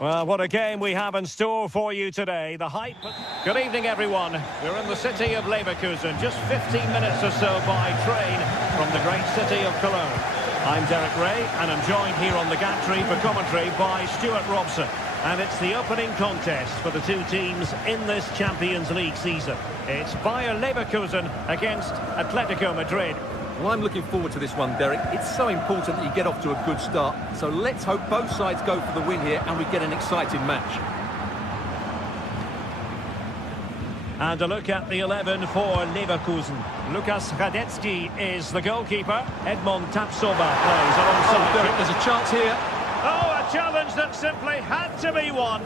Well, what a game we have in store for you today. The hype. Good evening, everyone. We're in the city of Leverkusen, just 15 minutes or so by train from the great city of Cologne. I'm Derek Ray, and I'm joined here on the gantry for commentary by Stuart Robson. And it's the opening contest for the two teams in this Champions League season. It's Bayer Leverkusen against Atletico Madrid. Well, I'm looking forward to this one, Derek. It's so important that you get off to a good start. So let's hope both sides go for the win here and we get an exciting match. And a look at the 11 for Leverkusen. Lukas Radetzky is the goalkeeper. Edmond Tapsoba plays alongside. Oh, Derek, there's a chance here. Oh, a challenge that simply had to be won.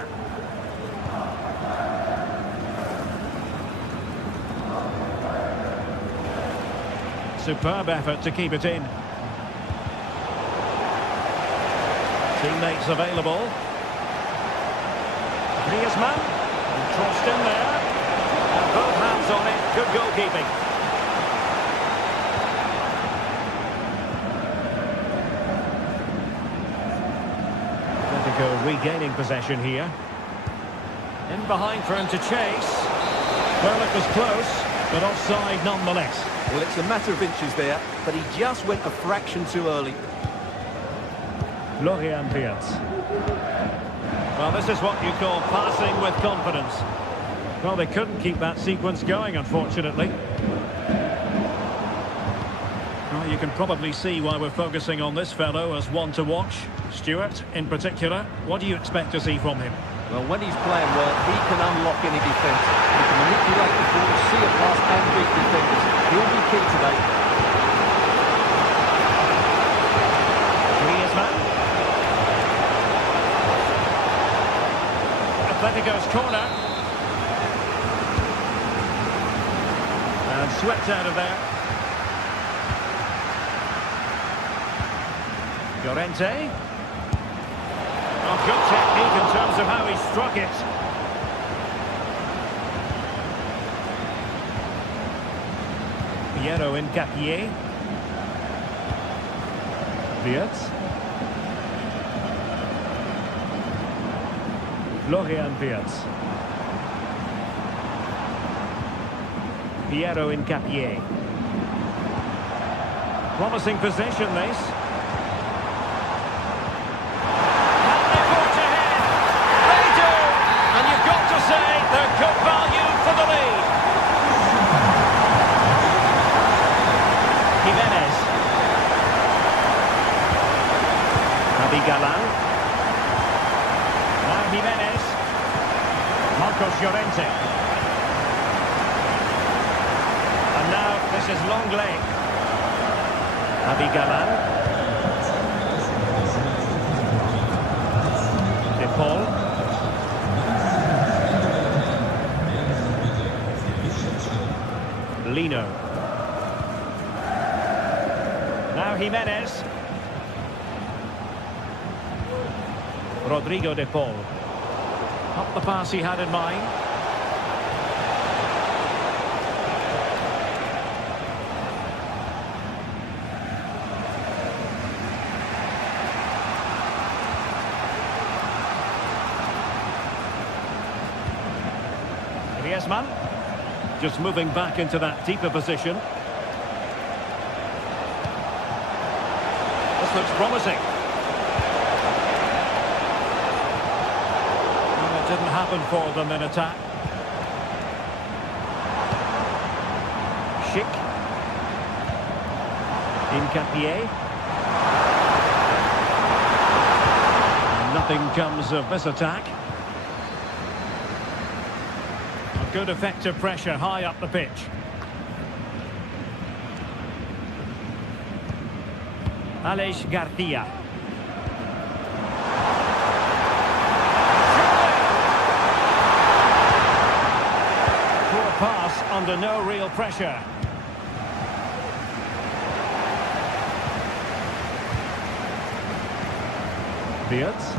Superb effort to keep it in. Teammates available. Griezmann, crossed in there. And both hands on it. Good goalkeeping. Atletico regaining possession here. In behind for him to chase. Well, it was close, but offside nonetheless. Well, it's a matter of inches there, but he just went a fraction too early. Florian Wirtz. Well, this is what you call passing with confidence. Well, they couldn't keep that sequence going, unfortunately. Well, you can probably see why we're focusing on this fellow as one to watch. Stuart, in particular, what do you expect to see from him? Well, when he's playing well, he can unlock any defence. He can manipulate the ball, see a pass and beat defenders. He'll be key today. Griezmann. Atletico's corner. And swept out of there. Llorente. Oh, good technique in terms of how he struck it. Piero in Capier. Wirtz. Florian Wirtz. Piero in Capier. Promising position, this. They're good value for the lead. Jimenez. Javi Galán. Now Jimenez. Marcos Llorente. And now this is Longley. Javi Galán. De Paul. Lino. Now Jimenez. Rodrigo de Paul. Not the pass he had in mind. Griezmann. Just moving back into that deeper position. This looks promising. Well, it didn't happen for them in attack. Schick. In Capier. Nothing comes of this attack. Good effective pressure high up the pitch. Aleix Garcia. Poor pass under no real pressure. Wirtz.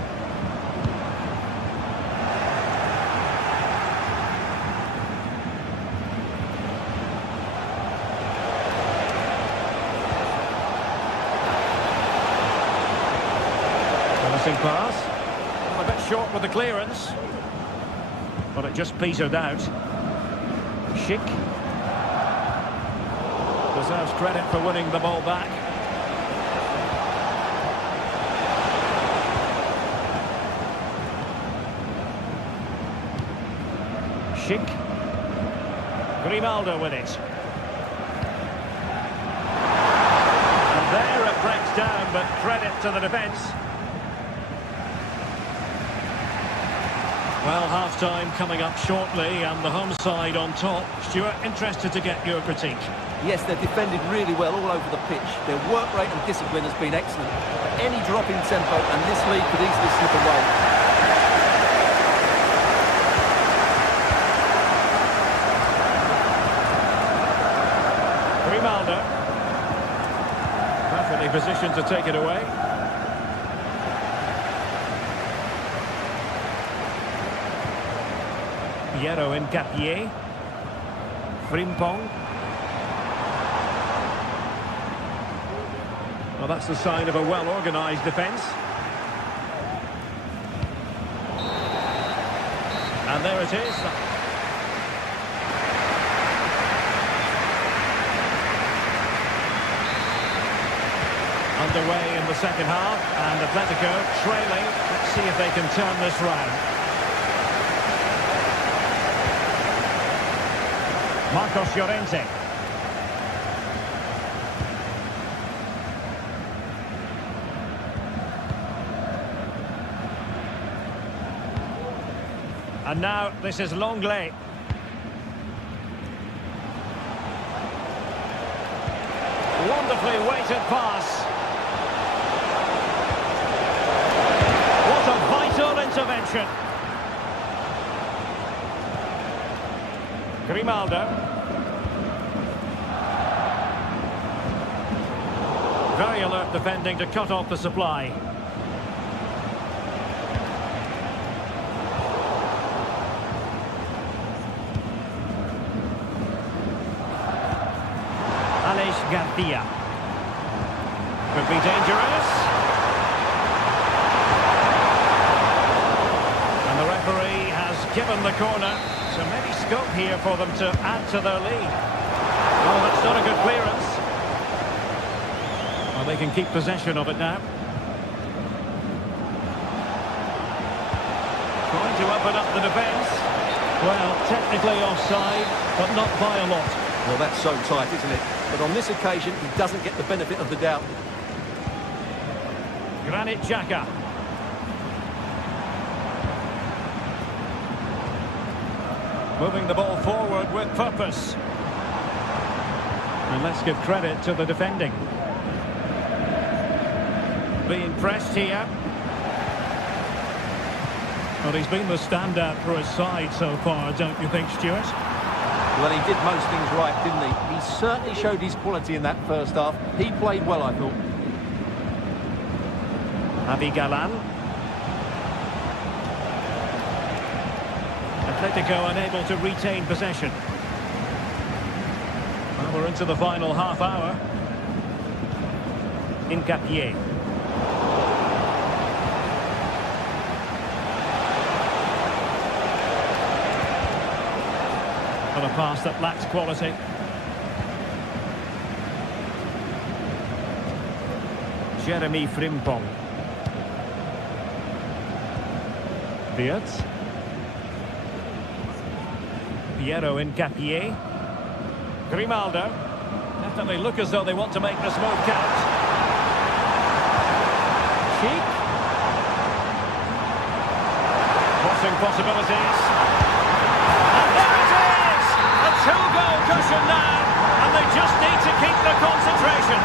Passing pass. A bit short with the clearance. But it just petered out. Schick. Deserves credit for winning the ball back. Schick. Grimaldo with it. And there it breaks down, but credit to the defence. Well, half-time coming up shortly, and the home side on top. Stuart, interested to get your critique. Yes, they've defended really well all over the pitch. Their work rate and discipline has been excellent. But any drop in tempo, and this lead could easily slip away. Grimaldo. Perfectly positioned to take it away. Piero in Capier. Frimpong. Well, that's the sign of a well-organised defence. And there it is. Underway in the second half, and Atletico trailing. Let's see if they can turn this round. Marcos Llorente. And now this is Longley. Wonderfully weighted pass. What a vital intervention. Grimaldo. Very alert defending to cut off the supply. Garcia. Could be dangerous. And the referee has given the corner. So maybe scope here for them to add to their lead. Oh, that's not a good clearance. Well, they can keep possession of it now. Trying to open up the defence. Well, technically offside, but not by a lot. Well, that's so tight, isn't it? But on this occasion, he doesn't get the benefit of the doubt. Granit Xhaka. Moving the ball forward with purpose. And let's give credit to the defending. Being pressed here. Well, he's been the standout for his side so far, don't you think, Stuart? Well, he did most things right, didn't he? He certainly showed his quality in that first half. He played well, I thought. Javi Galan. Atletico unable to retain possession. Well, we're into the final half hour. In Capier. A pass that lacks quality. Jeremy Frimpong. Beard. Piero in Capier. Grimaldo. Definitely look as though they want to make this move count. Schick. Crossing possibilities. And there it is! A two-goal cushion now, and they just need to keep the concentration.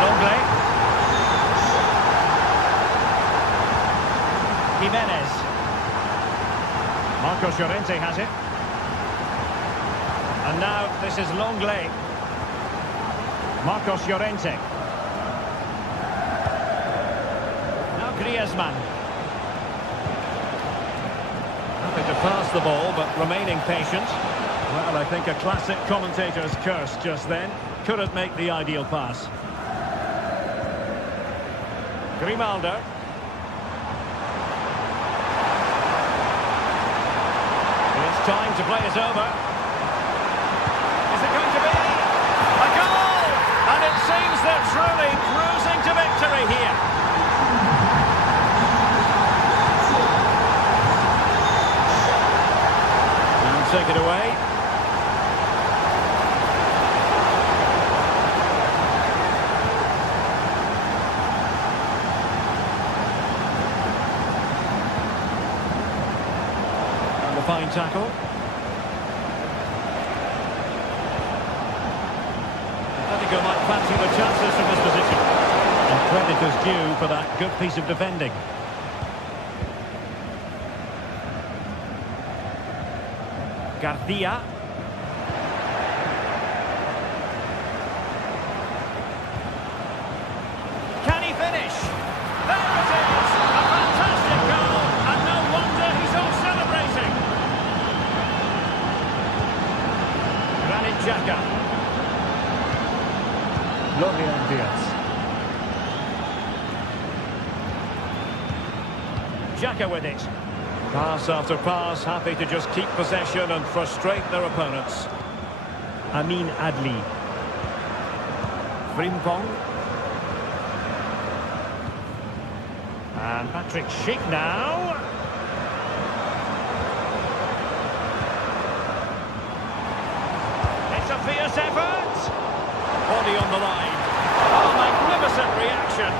Longley. Jimenez. Marcos Llorente has it. And now this is Longley. Marcos Llorente. Now Griezmann. Happy to pass the ball, but remaining patient. Well, I think a classic commentator's curse just then. Couldn't make the ideal pass. Grimaldo. time to play it over. Is it going to be a goal? And it seems they're truly cruising to victory here. And take it away. Fine tackle. Atletico might fancy the chances from this position. And credit is due for that good piece of defending. Garcia. Can he finish? There it is! A fantastic goal, and no wonder he's all celebrating. Xhaka. Lorian Diaz. Xhaka with it. Pass after pass, happy to just keep possession and frustrate their opponents. Amin Adli. Frimpong. And Patrick Schick now. Fierce effort. Body on the line. Oh, magnificent reaction.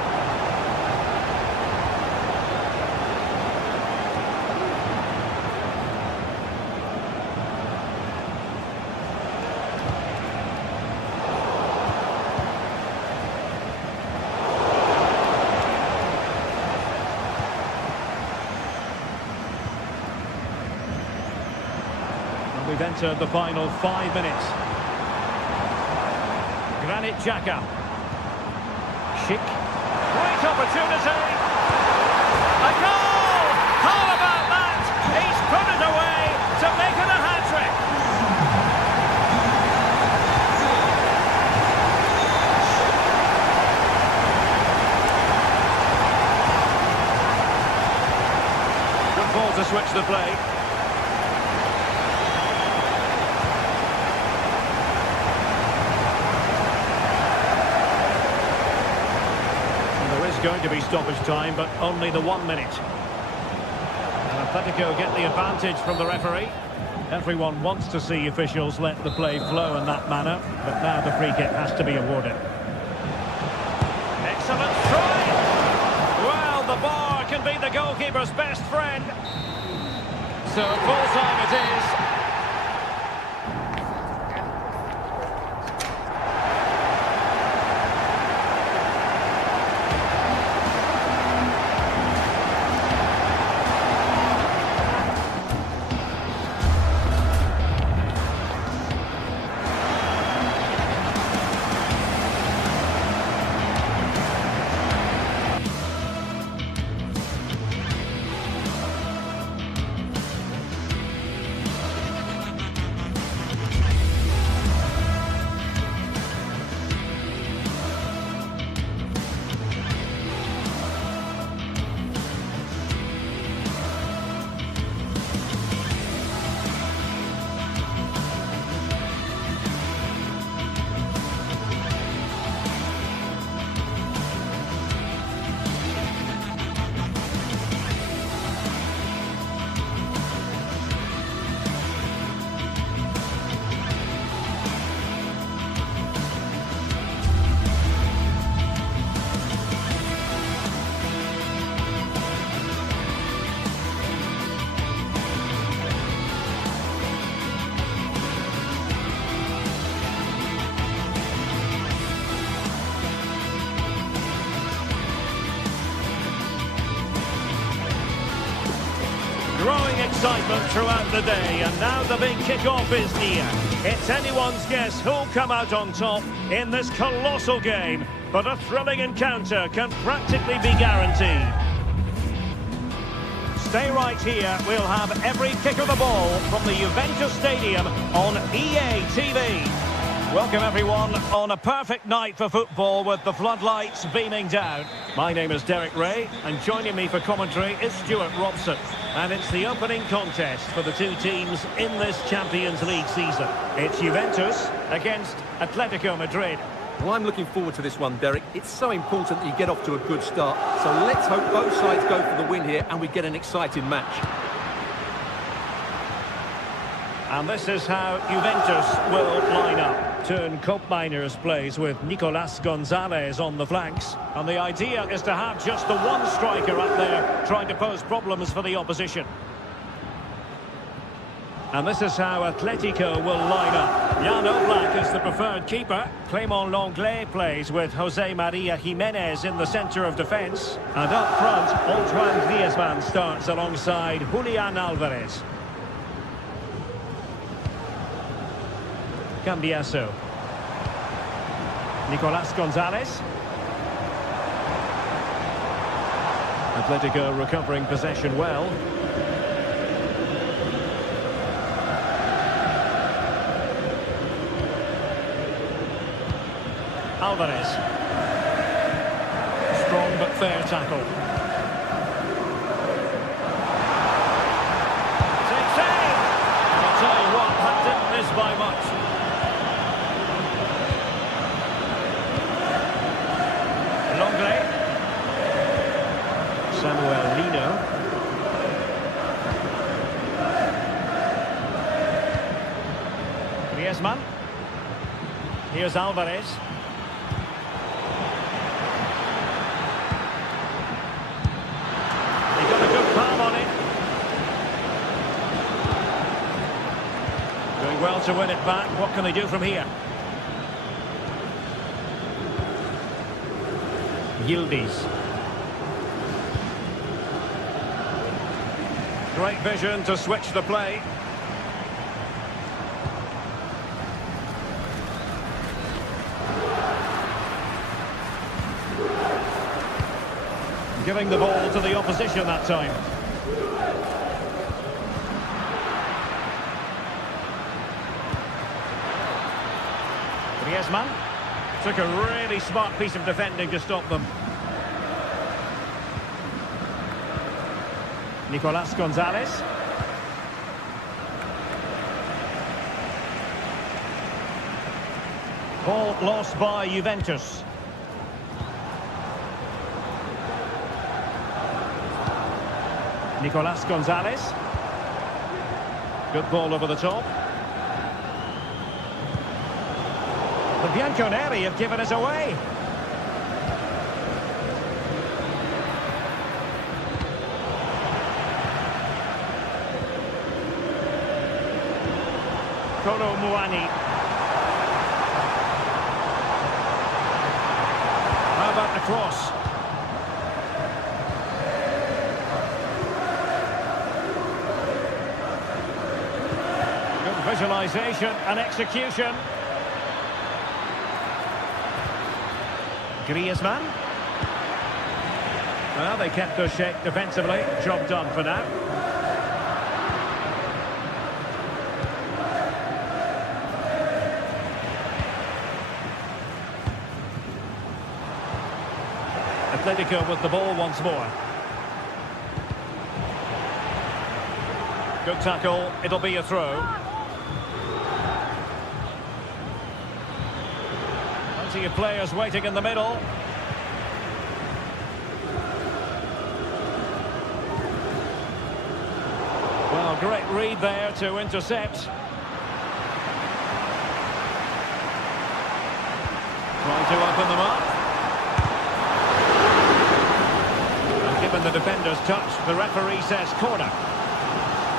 And we've entered the final 5 minutes. Granit Xhaka. Schick. Great opportunity. A goal! How about that? He's put it away to make it a hat-trick. Good ball to switch the play. Going to be stoppage time, but only the 1 minute. And Atletico get the advantage from the referee. Everyone wants to see officials let the play flow in that manner, but now the free kick has to be awarded. Excellent try! Well, the bar can be the goalkeeper's best friend. So full time it is. Growing excitement throughout the day, and now the big kick-off is near. It's anyone's guess who'll come out on top in this colossal game, but a thrilling encounter can practically be guaranteed. Stay right here, we'll have every kick of the ball from the Juventus Stadium on EA TV. Welcome everyone on a perfect night for football with the floodlights beaming down. My name is Derek Ray, and joining me for commentary is Stuart Robson. And it's the opening contest for the two teams in this Champions League season. It's Juventus against Atletico Madrid. Well, I'm looking forward to this one, Derek. It's so important that you get off to a good start. So let's hope both sides go for the win here and we get an exciting match. And this is how Juventus will line up. Turn Koopmeiners plays with Nicolas Gonzalez on the flanks. And the idea is to have just the one striker up there trying to pose problems for the opposition. And this is how Atletico will line up. Jan Oblak is the preferred keeper. Clément Lenglet plays with Jose Maria Jimenez in the centre of defence. And up front, Antoine Griezmann starts alongside Julian Alvarez. Cambiaso. Nicolas Gonzalez. Atletico recovering possession well. Alvarez. Strong but fair tackle. Save! I'll tell you what, that didn't miss by much. Lenglet. Samuel Lino. Griezmann. Here's Alvarez. He got a good palm on it. Doing well to win it back. What can they do from here? Yildiz. Great vision to switch the play. Giving the ball to the opposition that time. Griezmann took a really smart piece of defending to stop them. Nicolas Gonzalez. Ball lost by Juventus. Nicolas Gonzalez. Good ball over the top. The Bianconeri have given us away. Kolo Muani. How about the cross? Good visualisation and execution. Griezmann. Well, they kept their shape defensively. Job done for now. Atletico with the ball once more. Good tackle. It'll be a throw. Plenty of players waiting in the middle. Well, great read there to intercept. Trying to open them up. And given the defender's touch, the referee says corner.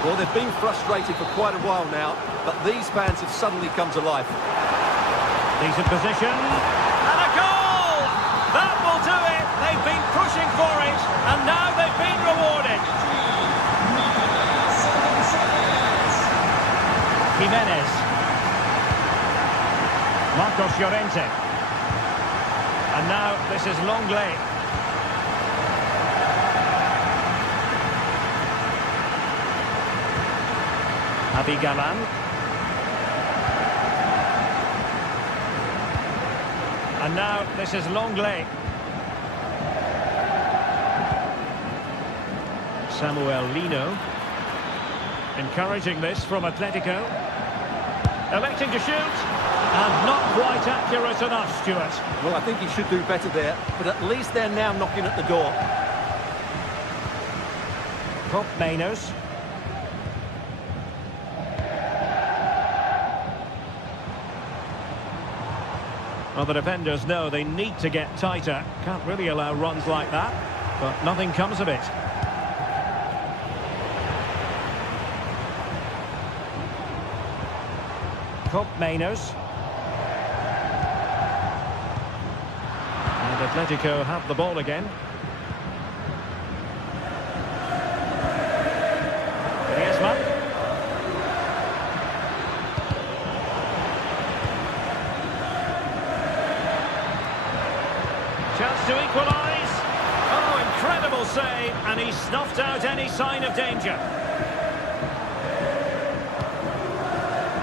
Well, they've been frustrated for quite a while now, but these fans have suddenly come to life. Decent position. And a goal! That will do it! They've been pushing for it, and now they've been rewarded. Jimenez. Marcos Llorente. And now this is Lenglet. Galan. And now this is Lenglet. Samuel Lino. Encouraging this from Atletico. Electing to shoot. And not quite accurate enough, Stuart. Well, I think he should do better there, but at least they're now knocking at the door. Mainos. Well, the defenders know they need to get tighter. Can't really allow runs like that, but nothing comes of it. Mainos. And Atletico have the ball again. Chance to equalise. Oh, incredible save, and he snuffed out any sign of danger.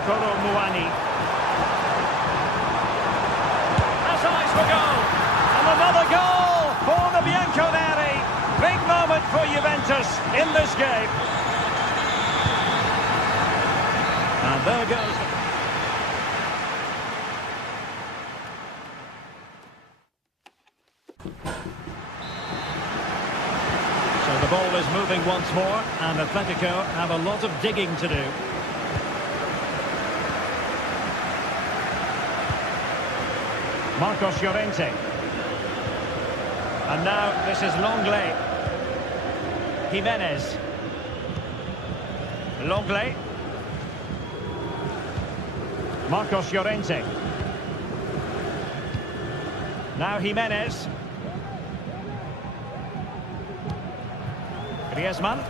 Kolo Muani. Has eyes for goal. And another goal for the Bianconeri. Big moment for Juventus in this game. And there goes. So the ball is moving once more, and Atletico have a lot of digging to do. Marcos Llorente. And now this is Longley. Jimenez. Longley. Marcos Llorente. Now Jimenez. Griezmann.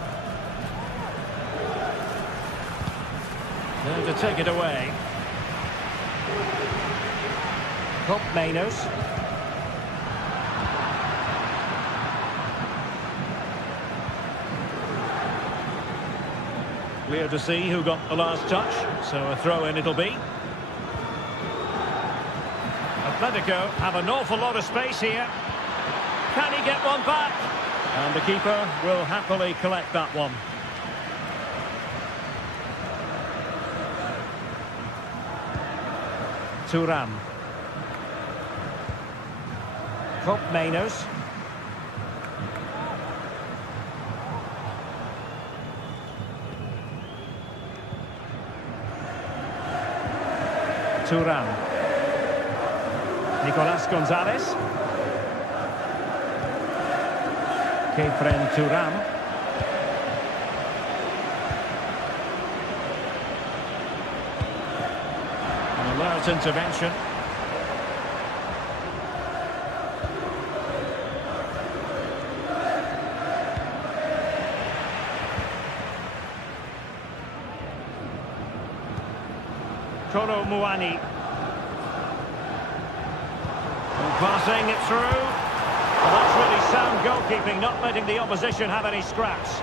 There to take it away. Mainos. Clear to see who got the last touch, so a throw-in it'll be. Atletico have an awful lot of space here. Can he get one back? And the keeper will happily collect that one. Thuram. Mainos. Thuram. Nicolas Gonzalez. Kefren Thuram. An alert intervention. Kolo Muani. Passing it through. Well, that's really sound goalkeeping, not letting the opposition have any scraps.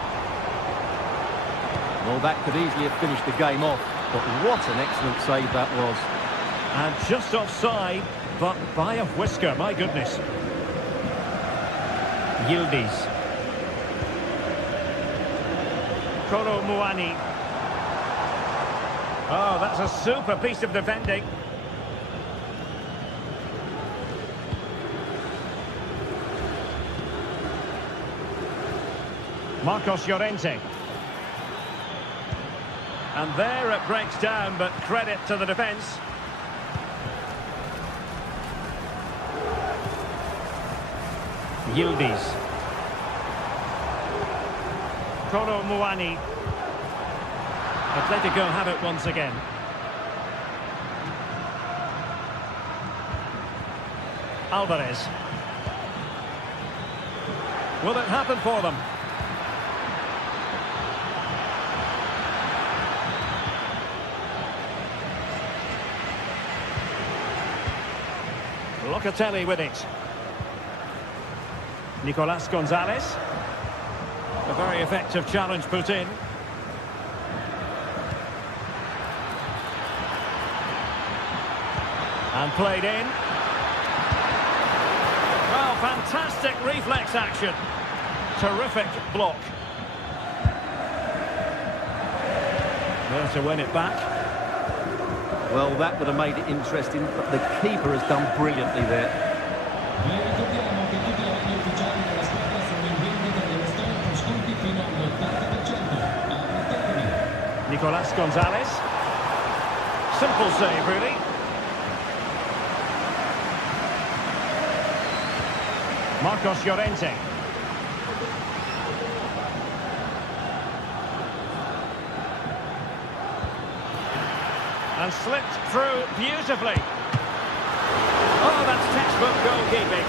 Well, that could easily have finished the game off, but what an excellent save that was. And just offside, but by a whisker, my goodness. Yildiz. Kolo Muani. Oh, that's a super piece of defending. Marcos Llorente. And there it breaks down, but credit to the defence. Yildiz. Kolo Muani. Atletico have it once again. Alvarez. Will it happen for them? Locatelli with it. Nicolas Gonzalez. A very effective challenge put in. And played in. Well, fantastic reflex action. Terrific block. There to win it back. Well, that would have made it interesting, but the keeper has done brilliantly there. Ricordiamo che tutti gli organi ufficiali della squadra sono in vendita dello store con sconti fino all'80%. Approfittatevi. Nicolas Gonzalez. Simple save, really. Marcos Llorente. And slipped through beautifully. Oh, that's textbook goalkeeping.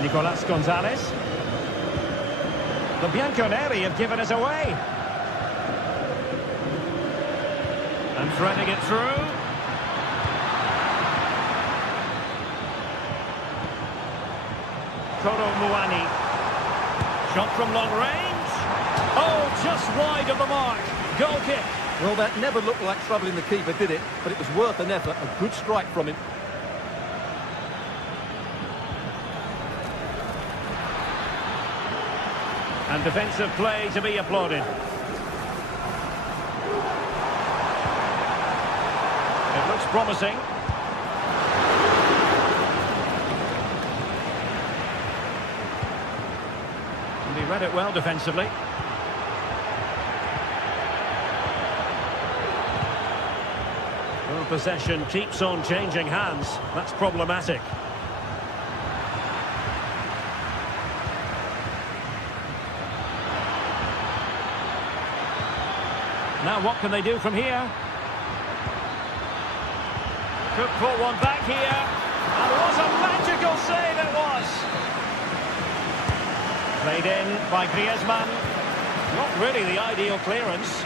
Nicolas Gonzalez. The Bianconeri have given us away. And threading it through. Koro Muani. Shot from long range. Oh, just wide of the mark. Goal kick. Well, that never looked like troubling the keeper, did it? But it was worth an effort. A good strike from him. And defensive play to be applauded. It looks promising. And he read it well defensively. Well, possession keeps on changing hands. That's problematic. Now what can they do from here? Could put one back here. And what a magical save it was! Played in by Griezmann. Not really the ideal clearance.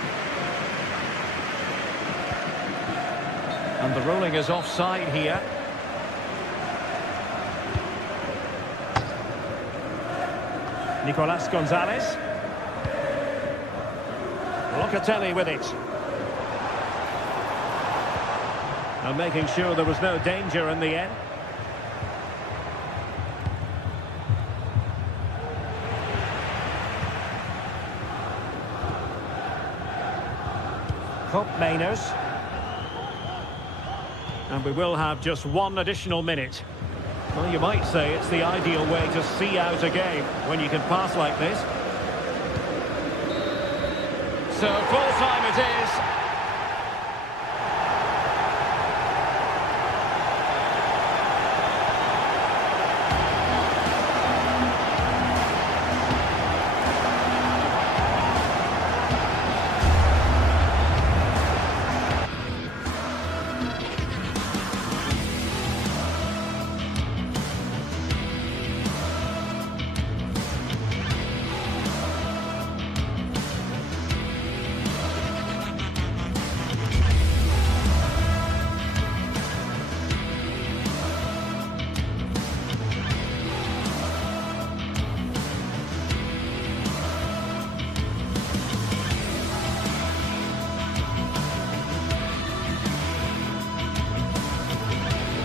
And the ruling is offside here. Nicolas Gonzalez. Locatelli with it. And making sure there was no danger in the end. Kopp Mainers. And we will have just one additional minute. Well, you might say it's the ideal way to see out a game when you can pass like this. So full time it is.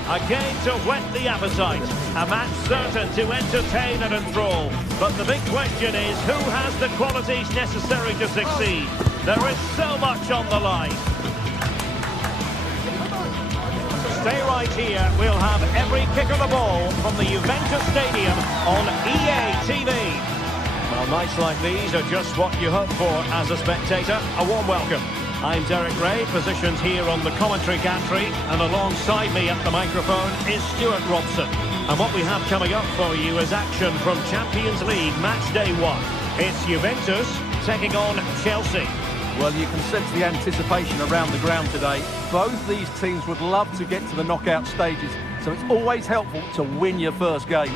A game to whet the appetite, a match certain to entertain and enthrall. But the big question is, who has the qualities necessary to succeed? There is so much on the line. Stay right here, we'll have every kick of the ball from the Juventus Stadium on EA TV. Well, nights like these are just what you hope for as a spectator. A warm welcome. I'm Derek Ray, positioned here on the commentary gantry, and alongside me at the microphone is Stuart Robson. And what we have coming up for you is action from Champions League Match Day 1. It's Juventus taking on Chelsea. Well, you can sense the anticipation around the ground today. Both these teams would love to get to the knockout stages, so it's always helpful to win your first game.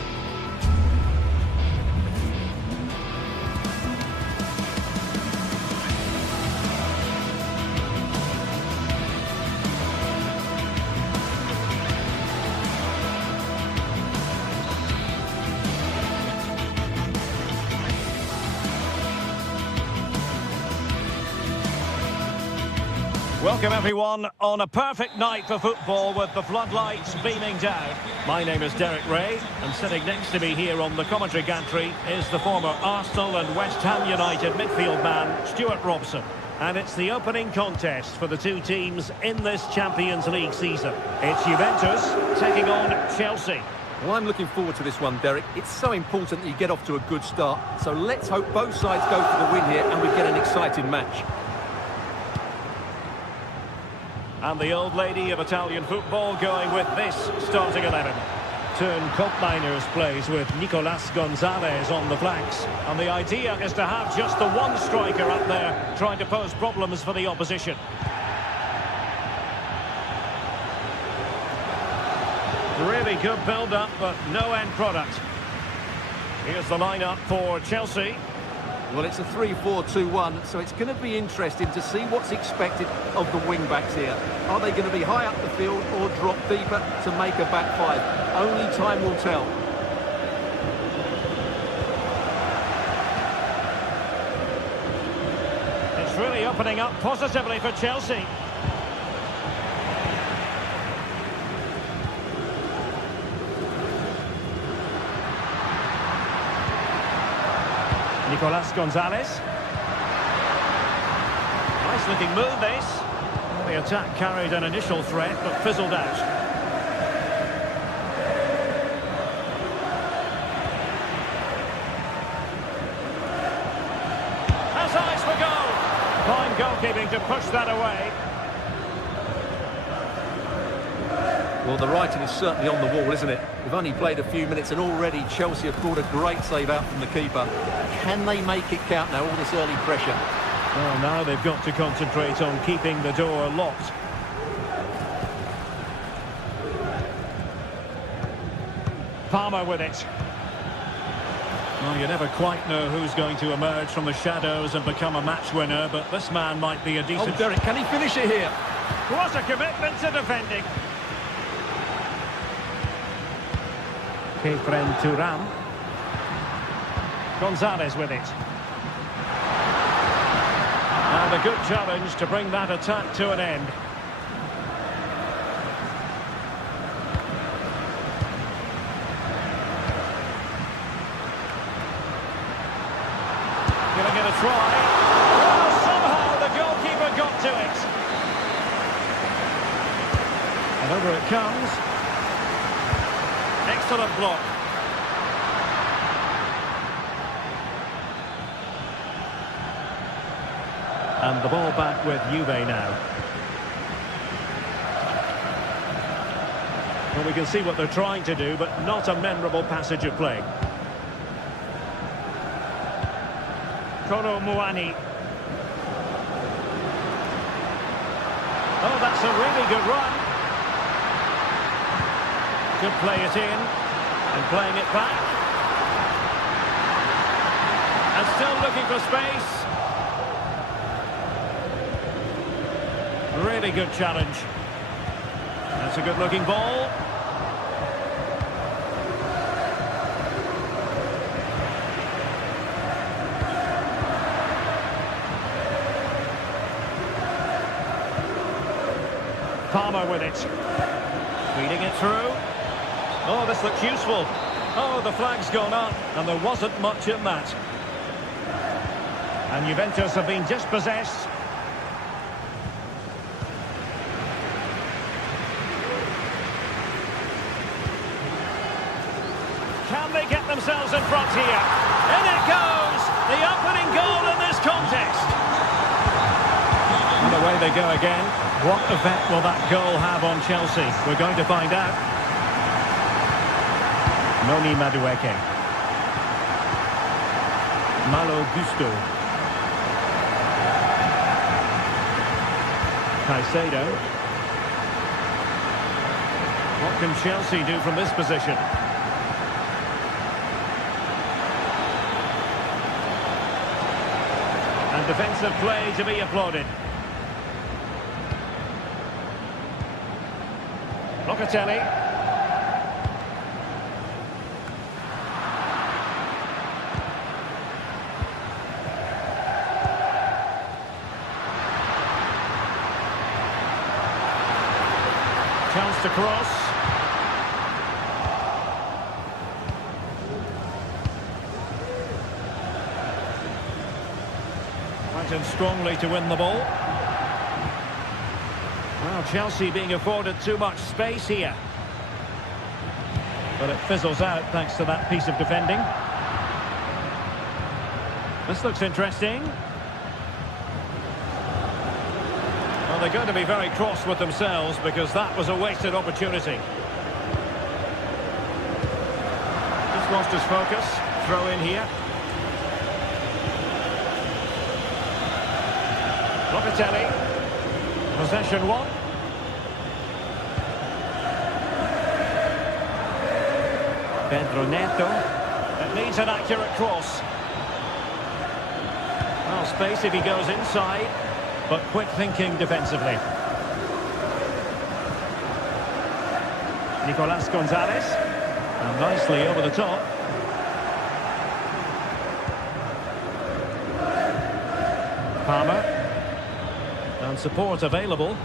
Welcome everyone on a perfect night for football with the floodlights beaming down. My name is Derek Ray, and sitting next to me here on the commentary gantry is the former Arsenal and West Ham United midfield man, Stuart Robson. And it's the opening contest for the two teams in this Champions League season. It's Juventus taking on Chelsea. Well, I'm looking forward to this one, Derek. It's so important that you get off to a good start. So let's hope both sides go for the win here and we get an exciting match. And the old lady of Italian football going with this starting 11. Turn Miners plays with Nicolas Gonzalez on the flanks. And the idea is to have just the one striker up there trying to pose problems for the opposition. Really good build-up, but no end product. Here's the lineup for Chelsea. Well, it's a 3-4-2-1, so it's going to be interesting to see what's expected of the wing-backs here. Are they going to be high up the field or drop deeper to make a back five? Only time will tell. It's really opening up positively for Chelsea. Nicolas Gonzalez. Nice looking move this. The attack carried an initial threat but fizzled out. Has eyes for goal. Fine goalkeeping to push that away. Well, the writing is certainly on the wall, isn't it? We've only played a few minutes and already Chelsea have brought a great save out from the keeper. Can they make it count now, all this early pressure? Well, now they've got to concentrate on keeping the door locked. Palmer with it. Well, you never quite know who's going to emerge from the shadows and become a match winner, but this man might be a decent... Oh, Derek, can he finish it here? What a commitment to defending. Kefren Turam. Gonzalez with it. And a good challenge to bring that attack to an end. Giving it a try. Well, somehow the goalkeeper got to it. And over it comes. Excellent block. And the ball back with Juve now. Well, we can see what they're trying to do, but not a memorable passage of play. Kolo Muani. Oh, that's a really good run. Could play it in, and playing it back. And still looking for space. Really good challenge. That's a good-looking ball. Palmer with it. Feeding it through. Oh, this looks useful. Oh, the flag's gone up, and there wasn't much in that. And Juventus have been dispossessed. Can they get themselves in front here? In it goes! The opening goal in this contest. And away they go again. What effect will that goal have on Chelsea? We're going to find out. Noni Madueke. Malo Gusto. Caicedo. What can Chelsea do from this position? And defensive play to be applauded. Locatelli. Just a cross. Right in strongly to win the ball. Well, Chelsea being afforded too much space here. But it fizzles out thanks to that piece of defending. This looks interesting. Well, they're going to be very cross with themselves because that was a wasted opportunity. Just lost his focus. Throw in here. Locatelli. Possession one. Pedro Neto. It needs an accurate cross. Well, space if he goes inside, but quick thinking defensively. Nicolas Gonzalez. And nicely over the top. Palmer. And support available.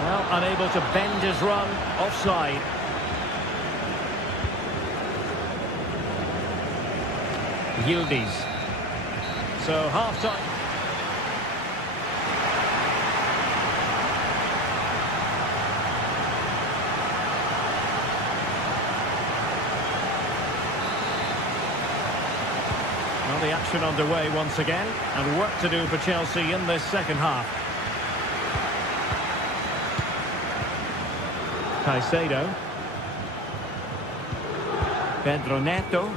Well, unable to bend his run. Offside. Yildiz. So half-time. Well, the action underway once again, and work to do for Chelsea in this second half. Caicedo. Pedro Neto.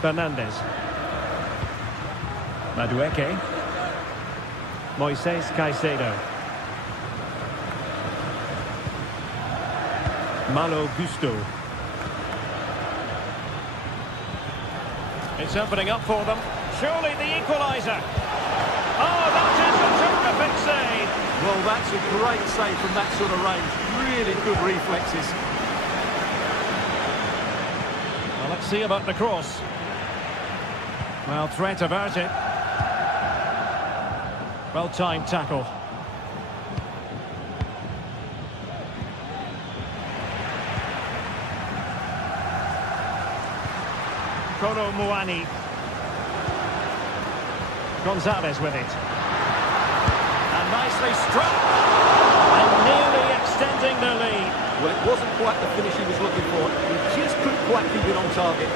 Fernandez. Madueke. Moises Caicedo. Malo Gusto. It's opening up for them. Surely the equaliser. Oh, that is a terrific save. Well, that's a great save from that sort of range. Really good reflexes. Well, let's see about the cross. Well, threat averted. Well-timed tackle. Kolo Muani. Gonzalez with it. And nicely struck. And nearly extending the lead. Well, it wasn't quite the finish he was looking for. He just couldn't quite keep it on target.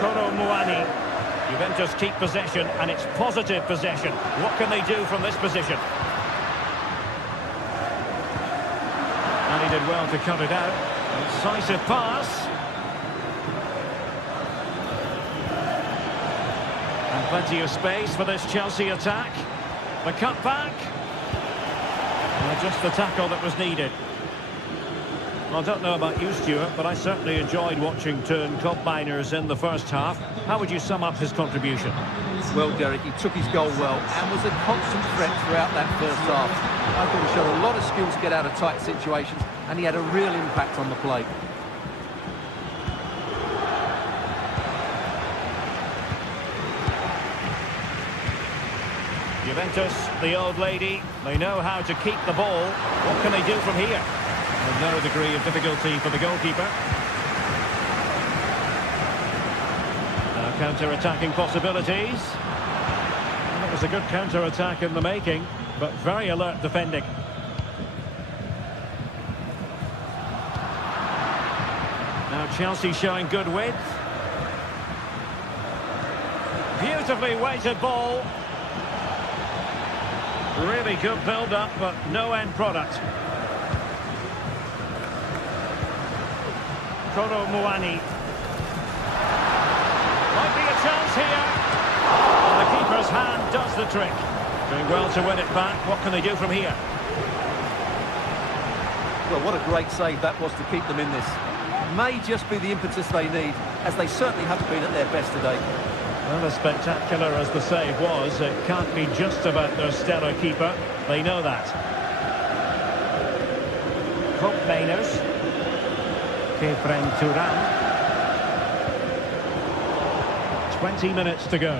Kolo Muani. Juventus keep possession, and it's positive possession. What can they do from this position? And he did well to cut it out. Incisive pass. And plenty of space for this Chelsea attack. The cutback. Well, just the tackle that was needed. Well, I don't know about you, Stuart, but I certainly enjoyed watching Turn Koopmeiners in the first half. How would you sum up his contribution? Well, Derek, he took his goal well and was a constant threat throughout that first half. I thought he showed a lot of skills to get out of tight situations, and he had a real impact on the play. Juventus, the old lady, they know how to keep the ball. What can they do from here? With no degree of difficulty for the goalkeeper. Now counter-attacking possibilities. Well, it was a good counter-attack in the making, but very alert defending. Now Chelsea showing good width. Beautifully weighted ball. Really good build-up, but no end product. Kolo Muani. Might be a chance here. And the keeper's hand does the trick. Doing well to win it back. What can they do from here? Well, what a great save that was to keep them in this. May just be the impetus they need, as they certainly haven't been at their best today. Well, as spectacular as the save was, it can't be just about their stellar keeper. They know that. Mainers. Kefren Turan. 20 minutes to go.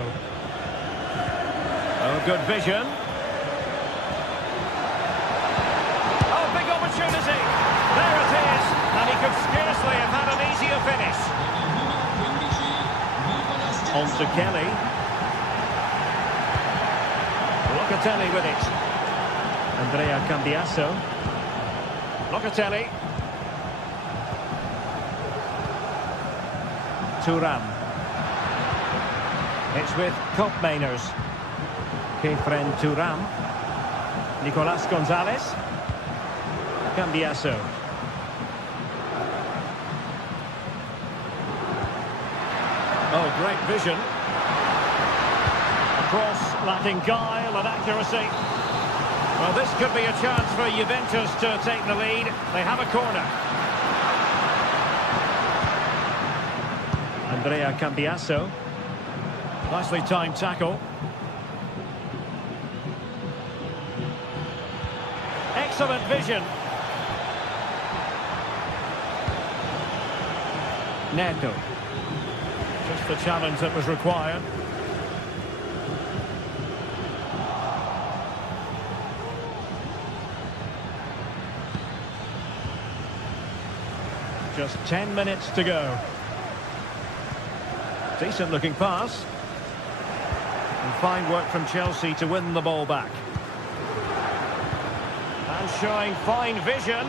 Oh, good vision. Oh, big opportunity. There it is. And he could scarcely have had an easier finish. On to Kelly. Locatelli with it. Andrea Cambiasso. Locatelli. Turan. It's with Mainers. Kefren Turan. Nicolas Gonzalez. Cambiasso. Oh, great vision. Cross lacking guile and accuracy. Well, this could be a chance for Juventus to take the lead. They have a corner. Andrea Cambiasso. Nicely timed tackle. Excellent vision. Neto. Just the challenge that was required. Just 10 minutes to go. Decent looking pass. And fine work from Chelsea to win the ball back. And showing fine vision.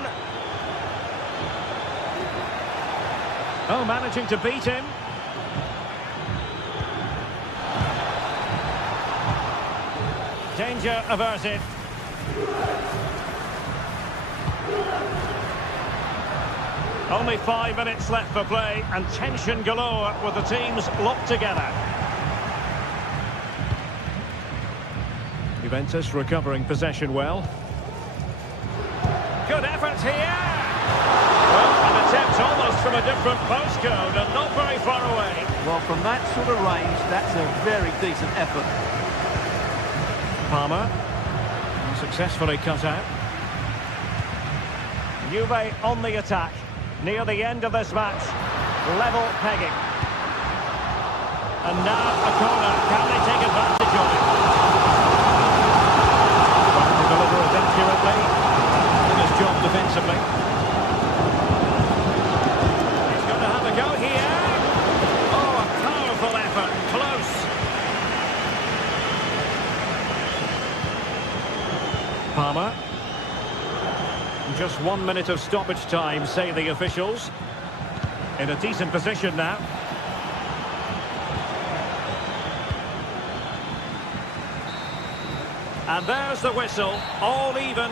Oh, managing to beat him. Danger averted. Only 5 minutes left for play and tension galore with the teams locked together. Juventus recovering possession well. Good effort here. Well, an attempt almost from a different postcode and not very far away. Well, from that sort of range, that's a very decent effort. Palmer. Successfully cut out. Juve on the attack. Near the end of this match. Level pegging. And now a corner. Can they take advantage of it? Trying to deliver it accurately. Did his job defensively. He's going to have a go here. Oh, a powerful effort. Close. Palmer. Just 1 minute of stoppage time, say the officials. In a decent position now. And there's the whistle, all even.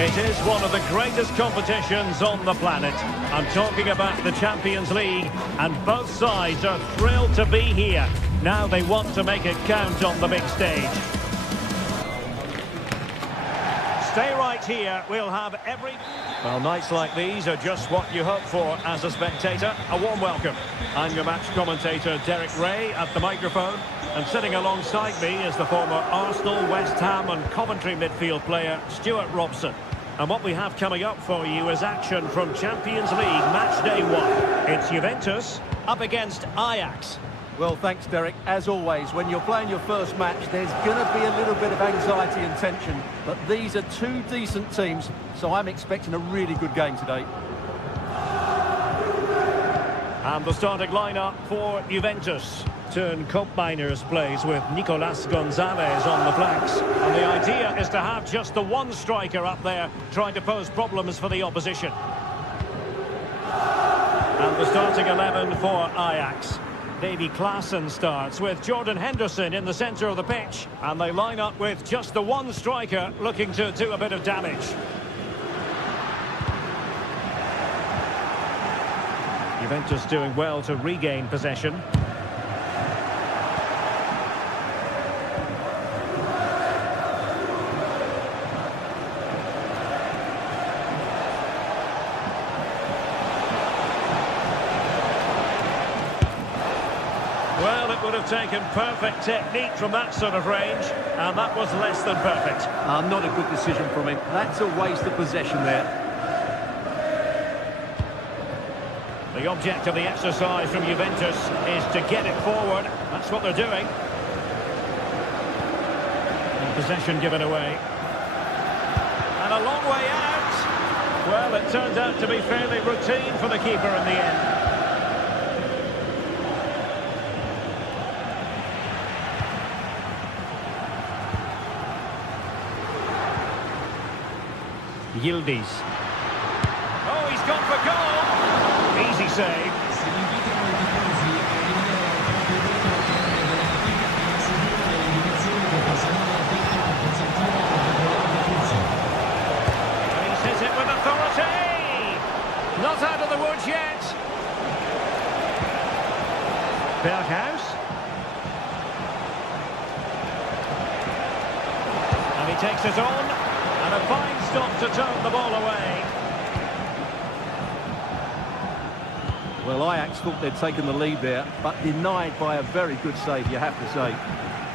It is one of the greatest competitions on the planet. I'm talking about the Champions League, and both sides are thrilled to be here. Now they want to make it count on the big stage. Stay right here. We'll have every... Well, nights like these are just what you hope for as a spectator. A warm welcome. I'm your match commentator, Derek Ray, at the microphone. And sitting alongside me is the former Arsenal, West Ham and Coventry midfield player, Stuart Robson. And what we have coming up for you is action from Champions League match day 1. It's Juventus up against Ajax. Well, thanks, Derek. As always, when you're playing your first match, there's going to be a little bit of anxiety and tension. But these are two decent teams, so I'm expecting a really good game today. And the starting lineup for Juventus. Turn Koopmeiners plays with Nicolas Gonzalez on the flanks. And the idea is to have just the one striker up there trying to pose problems for the opposition. And the starting 11 for Ajax. Davy Klaassen starts with Jordan Henderson in the centre of the pitch. And they line up with just the one striker looking to do a bit of damage. Juventus doing well to regain possession. Well, it would have taken perfect technique from that sort of range, and that was less than perfect. Not a good decision from him. That's a waste of possession there. The object of the exercise from Juventus is to get it forward. That's what they're doing. And possession given away. And a long way out. Well, it turns out to be fairly routine for the keeper in the end. Yildiz. Oh, he's gone for goal. Easy save. Si invitano i tifosi a rimanere al proprio voto della notifica assicura le indicazioni del personale tecnico per consentire la regolare funzione. And he's hit it with authority. Not out of the woods yet. Berghuis. And he takes it on. And a fine stop to turn the ball away. Well, Ajax thought they'd taken the lead there, but denied by a very good save, you have to say.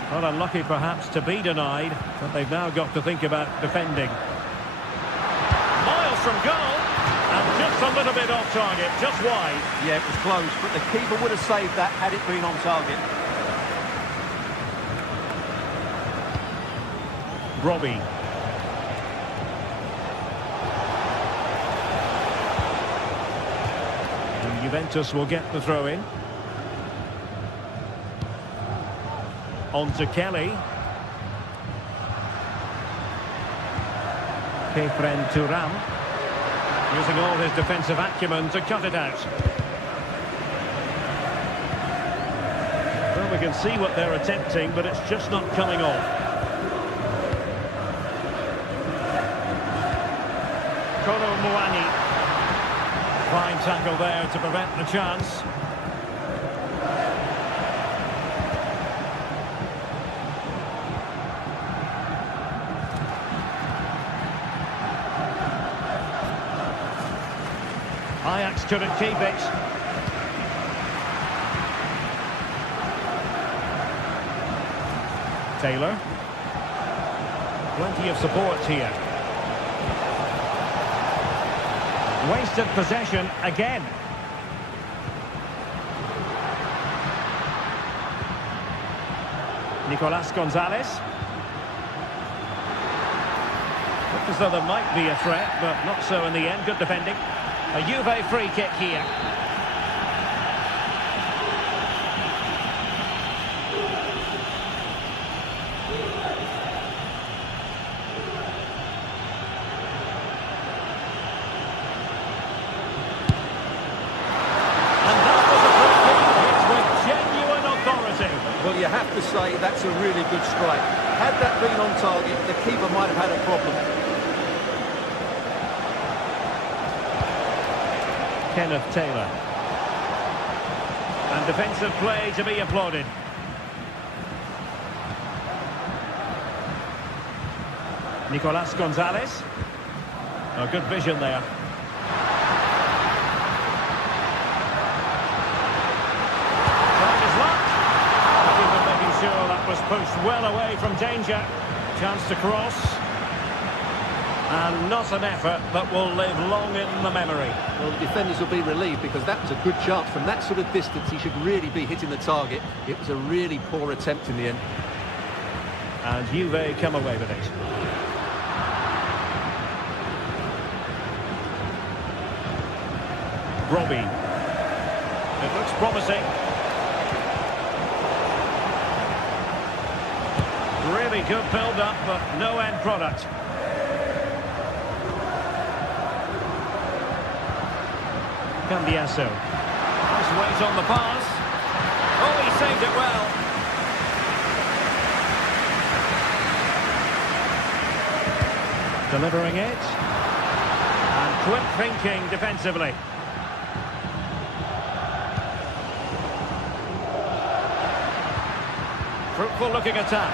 Well, unlucky perhaps to be denied, but they've now got to think about defending. Miles from goal, and just a little bit off target, just wide. Yeah, it was close, but the keeper would have saved that had it been on target. Robbie. Juventus will get the throw in. On to Kelly. Kefren Turam. Using all his defensive acumen to cut it out. Well, we can see what they're attempting, but it's just not coming off. Kolo Muani. Fine tackle there to prevent the chance. Ajax couldn't keep it. Taylor. Plenty of support here. Wasted possession again. Nicolas Gonzalez. Looked as though there might be a threat, but not so in the end. Good defending. A Juve free kick here. Well, you have to say that's a really good strike. Had that been on target, the keeper might have had a problem. Kenneth Taylor. And defensive play to be applauded. Nicolas Gonzalez. Oh, good vision there. Tried his luck. Even making sure that was pushed well away from danger. Chance to cross. And not an effort that will live long in the memory. Well, the defenders will be relieved because that was a good chance. From that sort of distance, he should really be hitting the target. It was a really poor attempt in the end. And Juve come away with it. Robbie. It looks promising. Really good build-up, but no end product. Cambiaso. Nice weight on the pass. Oh, he saved it well. Delivering it. And quick thinking defensively. Fruitful looking attack.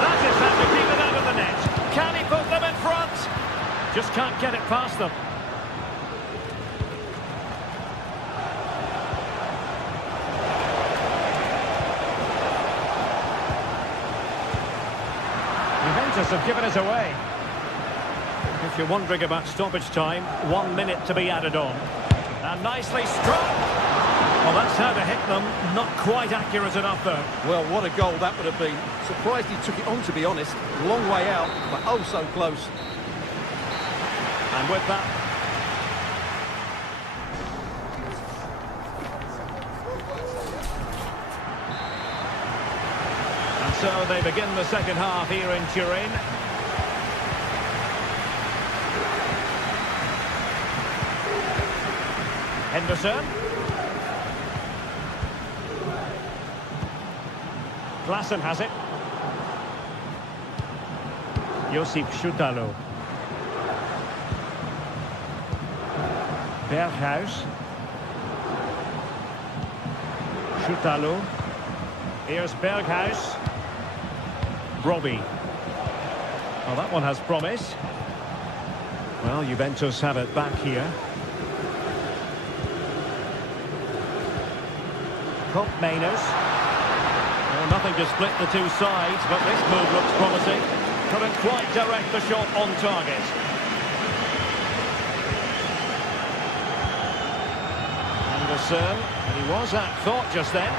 That is how to keep it out of the net. Can he put them in front? Just can't get it past them. Juventus have given it away. If you're wondering about stoppage time, 1 minute to be added on. And nicely struck. Well, that's how to hit them. Not quite accurate enough, though. Well, what a goal that would have been. Surprised he took it on, to be honest. Long way out, but oh so close. And with that... And so they begin the second half here in Turin. Henderson. Klassen has it. Josip Schutalo. Berghuis. Schutalo. Here's Berghuis. Robbie. Well, that one has promise. Well, Juventus have it back here. Mainers. Well, nothing to split the two sides, but this move looks promising. Couldn't quite direct the shot on target. Anderson, he was at thought just then.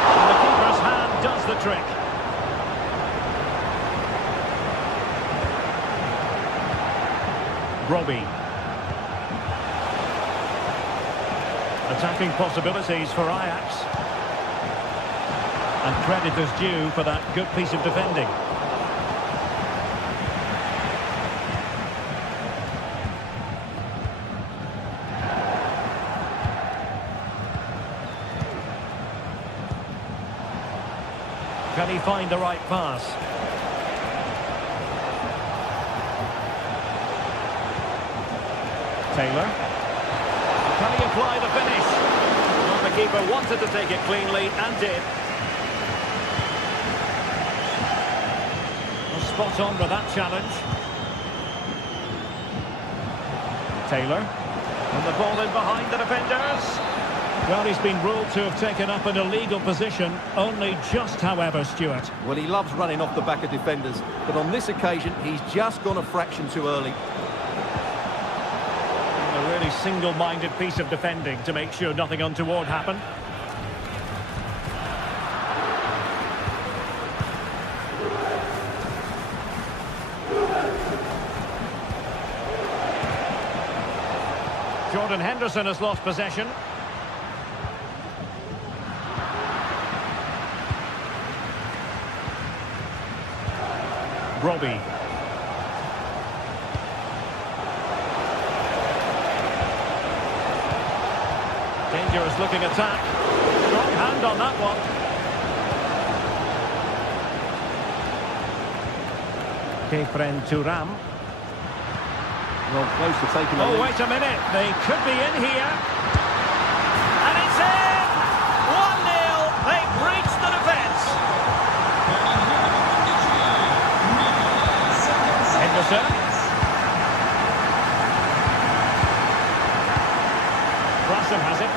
And the keeper's hand does the trick. Robbie. Attacking possibilities for Ajax. And credit is due for that good piece of defending. Can he find the right pass? Taylor. Can he apply the finish? Well, the keeper wanted to take it cleanly and did. Well, spot on with that challenge. Taylor. And the ball in behind the defenders. Well, he's been ruled to have taken up an illegal position. Only just, however, Stuart. Well, he loves running off the back of defenders. But on this occasion, he's just gone a fraction too early. A really single-minded piece of defending to make sure nothing untoward happened. Jordan Henderson has lost possession. Robbie. Dangerous looking attack. Strong hand on that one. Kefren Thuram. Well, close to taking the lead. Oh, wait a minute. They could be in here. And it's in! 1-0. They breached the defence. Henderson. Klassen has it.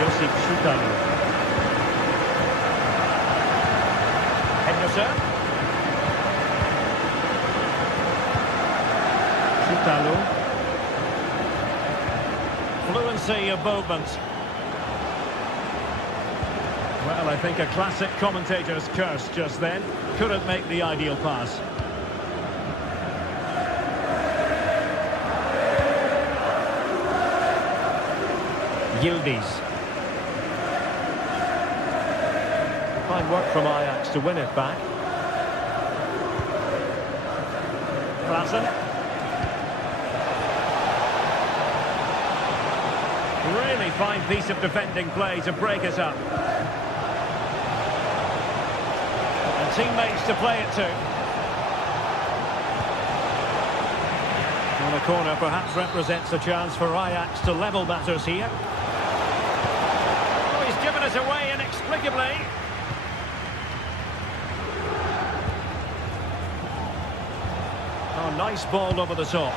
Josip Schutalo. Henderson. Schutalo. Fluency of movement. Well, I think a classic commentator's curse just then. Couldn't make the ideal pass. Yildiz. Fine work from Ajax to win it back. Klassen. Really fine piece of defending play to break us up. And teammates to play it to. And the corner perhaps represents a chance for Ajax to level matters here. Oh, he's given it away inexplicably. Oh, nice ball over the top.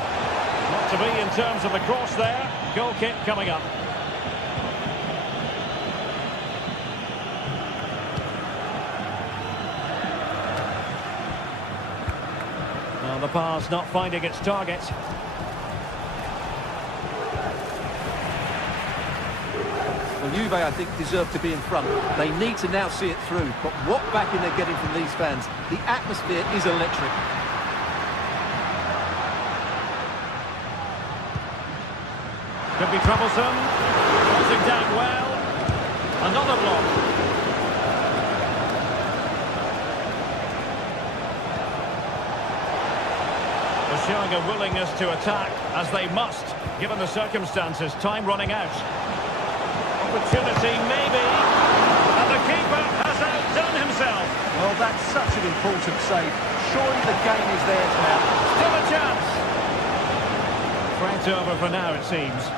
Not to be in terms of the cross there. Goal kick coming up. Well, the pass not finding its target. Well, Juve, I think, deserve to be in front. They need to now see it through. But what backing they're getting from these fans, the atmosphere is electric. Could be troublesome. Closing down well. Another block. They're showing a willingness to attack, as they must, given the circumstances. Time running out. Opportunity, maybe. And the keeper has outdone himself. Well, that's such an important save. Surely the game is theirs now. Still a chance. Threat over for now, it seems.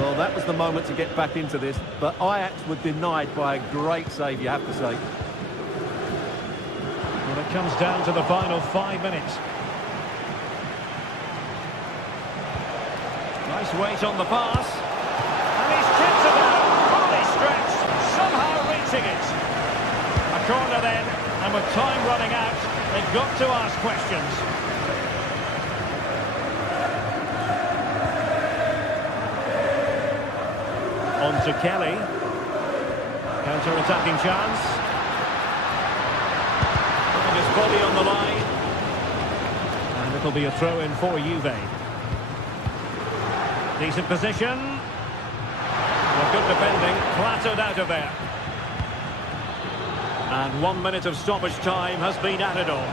Well, that was the moment to get back into this, but Ajax were denied by a great save, you have to say. Well, it comes down to the final 5 minutes. Nice weight on the pass. And he's chipped it out. Fully stretched. Somehow reaching it. A corner then, and with time running out, they've got to ask questions. On to Kelly. Counter-attacking chance. Putting his body on the line. And it'll be a throw-in for Juve. Decent position. Well, good defending. Clattered out of there. And 1 minute of stoppage time has been added on.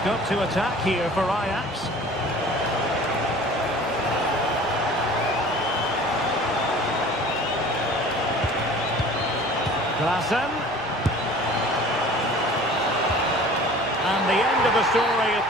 Scope to attack here for Ajax. Klassen. And the end of the story.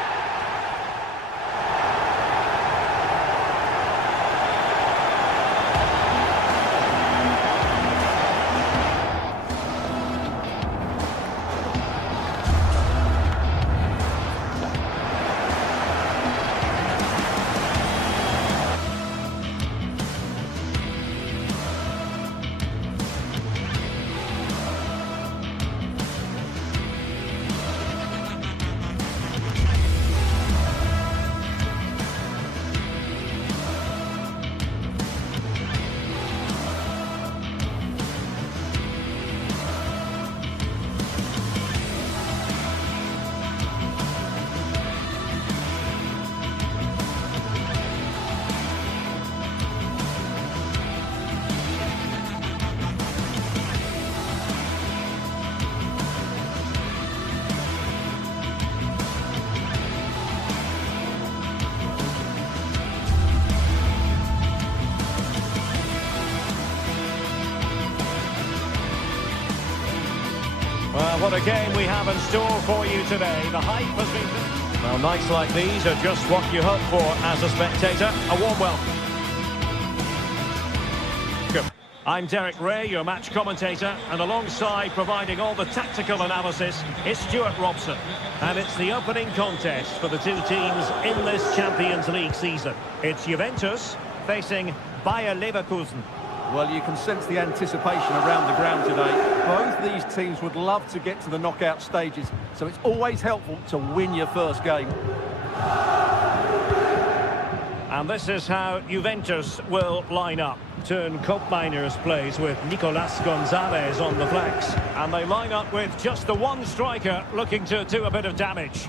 Well, what a game we have in store for you today. The hype has been... Well, nights like these are just what you hope for as a spectator. A warm welcome. I'm Derek Ray, your match commentator, and alongside providing all the tactical analysis is Stuart Robson. And it's the opening contest for the two teams in this Champions League season. It's Juventus facing Bayer Leverkusen. Well, you can sense the anticipation around the ground today. Both these teams would love to get to the knockout stages, so it's always helpful to win your first game. And this is how Juventus will line up. Turn Koopmeiners plays with Nicolas Gonzalez on the flanks. And they line up with just the one striker looking to do a bit of damage.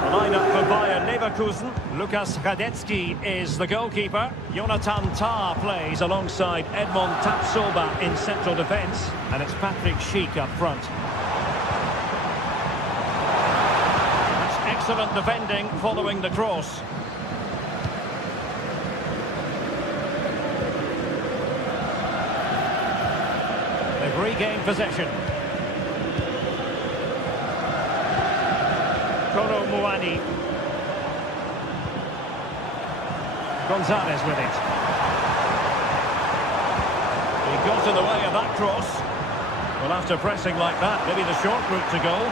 The line-up for Bayer Leverkusen. Lukas Radetzky is the goalkeeper. Jonathan Tah plays alongside Edmond Tapsoba in central defence. And it's Patrick Schick up front. Excellent defending following the cross. They've regained possession. Kolo Muani. Gonzalez with it. He got in the way of that cross. Well, after pressing like that, maybe the short route to goal.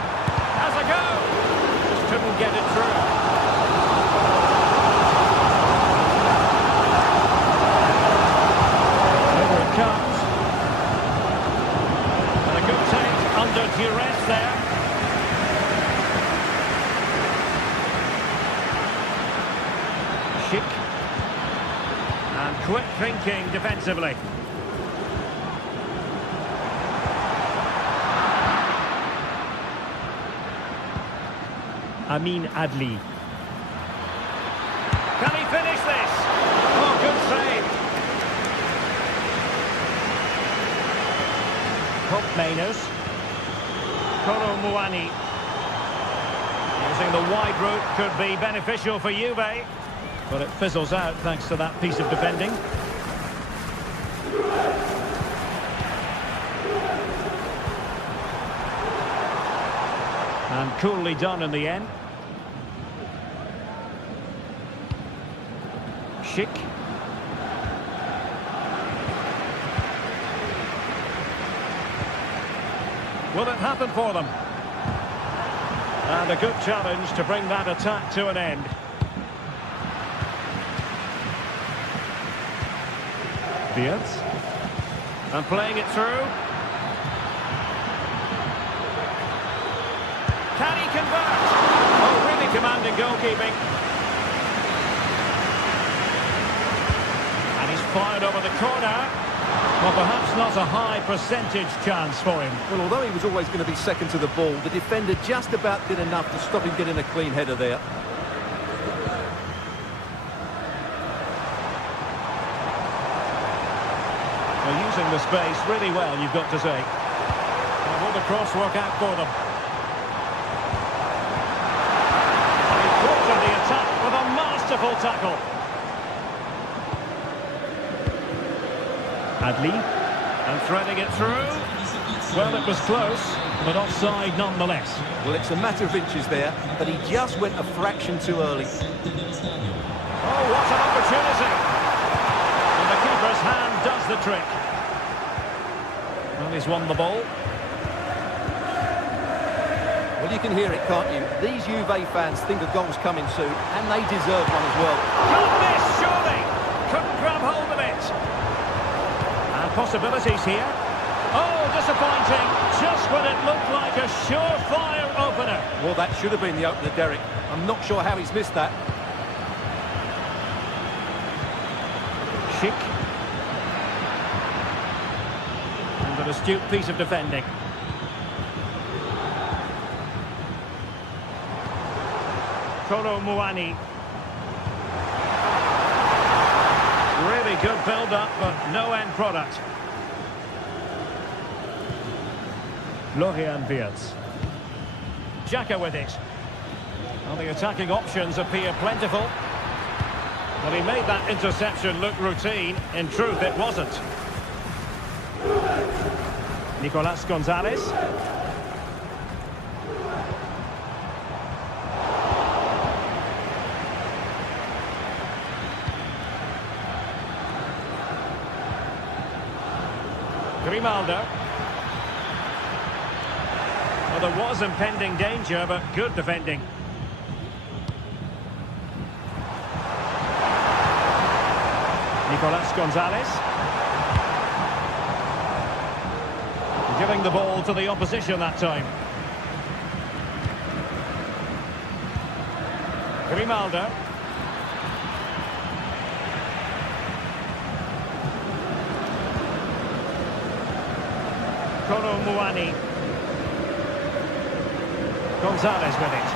Has a go! Couldn't get it through. Over it comes. And a good take under duress there. Schick. And quick thinking defensively. Amin Adli. Can he finish this? Oh, good save. Koopmeiners. Kolo Muani. Using the wide route could be beneficial for Juve. But it fizzles out thanks to that piece of defending. And coolly done in the end. Schick. Will it happen for them? And a good challenge to bring that attack to an end. Diaz. And playing it through. Can he convert? Oh, really commanding goalkeeping. And he's fired over the corner. Well, perhaps not a high percentage chance for him. Well, although he was always going to be second to the ball, the defender just about did enough to stop him getting a clean header there. They're using the space really well, you've got to say. And will the cross work out for them? The attack with a masterful tackle. Adli, and threading it through. Well, it was close, but offside nonetheless. Well, it's a matter of inches there, but he just went a fraction too early. Oh, what an opportunity! And the keeper's hand does the trick. Well, he's won the ball. Well, you can hear it, can't you? These Juve fans think a goal's coming soon, and they deserve one as well. Can't miss, surely! Couldn't grab hold of it. And possibilities here. Oh, disappointing. Just when it looked like a surefire opener. Well, that should have been the opener, Derek. I'm not sure how he's missed that. Schick. And an astute piece of defending. Kolo Muani. Really good build-up, but no end product. Florian Wirtz. Xhaka with it. Well, the attacking options appear plentiful. Well, he made that interception look routine. In truth, it wasn't. Nicolas Gonzalez. Grimaldo. Well, there was impending danger, but good defending. Nicolas Gonzalez. Giving the ball to the opposition that time. Grimaldo. Kolo Muani. Gonzalez with it.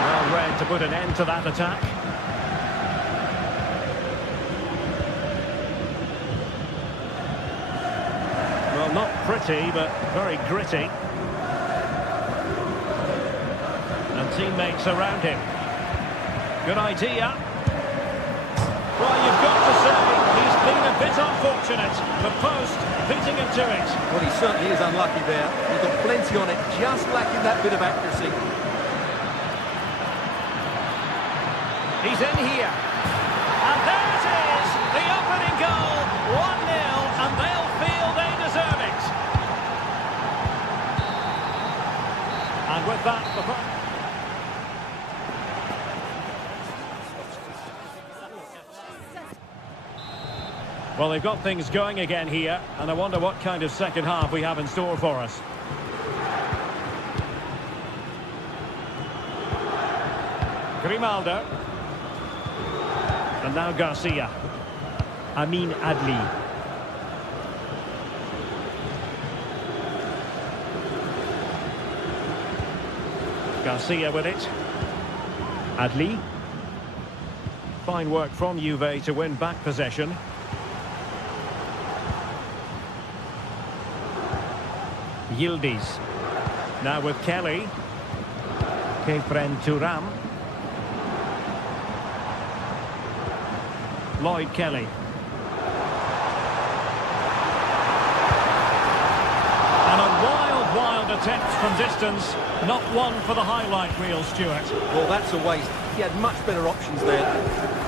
Well read to put an end to that attack. Well, not pretty, but very gritty. And teammates around him. Good idea. Well, you've got to say, he's been a bit unfortunate. The post beating him to it. Well, he certainly is unlucky there. He's got plenty on it, just lacking that bit of accuracy. He's in here. And there it is, the opening goal. 1-0, and they'll feel they deserve it. And with that, the... Well, they've got things going again here, and I wonder what kind of second half we have in store for us. Grimaldo. And now Garcia. Amin Adli. Garcia with it. Adli. Fine work from Juve to win back possession. Yildiz. Now with Kelly. Kefren Turam. Lloyd Kelly. And a wild attempt from distance. Not one for the highlight reel, Stuart. Well, that's a waste. He had much better options there.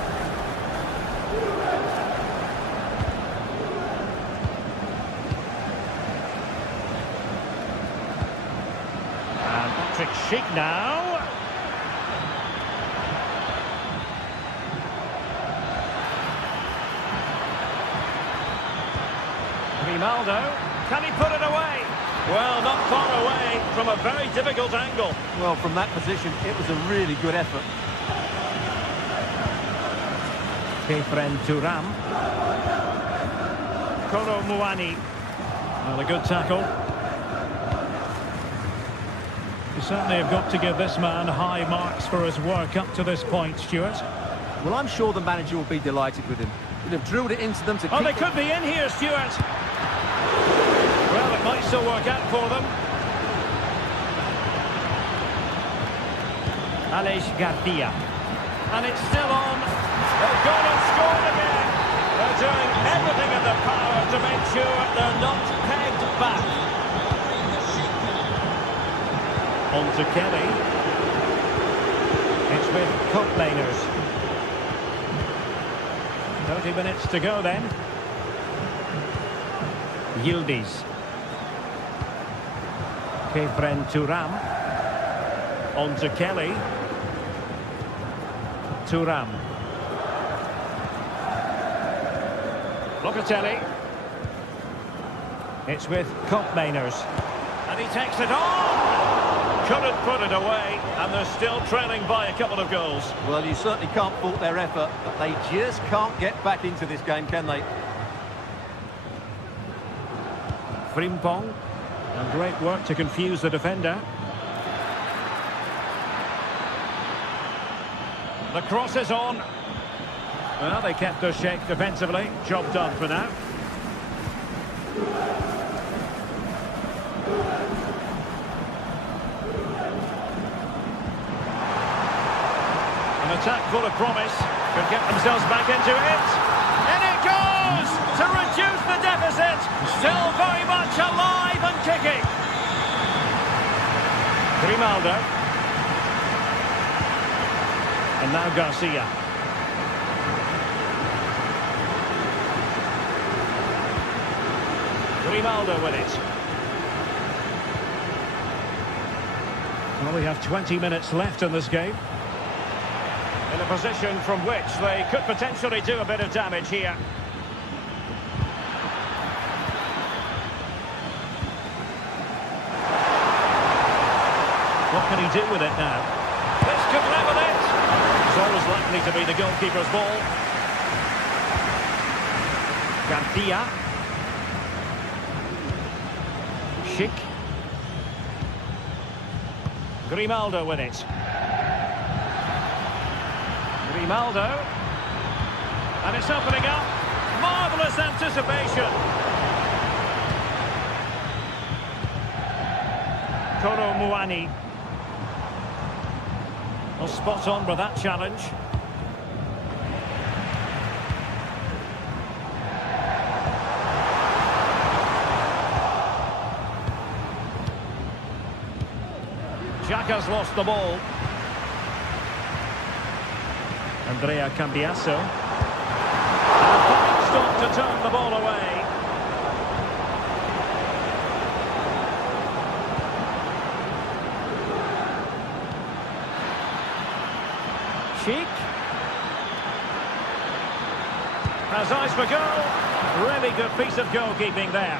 Chic now. Grimaldo. Can he put it away? Well, not far away from a very difficult angle. Well, from that position, it was a really good effort. Kefren Turam. Kolo Muani. Well, a good tackle. You certainly have got to give this man high marks for his work up to this point, Stuart. Well, I'm sure the manager will be delighted with him. He'd have drilled it into them to keep... Oh, they could be in here, Stuart. Well, it might still work out for them. Aleix Garcia. And it's still on. They've gone and scored again. They're doing everything in their power to make sure they're not pegged back. On to Kelly. It's with Coatlaners. 30 minutes to go then. Yildiz. Kefren Turam. On to Kelly. Turam. Locatelli. It's with Coatlaners. And he takes it on! Couldn't put it away, and they're still trailing by a couple of goals. Well, you certainly can't fault their effort, but they just can't get back into this game, can they? Frimpong, and great work to confuse the defender. The cross is on. Well, they kept their shape defensively. Job done for now. An attack full of promise. Could get themselves back into it. And it goes to reduce the deficit. Still very much alive and kicking. Grimaldo. And now Garcia. Grimaldo with it. Well, we have 20 minutes left in this game. In a position from which they could potentially do a bit of damage here. What can he do with it now? This could level it! It's always likely to be the goalkeeper's ball. Garcia. Schick. Grimaldo with it. Grimaldo. And it's opening up. Marvellous anticipation. Koro Muani. Well, spot on with that challenge. Xhaka's lost the ball. Andrea Cambiasso. And a fine stop to turn the ball away. Schick. Has eyes for goal. Really good piece of goalkeeping there.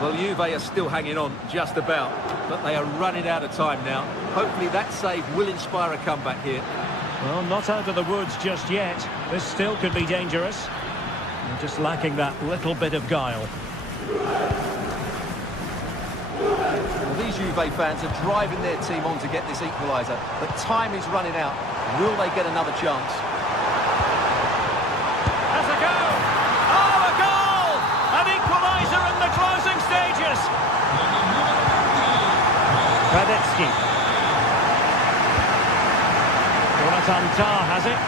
Well, Juve are still hanging on, just about, but they are running out of time now. Hopefully that save will inspire a comeback here. Well, not out of the woods just yet. This still could be dangerous. They're just lacking that little bit of guile. Well, these Juve fans are driving their team on to get this equaliser, but time is running out. Will they get another chance? Has a go! Oh, a goal! An equaliser in the closing stages! Radetsky. Jonathan Tah has it.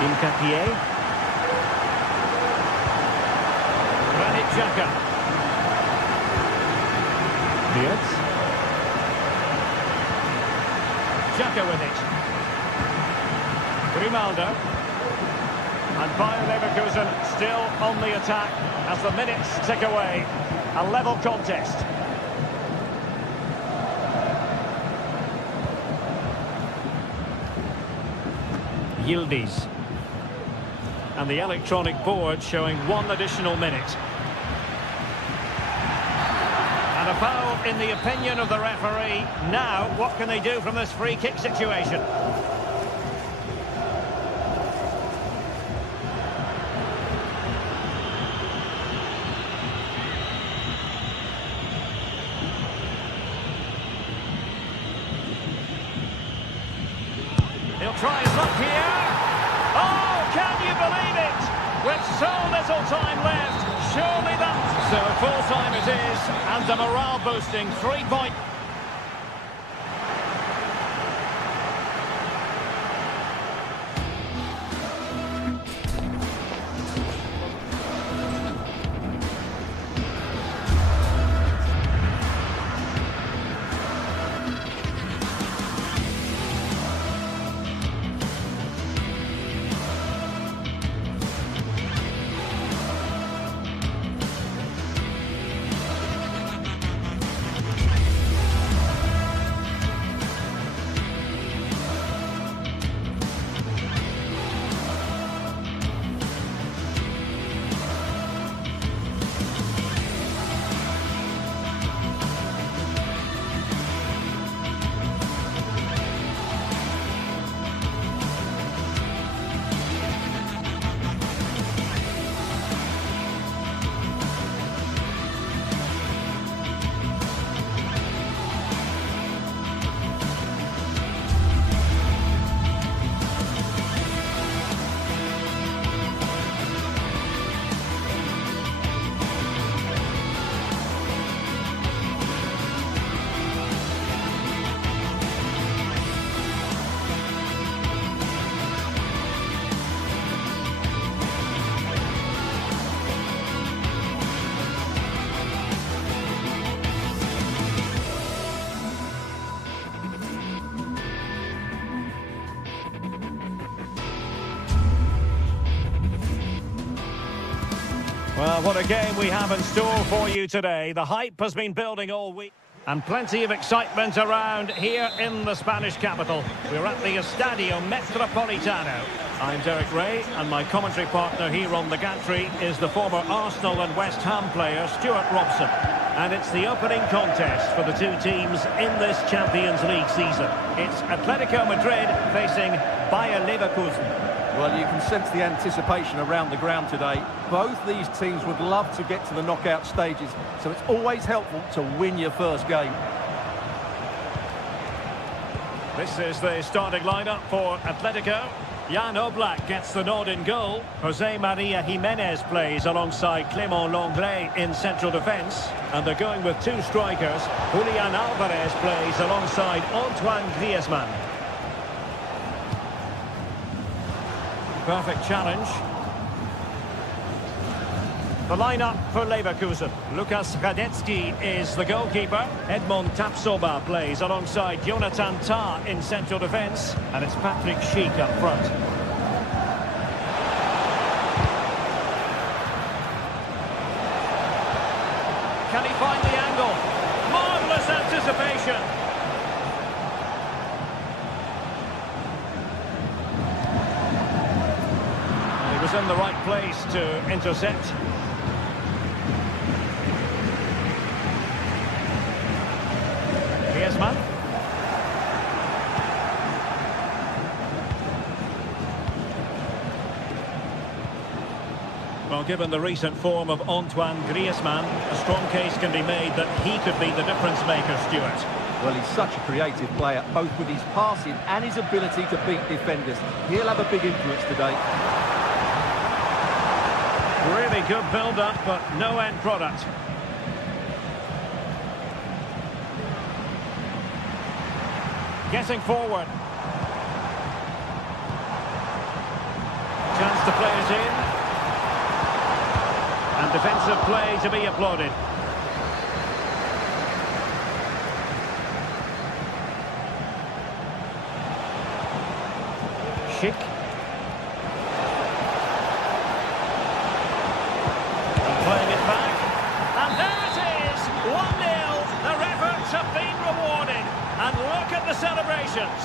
Incapié. Granit Xhaka. Beard. Xhaka with it. Grimaldo. And Bayer Leverkusen still on the attack as the minutes tick away. A level contest. Yildiz. And the electronic board showing 1 additional minute. And a foul in the opinion of the referee. Now, what can they do from this free kick situation? He'll try his luck here. Oh, can you believe it? With so little time left, surely that... So full time it is, and a morale-boosting 3-point... Well, what a game we have in store for you today. The hype has been building all week. And plenty of excitement around here in the Spanish capital. We're at the Estadio Metropolitano. I'm Derek Ray, and my commentary partner here on the gantry is the former Arsenal and West Ham player, Stuart Robson. And it's the opening contest for the two teams in this Champions League season. It's Atletico Madrid facing Bayer Leverkusen. Well, you can sense the anticipation around the ground today. Both these teams would love to get to the knockout stages, so it's always helpful to win your first game. This is the starting lineup for Atletico. Jan Oblak gets the nod in goal. Jose Maria Jimenez plays alongside Clément Lenglet in central defence. And they're going with two strikers. Julian Alvarez plays alongside Antoine Griezmann. Perfect challenge. The lineup for Leverkusen. Lukas Radetzky is the goalkeeper. Edmond Tapsoba plays alongside Jonathan Tah in central defence. And it's Patrick Schick up front. Can he find the angle? Marvellous anticipation. And he was in the right place to intercept. Griezmann. Well, given the recent form of Antoine Griezmann, a strong case can be made that he could be the difference maker, Stuart. Well, he's such a creative player, both with his passing and his ability to beat defenders. He'll have a big influence today. Really good build-up, but no end product. Getting forward. Chance to play it in. And defensive play to be applauded. Schick. And playing it back. And there it is! 1-0. Their efforts have been rewarded. And look at the celebrations.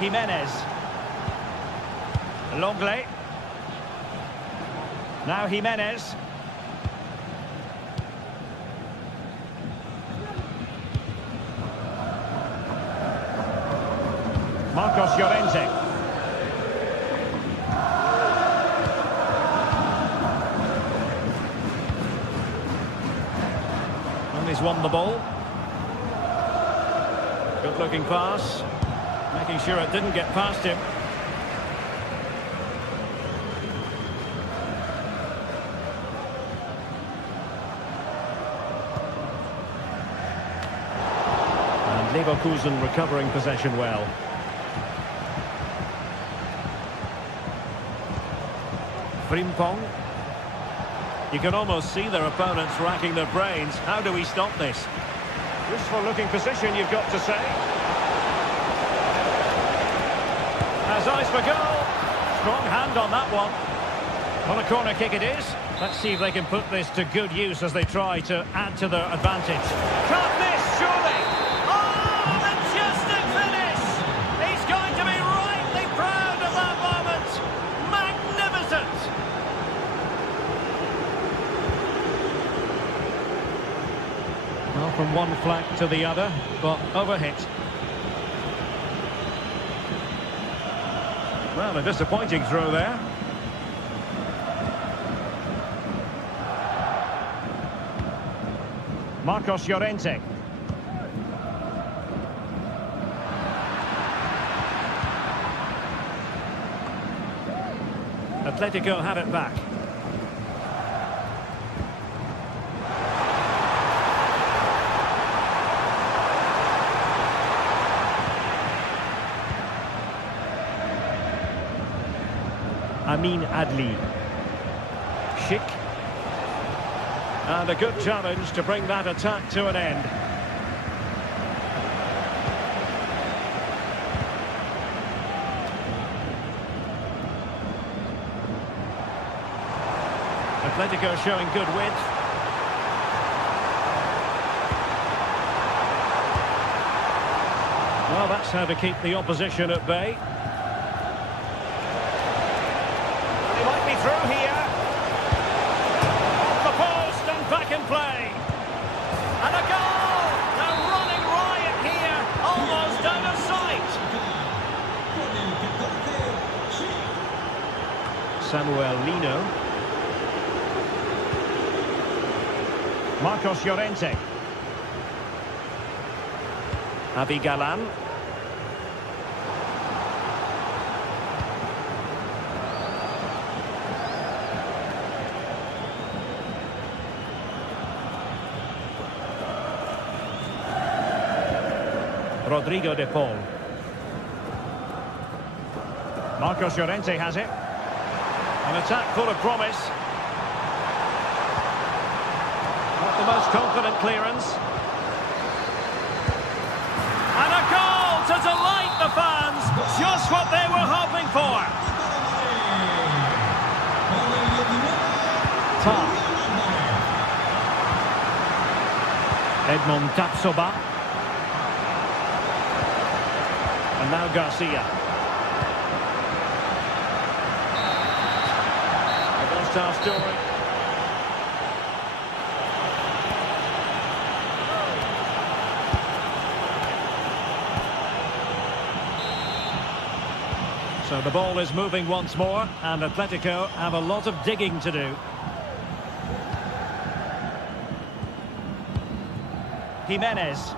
Jimenez. Lenglet. Now Jimenez. Marcos Llorente. And he's won the ball. Good looking pass. Making sure it didn't get past him. Leverkusen recovering possession well. Frimpong. You can almost see their opponents racking their brains. How do we stop this? Useful looking position, you've got to say. Has eyes for goal. Strong hand on that one. On a corner kick it is. Let's see if they can put this to good use as they try to add to their advantage. Can't miss, surely. Well, from one flank to the other, but overhit. Well, a disappointing throw there. Marcos Llorente. Atletico have it back. Amin Adli. Schick. And a good challenge to bring that attack to an end. Atletico showing good width. Well, that's how to keep the opposition at bay. He might be through here. Off the post and back in play. And a goal! They're running riot here, almost out of sight. Samuel Lino. Marcos Llorente. Abigalan. Rodrigo de Paul. Marcos Llorente has it. An attack full of promise. Not the most confident clearance. And a goal to delight the fans. Just what they were hoping for. Top. Edmond Tapsoba. And now Garcia. Against our story. So the ball is moving once more, and Atletico have a lot of digging to do. Jimenez.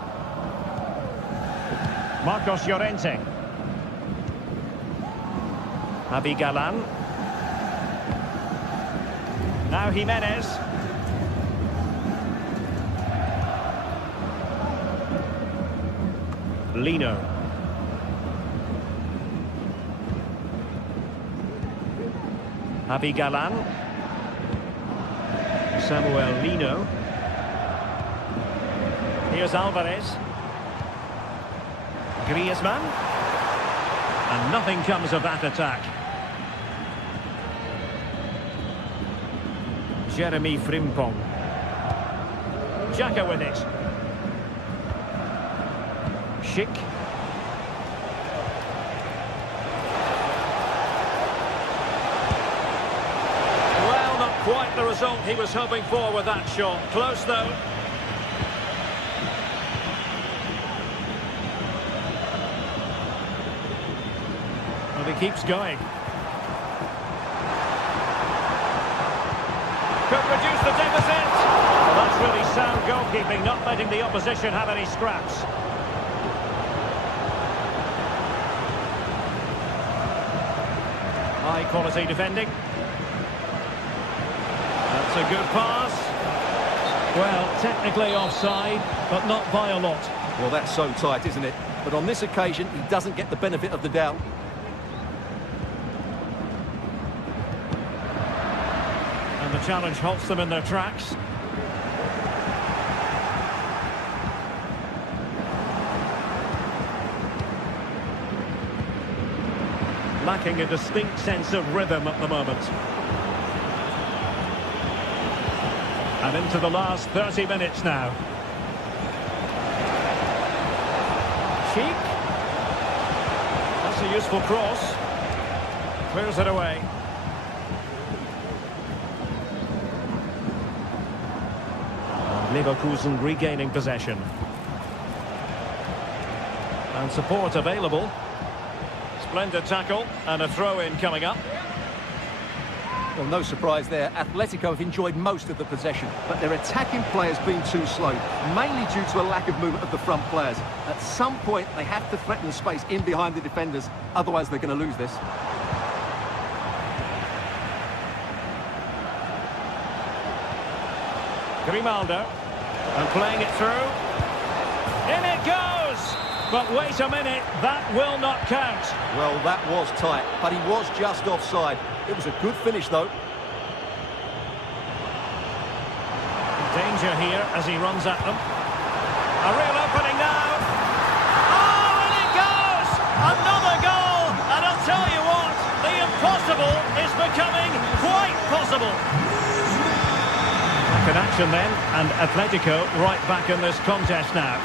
Marcos Llorente. Abigalan. Now Jimenez. Lino. Abigalan. Samuel Lino. Here's Alvarez. Griezmann. And nothing comes of that attack. Jeremy Frimpong. Xhaka with it. Schick. Well, not quite the result he was hoping for with that shot. Close though. Well, he keeps going. Could reduce the deficit. Well, that's really sound goalkeeping, not letting the opposition have any scraps. High quality defending. That's a good pass. Well, technically offside, but not by a lot. Well, that's so tight, isn't it? But on this occasion, he doesn't get the benefit of the doubt. And the challenge halts them in their tracks. Lacking a distinct sense of rhythm at the moment. And into the last 30 minutes now. Cheek. That's a useful cross. Clears it away. Leverkusen regaining possession. And support available. Splendid tackle and a throw-in coming up. Well, no surprise there. Atletico have enjoyed most of the possession, but their attacking play has been too slow, mainly due to a lack of movement of the front players. At some point, they have to threaten the space in behind the defenders, otherwise they're going to lose this. Grimaldo. And playing it through. In it goes! But wait a minute, that will not count. Well, that was tight, but he was just offside. It was a good finish, though. Danger here as he runs at them. A real opening now. Oh, and it goes! Another goal! And I'll tell you what, the impossible is becoming quite possible. Back in action then, and Atletico right back in this contest now.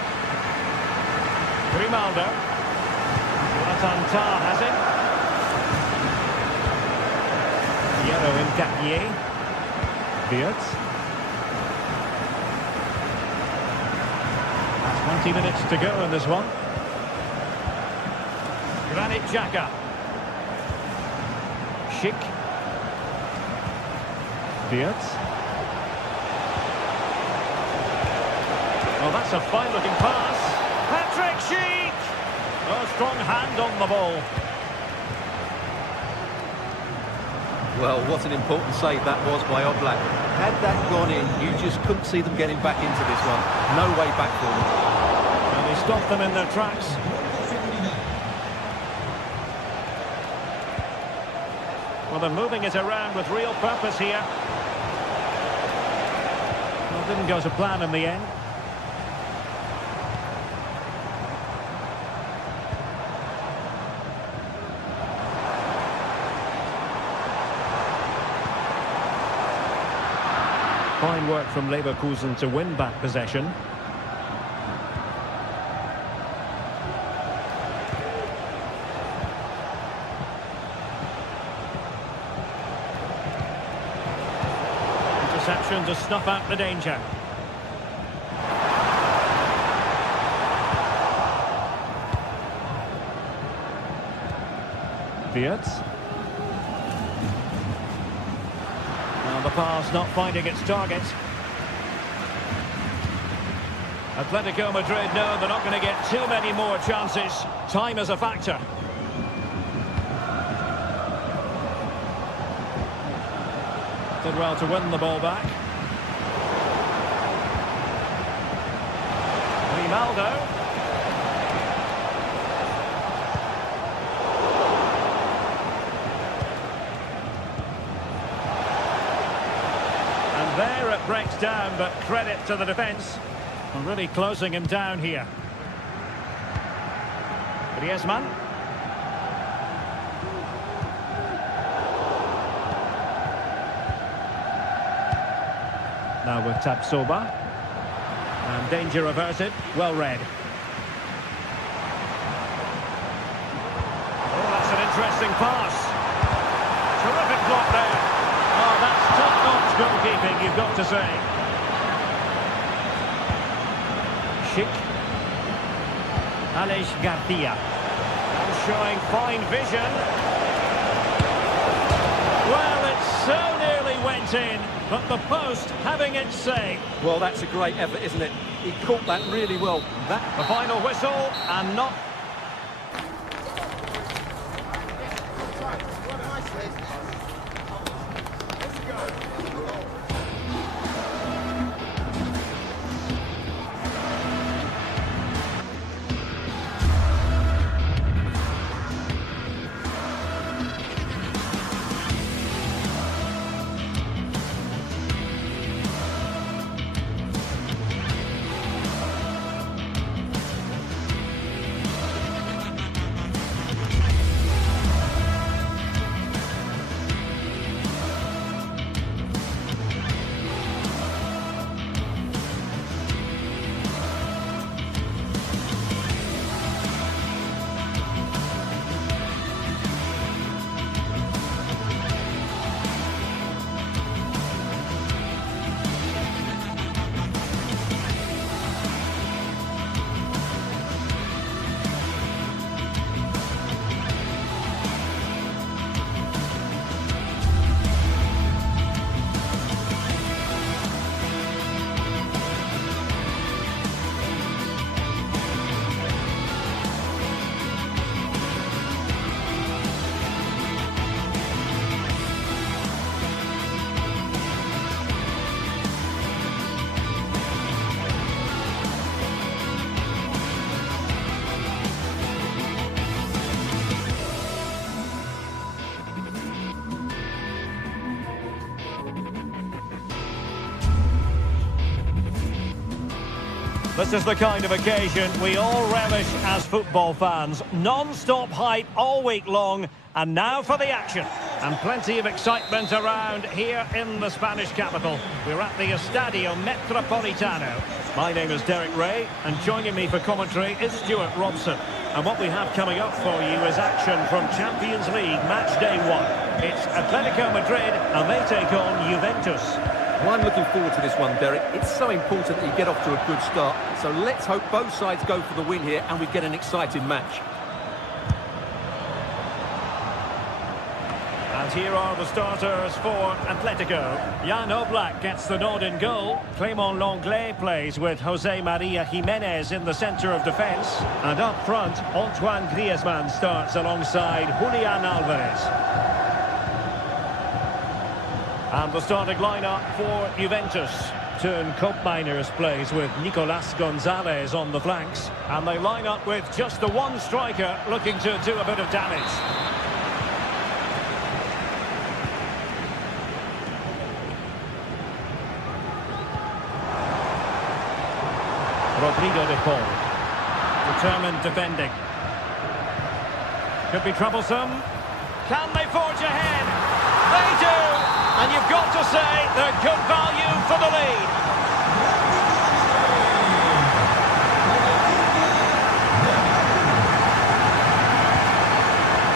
Grimaldo. Jonathan has it. Yellow in Gagne. Wirtz. 20 minutes to go in this one. Granit Xhaka. Schick. Wirtz. Oh, that's a fine-looking pass. Patrick Schick! Oh, strong hand on the ball. Well, what an important save that was by Oblak. Had that gone in, you just couldn't see them getting back into this one. No way back for them. And they stopped them in their tracks. Well, they're moving it around with real purpose here. Well, it didn't go to plan in the end. Fine work from Leverkusen to win back possession. Interception to snuff out the danger. Wirtz. The pass not finding its target. Atletico Madrid know they're not going to get too many more chances. Time is a factor. Did well to win the ball back. Grimaldo. There it breaks down, but credit to the defence. Really closing him down here. Griezmann. Now with Tapsoba. And danger averted. Well read. Oh, that's an interesting pass. Terrific block there. Oh, that's top-notch goalkeeping, you've got to say. Schick. Alex Garcia. And showing fine vision. Well, it so nearly went in, but the post having its say. Well, that's a great effort, isn't it? He caught that really well. The final whistle, and not... This is the kind of occasion we all relish as football fans. Non-stop hype all week long, and now for the action. And plenty of excitement around here in the Spanish capital. We're at the Estadio Metropolitano. My name is Derek Ray, and joining me for commentary is Stuart Robson. And what we have coming up for you is action from Champions League match day 1. It's Atletico Madrid, and they take on Juventus. Well, I'm looking forward to this one, Derek. It's so important that you get off to a good start. So let's hope both sides go for the win here and we get an exciting match. And here are the starters for Atletico. Jan Oblak gets the nod in goal. Clément Lenglet plays with Jose Maria Jimenez in the centre of defence. And up front, Antoine Griezmann starts alongside Julian Alvarez. And the starting lineup for Juventus. Teun Koopmeiners plays with Nicolas Gonzalez on the flanks. And they line up with just the one striker looking to do a bit of damage. Rodrigo de Paul. Determined defending. Could be troublesome. Can they forge ahead? They do! And you've got to say they're good value for the lead.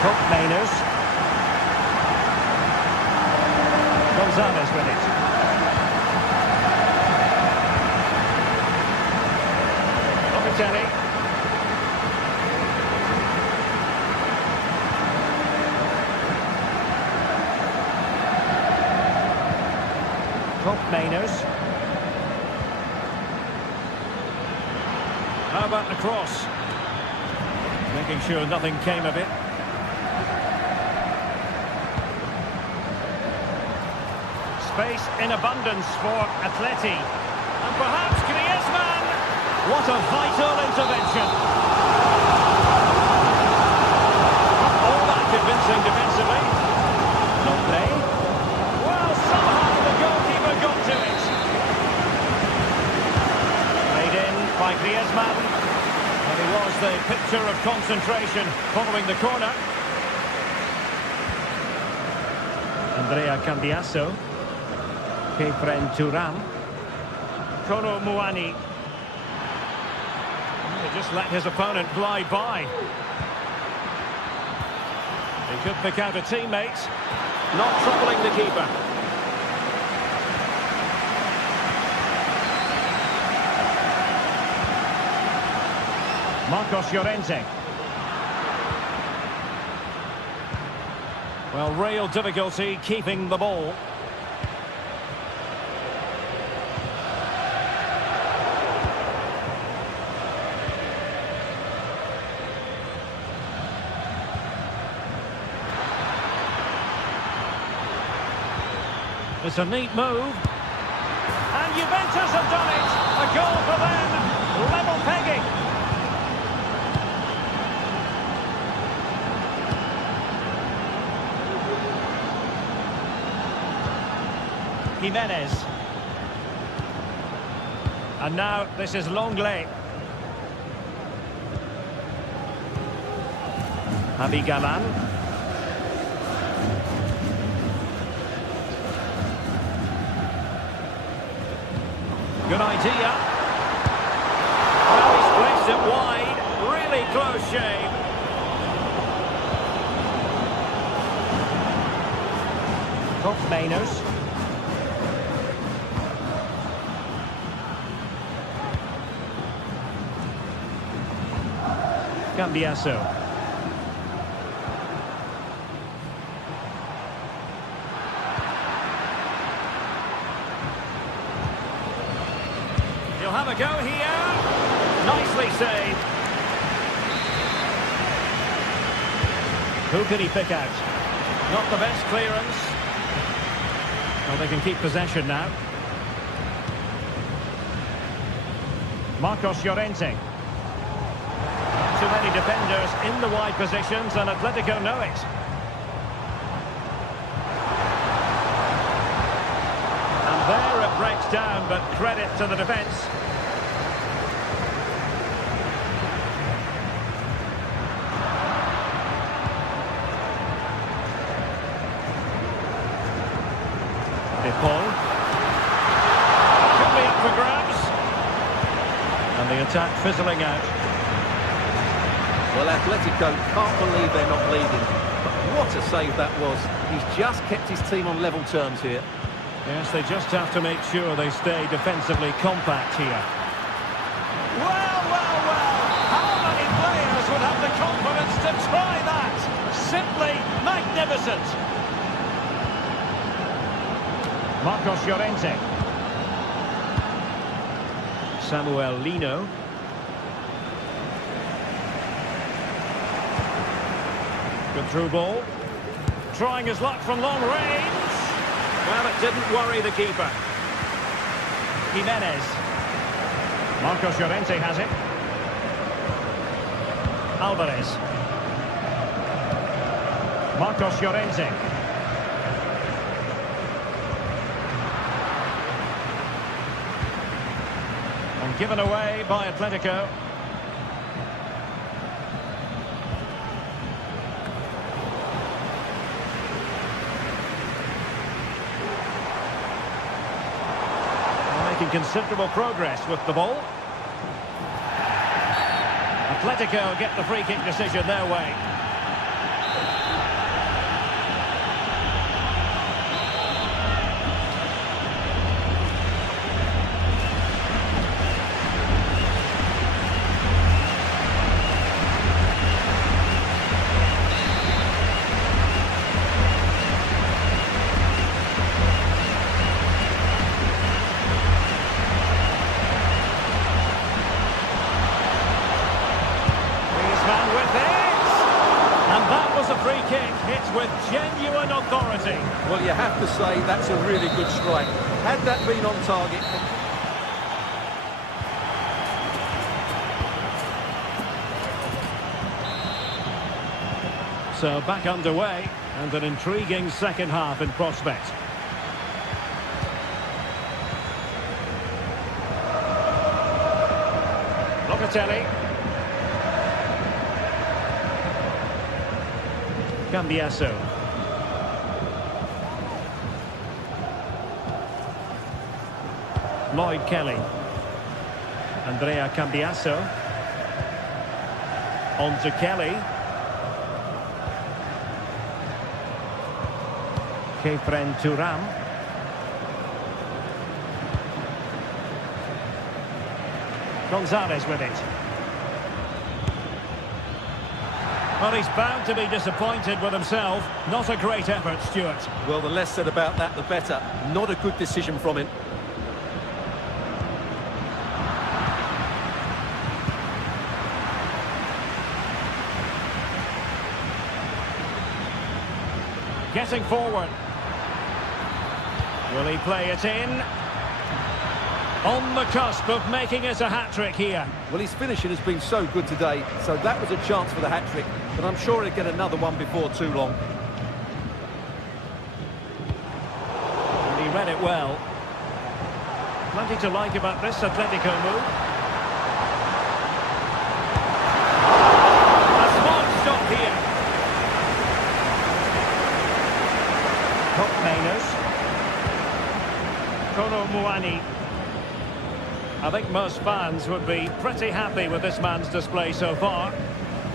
Koopmeiners. Gonzalez with it. Locatelli. Koopmeiners. How about the cross? Making sure nothing came of it. Space in abundance for Atleti. And perhaps Griezmann. What a vital intervention. All that convincing defensively. Lenglet. Well, somehow the goalkeeper got to it. Played in by Griezmann. And he was the picture of concentration following the corner. Andrea Cambiasso. Kefren Turam. Kolo Muani. He just let his opponent glide by. He could pick out a teammate. Not troubling the keeper. Marcos Llorente. Well, real difficulty keeping the ball. It's a neat move. And Juventus have done it. A goal for them. Level pegging. Jimenez. And now this is Lenglet. Javi Galan. Good idea. Well, he's placed it wide. Really close shave. Koopmeiners. Cambiasso. He'll have a go here. Nicely saved. Who can he pick out? Not the best clearance. Well, they can keep possession now. Marcos Llorente. Too many defenders in the wide positions, and Atletico know it. And there it breaks down, but credit to the defence. attack fizzling out. Well, Atletico can't believe they're not leading. But what a save that was. He's just kept his team on level terms here. Yes, they just have to make sure they stay defensively compact here. Well, well, well! How many players would have the confidence to try that? Simply magnificent! Marcos Llorente. Samuel Lino. Good through ball. Trying his luck from long range. Well, it didn't worry the keeper. Jimenez. Marcos Llorente has it. Alvarez. Marcos Llorente. And given away by Atletico. Making considerable progress with the ball. Atletico get the free kick decision their way. A free kick hits with genuine authority. Well, you have to say that's a really good strike. Had that been on target... So back underway and an intriguing second half in prospect. Locatelli. Cambiasso. Lloyd Kelly. Andrea Cambiasso. On to Kelly. Kefren Turam. Gonzalez with it. Well, he's bound to be disappointed with himself. Not a great effort, Stuart. Well, the less said about that, the better. Not a good decision from him. Getting forward. Will he play it in? On the cusp of making it a hat-trick here. Well, his finishing has been so good today, so that was a chance for the hat-trick, but I'm sure he'll get another one before too long. And he read it well. Plenty to like about this Atletico move. A smart stop here. Top Mainers. Kono Muani. I think most fans would be pretty happy with this man's display so far.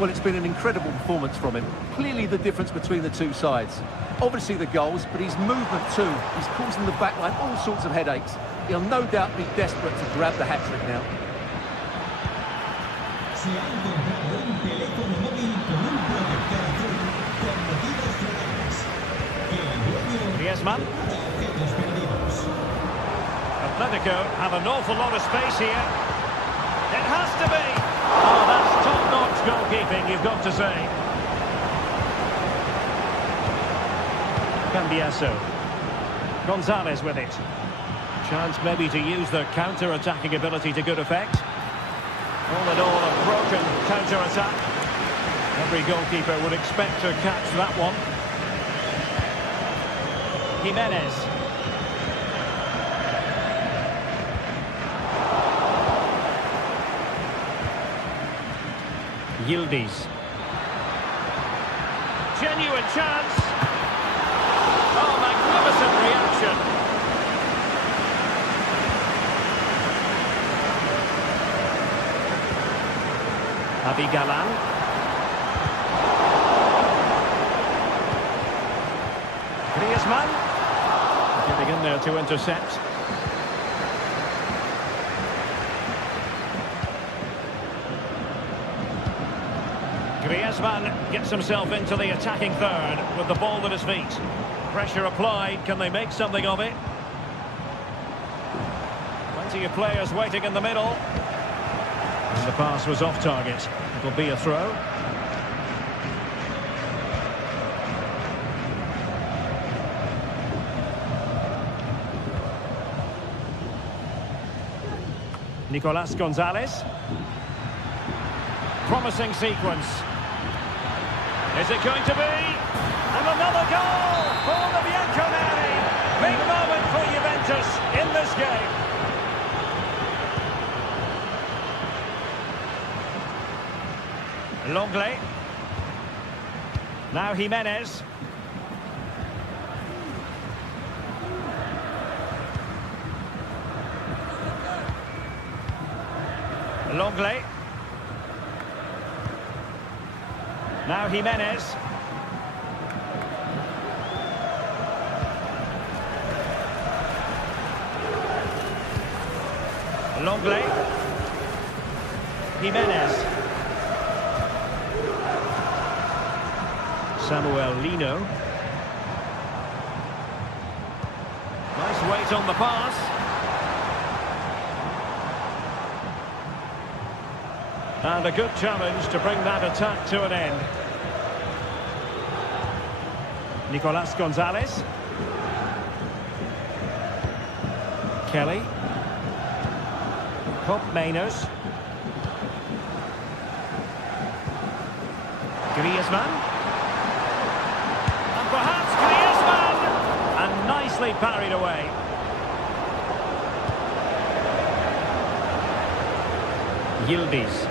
Well, it's been an incredible performance from him. Clearly the difference between the two sides. Obviously the goals, but his movement too. He's causing the backline all sorts of headaches. He'll no doubt be desperate to grab the hat-trick now. Se ha encontrado un teléfono móvil con un protector azul con motivos flotantes. El dueño Griezmann. objetos perdidos. Atletico have an awful lot of space here. It has to be. Oh, that's top-notch goalkeeping, you've got to say. Cambiasso. Gonzalez with it. Chance maybe to use their counter-attacking ability to good effect. All in all, a broken counter-attack. Every goalkeeper would expect to catch that one. Jimenez. Yildiz. Genuine chance. Oh, magnificent reaction. Galan. Griezmann. Getting in there to intercept. Griezmann gets himself into the attacking third with the ball at his feet. Pressure applied. Can they make something of it? Plenty of players waiting in the middle. And the pass was off target. It'll be a throw. Nicolas Gonzalez. Promising sequence. Is it going to be? And another goal for the Bianconeri. Big moment for Juventus in this game. Longley. Now Jimenez. Longley. Now Jimenez. Longley. Jimenez. Samuel Lino. Nice weight on the pass. And a good challenge to bring that attack to an end. Nicolas Gonzalez. Kelly. Pop Mainers. Griezmann. And perhaps Griezmann! And nicely parried away. Yildiz.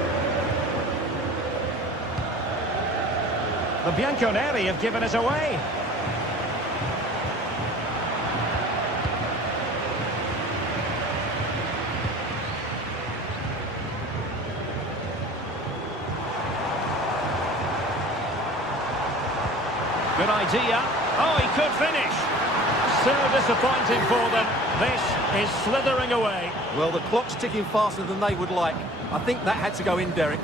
The Bianconeri have given us away. Good idea. Oh, he could finish. So disappointing for them. This is slithering away. Well, the clock's ticking faster than they would like. I think that had to go in, Derek.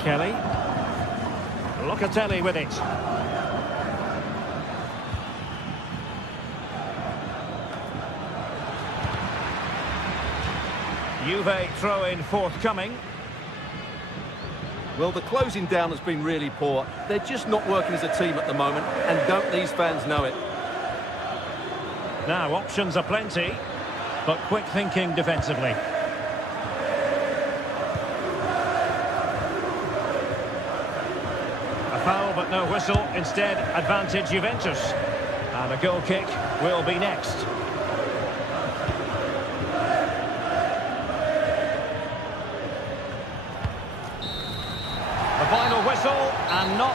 Kelly. Locatelli with it. Juve throw-in forthcoming. Well, the closing down has been really poor. They're just not working as a team at the moment, and don't these fans know it? Now, options are plenty, but quick thinking defensively. Foul, but no whistle. Instead, advantage Juventus. And a goal kick will be next. The final whistle, and not...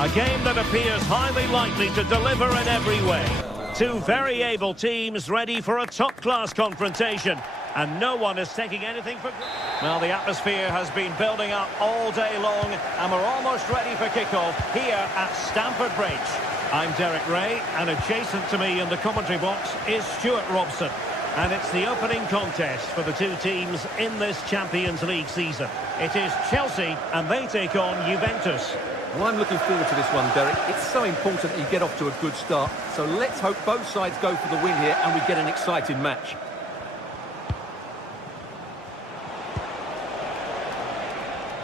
A game that appears highly likely to deliver in every way. Two very able teams ready for a top-class confrontation. And no one is taking anything for granted. Well, the atmosphere has been building up all day long, and we're almost ready for kickoff here at Stamford Bridge. I'm Derek Ray, and adjacent to me in the commentary box is Stuart Robson. And it's the opening contest for the two teams in this Champions League season. It is Chelsea, and they take on Juventus. Well, I'm looking forward to this one, Derek. It's so important that you get off to a good start. So let's hope both sides go for the win here and we get an exciting match.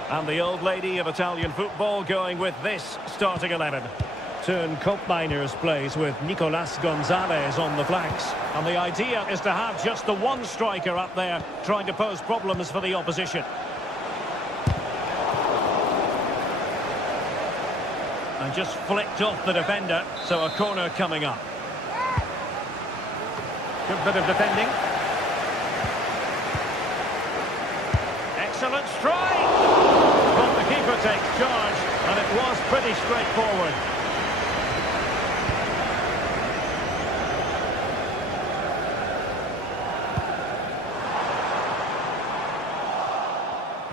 And the old lady of Italian football going with this starting 11. Turn Koopmeiners plays with Nicolas Gonzalez on the flanks. And the idea is to have just the one striker up there trying to pose problems for the opposition. And just flicked off the defender, so a corner coming up. Good bit of defending. Excellent strike! But the keeper takes charge, and it was pretty straightforward.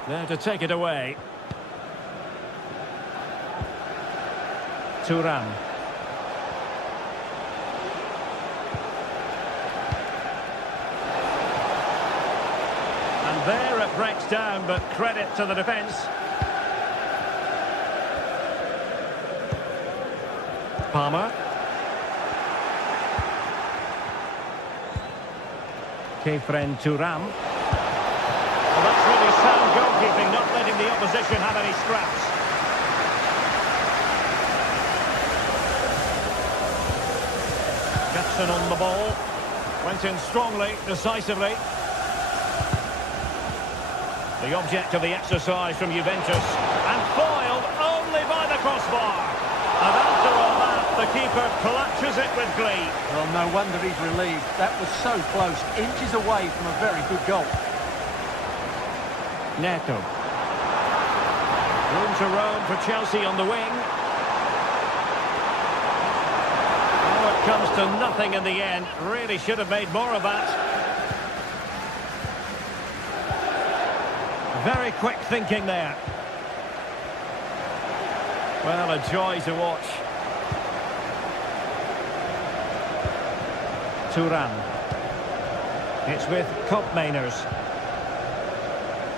There to take it away. Thuram. And there it breaks down, but credit to the defence. Palmer. Kefren Thuram. Well, that's really sound goalkeeping, not letting the opposition have any scraps. Jackson on the ball. Went in strongly, decisively. The object of the exercise from Juventus. And foiled only by the crossbar. And after all that, the keeper clutches it with glee. Well, no wonder he's relieved. That was so close, inches away from a very good goal. Neto. Room to roam for Chelsea on the wing. Oh, it comes to nothing in the end. Really should have made more of that. Very quick thinking there. Well, a joy to watch. Thuram. It's with Koopmeiners.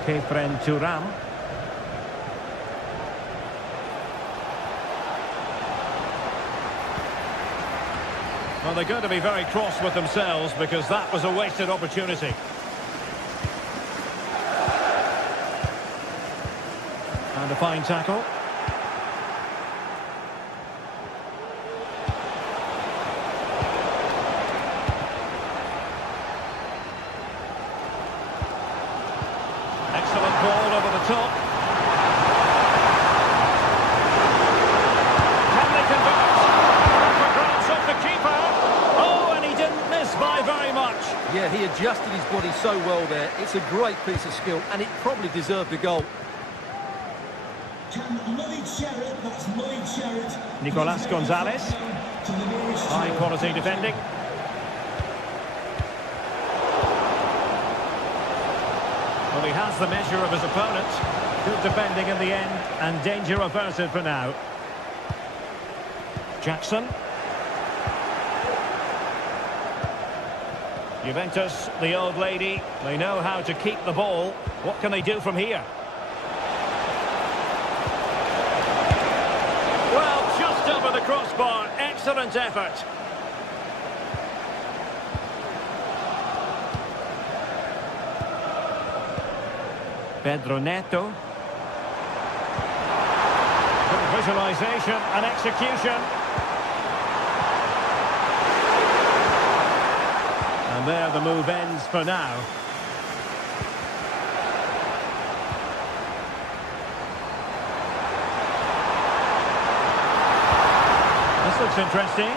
Kefren Thuram. Well, they're going to be very cross with themselves because that was a wasted opportunity. And a fine tackle. Excellent ball over the top. Can they convert? For grabs of the keeper. Oh, and he didn't miss by very much. Yeah, he adjusted his body so well there. It's a great piece of skill, and it probably deserved a goal. Nicolas Gonzalez. High quality defending. Well, he has the measure of his opponent. Good defending in the end, and danger averted for now. Jackson. Juventus, the old lady, they know how to keep the ball. What can they do from here? Well, just over the crossbar. Excellent effort. Pedro Neto. Good visualization and execution. And there the move ends for now. This looks interesting.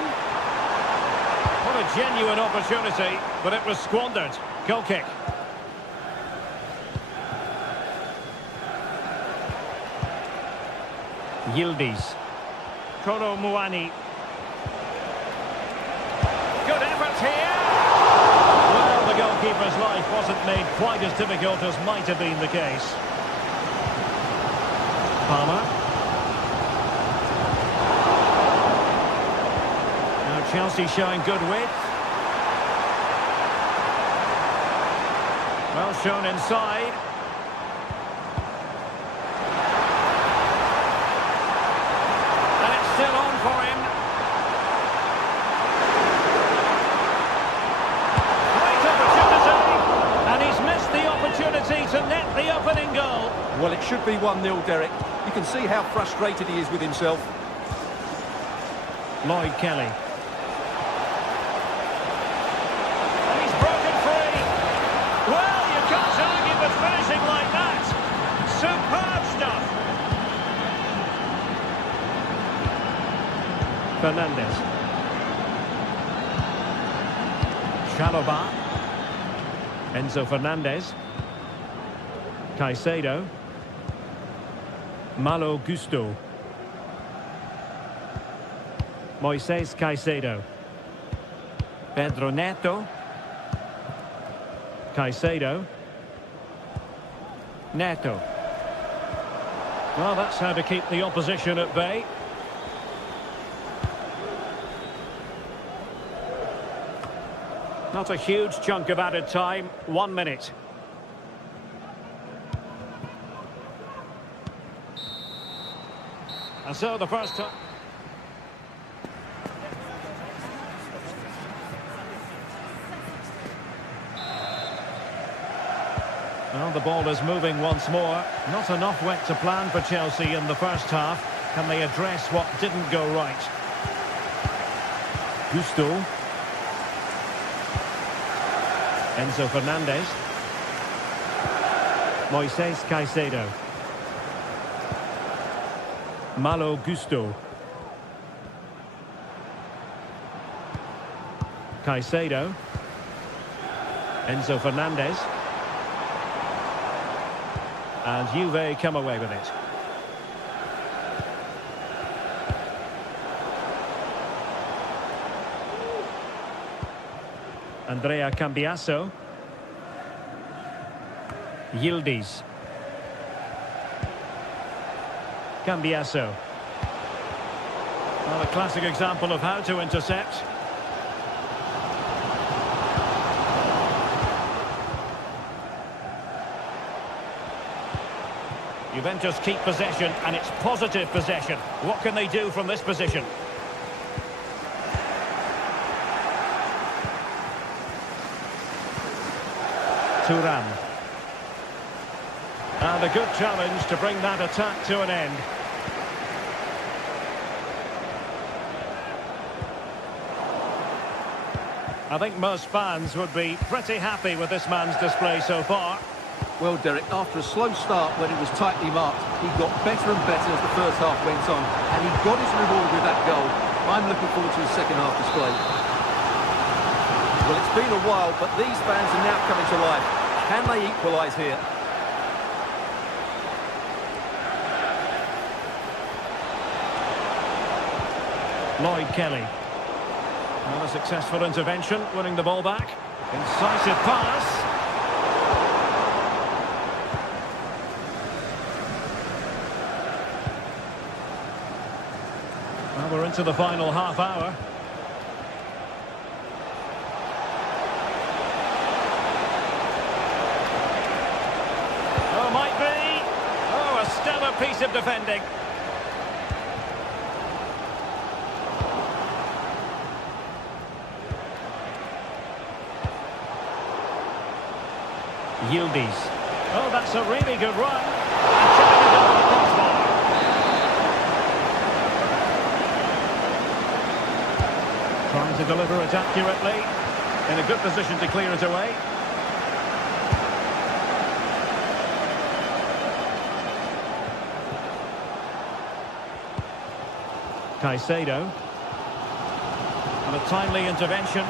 What a genuine opportunity, but it was squandered. Goal kick. Yildiz. Kolo Muani. Good effort here. Well, the goalkeeper's life wasn't made quite as difficult as might have been the case. Palmer. Chelsea showing good width. Well shown inside. And it's still on for him. Great opportunity. And he's missed the opportunity to net the opening goal. Well, it should be 1-0, Derek. You can see how frustrated he is with himself. Lloyd Kelly. And he's broken free. Well, you can't argue with finishing like that. Superb stuff. Fernandes. Chalobah. Enzo Fernandez. Caicedo. Malo Gusto. Moises Caicedo. Pedro Neto. Caicedo. Neto. Well, that's how to keep the opposition at bay. Not a huge chunk of added time. 1 minute. And so the first time. Well, the ball is moving once more. Not enough wet to plan for Chelsea in the first half. Can they address what didn't go right? Gusto. Enzo Fernandez. Moises Caicedo. Malo Gusto. Caicedo. Enzo Fernandez. And Juve come away with it. Andrea Cambiasso. Yildiz. Cambiasso. Well, a classic example of how to intercept. Juventus keep possession, and it's positive possession. What can they do from this position? Thuram. And a good challenge to bring that attack to an end. I think most fans would be pretty happy with this man's display so far. Well, Derek, after a slow start when it was tightly marked, he got better and better as the first half went on, and he got his reward with that goal. I'm looking forward to his second half display. Well, it's been a while, but these fans are now coming to life. Can they equalise here? Lloyd Kelly. Not a successful intervention, winning the ball back. Incisive pass. Well, we're into the final half hour. Oh, might be. Oh, a stellar piece of defending. Yildiz. Oh, that's a really good run. And chipping it over the crossbar. Trying to deliver it accurately. In a good position to clear it away. Caicedo. And a timely intervention.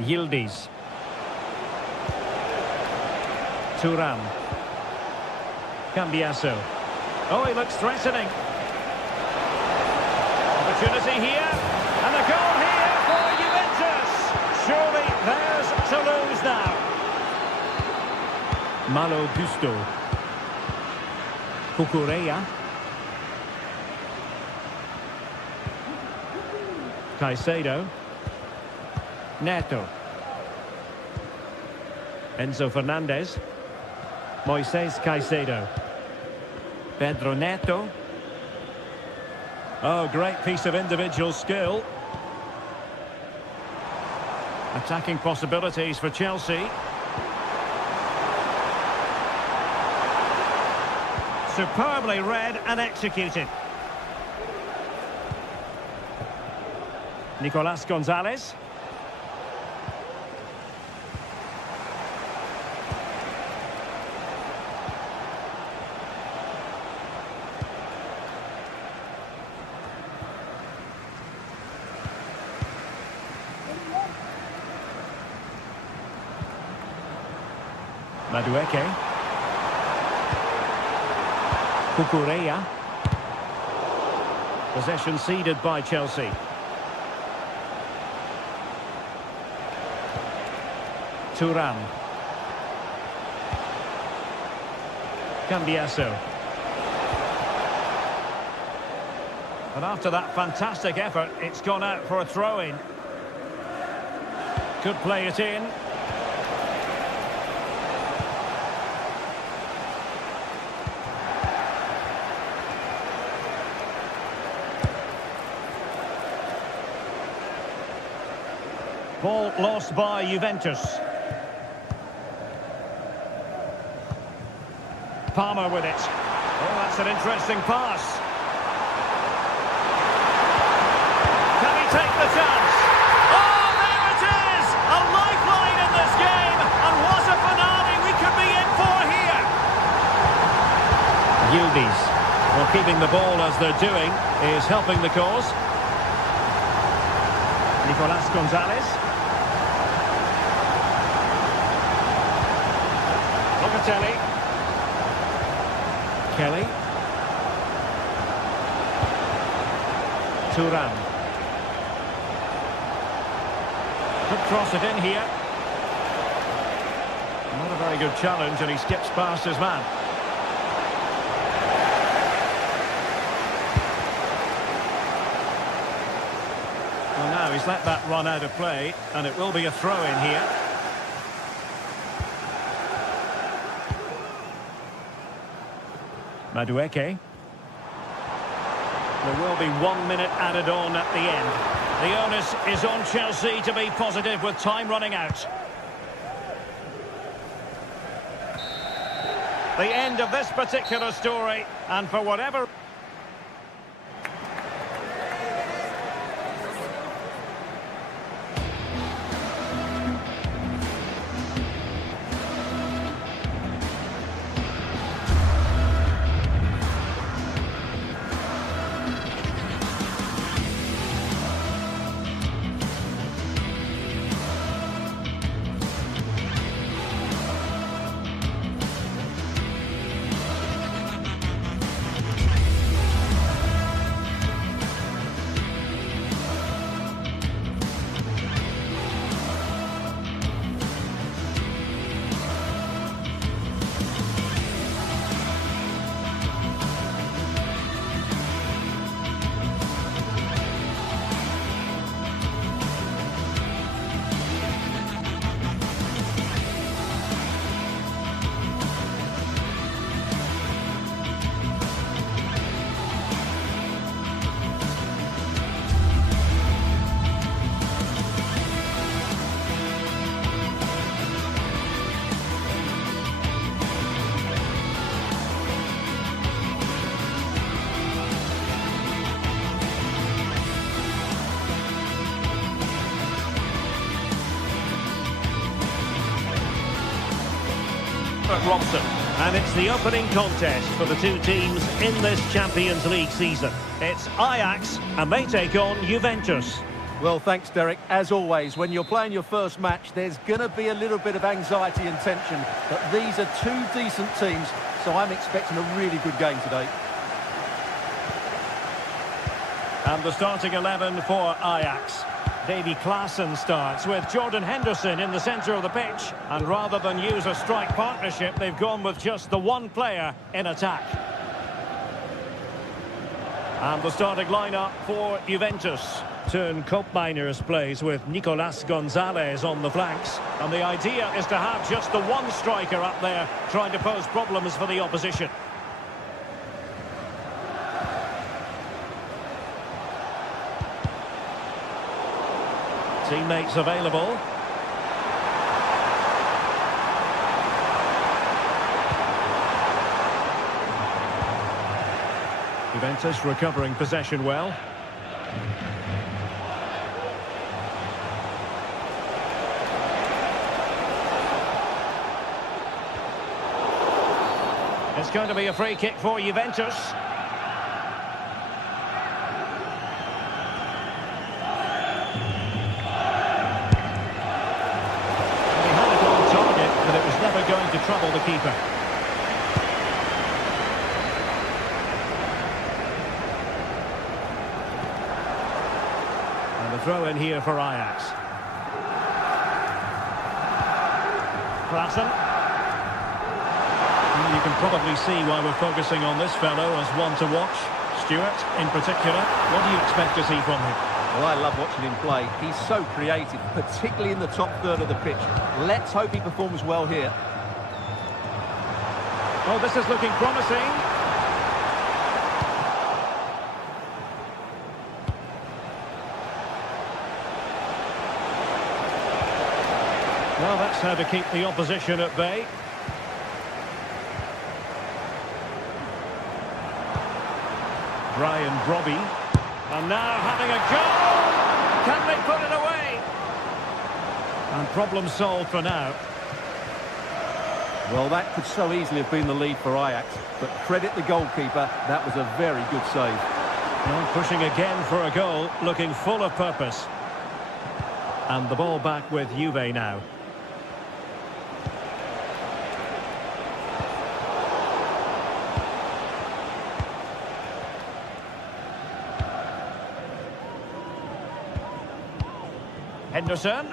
Yildiz. Thuram. Cambiasso. Oh, he looks threatening. Opportunity here. And the goal here. Malo Gusto. Cucurella. Caicedo. Neto. Enzo Fernandez. Moises Caicedo. Pedro Neto. Oh, great piece of individual skill. Attacking possibilities for Chelsea. Superbly read and executed. Nicolas Gonzalez. Madueke. Cucurella. Possession ceded by Chelsea. Thuram. Cambiaso. And after that fantastic effort, it's gone out for a throw-in. Could play it in. Ball lost by Juventus. Palmer with it. Oh, that's an interesting pass. Can he take the chance? Oh, there it is! A lifeline in this game. And what a finale we could be in for here. Yildiz, well, keeping the ball as they're doing, is helping the cause. Nicolas Gonzalez. Locatelli. Kelly. Thuram. Could cross it in here. Not a very good challenge, and he skips past his man. Well, now he's let that run out of play, and it will be a throw-in here. Madueke. There will be 1 minute added on at the end. The onus is on Chelsea to be positive with time running out. The end of this particular story, and for whatever... Robson. And it's the opening contest for the two teams in this Champions League season. It's Ajax, and they take on Juventus. Well, thanks, Derek. As always, when you're playing your first match, there's going to be a little bit of anxiety and tension. But these are two decent teams, so I'm expecting a really good game today. And the starting 11 for Ajax. Davy Klaassen starts with Jordan Henderson in the centre of the pitch. And rather than use a strike partnership, they've gone with just the one player in attack. And the starting lineup for Juventus. Turn Koopmeiners plays with Nicolas Gonzalez on the flanks. And the idea is to have just the one striker up there trying to pose problems for the opposition. Teammates available. Juventus recovering possession well. It's going to be a free kick for Juventus. He had it on target, but it was never going to trouble the keeper. And a throw in here for Ajax. Klaassen. You can probably see why we're focusing on this fellow as one to watch. Stuart, in particular, what do you expect to see from him? Well, I love watching him play. He's so creative, particularly in the top third of the pitch. Let's hope he performs well here. Oh, this is looking promising. Well, that's how to keep the opposition at bay. Brian Brobby, and now having a go! Can they put it away? And problem solved for now. Well, that could so easily have been the lead for Ajax, but credit the goalkeeper, that was a very good save. Well, pushing again for a goal, looking full of purpose. And the ball back with Juve now. Henderson.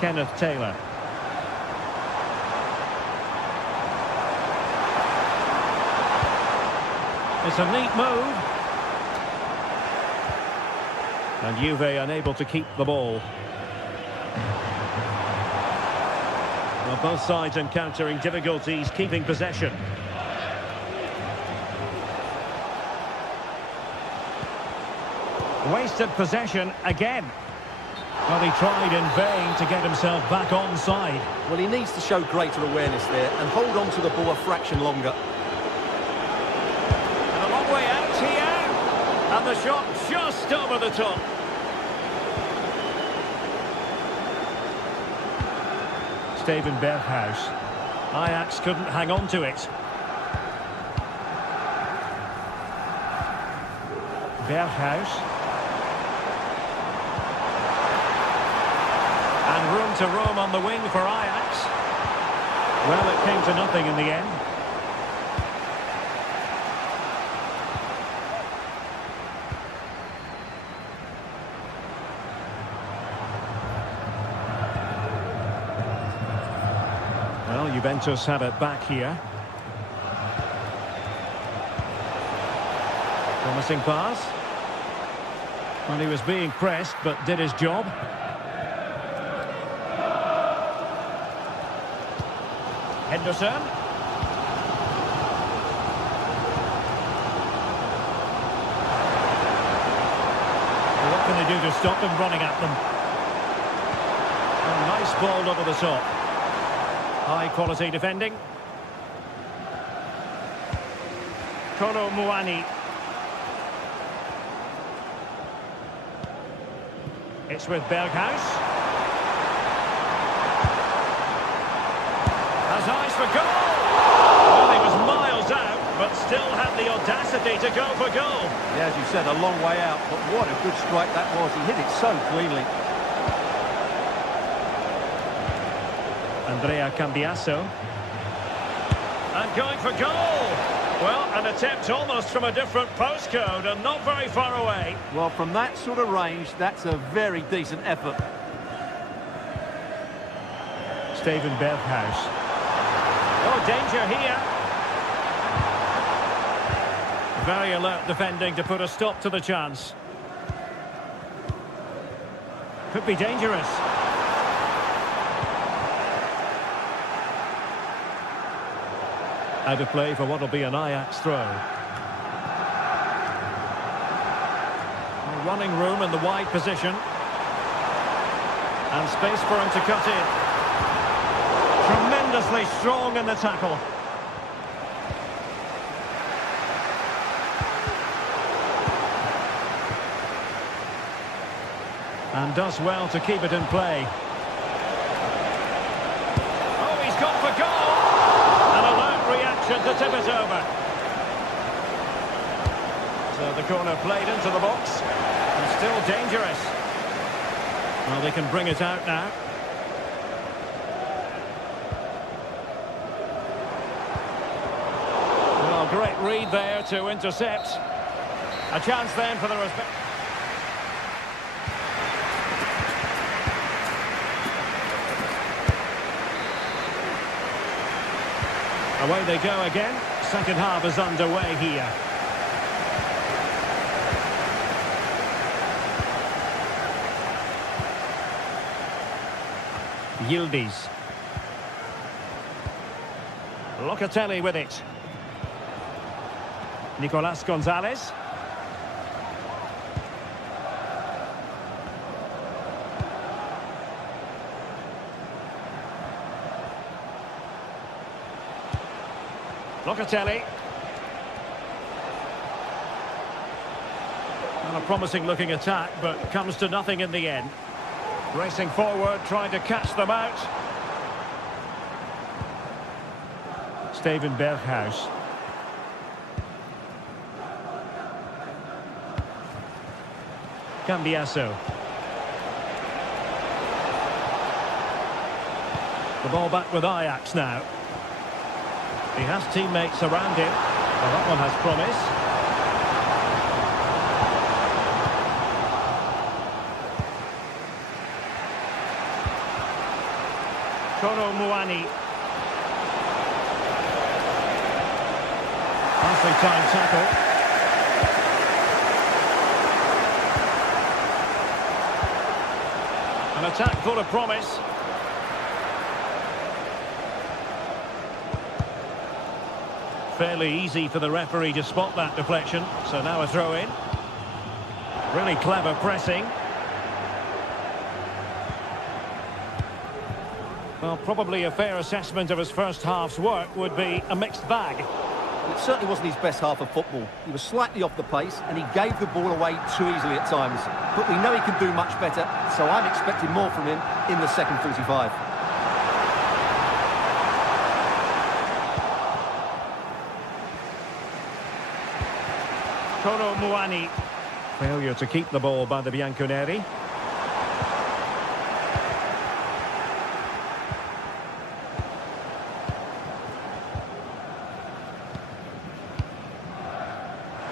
Kenneth Taylor. It's a neat move. And Juve unable to keep the ball. Well, both sides encountering difficulties keeping possession. Wasted possession again. Well, he tried in vain to get himself back onside. Well, he needs to show greater awareness there and hold on to the ball a fraction longer. And a long way out here. And the shot just over the top. Steven Berghuis. Ajax couldn't hang on to it. Berghuis. And room to roam on the wing for Ajax. Well, it came to nothing in the end. Well, Juventus have it back here. Promising pass. Well, he was being pressed, but did his job. Henderson. Well, what can they do to stop them running at them? A nice ball over the top. High quality defending. Kolo Muani. It's with Berghuis. Has eyes for goal! Well, he was miles out, but still had the audacity to go for goal. Yeah, as you said, a long way out, but what a good strike that was. He hit it so cleanly. Andrea Cambiasso. And going for goal! Well, an attempt almost from a different postcode and not very far away. Well, from that sort of range, that's a very decent effort. Steven Berghuis. Oh, danger here. Very alert defending to put a stop to the chance. Could be dangerous. Out of play for what will be an Ajax throw. Running room in the wide position. And space for him to cut in. Tremendously strong in the tackle. And does well to keep it in play. Oh, he's gone for goal! An alert reaction to tip it over. So the corner played into the box. And still dangerous. Well, they can bring it out now. Well, great read there to intercept. A chance then for the respect. Away they go again. Second half is underway here. Yildiz. Locatelli with it. Nicolas Gonzalez. Locatelli. Well, a promising looking attack, but comes to nothing in the end. Racing forward, trying to catch them out. Steven Berghuis. Cambiasso. The ball back with Ajax now. He has teammates around him. Well, that one has promise. Kolo Muani. Passing time tackle. An attack full of promise. Fairly easy for the referee to spot that deflection. So now a throw in. Really clever pressing. Well, probably a fair assessment of his first half's work would be a mixed bag. It certainly wasn't his best half of football. He was slightly off the pace and he gave the ball away too easily at times. But we know he can do much better, so I'm expecting more from him in the second 45. Kolo Muani. Failure to keep the ball by the Bianconeri.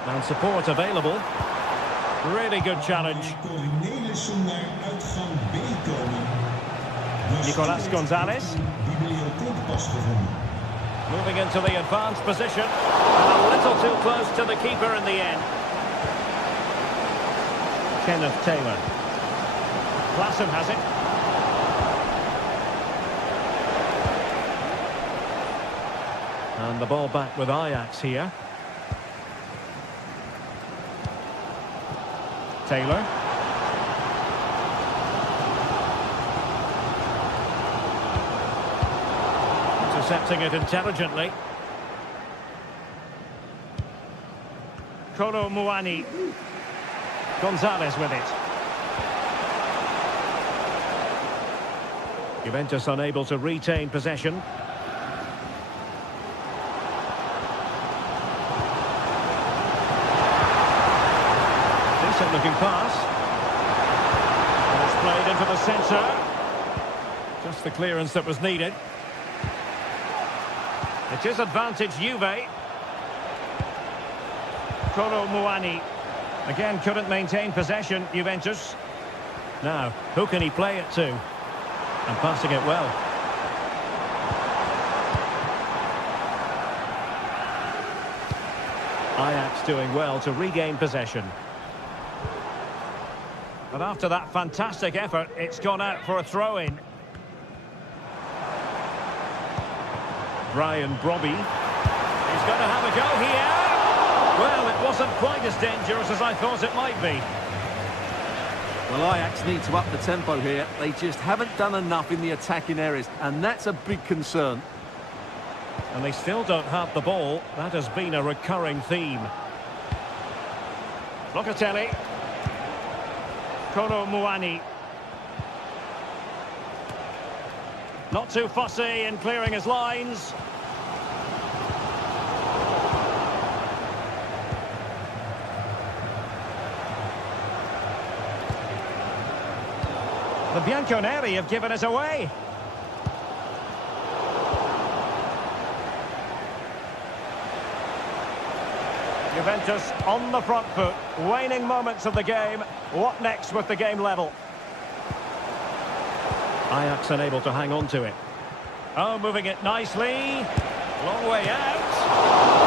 And support available. Really good challenge. Nicolas Gonzalez. Moving into the advanced position. And a little too close to the keeper in the end. Kenneth Taylor. Klassen has it. And the ball back with Ajax here. Taylor. Intercepting it intelligently. Kolo Muani. Gonzalez with it. Juventus unable to retain possession. Decent looking pass. And it's played into the centre. Just the clearance that was needed. It is advantage Juve. Kolo Muani. Again, couldn't maintain possession, Juventus. Now, who can he play it to? And passing it well. Ajax doing well to regain possession. But after that fantastic effort, it's gone out for a throw-in. Brian Brobby. He's going to have a go here. Well, it wasn't quite as dangerous as I thought it might be. Well, Ajax need to up the tempo here. They just haven't done enough in the attacking areas, and that's a big concern. And they still don't have the ball. That has been a recurring theme. Locatelli. Kolo Muani. Not too fussy in clearing his lines. The Bianconeri have given us away. Juventus on the front foot. Waning moments of the game. What next with the game level? Ajax unable to hang on to it. Oh, moving it nicely. Long way out.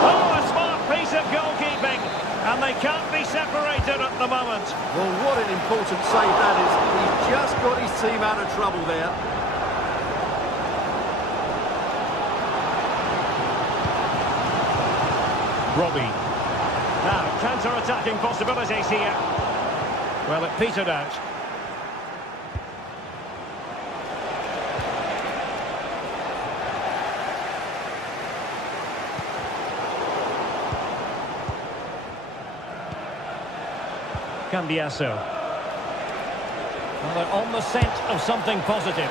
Oh, a smart piece of goalkeeping. And they can't be separated at the moment. Well, what an important save that is. He's just got his team out of trouble there. Robbie. Now, counter-attacking possibilities here. Well, it petered out. Cambiaso. Well, they're on the scent of something positive.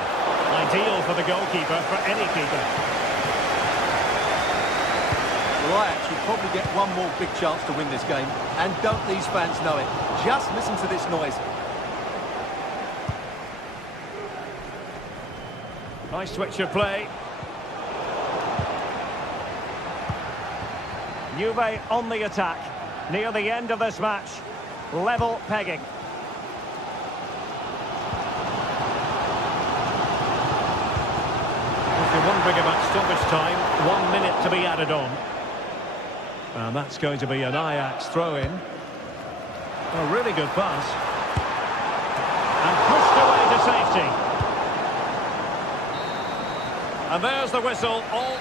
Ideal for the goalkeeper, for any keeper. Well, Ajax will probably get one more big chance to win this game. And don't these fans know it? Just listen to this noise. Nice switch of play. Juve on the attack. Near the end of this match. Level pegging. After one bigger match stoppage time, 1 minute to be added on. And that's going to be an Ajax throw-in. A really good pass. And pushed away to safety. And there's the whistle. All.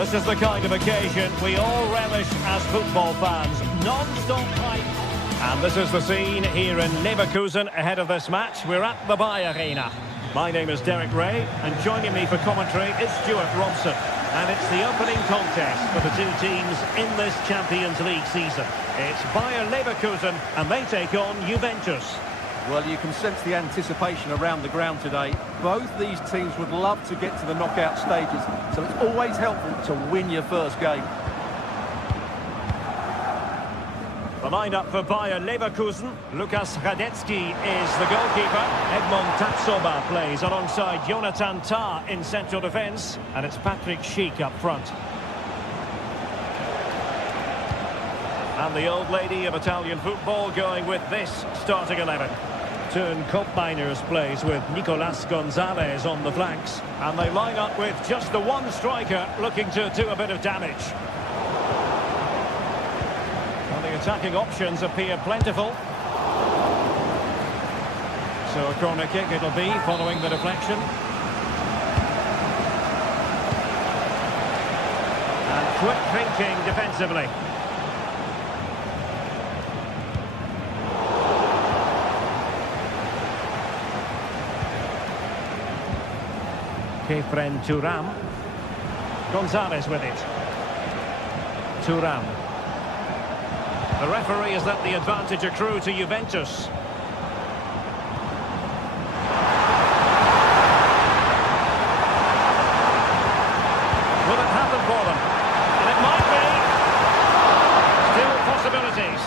This is the kind of occasion we all relish as football fans. Non-stop hype. And this is the scene here in Leverkusen ahead of this match. We're at the Arena. My name is Derek Ray, and joining me for commentary is Stuart Robson. And it's the opening contest for the two teams in this Champions League season. It's Bayer Leverkusen, and they take on Juventus. Well, you can sense the anticipation around the ground today. Both these teams would love to get to the knockout stages, so it's always helpful to win your first game. The lineup for Bayer Leverkusen. Lukas Radetzky is the goalkeeper. Egmont Tapsoba plays alongside Jonathan Tah in central defence. And it's Patrick Schick up front. And the old lady of Italian football going with this starting 11. Teun Koopmeiners plays with Nicolas Gonzalez on the flanks. And they line up with just the one striker looking to do a bit of damage. The attacking options appear plentiful. So a corner kick it'll be following the deflection. And quick thinking defensively. Kefren Thuram. Gonzalez with it. Thuram. The referee has let the advantage accrue to Juventus. Will it happen for them? And it might be. Still possibilities.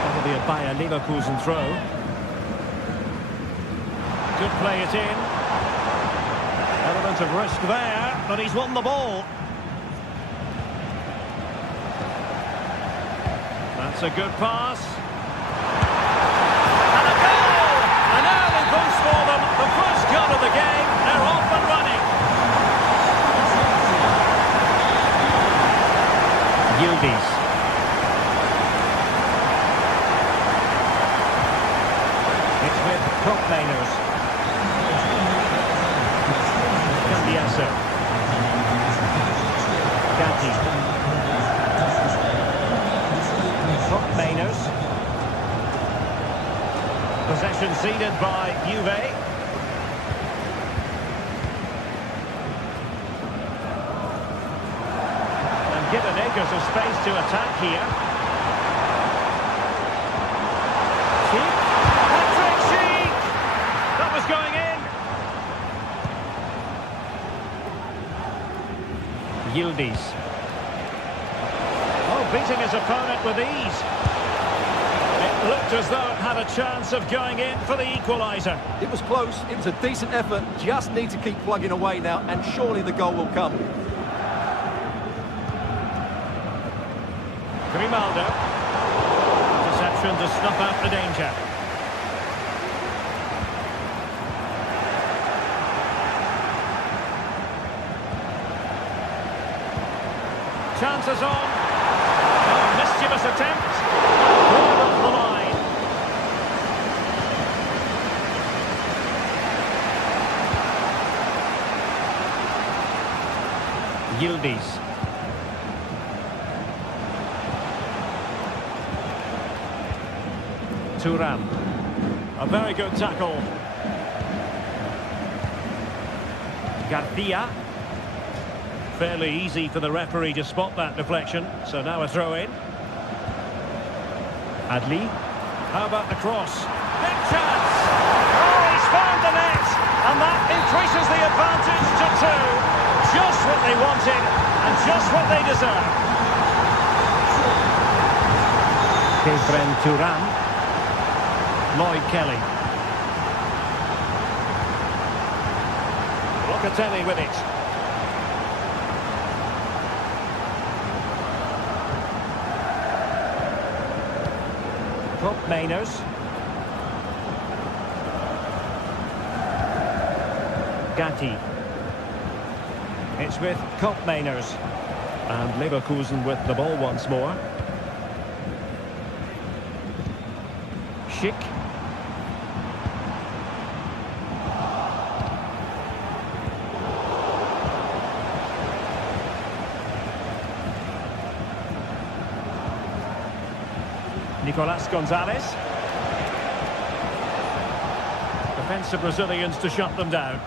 That'll be a Bayer Leverkusen throw. Good play it in. Element of risk there, but he's won the ball. That's a good pass. And a goal! An early boost for them. The first goal of the game. They're off and running. Yildiz. It's with Koopmeiners. Cambiasso. Gatti. Koopmeiners. Possession ceded by Juve. And given acres of space to attack here. Schick. Patrick Schick! That was going in. Yildiz. Beating his opponent with ease. It looked as though it had a chance of going in for the equaliser. It was close, it was a decent effort, just need to keep plugging away now, and surely the goal will come. Grimaldo. Interception to snuff out the danger. Chances on. Mischievous attempt. Wide off the line. Yildiz. Thuram. A very good tackle. Garcia. Fairly easy for the referee to spot that deflection. So now a throw in. Adli. How about the cross? Big chance! Oh, he's found the net! And that increases the advantage to 2. Just what they wanted, and just what they deserve. Kefren Thuram. Lloyd Kelly. Locatelli with it. Koopmeiners. Gatti. It's with Koopmeiners. And Leverkusen with the ball once more. Schick. Nicolas Gonzalez. Defensive Brazilians to shut them down.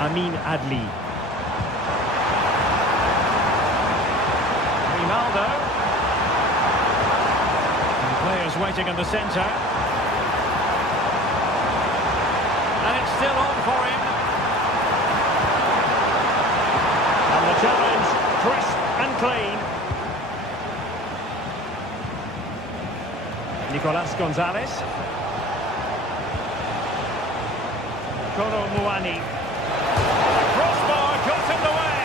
Adli. Ronaldo. And players waiting in the centre. And it's still on for him. And the challenge, crisp and clean. Nicolas Gonzalez. Kolo Muani. Crossbar got in the way.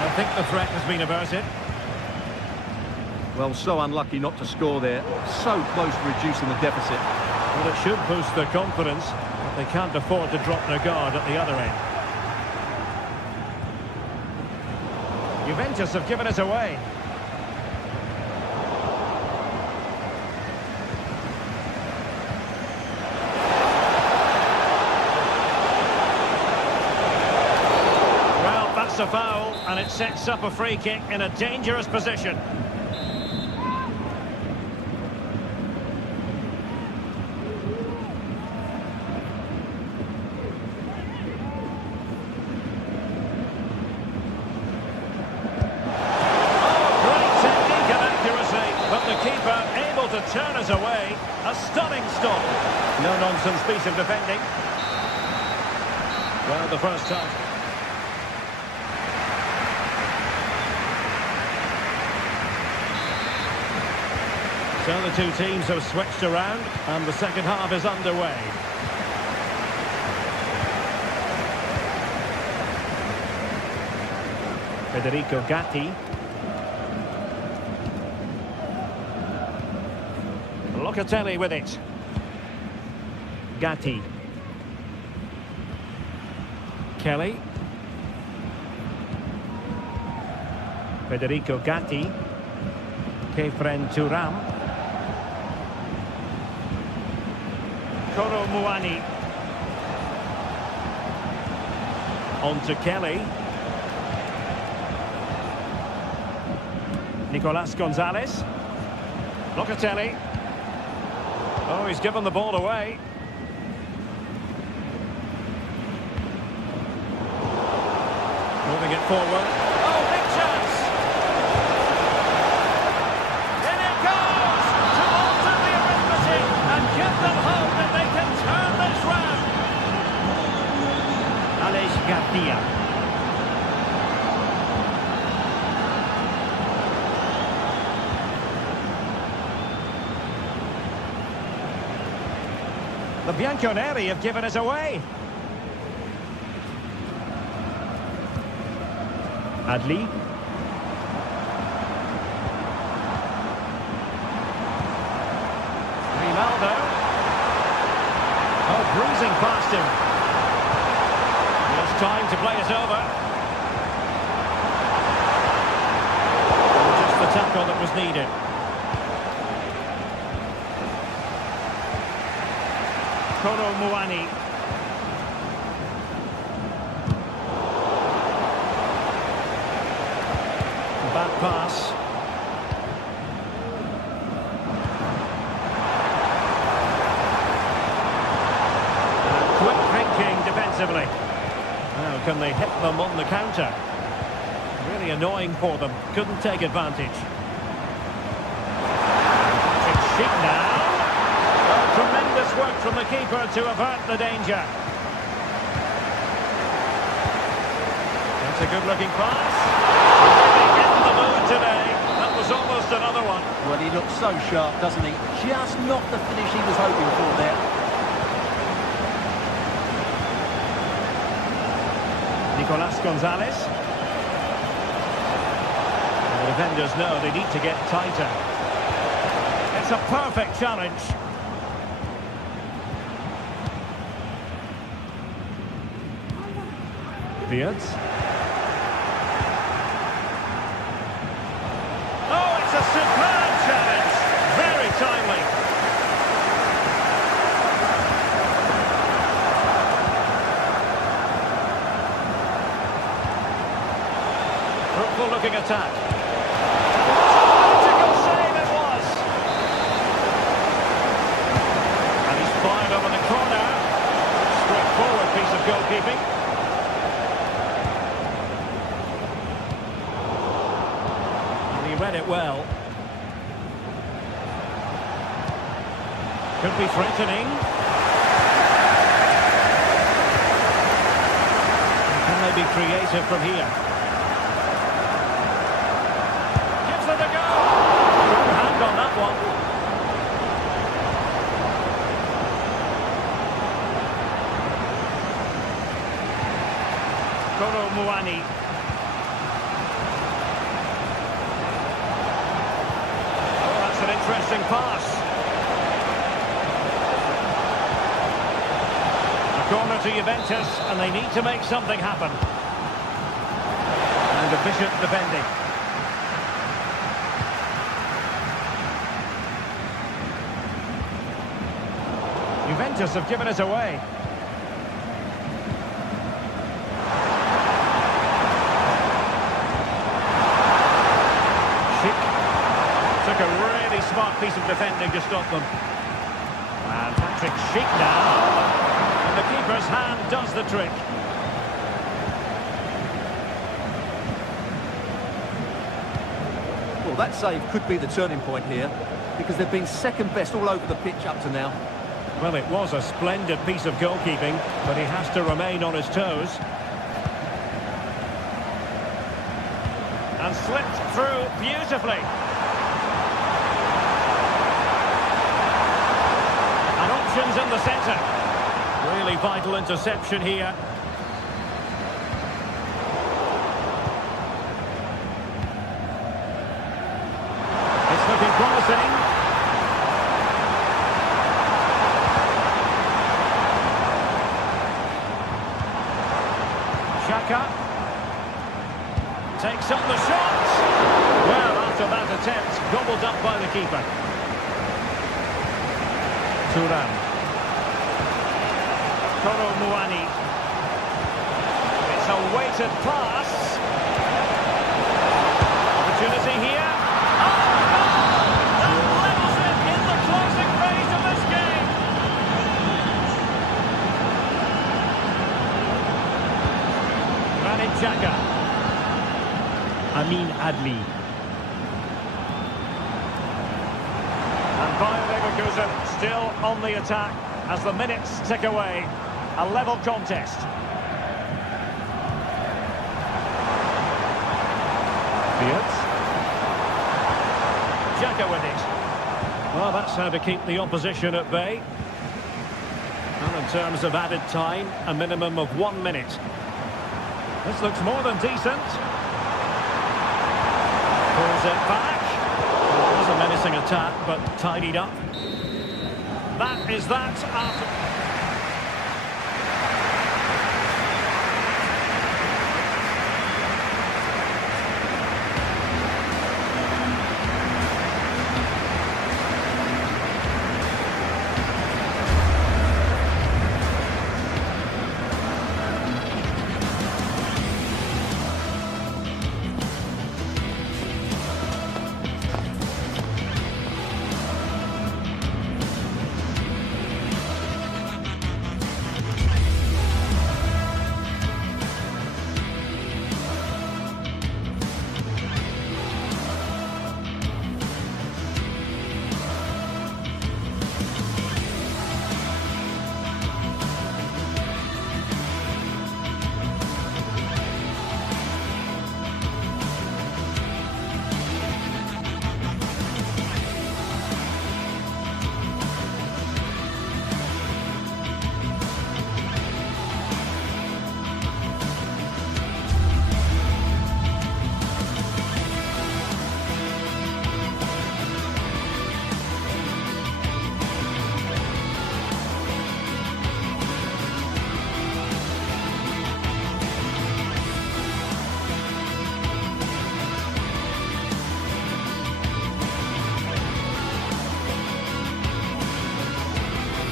I think the threat has been averted. Well, so unlucky not to score there. So close to reducing the deficit. Well, it should boost their confidence, but they can't afford to drop their guard at the other end. Juventus have given it away. Well, that's a foul, and it sets up a free kick in a dangerous position. Turn us away. A stunning stop. No-nonsense piece of defending. Well, the first touch. So the two teams have switched around, and the second half is underway. Federico Gatti. Locatelli with it. Gatti. Kelly. Federico Gatti. Kefren Turam. Kolo Muani. On to Kelly. Nicolas Gonzalez. Locatelli. Oh, he's given the ball away. Moving it forward. Oh, big chance! In it goes! To alter the arithmetic and give them hope that they can turn this round. Aleix Garcia. The Bianconeri have given us away. Adli. Ronaldo. Oh, bruising past him. It's time to play it over. Just the tackle that was needed. Kolo Muani. Bad pass. Quick thinking defensively. Now can they hit them on the counter? Really annoying for them. Couldn't take advantage. It's Sheik now. Tremendous work from the keeper to avert the danger. That's a good-looking pass. In the mood today. That was almost another one. Well, he looks so sharp, doesn't he? Just not the finish he was hoping for there. Nicolas Gonzalez. And the defenders know they need to get tighter. It's a perfect challenge. Beards. Oh, it's a superb challenge. Very timely. Fruitful looking attack. Tactical save it was. And he's fired over the corner. Straightforward piece of goalkeeping. read it well. Could be threatening. Can they be creative from here? Gives it a go. Good hand on that one. Koro Muani. Oh, that's an interesting pass. Corner to Juventus, and they need to make something happen. And efficient defending. Juventus have given it away. Schick took a really smart piece of defending to stop them. And Patrick Schick now. The keeper's hand does the trick. Well, that save could be the turning point here, because they've been second best all over the pitch up to now. Well, it was a splendid piece of goalkeeping, but he has to remain on his toes. And slipped through beautifully. And options in the centre. Really vital interception here. It's looking promising. Xhaka takes up the shot. Well, after that attempt, gobbled up by the keeper. Thuram. Koro Muani. It's a weighted pass. Opportunity here. Oh, that levels it in the closing phase of this game. Granit Xhaka. Amin Adli. And Bayer Leverkusen still on the attack as the minutes tick away. A level contest. Fields. Xhaka with it. Well, that's how to keep the opposition at bay. And in terms of added time, a minimum of 1 minute. This looks more than decent. Pulls it back. It was a menacing attack, but tidied up. That is that after...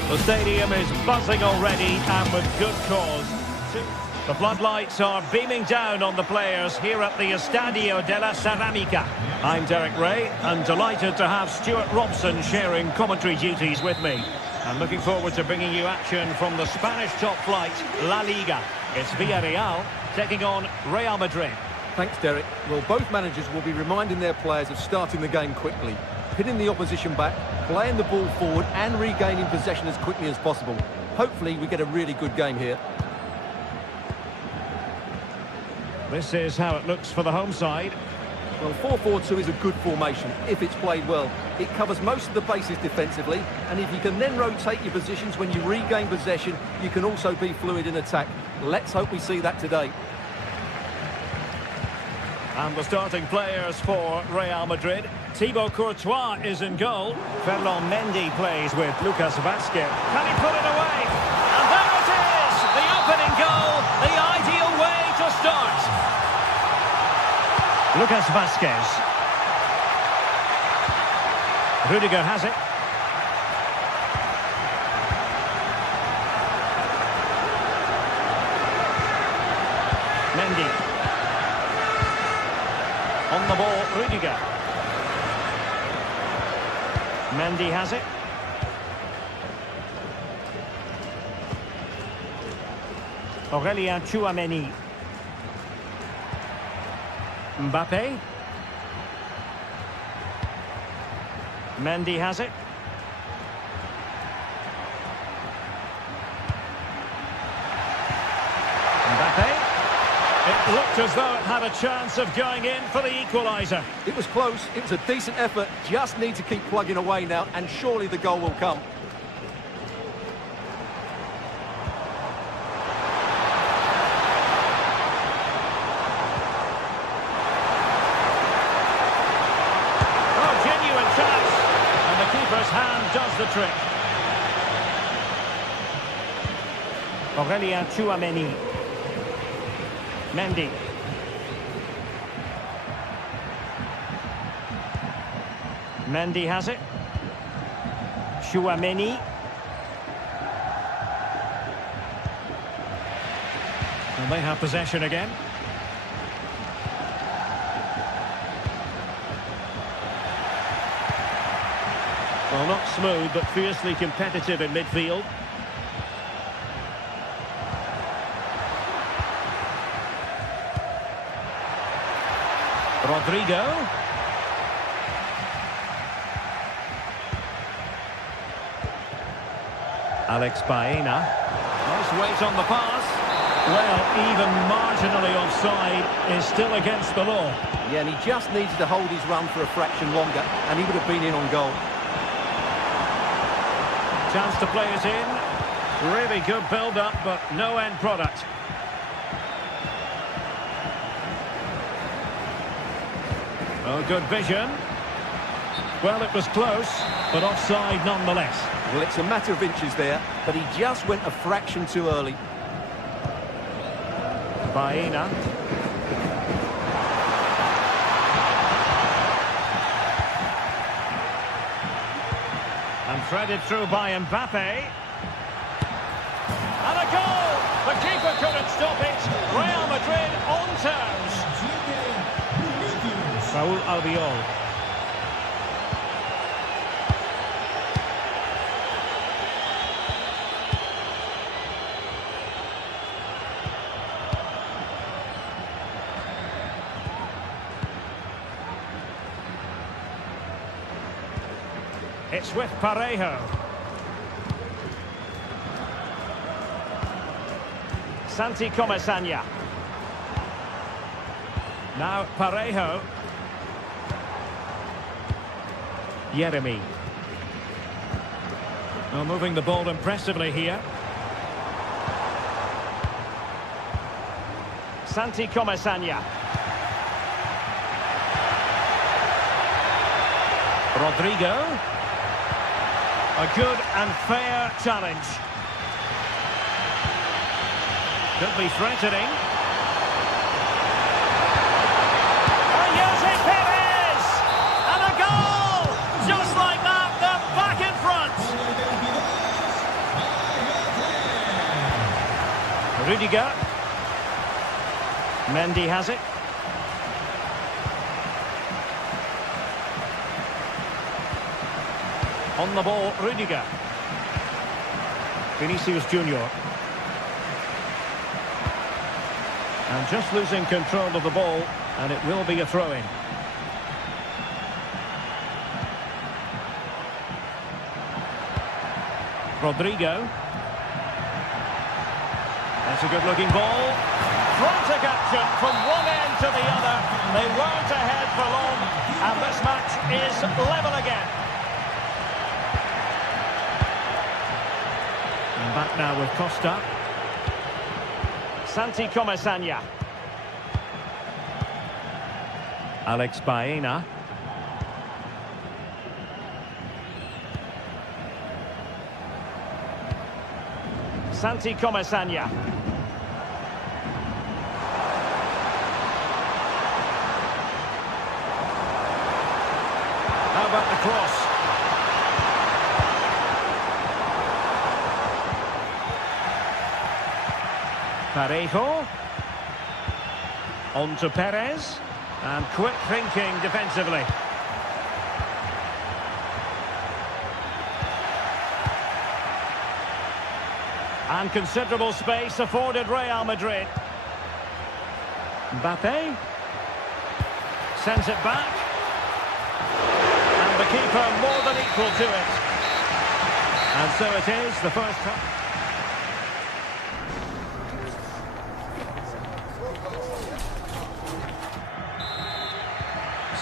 The stadium is buzzing already, and with good cause. The floodlights are beaming down on the players here at the Estadio de la Ceramica. I'm Derek Ray, and delighted to have Stuart Robson sharing commentary duties with me. I'm looking forward to bringing you action from the Spanish top flight, La Liga. It's Villarreal taking on Real Madrid. Thanks, Derek. Well, both managers will be reminding their players of starting the game quickly, pinning the opposition back, playing the ball forward and regaining possession as quickly as possible. Hopefully we get a really good game here. This is how it looks for the home side. Well, 4-4-2 is a good formation if it's played well. It covers most of the bases defensively, and if you can then rotate your positions when you regain possession, you can also be fluid in attack. Let's hope we see that today. And the starting players for Real Madrid. Thibaut Courtois is in goal. Ferland Mendy plays with Lucas Vazquez. Can he put it away? And there it is! The opening goal, the ideal way to start. Lucas Vazquez. Rudiger has it. Mendy. On the ball, Rudiger. Mendy has it. Aurélien Tchouameni. Mbappé. Mendy has it. Mbappé. It looked as though it had a chance of going in for the equaliser. It was close, it was a decent effort, just need to keep plugging away now, and surely the goal will come. Oh, genuine chance, and the keeper's hand does the trick. Aurélien Tchouameni. Mendy. Mendy has it. Tchouameni. And they have possession again. Well, not smooth, but fiercely competitive in midfield. Rodrigo. Alex Baena. Nice weight on the pass. Well, even marginally offside is still against the law. Yeah, and he just needed to hold his run for a fraction longer, and he would have been in on goal. Chance to play it in. Really good build-up, but no end product. Oh, good vision. Well, it was close, but offside nonetheless. Well, it's a matter of inches there, but he just went a fraction too early. Baena. And threaded through by Mbappé. And a goal! The keeper couldn't stop it. Real Madrid on terms. Raúl Albiol. It's with Parejo. Santi Comesaña. Now Parejo. Yeremi. Well, moving the ball impressively here. Santi Comesaña. Rodrigo. A good and fair challenge. Could be threatening. And a goal! Just like that, they're back in front. Rudiger. Mendy has it. On the ball, Rudiger. Vinicius Junior. And just losing control of the ball. And it will be a throw-in. Rodrigo. That's a good-looking ball. Frantic action from one end to the other. They weren't ahead for long, and this match is level again. And back now with Costa. Santi Comesaña. Alex Baena. Santi Comesaña. How about the cross? Parejo. On to Perez. And quick thinking defensively. And considerable space afforded Real Madrid. Mbappe. Sends it back. And the keeper more than equal to it. And so it is, the first half.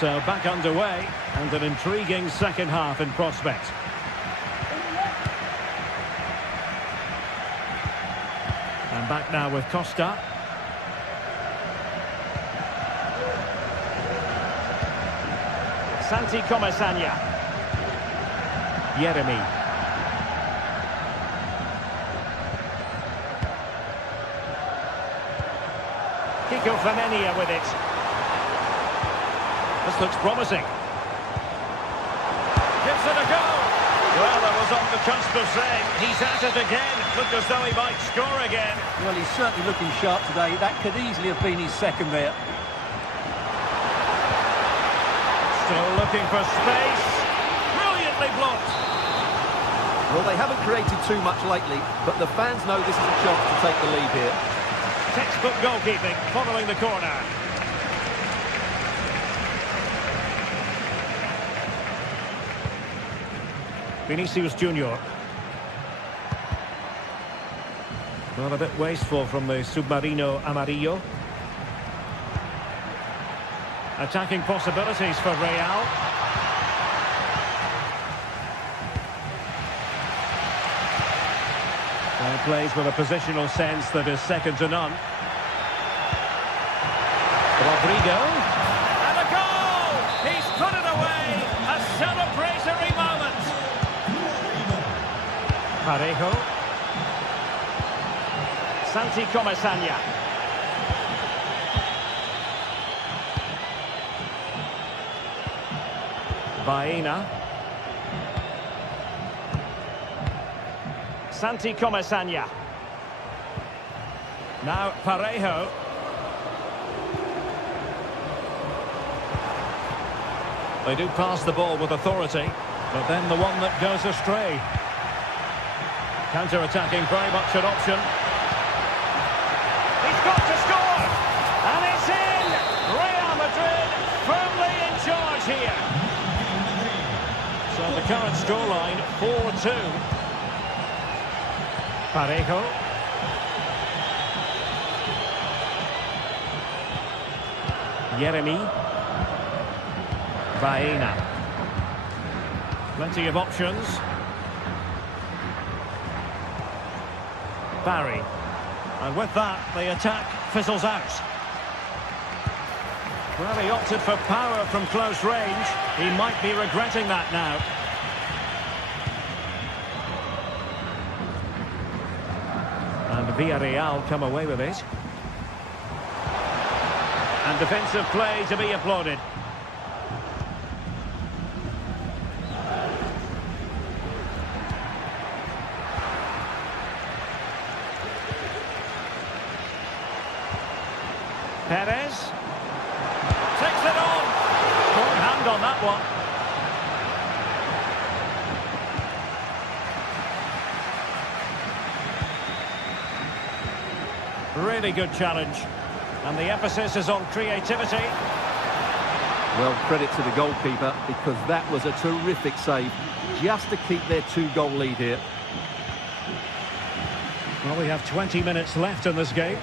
So back underway, and an intriguing second half in prospect. And back now with Costa. Santi Comesaña. Yeremi. Kiko Femenia with it. This looks promising. Gives it a go. Well, that was on the cusp of saying he's at it again. Looked as though he might score again. Well, he's certainly looking sharp today. That could easily have been his second there. Still looking for space. Brilliantly blocked. Well, they haven't created too much lately, but the fans know this is a chance to take the lead here. Textbook goalkeeping following the corner. Vinicius Junior. Well, a bit wasteful from the Submarino Amarillo. Attacking possibilities for Real. Well, plays with a positional sense that is second to none. Rodrigo. And a goal! He's put it away! A celebratory moment! Parejo. Santi Comesaña. Baena. Santi Comesaña. Now Parejo. They do pass the ball with authority, but then the one that goes astray. Counter-attacking, very much an option. He's got to score! And it's in! Real Madrid firmly in charge here. So the current scoreline, 4-2. Parejo. Yeremi. Baena. Plenty of options. Barry. And with that, the attack fizzles out. Well, he opted for power from close range. He might be regretting that now. And Villarreal come away with it. And defensive play to be applauded. Perez takes it on. Strong hand on that one. Really good challenge. And the emphasis is on creativity. Well, credit to the goalkeeper, because that was a terrific save, just to keep their 2-goal lead here. Well, we have 20 minutes left in this game.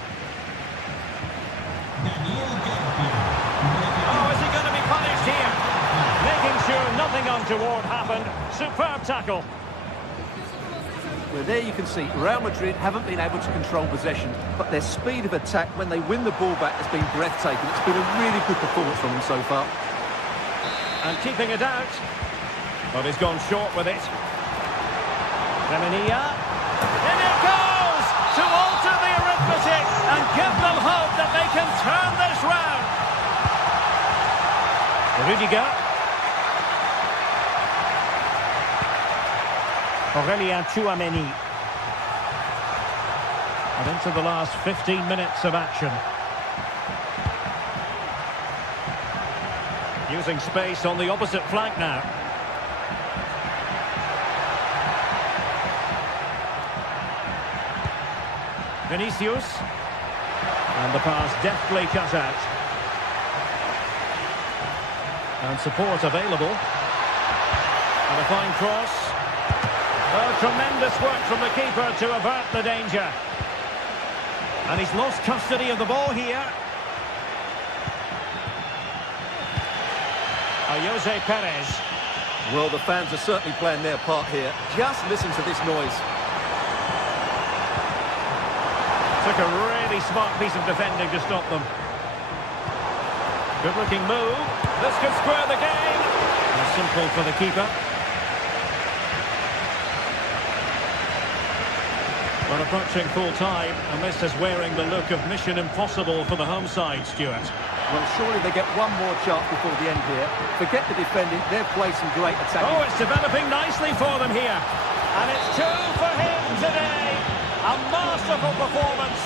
Oh, is he going to be punished here? Making sure nothing untoward happened. Superb tackle. Well, there you can see Real Madrid haven't been able to control possession, but their speed of attack when they win the ball back has been breathtaking. It's been a really good performance from them so far. And keeping it out. But he's gone short with it. Femenia. In it goes! To alter the arithmetic and give them hope that they can turn this round. Rudiger. Aurélien Tchouaméni. And into the last 15 minutes of action. Using space on the opposite flank now. Vinicius. And the pass deftly cut out. And support available. And a fine cross. Oh, tremendous work from the keeper to avert the danger. And he's lost custody of the ball here. Jose Perez. Well, the fans are certainly playing their part here. Just listen to this noise. Took a really smart piece of defending to stop them. Good-looking move. This could square the game. And simple for the keeper. We're approaching full time, and this is wearing the look of mission impossible for the home side, Stuart. Well, surely they get one more chance before the end here. Forget the defending, they've played some great attacking. Oh, it's developing nicely for them here. And it's 2 for him today. A masterful performance.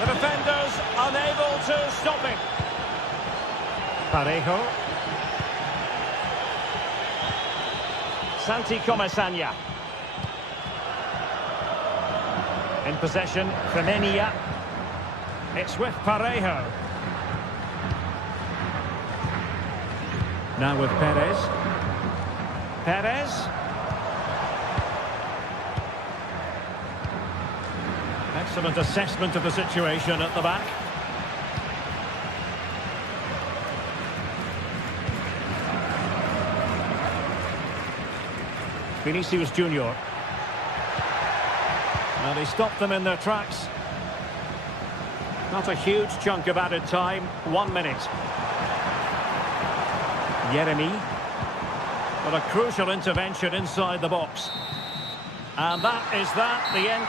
The defenders unable to stop him. Parejo. Santi Comesaña. In possession, Femenia. It's with Parejo. Now with Perez. Perez. Excellent assessment of the situation at the back. Vinicius Junior. And he stopped them in their tracks. Not a huge chunk of added time. 1 minute. Yeremy. But a crucial intervention inside the box. And that is the end.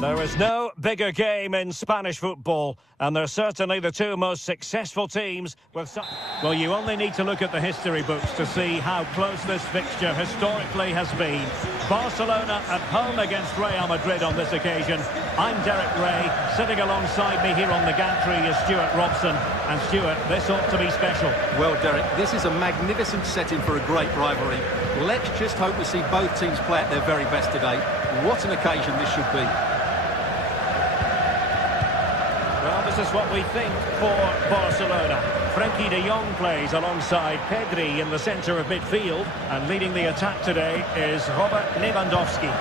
There is no bigger game in Spanish football, and they're certainly the two most successful teams with some... Well, you only need to look at the history books to see how close this fixture historically has been. Barcelona at home against Real Madrid on this occasion. I'm Derek Ray. Sitting alongside me here on the gantry is Stuart Robson. And Stuart, this ought to be special. Well, Derek, this is a magnificent setting for a great rivalry. Let's just hope we see both teams play at their very best today. What an occasion this should be. Well, this is what we think for Barcelona. Frenkie de Jong plays alongside Pedri in the centre of midfield. And leading the attack today is Robert Lewandowski.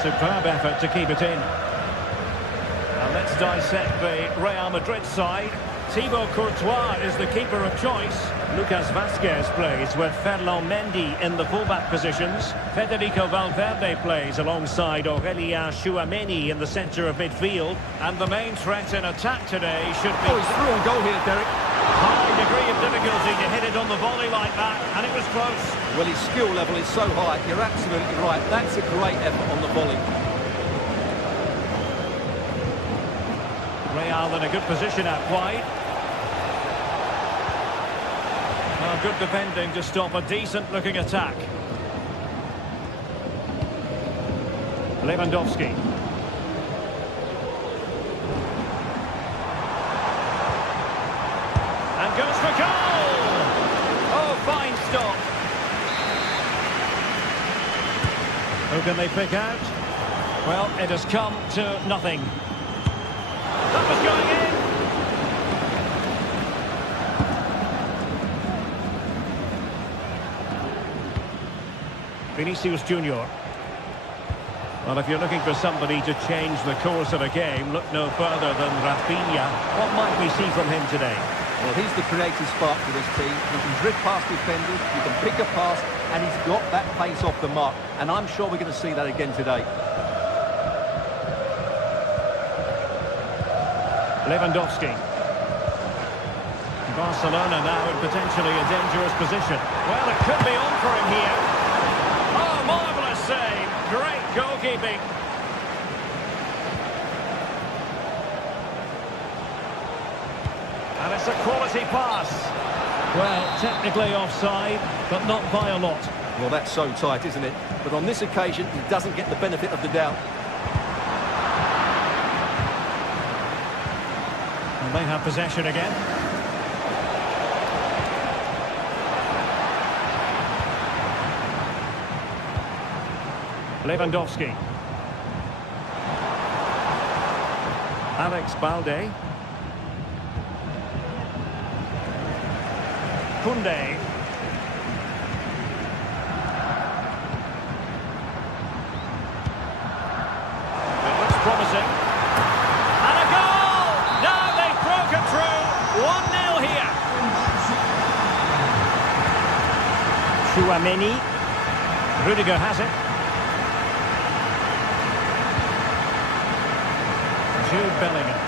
Superb effort to keep it in. Now let's dissect the Real Madrid side. Thibaut Courtois is the keeper of choice. Lucas Vazquez plays with Ferland Mendy in the fullback positions. Federico Valverde plays alongside Aurélien Tchouameni in the centre of midfield. And the main threat in attack today should be... Oh, he's through on goal here, Derek. High degree of difficulty to hit it on the volley like that, and it was close. Well, his skill level is so high. You're absolutely right. That's a great effort on the volley. Real in a good position out wide. Well, good defending to stop a decent-looking attack. Lewandowski. And goes for goal! Oh, fine stop. Who can they pick out? Well, it has come to nothing. That was going in. Vinicius Junior. Well, if you're looking for somebody to change the course of a game, look no further than Rafinha. What might we see from him today? Well, he's the creative spark for this team. He can drift past defenders, he can pick a pass, and he's got that pace off the mark. And I'm sure we're going to see that again today. Lewandowski. Barcelona now in potentially a dangerous position. Well, it could be on for him here. Oh, marvellous save. Great goalkeeping. And it's a quality pass. Well, technically offside, but not by a lot. Well, that's so tight, isn't it? But on this occasion, he doesn't get the benefit of the doubt. And they have possession again. Lewandowski. Alex Balde. Koundé. It looks promising. And a goal! Now they've broken through. 1-0 here. Tchouameni. Rudiger has it. Jude Bellingham.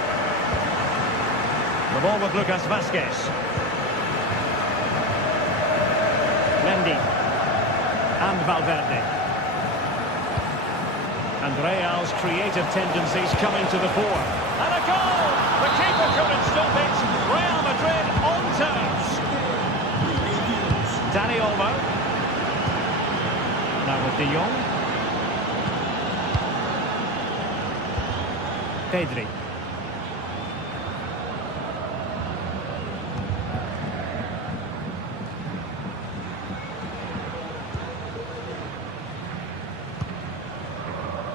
The ball with Lucas Vazquez. Mendy. And Valverde. And Real's creative tendencies coming to the fore. And a goal! The keeper couldn't stop it. Real Madrid on terms. Dani Olmo. Now with De Jong. Pedri.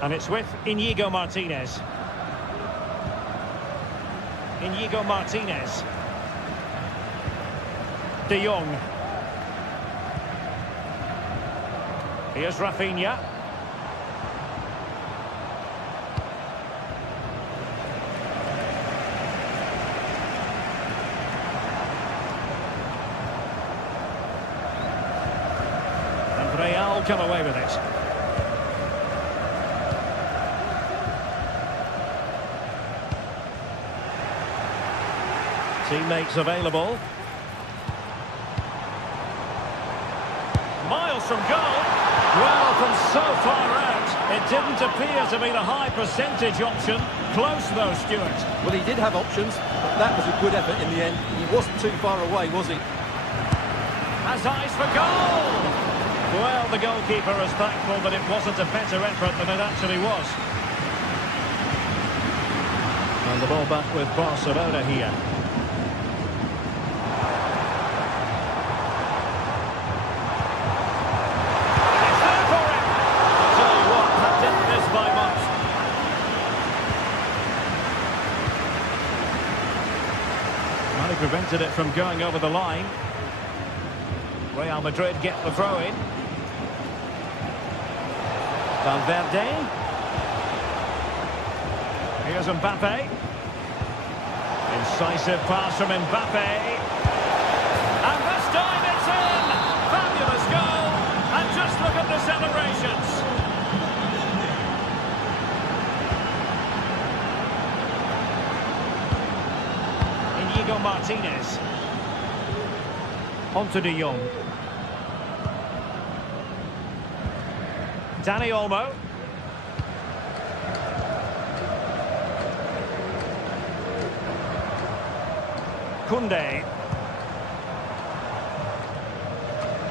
And it's with Inigo Martinez. Inigo Martinez. De Jong. Here's Rafinha. And Real come away with it. Teammates available. Miles from goal. Well, from so far out. It didn't appear to be the high percentage option. Close though, Stuart. Well, he did have options, but that was a good effort in the end. He wasn't too far away, was he? Has eyes for goal! Well, the goalkeeper is thankful that it wasn't a better effort than it actually was. And the ball back with Barcelona here. It's there for him! I'll tell you what, that didn't miss by much. Well, he prevented it from going over the line. Real Madrid get the throw in. Valverde. Here's Mbappe. Incisive pass from Mbappe. And this time it's in! Fabulous goal! And just look at the celebrations. Inigo Martinez. On to De Jong. Dani Olmo. Koundé.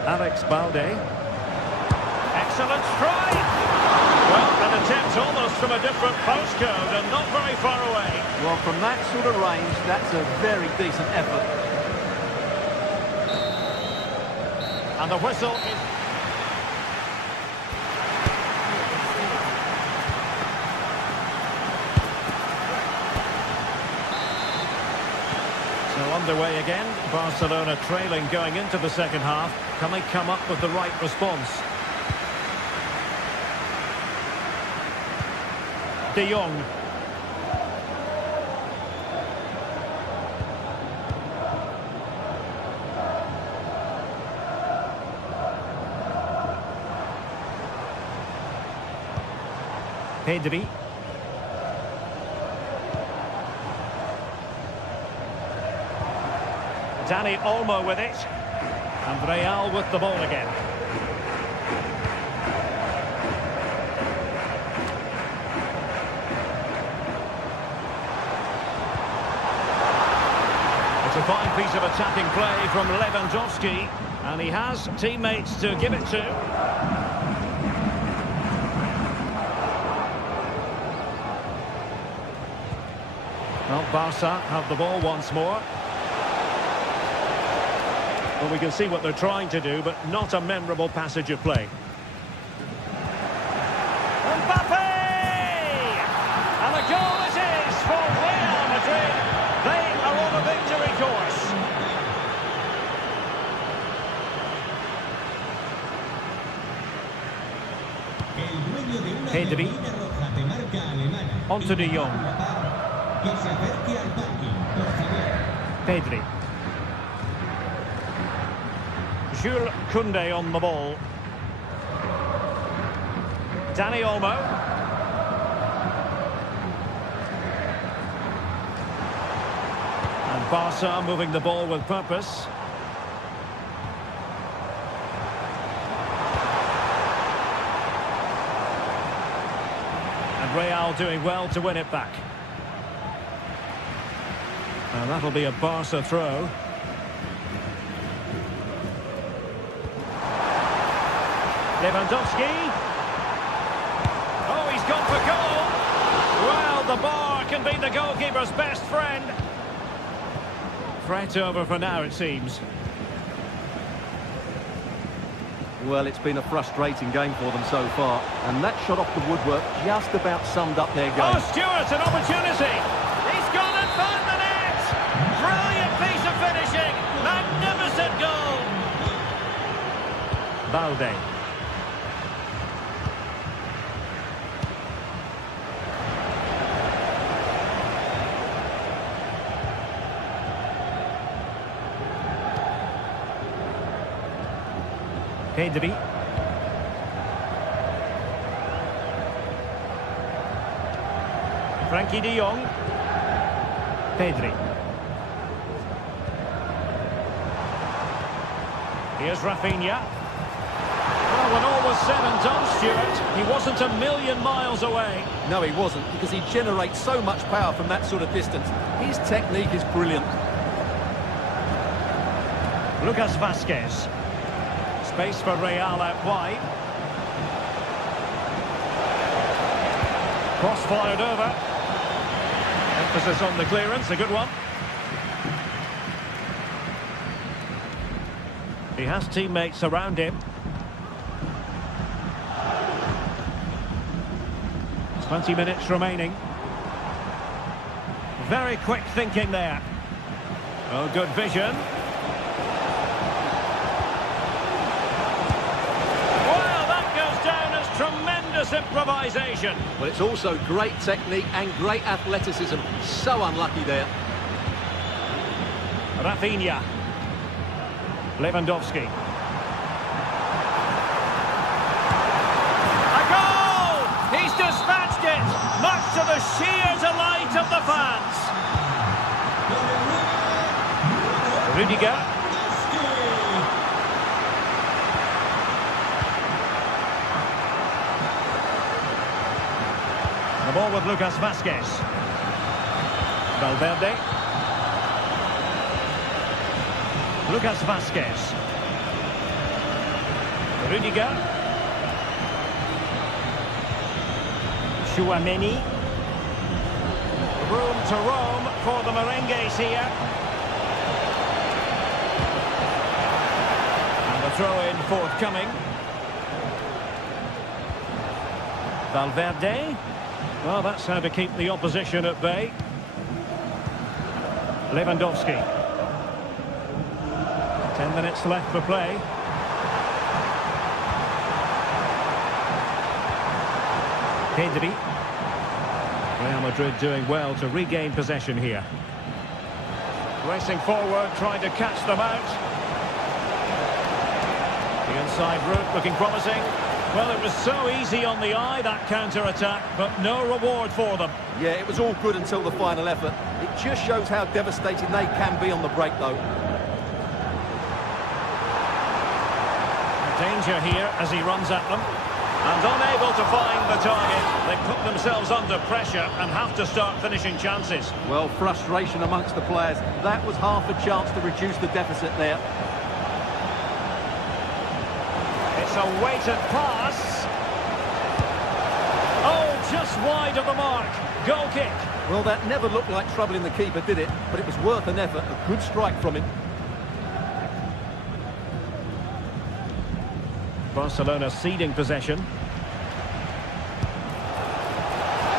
Alex Balde. Excellent strike! Well, an attempt almost from a different postcode and not very far away. Well, from that sort of range, that's a very decent effort. And the whistle is... So underway again, Barcelona trailing going into the second half. Can they come up with the right response? De Jong. Pedri. Dani Olmo with it. And Real with the ball again. It's a fine piece of attacking play from Lewandowski. And he has teammates to give it to. Well, Barca have the ball once more. Well, we can see what they're trying to do, but not a memorable passage of play. Mbappe! And a goal it is for Real Madrid. They are on a victory course. Pedri. On to De Jong. Pedri. Jules Koundé on the ball. Dani Olmo. And Barca moving the ball with purpose. And Real doing well to win it back. And that'll be a Barca throw. Lewandowski. Oh, he's gone for goal. Well, the bar can be the goalkeeper's best friend. Threat over for now, it seems. Well, it's been a frustrating game for them so far. And that shot off the woodwork just about summed up their game. Oh, Stuart, an opportunity. He's gone and found the net. Brilliant piece of finishing. Magnificent goal. Balde. Pedri. Frankie de Jong. Pedri. Here's Rafinha. Well, when all was said and done, Stuart, he wasn't a million miles away. No, he wasn't, because he generates so much power from that sort of distance. His technique is brilliant. Lucas Vasquez. Space for Real out wide. Cross fired over. Emphasis on the clearance, a good one. He has teammates around him. 20 minutes remaining. Very quick thinking there. Oh, good vision. Well, that goes down as tremendous improvisation. Well, it's also great technique and great athleticism. So unlucky there. Rafinha. Lewandowski. A goal! He's dispatched it, much to the sheer delight of the fans. Rudiger. The ball with Lucas Vasquez. Valverde. Lucas Vasquez. Rudiger. Chouameni. Room to roam for the merengues here. And the throw-in forthcoming. Valverde. Well, that's how to keep the opposition at bay. Lewandowski. 10 minutes left for play. Pedri. Real Madrid doing well to regain possession here. Racing forward, trying to catch them out. The inside route looking promising. Well, it was so easy on the eye, that counter-attack, but no reward for them. Yeah, it was all good until the final effort. It just shows how devastating they can be on the break, though. Danger here as he runs at them. And unable to find the target. They put themselves under pressure and have to start finishing chances. Well, frustration amongst the players. That was half a chance to reduce the deficit there. It's a weighted pass. Oh, just wide of the mark. Goal kick. Well, that never looked like troubling the keeper, did it? But it was worth an effort. A good strike from him. Barcelona ceding possession.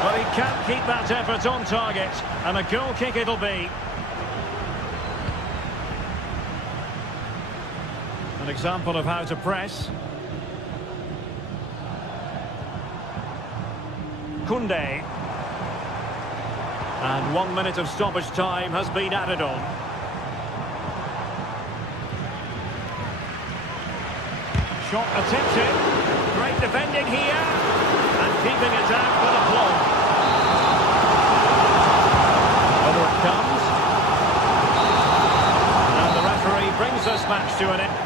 Well, he can't keep that effort on target, and a goal kick it'll be. An example of how to press. Koundé. And 1 minute of stoppage time has been added on. Shot attempted. Great defending here. And keeping it out with aplomb. Over it comes. And the referee brings this match to an end.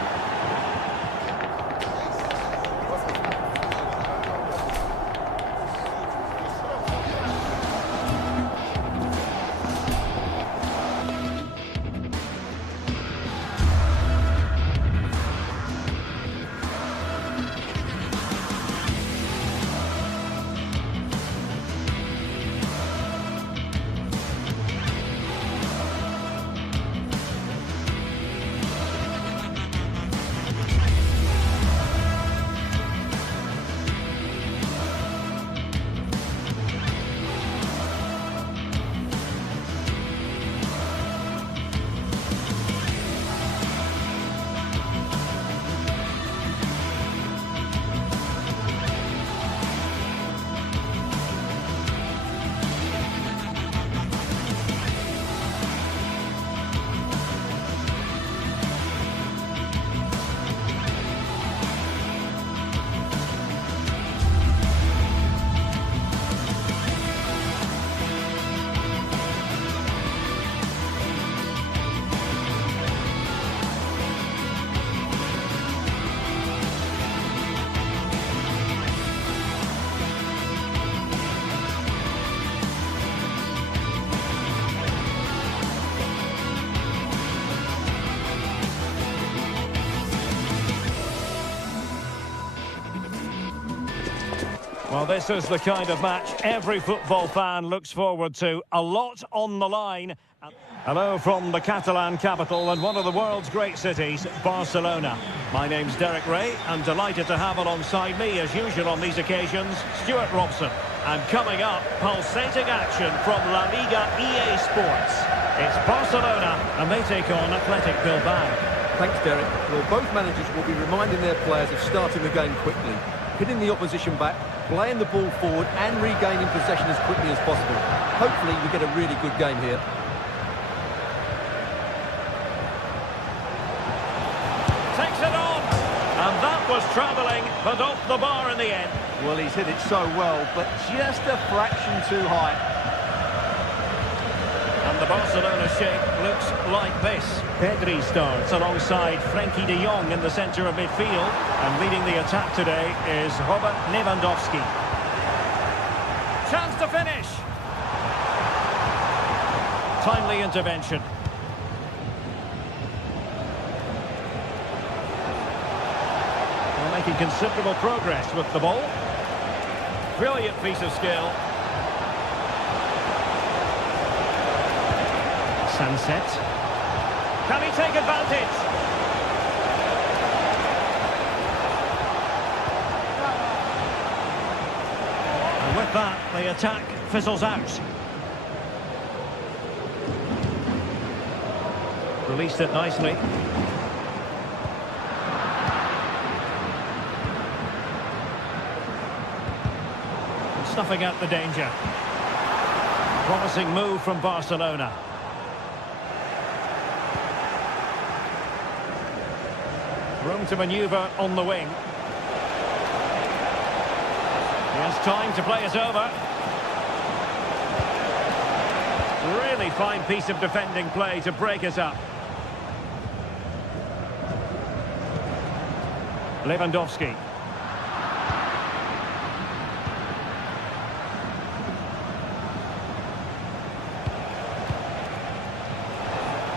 Well, this is the kind of match every football fan looks forward to. A lot on the line. Hello from the Catalan capital and one of the world's great cities, Barcelona. My name's Derek Ray. I'm delighted to have alongside me, as usual on these occasions, Stuart Robson. And coming up, pulsating action from La Liga EA Sports. It's Barcelona, and they take on Athletic Bilbao. Thanks, Derek. Well, both managers will be reminding their players of starting the game quickly, hitting the opposition back, playing the ball forward and regaining possession as quickly as possible. Hopefully we get a really good game here. Takes it on, and that was travelling, but off the bar in the end. Well, he's hit it so well, but just a fraction too high. And the Barcelona shape looks like this. Pedri starts alongside Frenkie de Jong in the centre of midfield. And leading the attack today is Robert Lewandowski. Chance to finish. Timely intervention. Well, making considerable progress with the ball. Brilliant piece of skill. Sunset. Can he take advantage? And with that, the attack fizzles out. Released it nicely. Snuffing out the danger. Promising move from Barcelona. Room to manoeuvre on the wing. He has time to play it over. Really fine piece of defending play to break it up. Lewandowski.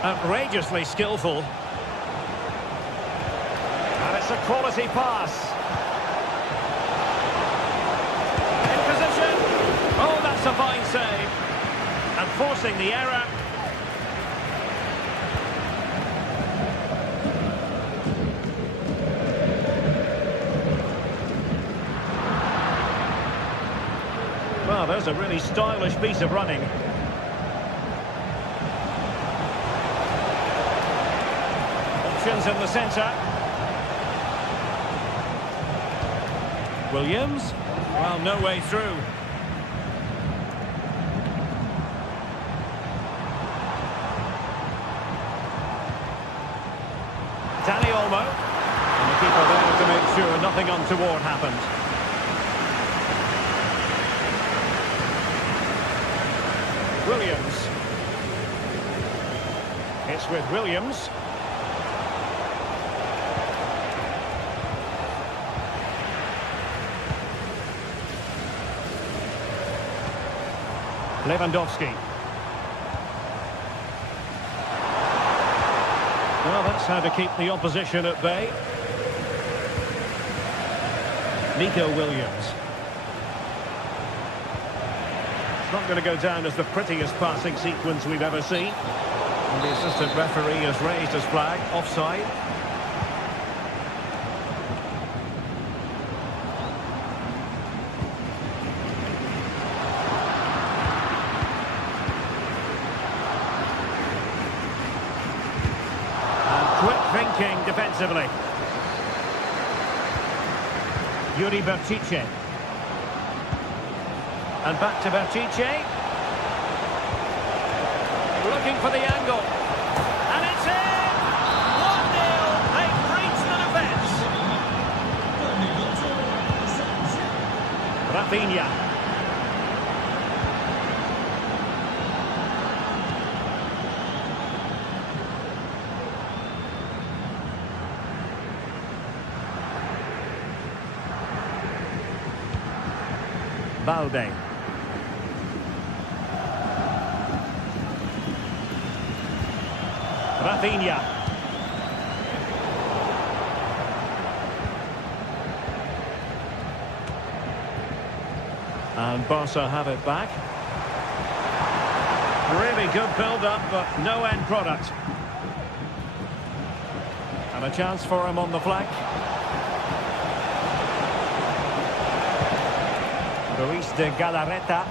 Outrageously skillful. And it's a quality pass. In position. Oh, that's a fine save. And forcing the error. Well, there's a really stylish piece of running. Options in the centre. Williams. Well, no way through. Dani Olmo. And the keeper there to make sure nothing untoward happened. Williams. It's with Williams. Lewandowski. Well, that's how to keep the opposition at bay. Nico Williams. It's not going to go down as the prettiest passing sequence we've ever seen. And the assistant referee has raised his flag, offside. Quick thinking defensively. Yuri Berchiche. And back to Berchiche. Looking for the angle. And it's in! 1-0. They've breached the defence. Rafinha. Valde. Rafinha. And Barca have it back. Really good build-up, but no end product. And a chance for him on the flank. Luis de Galarreta.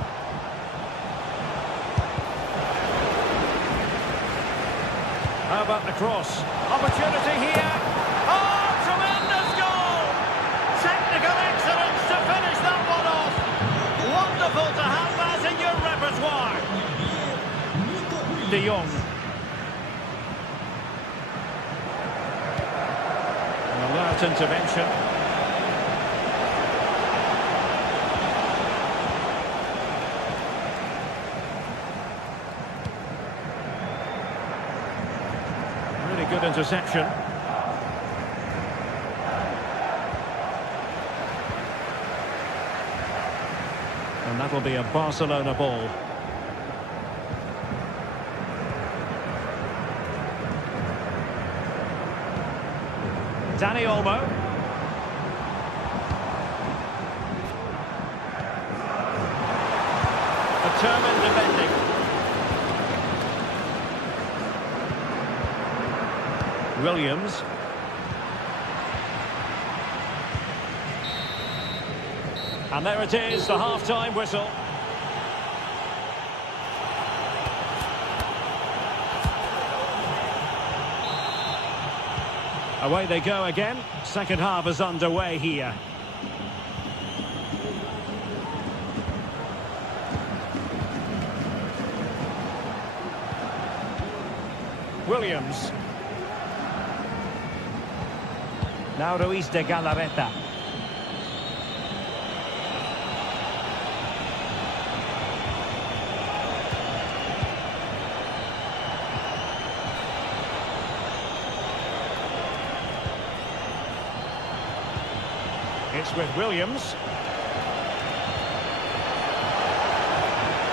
How about the cross? Opportunity here. Oh, tremendous goal! Technical excellence to finish that one off. Wonderful to have that in your repertoire. De Jong. An alert intervention. Good interception. And that'll be a Barcelona ball. Dani Olmo. Determined defending. Williams. And there it is, the half-time whistle. Away they go again. Second half is underway here. Williams. Now Luis de Galarreta. It's with Williams.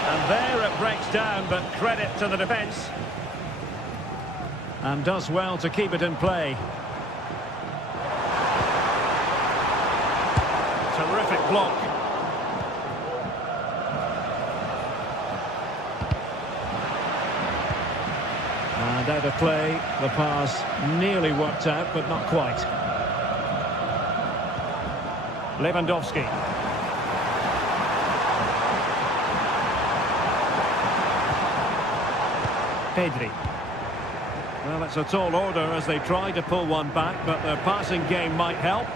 And there it breaks down, but credit to the defence. And does well to keep it in play. Terrific block. And out of play, the pass nearly worked out, but not quite. Lewandowski. Pedri. Well, it's a tall order as they try to pull one back, but their passing game might help.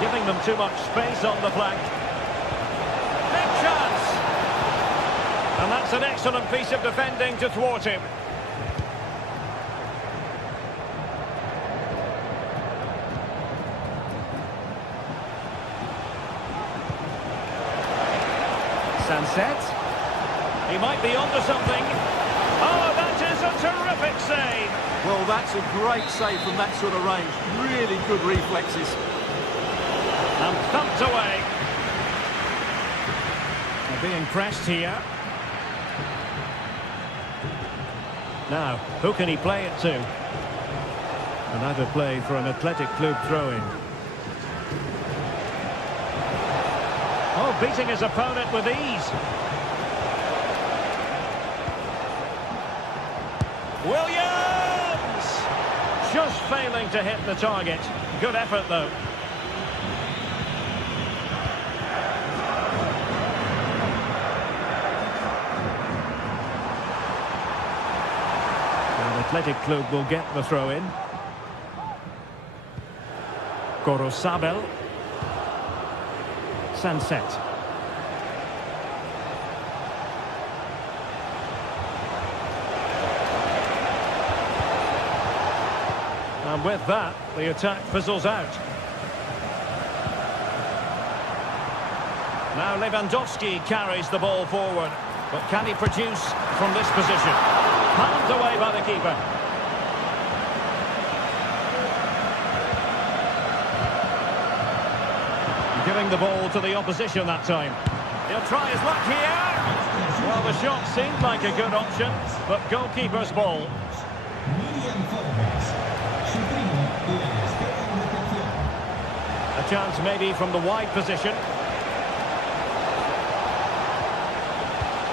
Giving them too much space on the flank. Big chance! And that's an excellent piece of defending to thwart him. Sunset. He might be onto something. Oh, that is a terrific save! Well, that's a great save from that sort of range. Really good reflexes. And thumped away. They're being pressed here. Now, who can he play it to? And out of play for an Athletic Club throw-in. Oh, beating his opponent with ease. Williams! Just failing to hit the target. Good effort, though. Athletic Club will get the throw-in. Gorosabel. Sunset. And with that, the attack fizzles out. Now Lewandowski carries the ball forward. But can he produce from this position? Palmed away by the keeper. Giving the ball to the opposition that time. He'll try his luck here. Well, the shot seemed like a good option, but goalkeeper's ball. chance maybe from the wide position.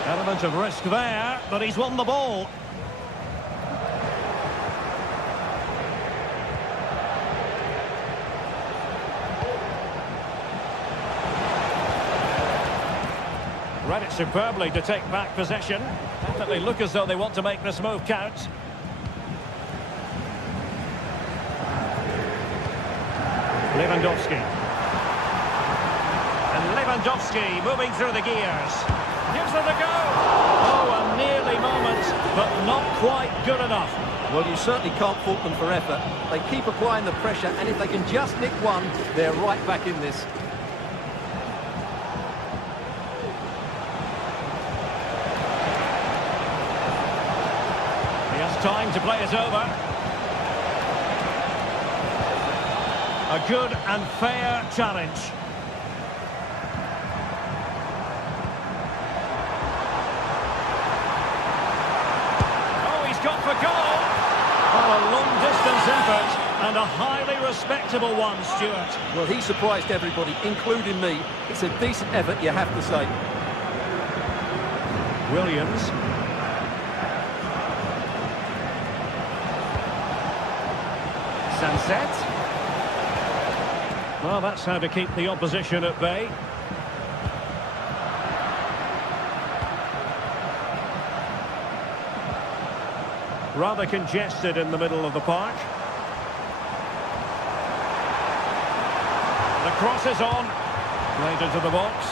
Element of risk there, but he's won the ball. Read it superbly to take back possession. Definitely look as though they want to make this move count. Lewandowski. And Lewandowski moving through the gears. Gives it a go. Oh, a nearly moment, but not quite good enough. Well, you certainly can't fault them for effort. They keep applying the pressure, and if they can just nick one, they're right back in this. He has time to play it over. A good and fair challenge. Oh, he's gone for goal. Oh, a long-distance effort and a highly respectable one, Stuart. Well, he surprised everybody, including me. It's a decent effort, you have to say. Williams. Sunset. Well, that's how to keep the opposition at bay. Rather congested in the middle of the park. The cross is on. Played into the box.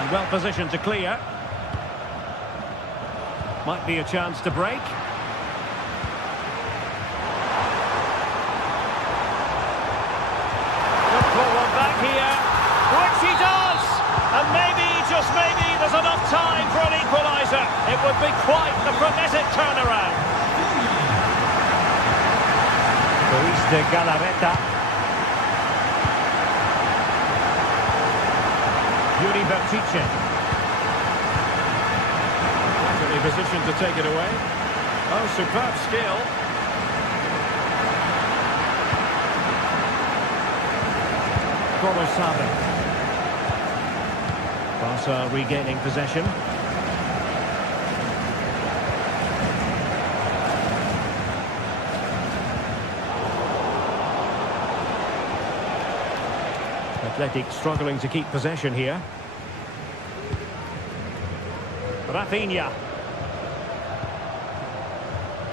And well positioned to clear. Might be a chance to break. Here, which he does, and maybe, just maybe, there's enough time for an equaliser. It would be quite the frenetic turnaround. Luis de Galarreta. Yuri Bertice. Perfectly positioned to take it away. Oh, superb skill. Barca regaining possession. Athletic struggling to keep possession here. Rafinha.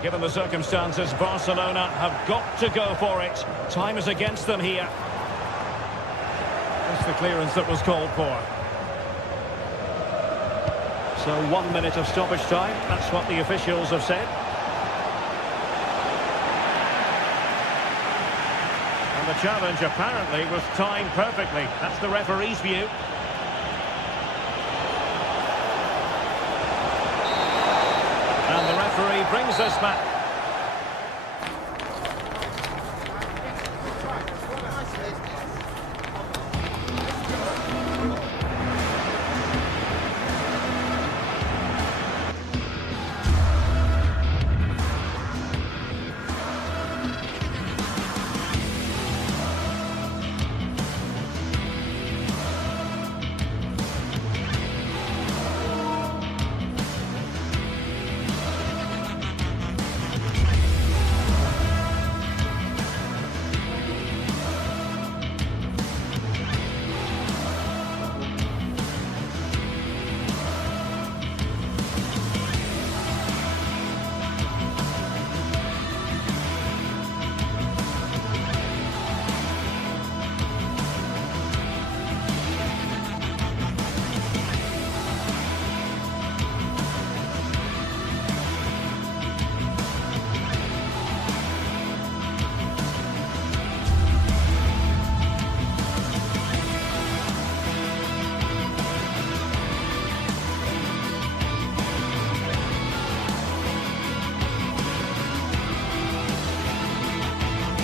Given the circumstances, Barcelona have got to go for it. Time is against them here. That's the clearance that was called for. So 1 minute of stoppage time. That's what the officials have said. And the challenge apparently was timed perfectly. That's the referee's view. And the referee brings us back.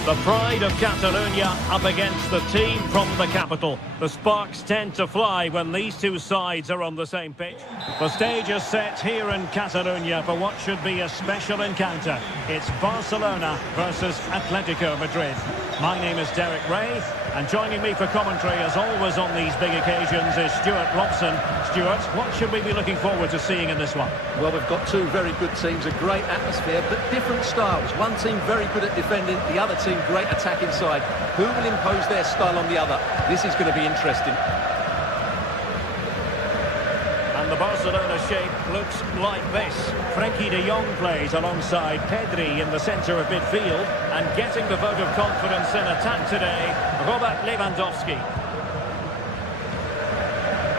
The pride of Catalonia up against the team from the capital. The sparks tend to fly when these two sides are on the same pitch. The stage is set here in Catalonia for what should be a special encounter. It's Barcelona versus Atletico Madrid. My name is Derek Ray. And joining me for commentary, as always on these big occasions, is Stuart Robson. Stuart, what should we be looking forward to seeing in this one? Well, we've got two very good teams, a great atmosphere, but different styles. One team very good at defending, the other team great attack inside. Who will impose their style on the other? This is going to be interesting. And the Barcelona shape looks like this. Frenkie de Jong plays alongside Pedri in the centre of midfield, and getting the vote of confidence in attack today, Robert Lewandowski.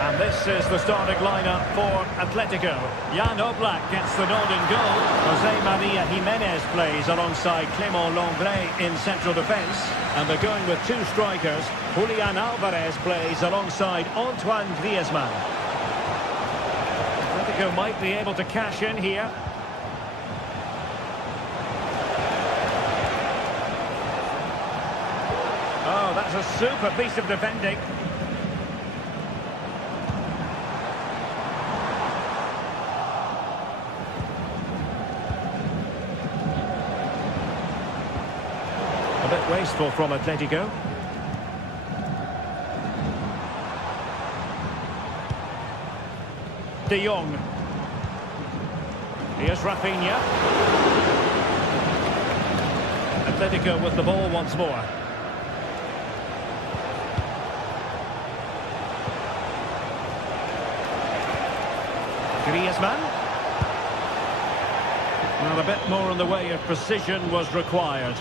And this is the starting lineup for Atletico. Jan Oblak gets the nod in goal. Jose Maria Jimenez plays alongside Clément Lenglet in central defence. And they're going with two strikers. Julian Alvarez plays alongside Antoine Griezmann. Atletico might be able to cash in here. Oh, that's a super piece of defending. A bit wasteful from Atletico. De Jong. Here's Rafinha. Atletico with the ball once more. Griezmann. Well, a bit more in the way of precision was required.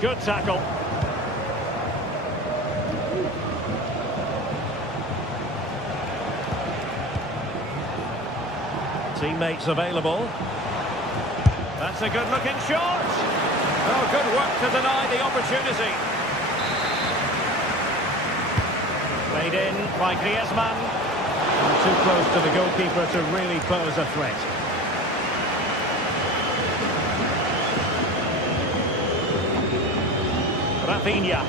Good tackle. Teammates available. That's a good-looking shot. Oh, good work to deny the opportunity. Played in by Griezmann. And too close to the goalkeeper to really pose a threat. Rafinha.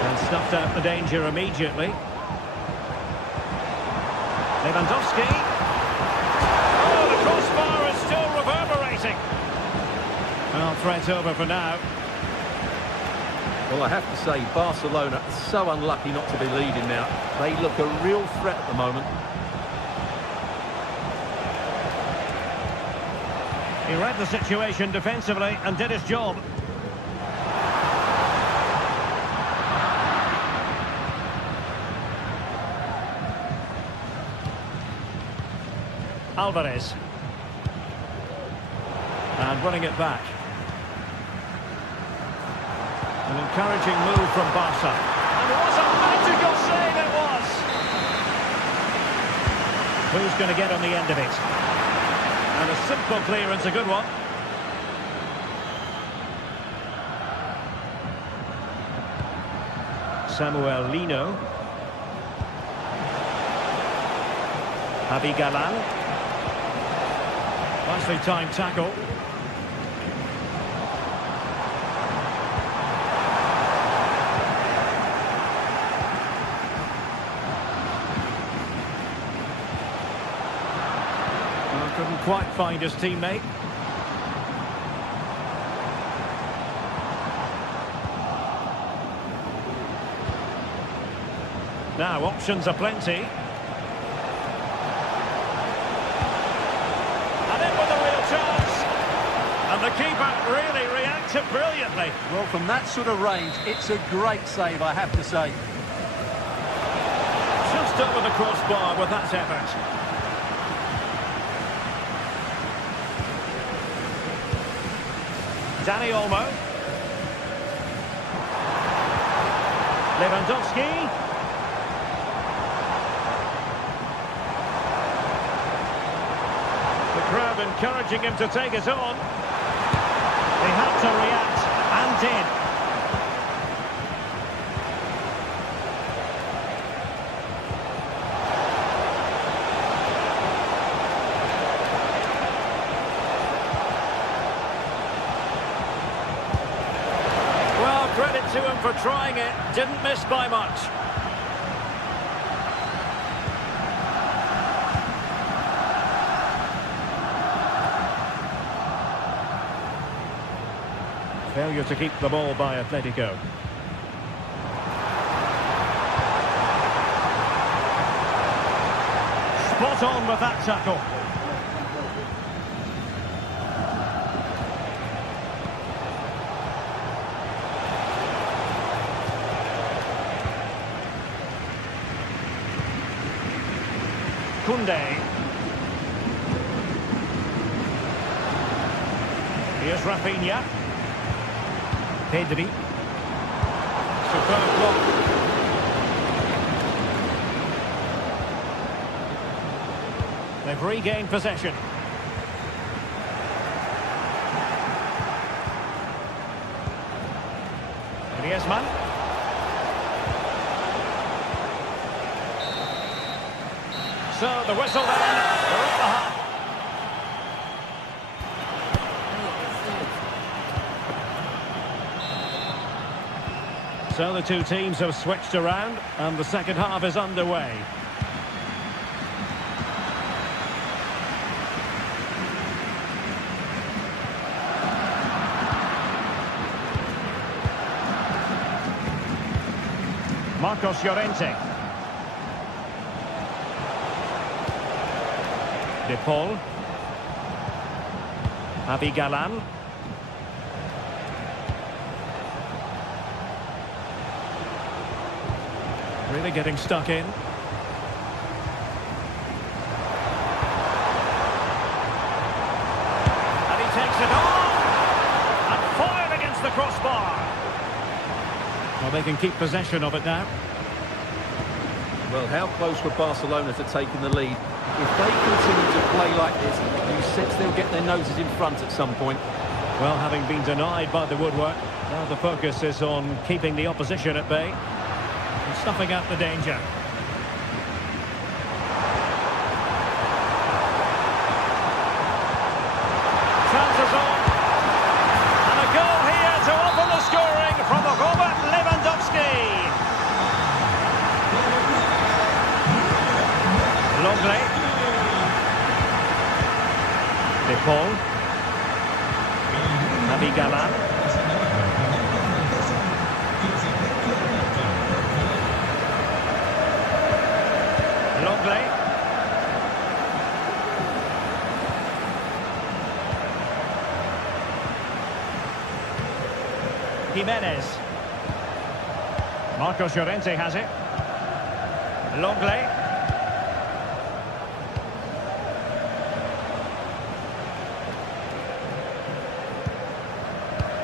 And snuffed out the danger immediately. Lewandowski. Oh, the crossbar is still reverberating. Well, threat over for now. Well, I have to say, Barcelona are so unlucky not to be leading now. They look a real threat at the moment. He read the situation defensively and did his job. Alvarez. And running it back. An encouraging move from Barca. And what a magical save it was! Who's going to get on the end of it? And a simple clearance, a good one. Samuel Lino. Javi Galan. Nicely timed tackle. Couldn't quite find his teammate. Now, options are plenty. And in with a real chance. And the keeper really reacted brilliantly. Well, from that sort of range, it's a great save, I have to say. Just over the crossbar with that effort. Dani Olmo. Lewandowski. The crowd encouraging him to take it on. He had to react and did. them for trying it. Didn't miss by much. Failure to keep the ball by Atletico. Spot on with that tackle. Koundé. Here's Rafinha. Pedri. Superb block. They've regained possession. Griezmann. So the whistle then. They're at the half. So the two teams have switched around and the second half is underway. Marcos Llorente. De Paul. Javi Galan. Really getting stuck in. And he takes it on! And fired against the crossbar! Well, they can keep possession of it now. Well, how close were Barcelona to taking the lead? If they continue to play like this, you sense they'll get their noses in front at some point. Well, having been denied by the woodwork, now the focus is on keeping the opposition at bay. And snuffing out the danger. Chances on. And a goal here to open the scoring from Robert Lewandowski. Longley. De Paul. Javi Galan. Longley. Jimenez. Marcos Llorente has it. Longley.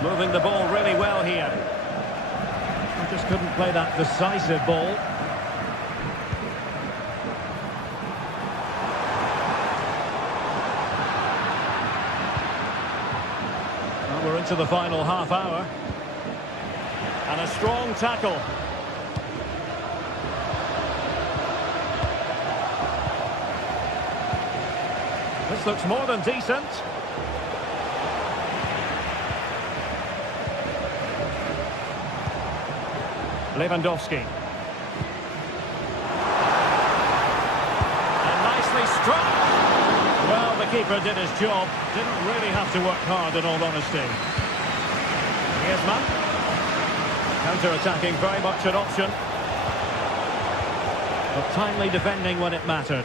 Moving the ball really well here. Just couldn't play that decisive ball. We're into the final half hour. And a strong tackle. This looks more than decent. Lewandowski. And nicely struck. Well, the keeper did his job. Didn't really have to work hard, in all honesty. Griezmann. Counter-attacking, very much an option. But timely defending when it mattered.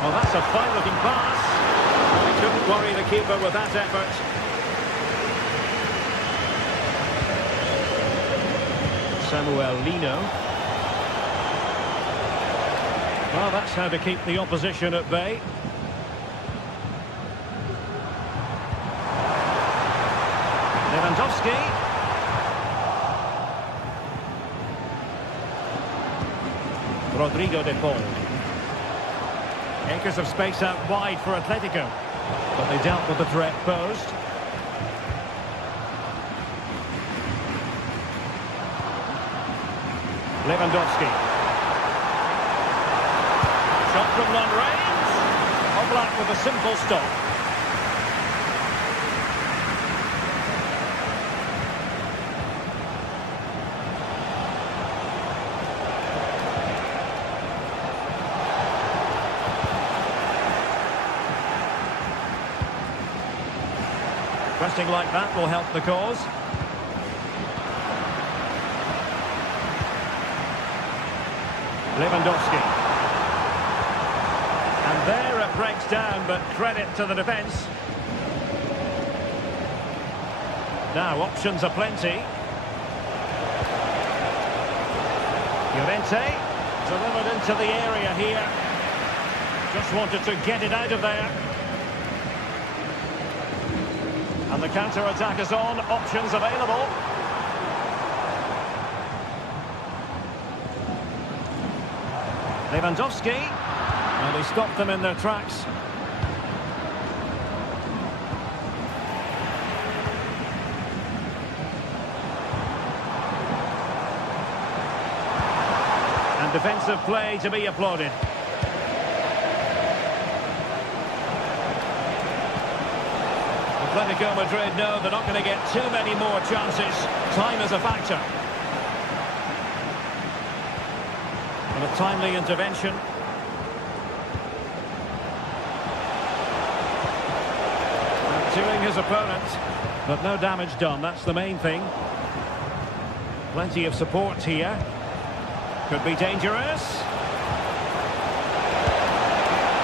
Well, that's a fine-looking pass. They couldn't worry the keeper with that effort. Samuel Lino. Well, that's how to keep the opposition at bay. Lewandowski. Rodrigo de Paul. Acres of space out wide for Atletico. But they dealt with the threat posed. Lewandowski. Shot from long range. Oh, Oblak with a simple stop. Pressing like that will help the cause. Lewandowski. And there it breaks down, but credit to the defence. Now options are plenty. Llorente delivered into the area here. Just wanted to get it out of there. And the counter-attack is on, options available. Lewandowski, and he stopped them in their tracks. And defensive play to be applauded. Atletico Madrid know they're not going to get too many more chances. Time is a factor. And a timely intervention. Pursuing his opponent, but no damage done, that's the main thing. Plenty of support here. Could be dangerous.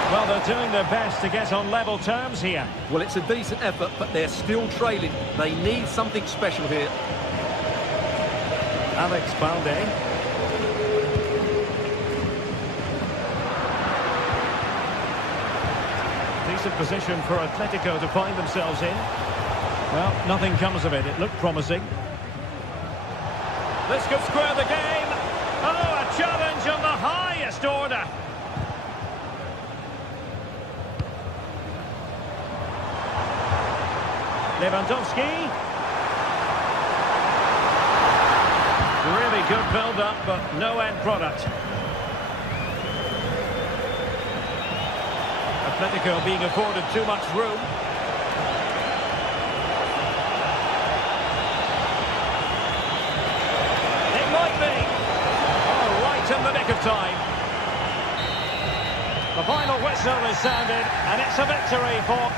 Well, they're doing their best to get on level terms here. Well, it's a decent effort, but they're still trailing. They need something special here. Alex Balde. Decent position for Atletico to find themselves in. Well, nothing comes of it. It looked promising. This could square the game. Oh, a challenge of the highest order. Lewandowski. Really good build-up, but no end product. Atletico being afforded too much room. It might be. Oh, right in the nick of time. The final whistle is sounded, and it's a victory for...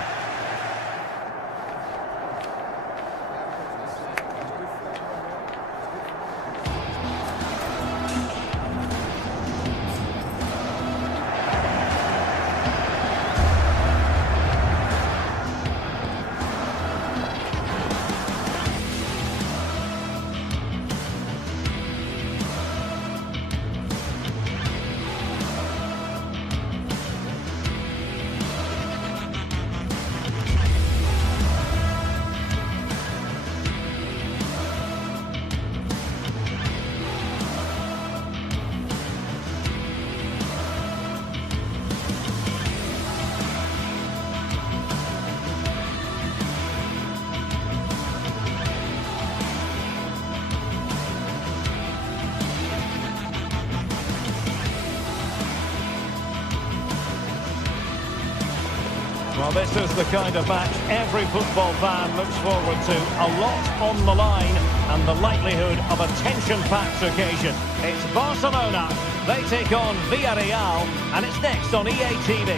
Well, this is the kind of match every football fan looks forward to. A lot on the line and the likelihood of a tension-packed occasion. It's Barcelona. They take on Villarreal, and it's next on EA TV.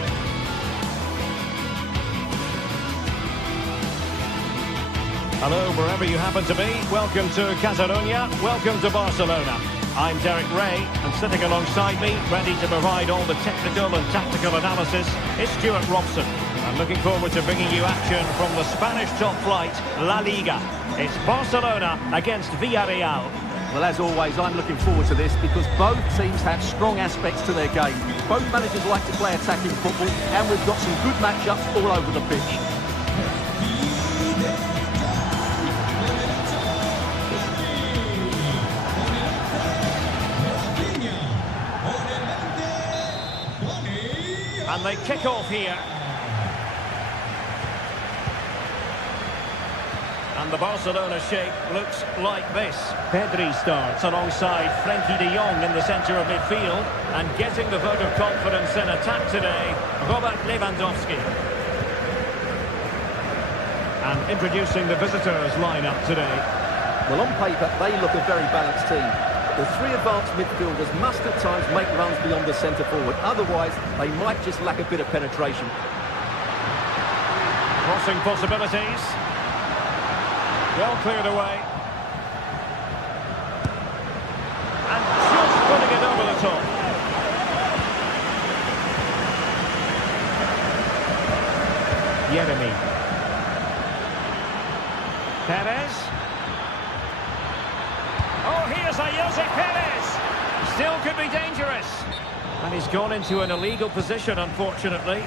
Hello, wherever you happen to be. Welcome to Catalonia. Welcome to Barcelona. I'm Derek Ray, and sitting alongside me, ready to provide all the technical and tactical analysis, is Stuart Robson. I'm looking forward to bringing you action from the Spanish top flight, La Liga. It's Barcelona against Villarreal. Well, as always, I'm looking forward to this because both teams have strong aspects to their game. Both managers like to play attacking football, and we've got some good matchups all over the pitch. And they kick off here. And the Barcelona shape looks like this. Pedri starts alongside Frenkie de Jong in the centre of midfield. And getting the vote of confidence in attack today Robert Lewandowski. And introducing the visitors lineup today. Well, on paper, they look a very balanced team. The three advanced midfielders must at times make runs beyond the centre forward. Otherwise, they might just lack a bit of penetration. Crossing possibilities. Well cleared away. And just putting it over the top. Yeremy. Perez. Oh, here's Jose Perez. Still could be dangerous. And he's gone into an illegal position, unfortunately.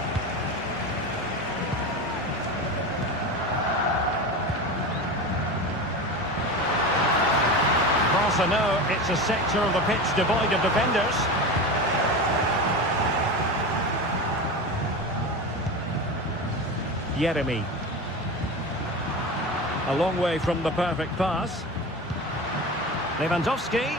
Barca know it's a sector of the pitch devoid of defenders. Yeremy. A long way from the perfect pass. Lewandowski.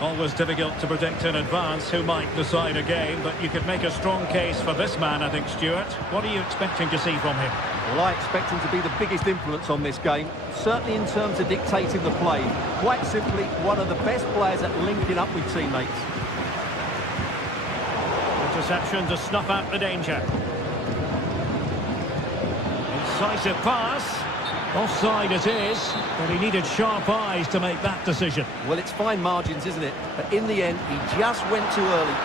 Always difficult to predict in advance who might decide a game, but you could make a strong case for this man, I think, Stuart. What are you expecting to see from him? Well, I expect him to be the biggest influence on this game, certainly in terms of dictating the play. Quite simply, one of the best players at linking up with teammates. Interception to snuff out the danger. Incisive pass. Offside it is, but he needed sharp eyes to make that decision. Well, it's fine margins, isn't it? But in the end, he just went too early.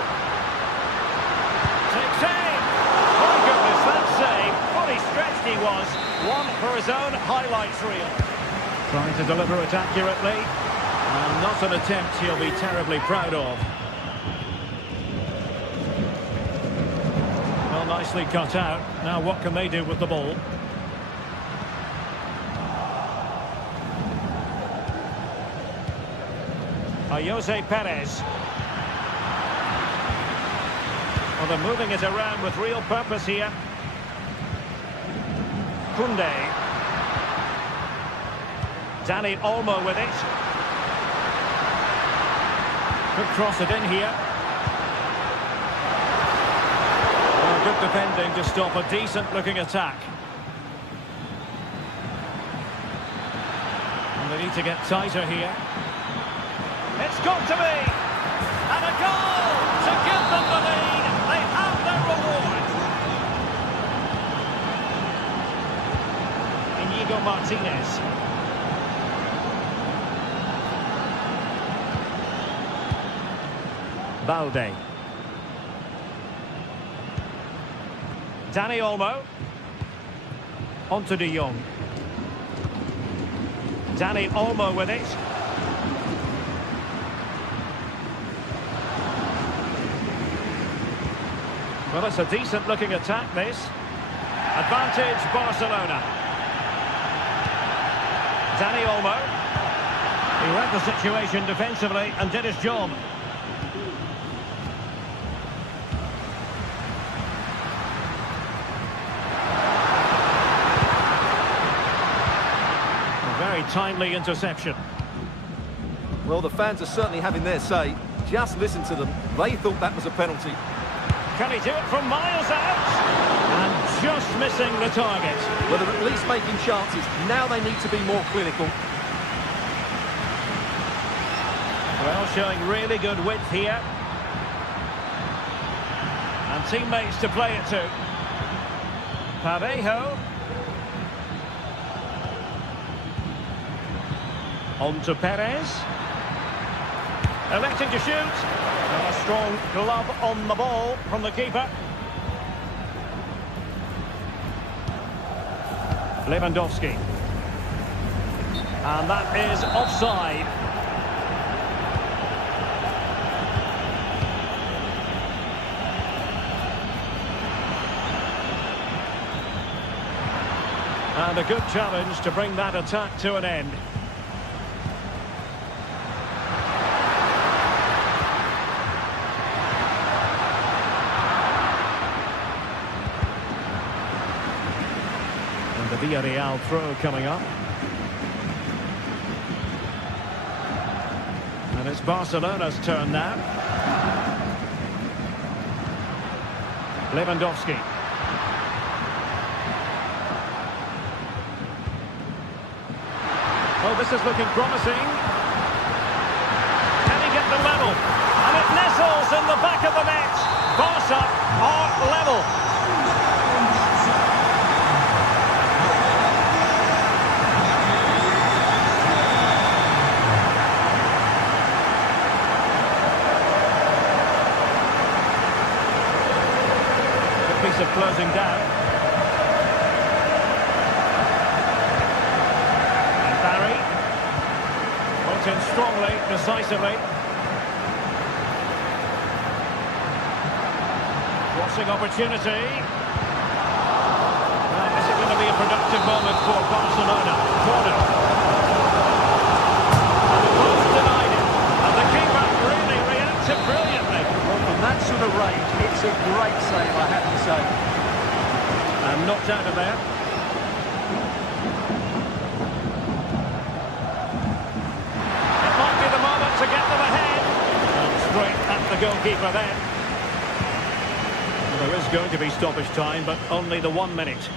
Takes aim! My goodness, that save. Fully stretched he was. One for his own highlights reel. Trying to deliver it accurately. And not an attempt he'll be terribly proud of. Well, nicely cut out. Now what can they do with the ball? Jose Perez. Well, they're moving it around with real purpose here. Koundé. Dani Olmo with it. Could cross it in here. Well, good defending to stop a decent-looking attack. And they need to get tighter here. It's got to be! And a goal to give them the lead! They have their reward! Inigo Martinez. Balde. Dani Olmo. On to De Jong. Dani Olmo with it. Well, it's a decent-looking attack, this. Advantage, Barcelona. Dani Olmo. He read the situation defensively and did his job. A very timely interception. Well, the fans are certainly having their say. Just listen to them. They thought that was a penalty. Can he do it from miles out? And just missing the target. Well, they're at least making chances. Now they need to be more clinical. Well, showing really good width here. And teammates to play it to. Parejo. On to Perez. Electing to shoot. And a strong glove on the ball from the keeper. Lewandowski. And that is offside. And a good challenge to bring that attack to an end. And the Villarreal throw coming up. And It's Barcelona's turn now. Lewandowski. Oh, this is looking promising. Can he get the level? And it nestles in the back of the net. Barca are level. Good piece of closing down. In strongly, decisively. Crossing opportunity. Well, this is going to be a productive moment for Barcelona. Corner. And the post denied it. And the keeper really reacted brilliantly. Well, from that sort of range, it's a great save, I have to say. And knocked out of there. To get them ahead. And straight at the goalkeeper then. Well, there is going to be stoppage time, but only the 1 minute.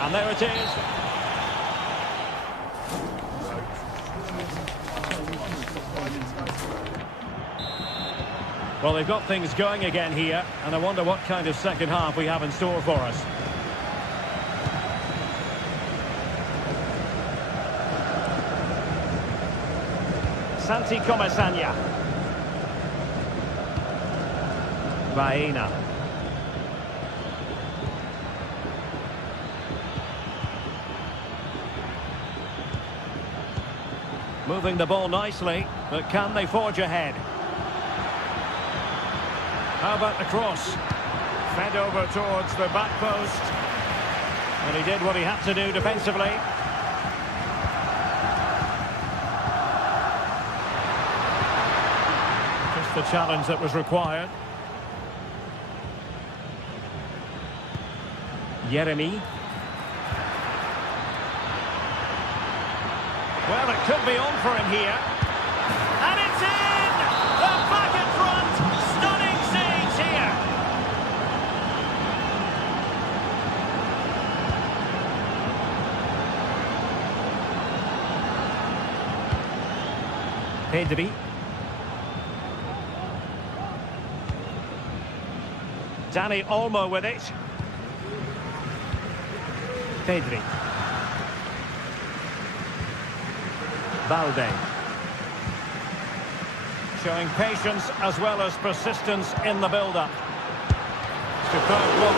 And there it is. Well, they've got things going again here, and I wonder what kind of second half we have in store for us. Santi Comesaña. Baena. Moving the ball nicely, but can they forge ahead? How about the cross? Fed over towards the back post. And he did what he had to do defensively. The challenge that was required. Yeremy. Well, it could be on for him here. And it's in! The back in front! Stunning scenes here! Pedri. Dani Olmo with it. Pedri. Balde. Showing patience as well as persistence in the build-up. Superb block.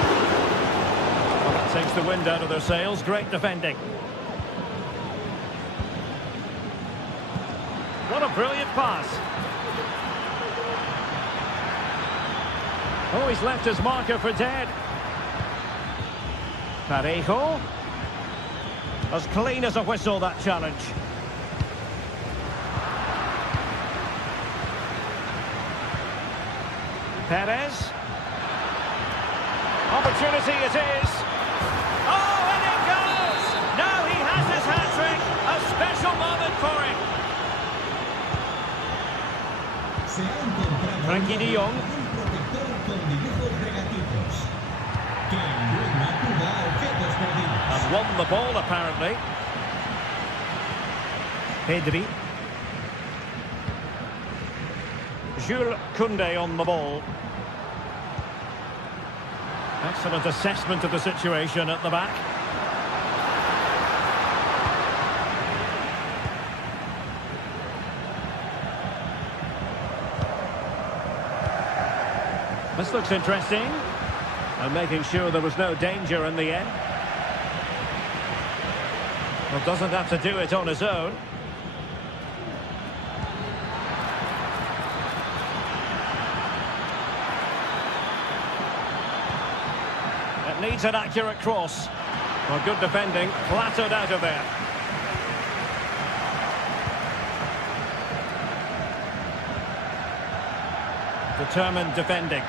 Well, that takes the wind out of their sails. Great defending. What a brilliant pass. Oh, he's left his marker for dead. Parejo. As clean as a whistle, that challenge. Perez. Opportunity it is. Oh, and it goes! Now he has his hat-trick. A special moment for him. Frankie de Jong. And won the ball, apparently. Pedri. Jules Koundé on the ball. Excellent assessment of the situation at the back. This looks interesting. And making sure there was no danger in the end. Well, doesn't have to do it on his own. It needs an accurate cross. Well, good defending, flattered out of there. Determined defending.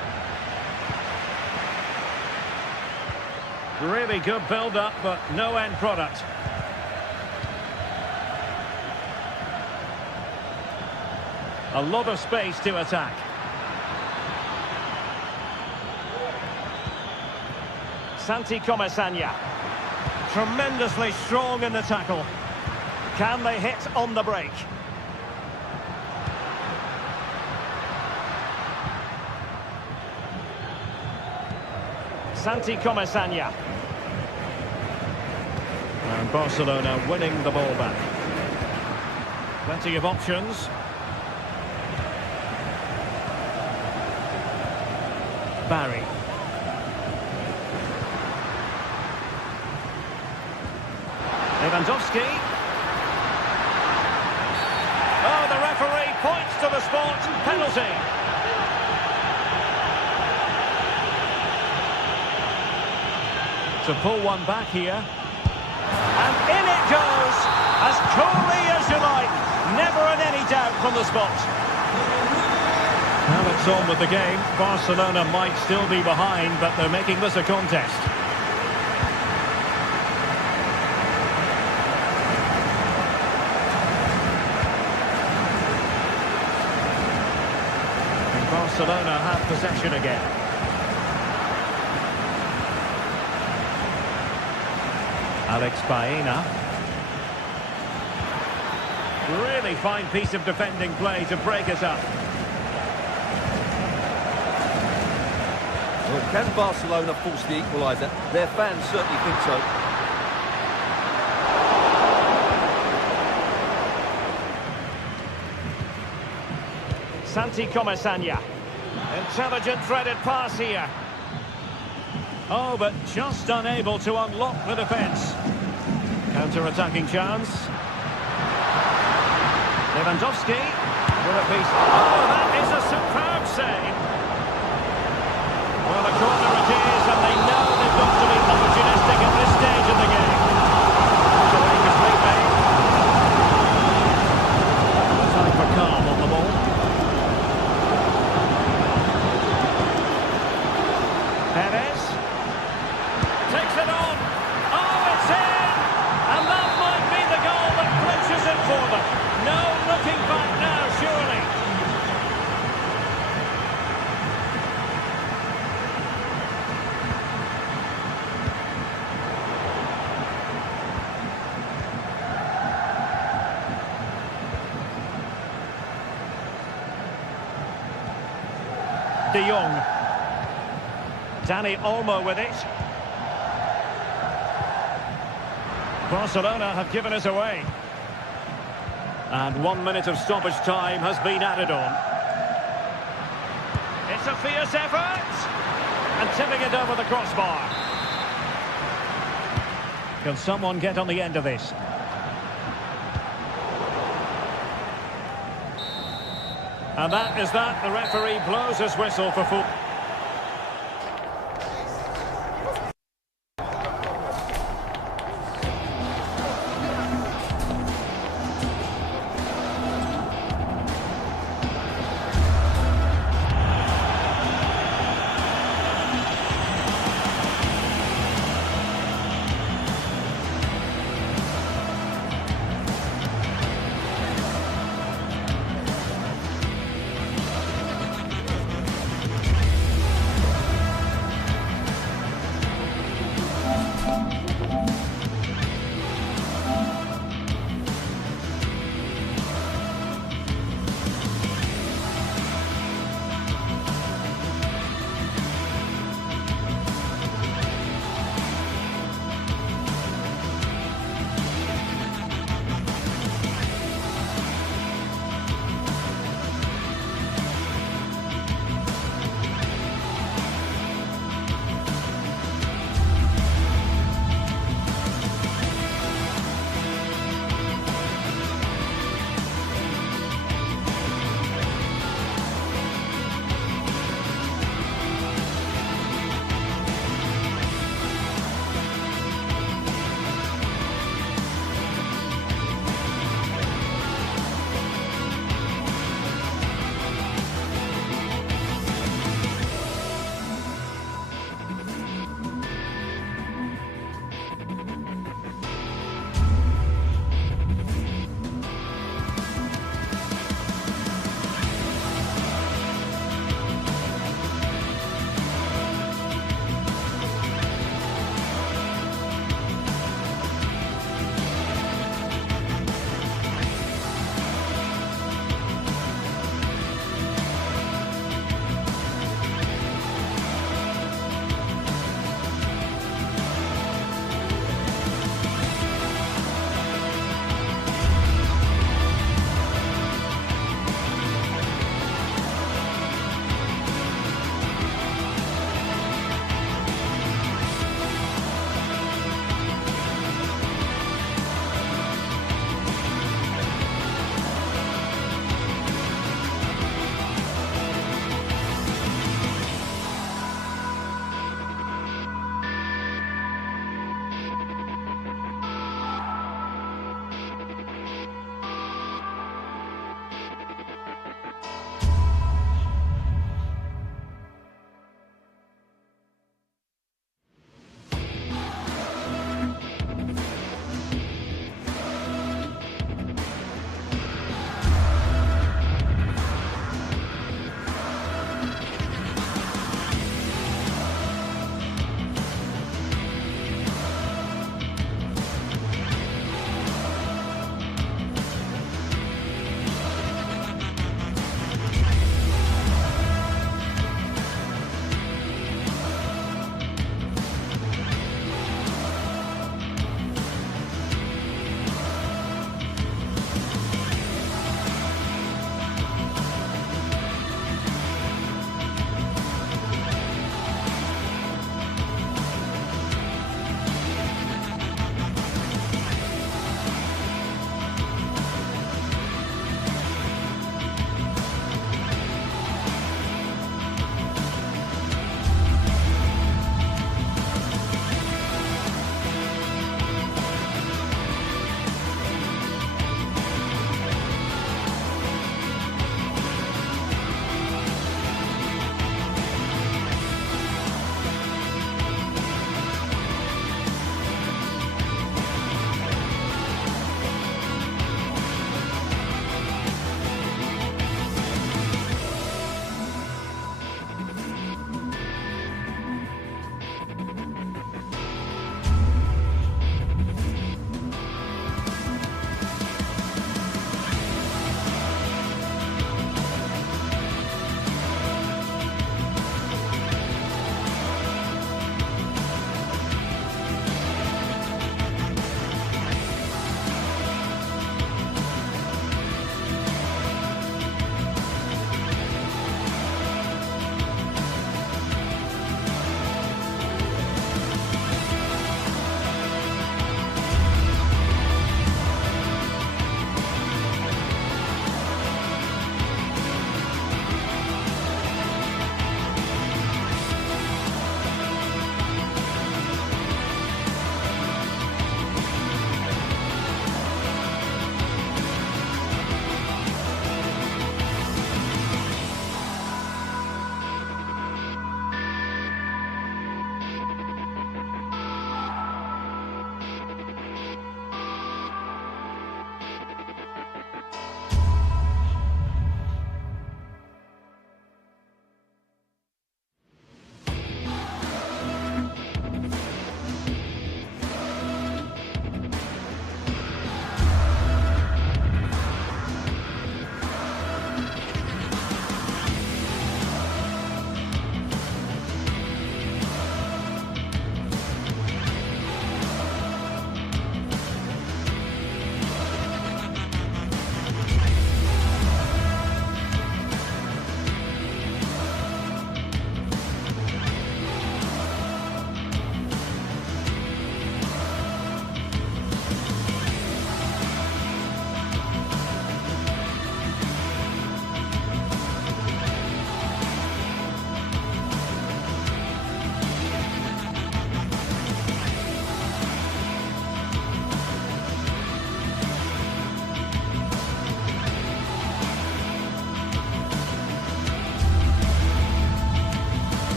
Really good build-up, but no end product. A lot of space to attack. Santi Comesaña. Tremendously strong in the tackle. Can they hit on the break? Santi Comesaña. And Barcelona winning the ball back. Plenty of options. Barry. Lewandowski. Oh, the referee points to the spot. Penalty. To pull one back here. And in it goes, as coolly as you like. Never in any doubt from the spot. Now it's on with the game. Barcelona might still be behind, but they're making this a contest. And Barcelona have possession again. Alex Baena. Really fine piece of defending play to break it up. Well, can Barcelona force the equaliser? Their fans certainly think so. Santi Comesaña. Intelligent threaded pass here. Oh, but just unable to unlock the defence. Counter-attacking chance. Lewandowski. With a piece. Oh, that is a superb save. Well, a corner it is, and they know they've got to be opportunistic at this stage of the game. Away completely. Time for calm on the ball. Perez. Takes it on. Oh, it's in! And that might be the goal that clinches it for them. No looking back now, surely. De Jong. Dani Olmo with it. Barcelona have given us away. And 1 minute of stoppage time has been added on. It's a fierce effort. And tipping it over the crossbar. Can someone get on the end of this? And that is that. The referee blows his whistle for full.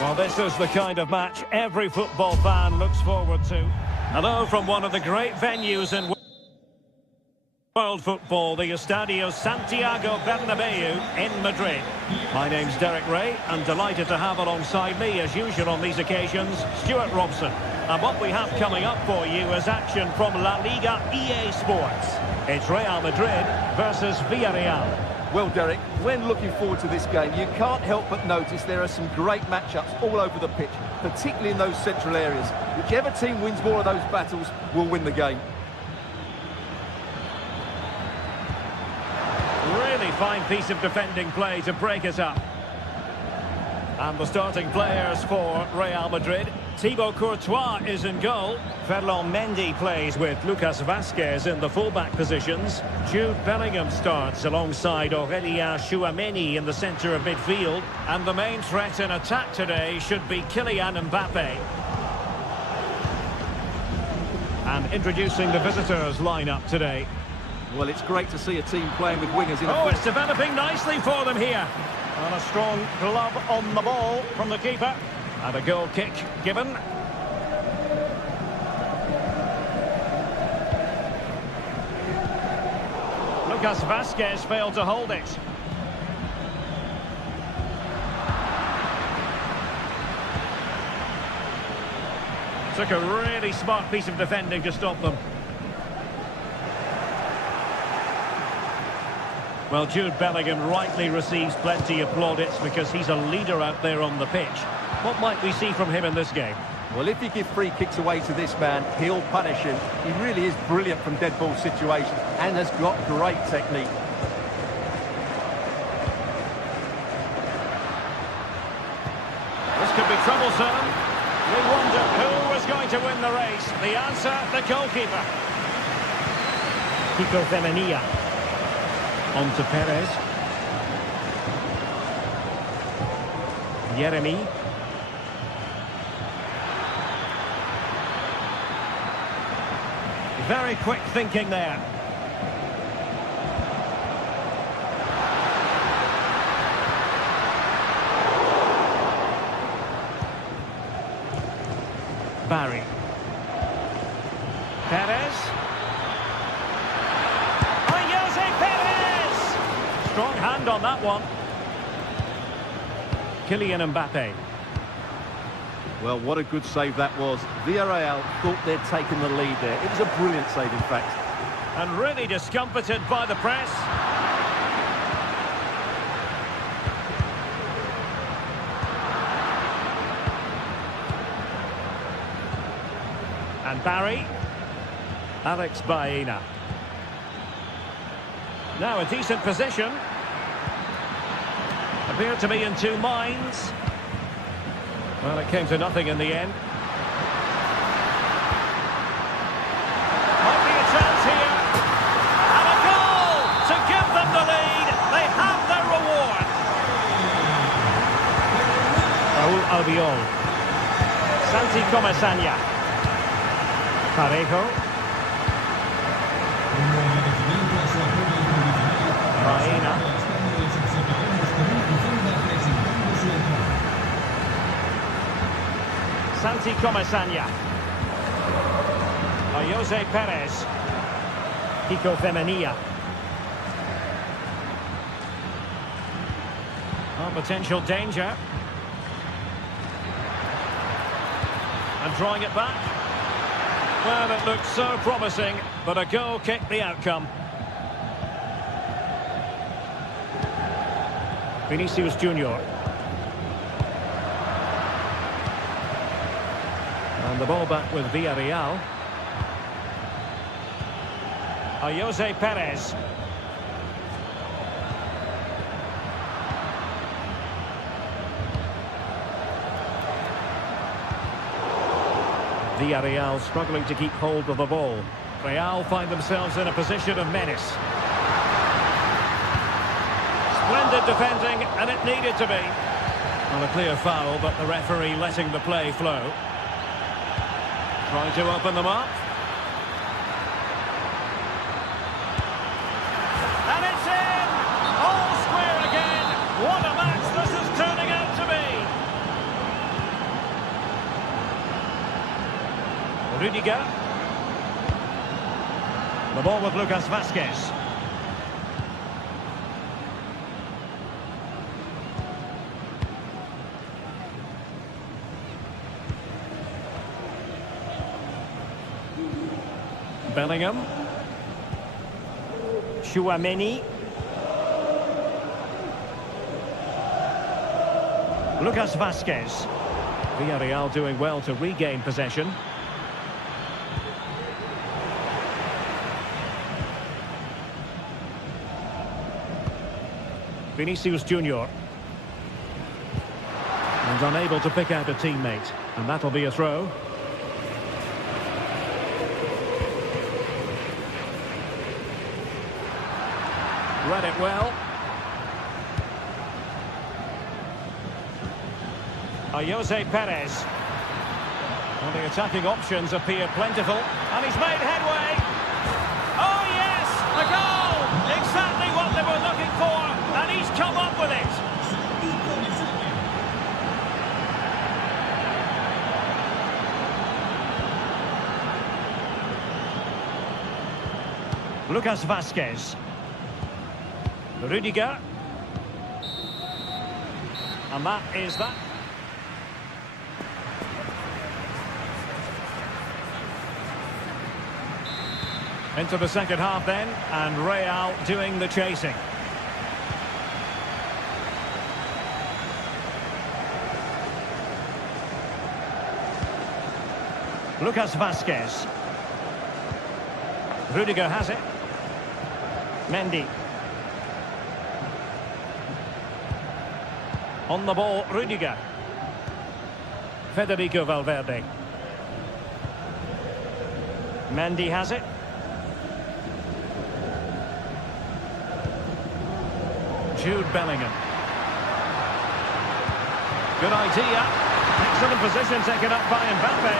Well, this is the kind of match every football fan looks forward to. Hello from one of the great venues in world football, the Estadio Santiago Bernabeu in Madrid. My name's Derek Ray, and delighted to have alongside me, as usual on these occasions, Stuart Robson. And what we have coming up for you is action from La Liga EA Sports. It's Real Madrid versus Villarreal. Well, Derek, when looking forward to this game, you can't help but notice there are some great matchups all over the pitch, particularly in those central areas. Whichever team wins more of those battles will win the game. Really fine piece of defending play to break it up. And the starting players for Real Madrid. Thibaut Courtois is in goal. Ferland Mendy plays with Lucas Vazquez in the fullback positions. Jude Bellingham starts alongside Aurélien Tchouaméni in the centre of midfield. And the main threat in attack today should be Kylian Mbappe. And introducing the visitors lineup today. Well, it's great to see a team playing with wingers in a... Oh, it's developing nicely for them here. And a strong glove on the ball from the keeper. And a goal kick given. Lucas Vazquez failed to hold it. Took a really smart piece of defending to stop them. Well, Jude Bellingham rightly receives plenty of plaudits because he's a leader out there on the pitch. What might we see from him in this game? Well, if you give free kicks away to this man, he'll punish him. He really is brilliant from dead ball situations and has got great technique. This could be troublesome. We wonder who was going to win the race. The answer, the goalkeeper. Kiko Femenia. On to Perez. Yeremy. Very quick thinking there. Barry. Perez. Strong hand on that one. Kylian Mbappe. Well, what a good save that was. Villarreal thought they'd taken the lead there. It was a brilliant save, in fact. And really discomfited by the press. And Barry. Alex Baena. Now a decent position. Appeared to be in two minds. Well, it came to nothing in the end. Might be a chance here. And a goal to give them the lead. They have their reward. Raúl Albiol. Santi Comesaña. Parejo. Baena. Santi Comesaña. Jose Perez. Kiko Femenia. Oh, potential danger. And drawing it back. Well, it looked so promising, but a goal kicked the outcome. Vinicius Junior. And the ball back with Villarreal. Jose Perez. Villarreal struggling to keep hold of the ball. Real find themselves in a position of menace. Splendid defending, and it needed to be. Well, a clear foul, but the referee letting the play flow. Trying to open them up. And it's in! All square again. What a match this is turning out to be. Rudiger. The ball with Lucas Vazquez. Bellingham. Chouameni. Lucas Vazquez. Villarreal doing well to regain possession. Vinicius Junior. And unable to pick out a teammate. And that'll be a throw. Read it well. Jose Perez. Well, the attacking options appear plentiful. And he's made headway. Oh, yes! A goal! Exactly what they were looking for. And he's come up with it. Lucas Vazquez. Rudiger. And that is that. Into the second half then, and Real doing the chasing. Lucas Vazquez. Rudiger has it. Mendy. On the ball, Rudiger. Federico Valverde. Mendy has it. Jude Bellingham. Good idea. Excellent position taken up by Mbappe.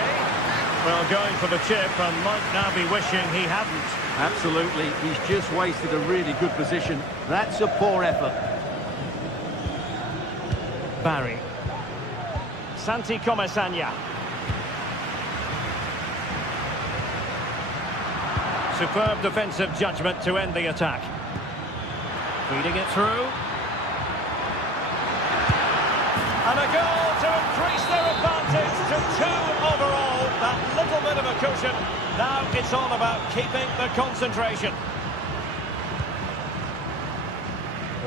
Well, going for the chip and might now be wishing he hadn't. Absolutely. He's just wasted a really good position. That's a poor effort. Barry. Santi Comesanya. Superb defensive judgment to end the attack. Feeding it through. And a goal to increase their advantage to 2 overall. That little bit of a cushion. Now it's all about keeping the concentration.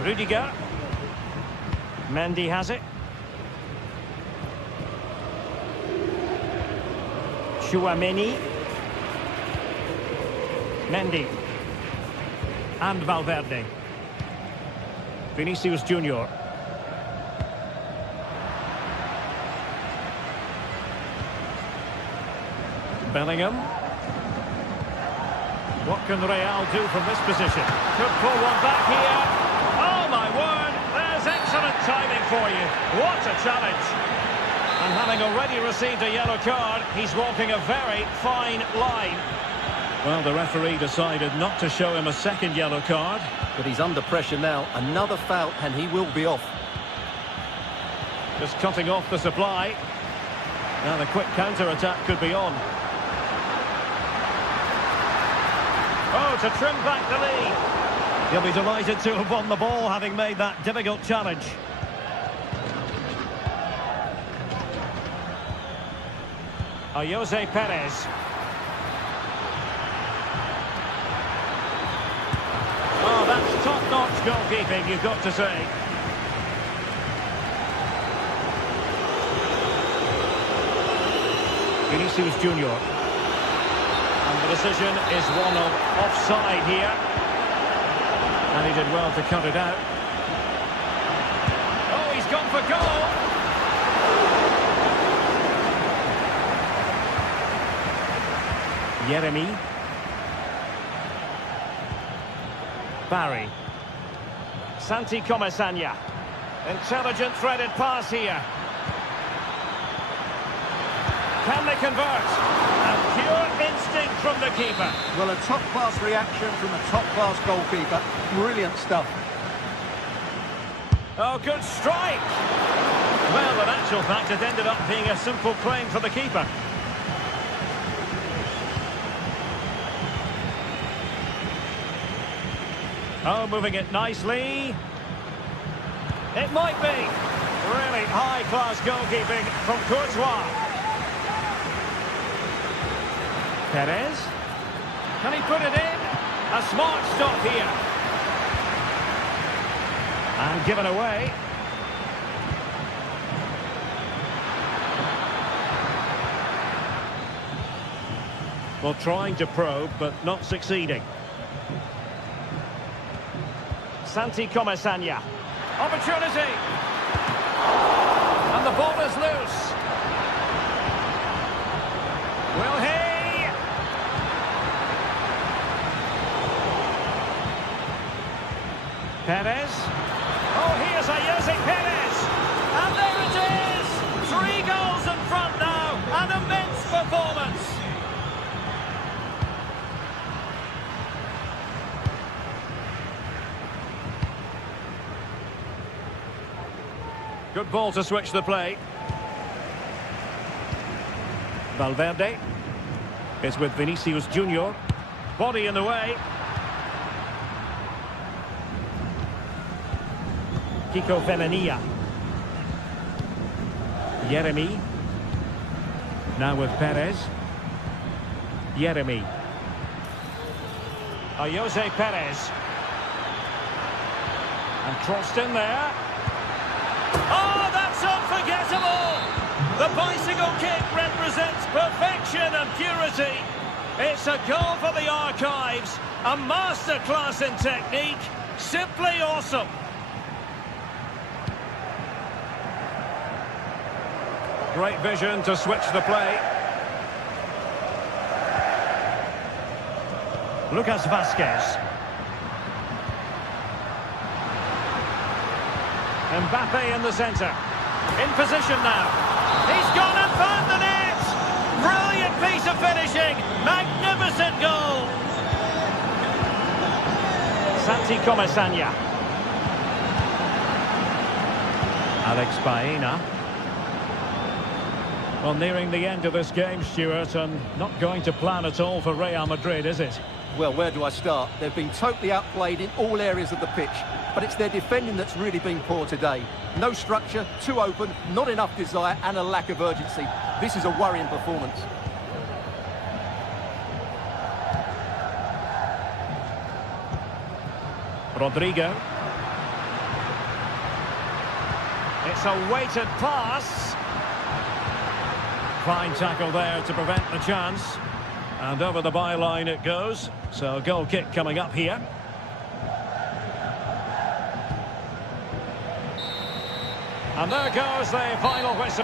Rudiger. Mendy has it. Chouameni. Mendy. And Valverde. Vinicius Junior. Bellingham. What can Real do from this position? Could pull one back here. Oh my word, there's excellent timing for you. What a challenge. And having already received a yellow card, he's walking a very fine line. Well, the referee decided not to show him a second yellow card. But he's under pressure now. Another foul and he will be off. Just cutting off the supply. Now the quick counter-attack could be on. Oh, to trim back the lead. He'll be delighted to have won the ball, having made that difficult challenge. Jose Perez. Oh, that's top-notch goalkeeping, you've got to say. Vinicius Junior. And the decision is one of offside here. And he did well to cut it out. Oh, he's gone for goal! Yeremy. Barry. Santi Comesanya. Intelligent threaded pass here. Can they convert? And pure instinct from the keeper. Well, a top-class reaction from a top-class goalkeeper. Brilliant stuff. Oh, good strike. Well, in actual fact, it ended up being a simple claim for the keeper. Oh, moving it nicely. It might be. Really high-class goalkeeping from Courtois. Perez. Can he put it in? A smart stop here. And given away. Well, trying to probe, but not succeeding. Santi Comesaña. Opportunity. And the ball is loose. Will he? Perez. Oh, here's Jose Perez. And there it is. 3 goals in front now. An immense performance. Good ball to switch the play. Valverde is with Vinicius Junior. Body in the way. Kiko Femenia. Yeremy. Now with Perez. Yeremy. Jose Perez. And crossed in there. Oh, that's unforgettable! The bicycle kick represents perfection and purity. It's a goal for the archives. A masterclass in technique. Simply awesome. Great vision to switch the play. Lucas Vazquez. Mbappe in the centre. In position now. He's gone and found the net! Brilliant piece of finishing. Magnificent goal. Santi Comesaña. Alex Baena. Well, nearing the end of this game, Stuart, and not going to plan at all for Real Madrid, is it? Well, where do I start? They've been totally outplayed in all areas of the pitch, but it's their defending that's really been poor today. No structure, too open, not enough desire, and a lack of urgency. This is a worrying performance. Rodrigo. It's a weighted pass. Fine tackle there to prevent the chance. And over the byline it goes. So a goal kick coming up here. And there goes the final whistle.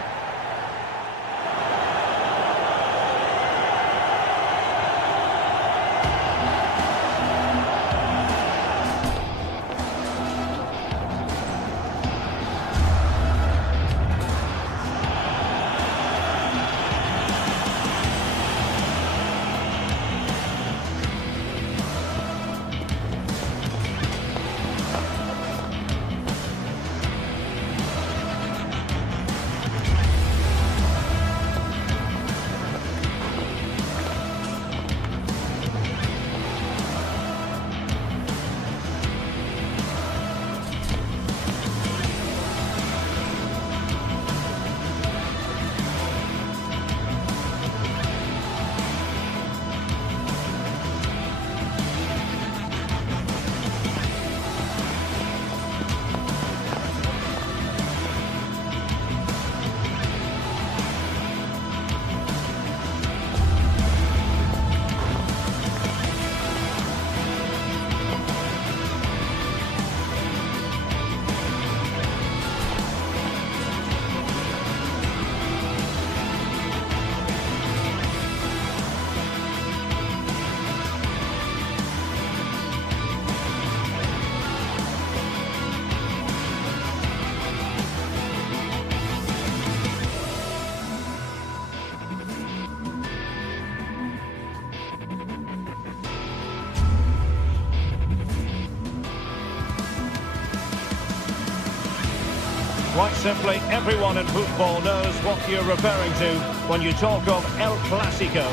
Quite simply, everyone in football knows what you're referring to when you talk of El Clásico.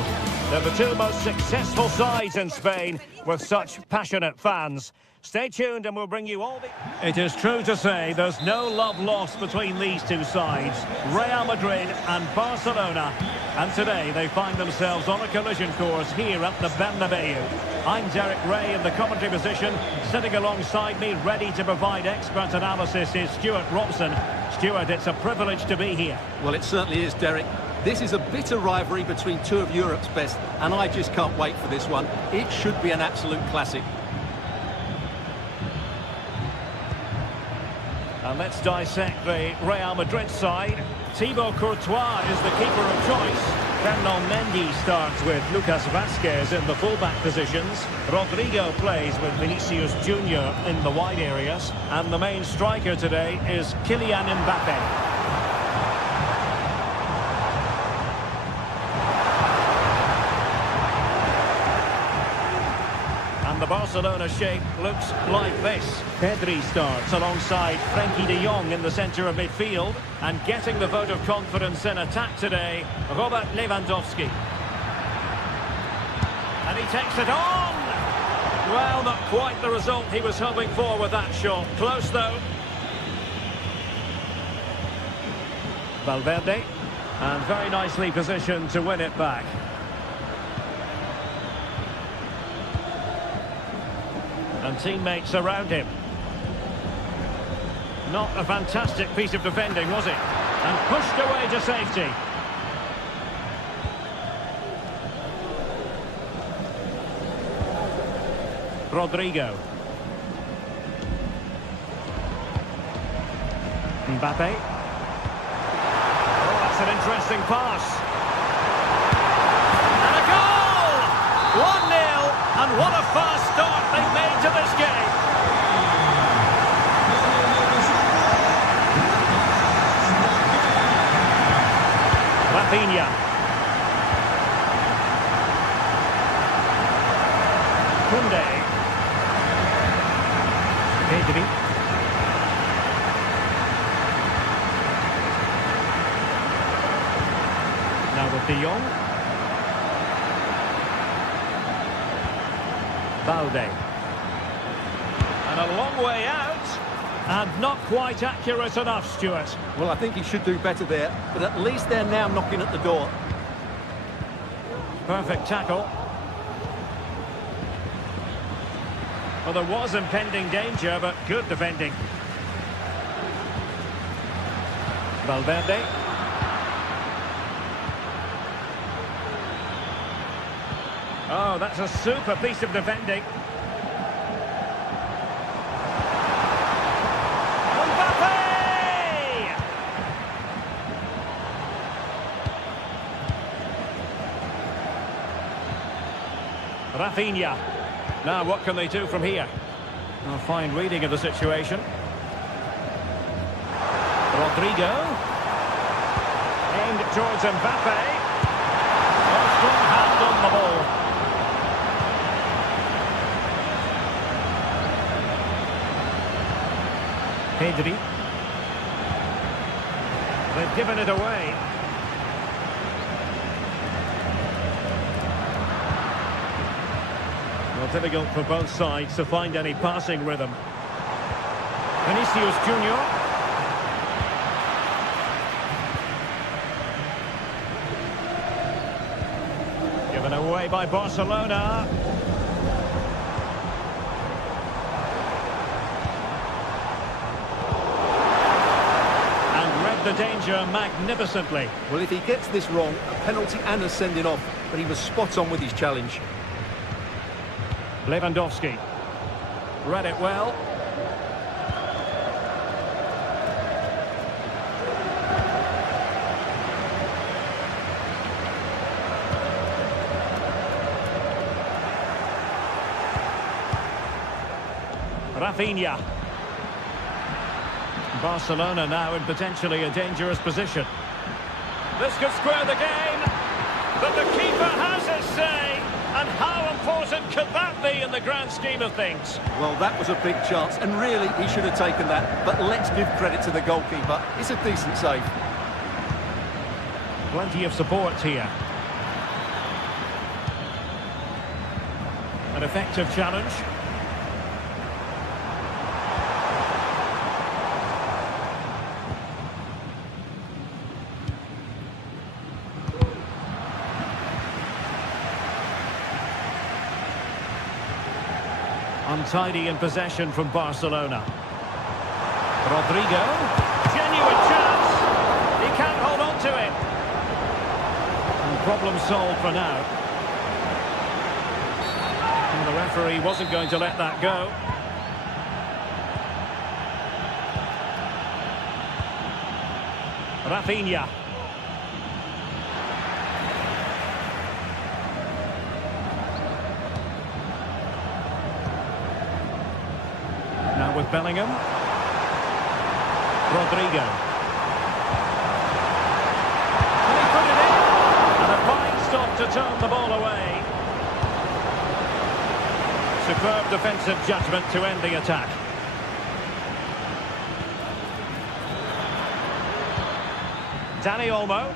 They're the two most successful sides in Spain with such passionate fans. Stay tuned and we'll bring you all the... It is true to say there's no love lost between these two sides, Real Madrid and Barcelona. And today they find themselves on a collision course here at the Bernabeu. I'm Derek Ray in the commentary position. Sitting alongside me, ready to provide expert analysis, is Stuart Robson. Stuart, it's a privilege to be here. Well, it certainly is, Derek. This is a bitter rivalry between two of Europe's best, and I just can't wait for this one. It should be an absolute classic. And let's dissect the Real Madrid side. Thibaut Courtois is the keeper of choice. Fernand Mendy starts with Lucas Vazquez in the fullback positions. Rodrigo plays with Vinicius Junior in the wide areas. And the main striker today is Kylian Mbappe. The Barcelona shape looks like this. Pedri starts alongside Frenkie de Jong in the centre of midfield, and getting the vote of confidence in attack today, Robert Lewandowski. And he takes it on! Well, not quite the result he was hoping for with that shot. Close though. Valverde, and very nicely positioned to win it back. And teammates around him. Not a fantastic piece of defending, was it? And pushed away to safety. Rodrigo. Mbappe. Oh, that's an interesting pass. And a goal! 1-0. And what a fast start they've made to this game. Rafinha. Koundé. Pedri. Now with De Jong. Valde. And a long way out. And not quite accurate enough, Stuart. Well, I think he should do better there, but at least they're now knocking at the door. Perfect tackle. Well, there was impending danger, but good defending. Valverde. Oh, that's a super piece of defending. Mbappe! Rafinha. Now, what can they do from here? A fine reading of the situation. Rodrigo. Aimed towards Mbappe. Oh, strong hand on the ball. Pedri. They've given it away. Well, difficult for both sides to find any passing rhythm. Vinicius Junior. Given away by Barcelona. The danger magnificently. Well, if he gets this wrong, a penalty and a sending off, but he was spot on with his challenge. Lewandowski read it well. Rafinha. Barcelona now in potentially a dangerous position. This could square the game, but the keeper has his say. And how important could that be in the grand scheme of things? Well, that was a big chance, and really he should have taken that. But let's give credit to the goalkeeper. It's a decent save. Plenty of support here. An effective challenge. Untidy in possession from Barcelona. Rodrigo. Genuine chance. He can't hold on to it. And problem solved for now. And the referee wasn't going to let that go. Rafinha. Now with Bellingham. Rodrigo. And he put it in. And a fine stop to turn the ball away. Superb defensive judgment to end the attack. Dani Olmo.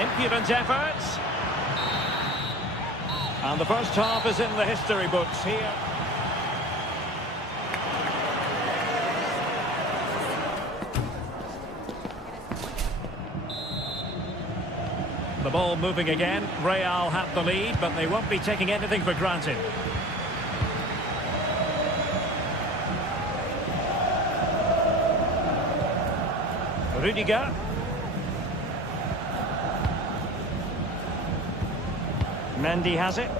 Impudent efforts. And the first half is in the history books here. The ball moving again. Real have the lead, but they won't be taking anything for granted. Rudiger. Mendy has it.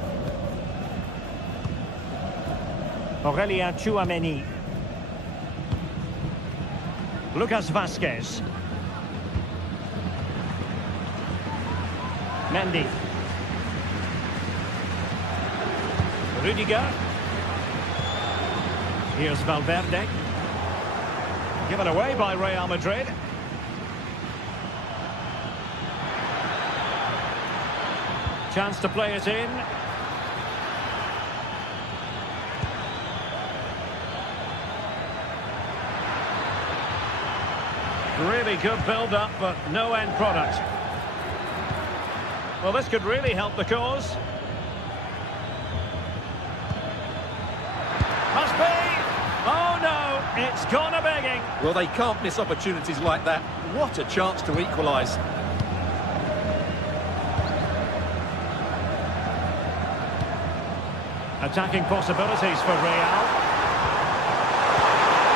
Aurelien Tchouameni. Lucas Vazquez. Mendy. Rudiger. Here's Valverde. Given away by Real Madrid. Chance to play it in. Really good build-up, but no end product. Well, this could really help the cause. Must be! Oh no, it's gone a-begging. Well, they can't miss opportunities like that. What a chance to equalise. Attacking possibilities for Real.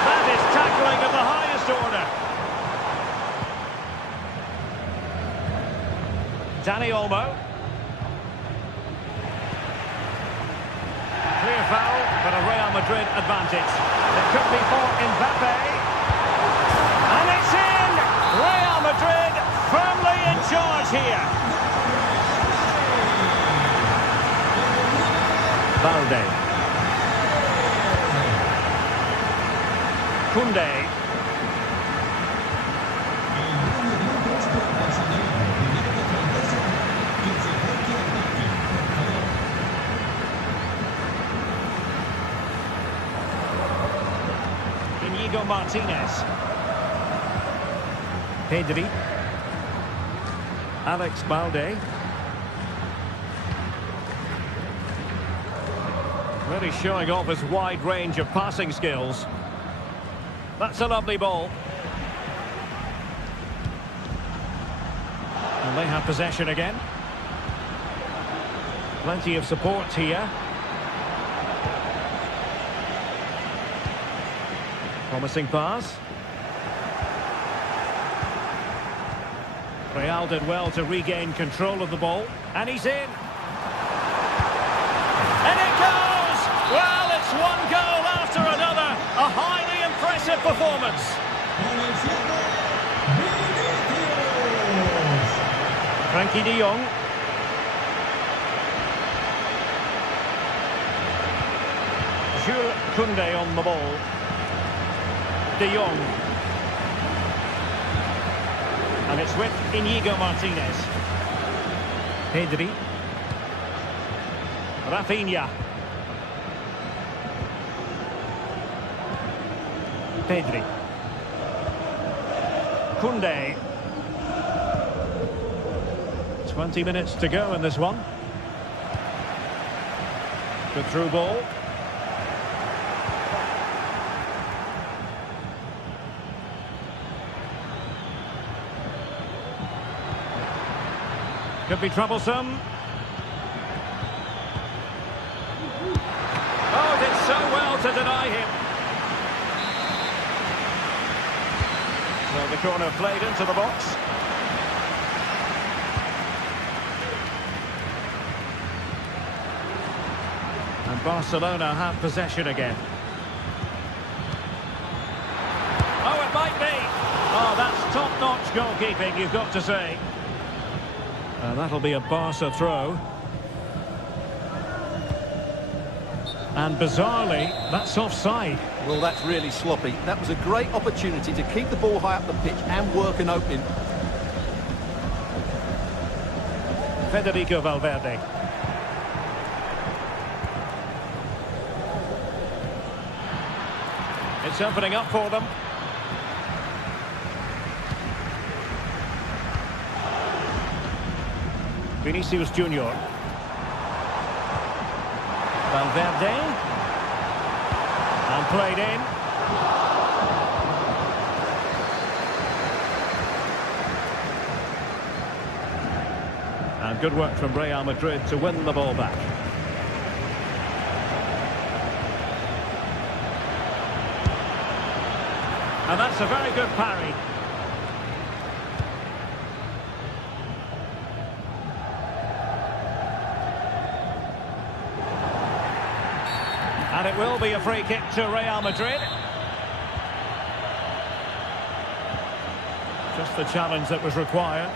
That is tackling of the highest order. Dani Olmo. Clear foul, but a Real Madrid advantage. It could be for Mbappe. And it's in! Real Madrid firmly in charge here. Balde. Koundé. Inigo Martinez. Pedri. Alex Balde. Really showing off his wide range of passing skills. That's a lovely ball. And they have possession again. Plenty of support here. Promising pass. Real did well to regain control of the ball. And he's in. And it goes! Well, it's one goal after another. A highly impressive performance. Frankie de Jong. Jules Koundé on the ball. De Jong. And it's with Inigo Martinez. Pedri. Rafinha. Pedri. Koundé. 20 minutes to go in this one. Good through ball. Could be troublesome. Oh, did so well to deny him. Well, the corner played into the box. And Barcelona have possession again. Oh, it might be. Oh, that's top-notch goalkeeping, you've got to say. That'll be a Barca throw. And bizarrely, that's offside. Well, that's really sloppy. That was a great opportunity to keep the ball high up the pitch and work an opening. Federico Valverde. It's opening up for them. Vinicius Junior. Valverde. And played in. And good work from Real Madrid to win the ball back. And that's a very good parry. And it will be a free kick to Real Madrid. Just the challenge that was required.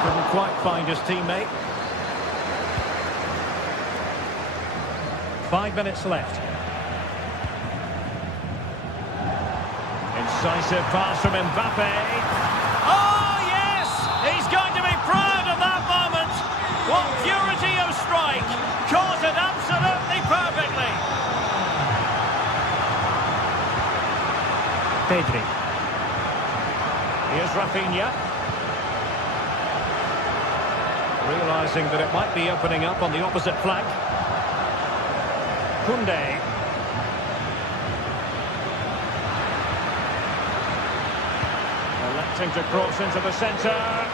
Couldn't quite find his teammate. 5 minutes left. Incisive pass from Mbappe. Oh, yes! He's going to be proud of that moment. What purity of strike. Caught it absolutely perfectly. Pedri. Here's Rafinha. Realising that it might be opening up on the opposite flank. Koundé. Electing to cross into the centre.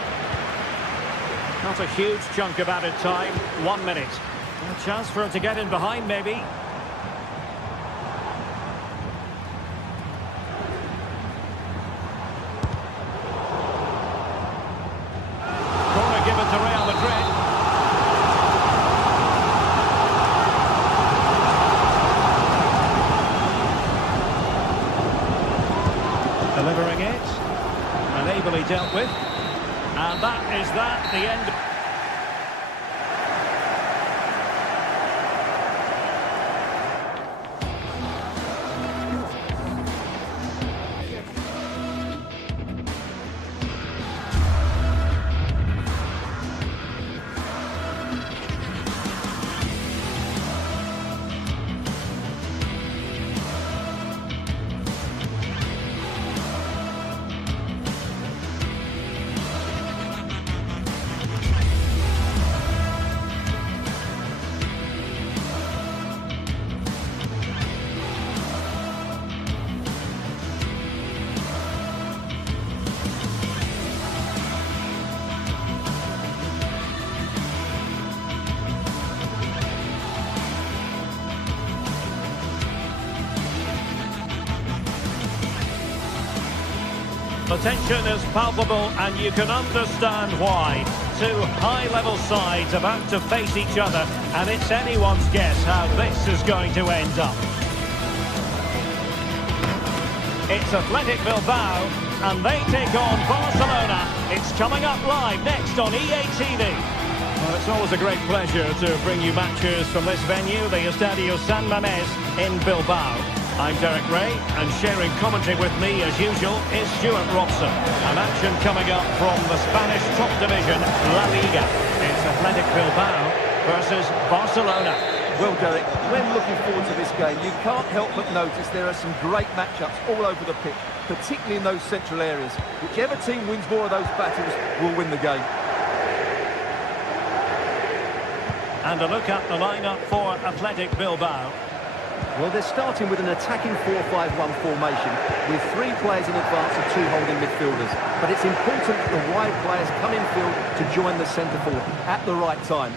Not a huge chunk of added time. 1 minute. A chance for him to get in behind, maybe. Corner given to Real Madrid. Delivering it. And ably dealt with. And that is that, the end. The tension is palpable and you can understand why. Two high-level sides about to face each other and it's anyone's guess how this is going to end up. It's Athletic Bilbao and they take on Barcelona. It's coming up live next on EA TV. Well, it's always a great pleasure to bring you matches from this venue, the Estadio San Mamés in Bilbao. I'm Derek Ray, and sharing commentary with me, as usual, is Stuart Robson. An action coming up from the Spanish top division, La Liga. It's Athletic Bilbao versus Barcelona. Well, Derek, when looking forward to this game, you can't help but notice there are some great matchups all over the pitch, particularly in those central areas. Whichever team wins more of those battles will win the game. And a look at the lineup for Athletic Bilbao. Well, they're starting with an attacking 4-5-1 formation with 3 players in advance of 2 holding midfielders. But it's important that the wide players come in field to join the centre forward at the right time.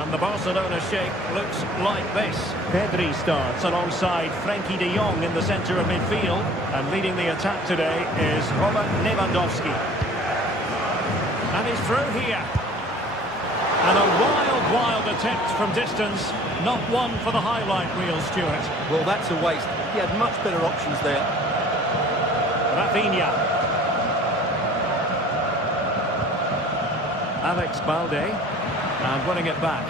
And the Barcelona shape looks like this. Pedri starts alongside Frenkie de Jong in the centre of midfield. And leading the attack today is Robert Lewandowski. And he's through here. And a wild attempt from distance. Not one for the highlight reel, Stuart. Well, that's a waste. He had much better options there. Rafinha. Alex Balde. And winning it back.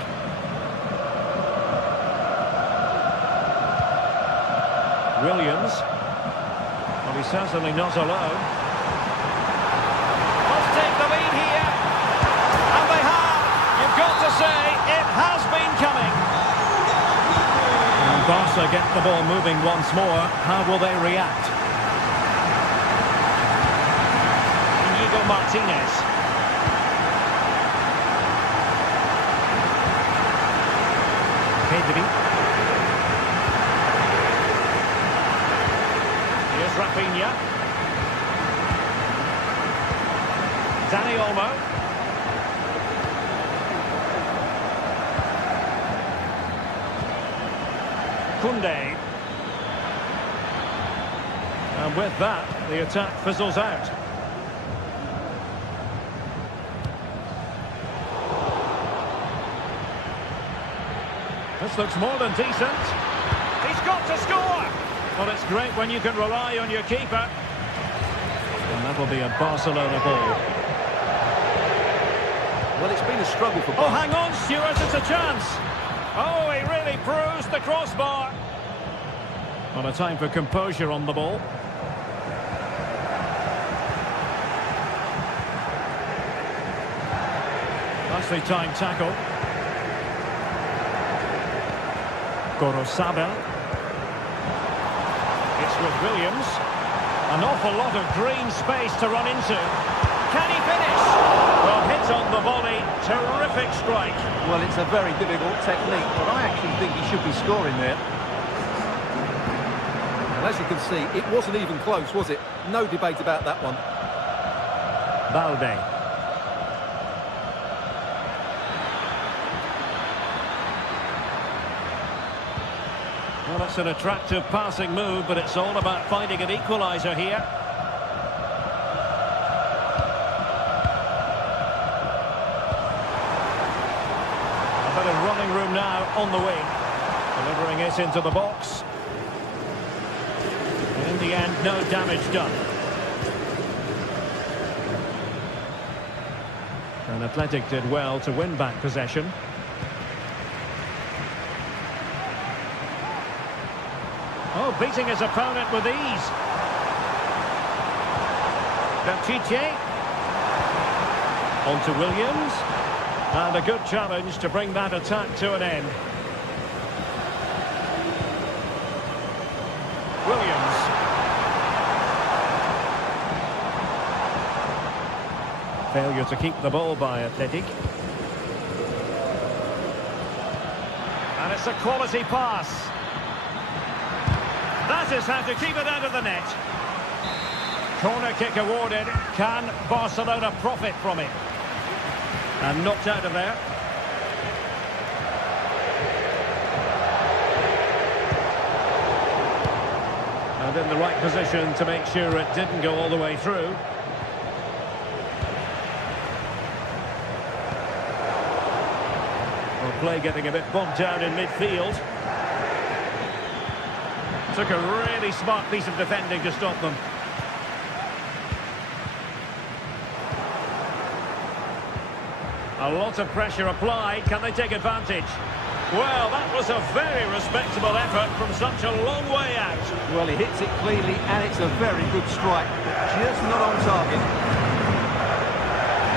Williams. Well, he's certainly not alone. Must take the lead here. And they have. You've got to say, it has been coming. And Barca get the ball moving once more. How will they react? Inigo Martinez. Pedri. Here's Rafinha. Dani Olmo. Koundé. And with that, the attack fizzles out. This looks more than decent. He's got to score! Well, it's great when you can rely on your keeper. And that'll be a Barcelona ball. Well, it's been a struggle for Oh, hang on, Stuart, it's a chance. Oh, he really bruised the crossbar. Well, a time for composure on the ball. Nicely timed tackle. Gorosabel. It's with Williams. An awful lot of green space to run into. Can he finish? Well, hit on the volley. Terrific strike. Well, it's a very difficult technique, but I actually think he should be scoring there. And as you can see, it wasn't even close, was it? No debate about that one. Balde. Well, it's an attractive passing move, but it's all about finding an equaliser here. A bit of running room now on the wing. Delivering it into the box. And in the end, no damage done. And Athletic did well to win back possession. Oh, beating his opponent with ease. Belchiche. On to Williams. And a good challenge to bring that attack to an end. Williams. Failure to keep the ball by Athletic. And it's a quality pass. That is how to keep it out of the net. Corner kick awarded. Can Barcelona profit from it? And knocked out of there. And in the right position to make sure it didn't go all the way through. Well, play getting a bit bogged down in midfield. Took a really smart piece of defending to stop them. A lot of pressure applied. Can they take advantage? Well, that was a very respectable effort from such a long way out. Well, he hits it cleanly, and it's a very good strike, but just not on target.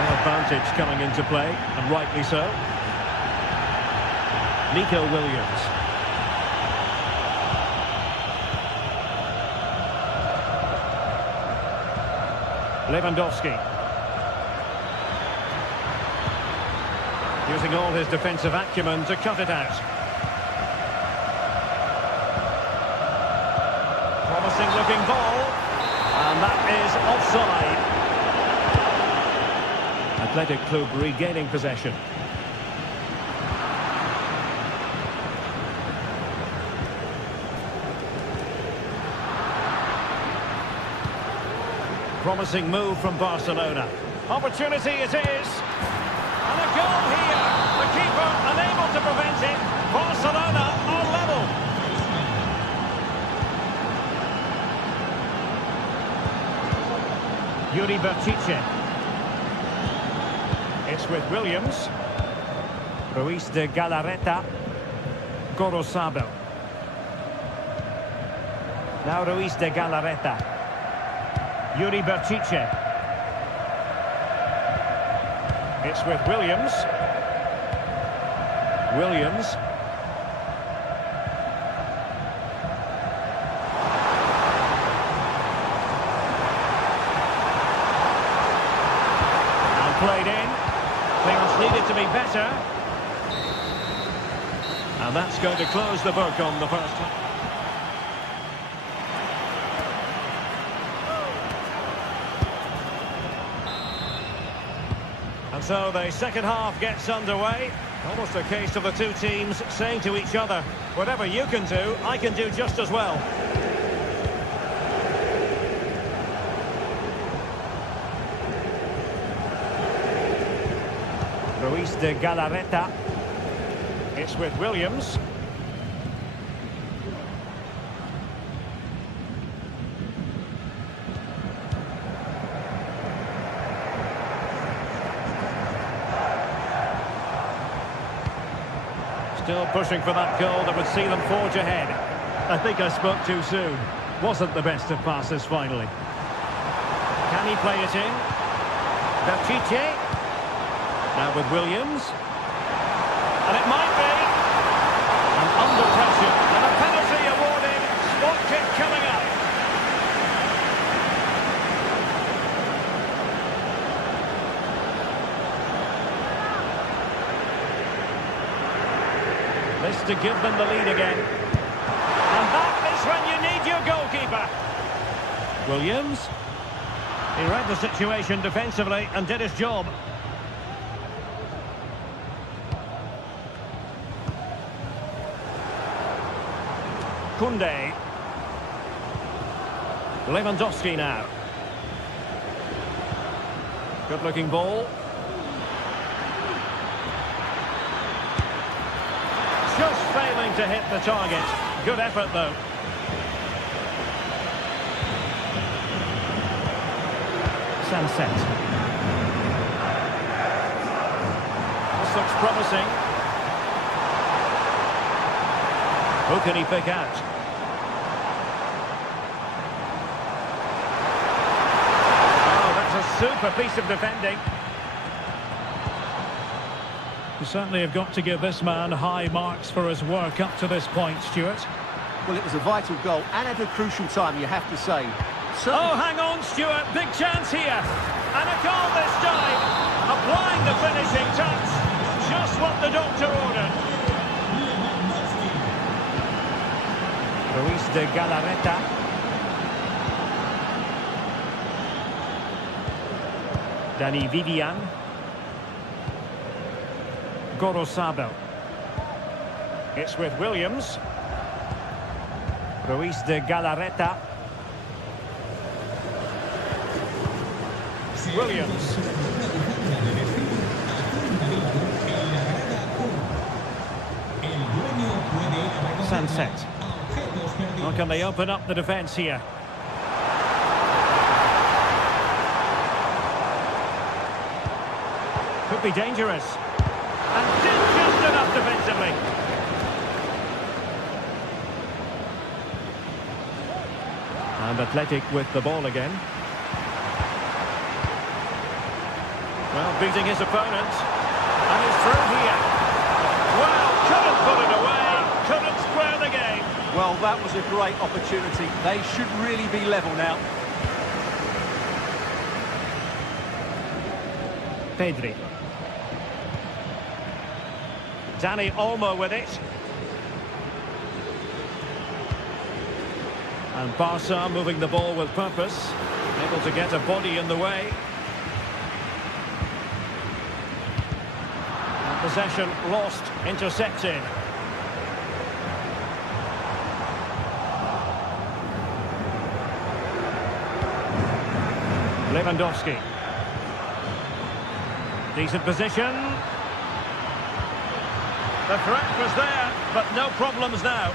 An advantage coming into play, and rightly so. Nico Williams. Lewandowski. Using all his defensive acumen to cut it out. Promising looking ball. And that is offside. Athletic Club regaining possession. Promising move from Barcelona. Opportunity it is. And a goal here. The keeper unable to prevent it. Barcelona are level. Yuri Berchiche. It's with Williams. Ruiz de Galarreta. Gorosabel. Now Ruiz de Galarreta. Yuri Berchiche. It's with Williams. Williams. And played in. Things needed to be better. And that's going to close the book on the first half. And so the second half gets underway. Almost a case of the two teams saying to each other, whatever you can do, I can do just as well. Ruiz de Galarreta. It's with Williams. Still pushing for that goal that would see them forge ahead. I think I spoke too soon. Wasn't the best of passes finally. Can he play it in? Berchiche. Now with Williams. And it might be. And under pressure. And a penalty awarded. Spot kick coming up. This to give them the lead again. And that is when you need your goalkeeper. Williams. He read the situation defensively and did his job. Koundé. Lewandowski now. Good looking ball. Just failing to hit the target. Good effort though. Sunset. This looks promising. Who can he pick out? Oh, that's a super piece of defending. You certainly have got to give this man high marks for his work up to this point, Stuart. Well, it was a vital goal and at a crucial time, you have to say. Oh, hang on, Stuart. Big chance here. And a goal this time. Applying the finishing touch. Just what the doctor ordered. Ruiz de Galarreta. Dani Vivian. Gorosabel. It's with Williams. Ruiz de Galarreta. Williams. Sunset. How can they open up the defence here? Could be dangerous. And did just enough defensively. And Athletic with the ball again. Well, beating his opponent. And he's through here. Well, couldn't put it away. Couldn't square the game. Well, that was a great opportunity. They should really be level now. Pedri. Dani Olmo with it. And Barca moving the ball with purpose. Able to get a body in the way. And possession lost, intercepted. Lewandowski. Decent position. The threat was there, but no problems now.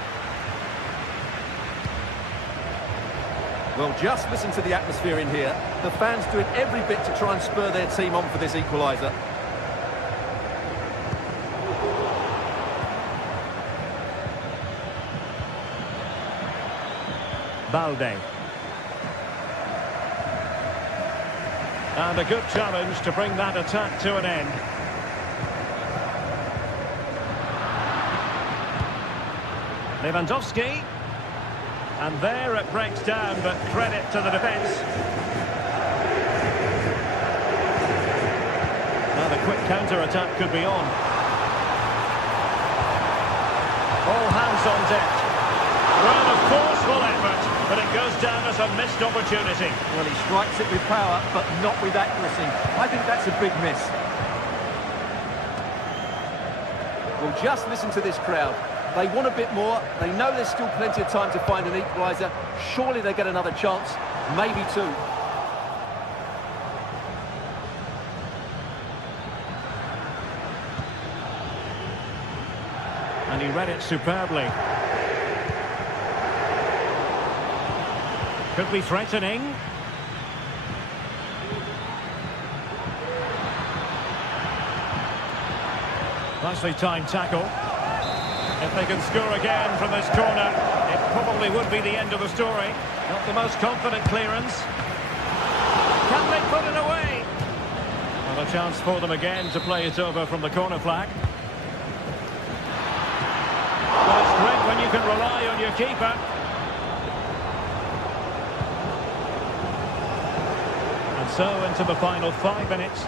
Well, just listen to the atmosphere in here. The fans doing every bit to try and spur their team on for this equaliser. Balde. And a good challenge to bring that attack to an end. Lewandowski. And there it breaks down, but credit to the defence. Now the quick counter-attack could be on. All hands on deck. Well, a forceful effort, but it goes down as a missed opportunity. Well, he strikes it with power, but not with accuracy. I think that's a big miss. Well, just listen to this crowd. They want a bit more. They know there's still plenty of time to find an equaliser. Surely they get another chance, maybe two. And he read it superbly. Could be threatening. Nicely timed tackle. If they can score again from this corner, it probably would be the end of the story. Not the most confident clearance. Can they put it away? Well, a chance for them again to play it over from the corner flag. Well, it's great when you can rely on your keeper. And so into the final 5 minutes.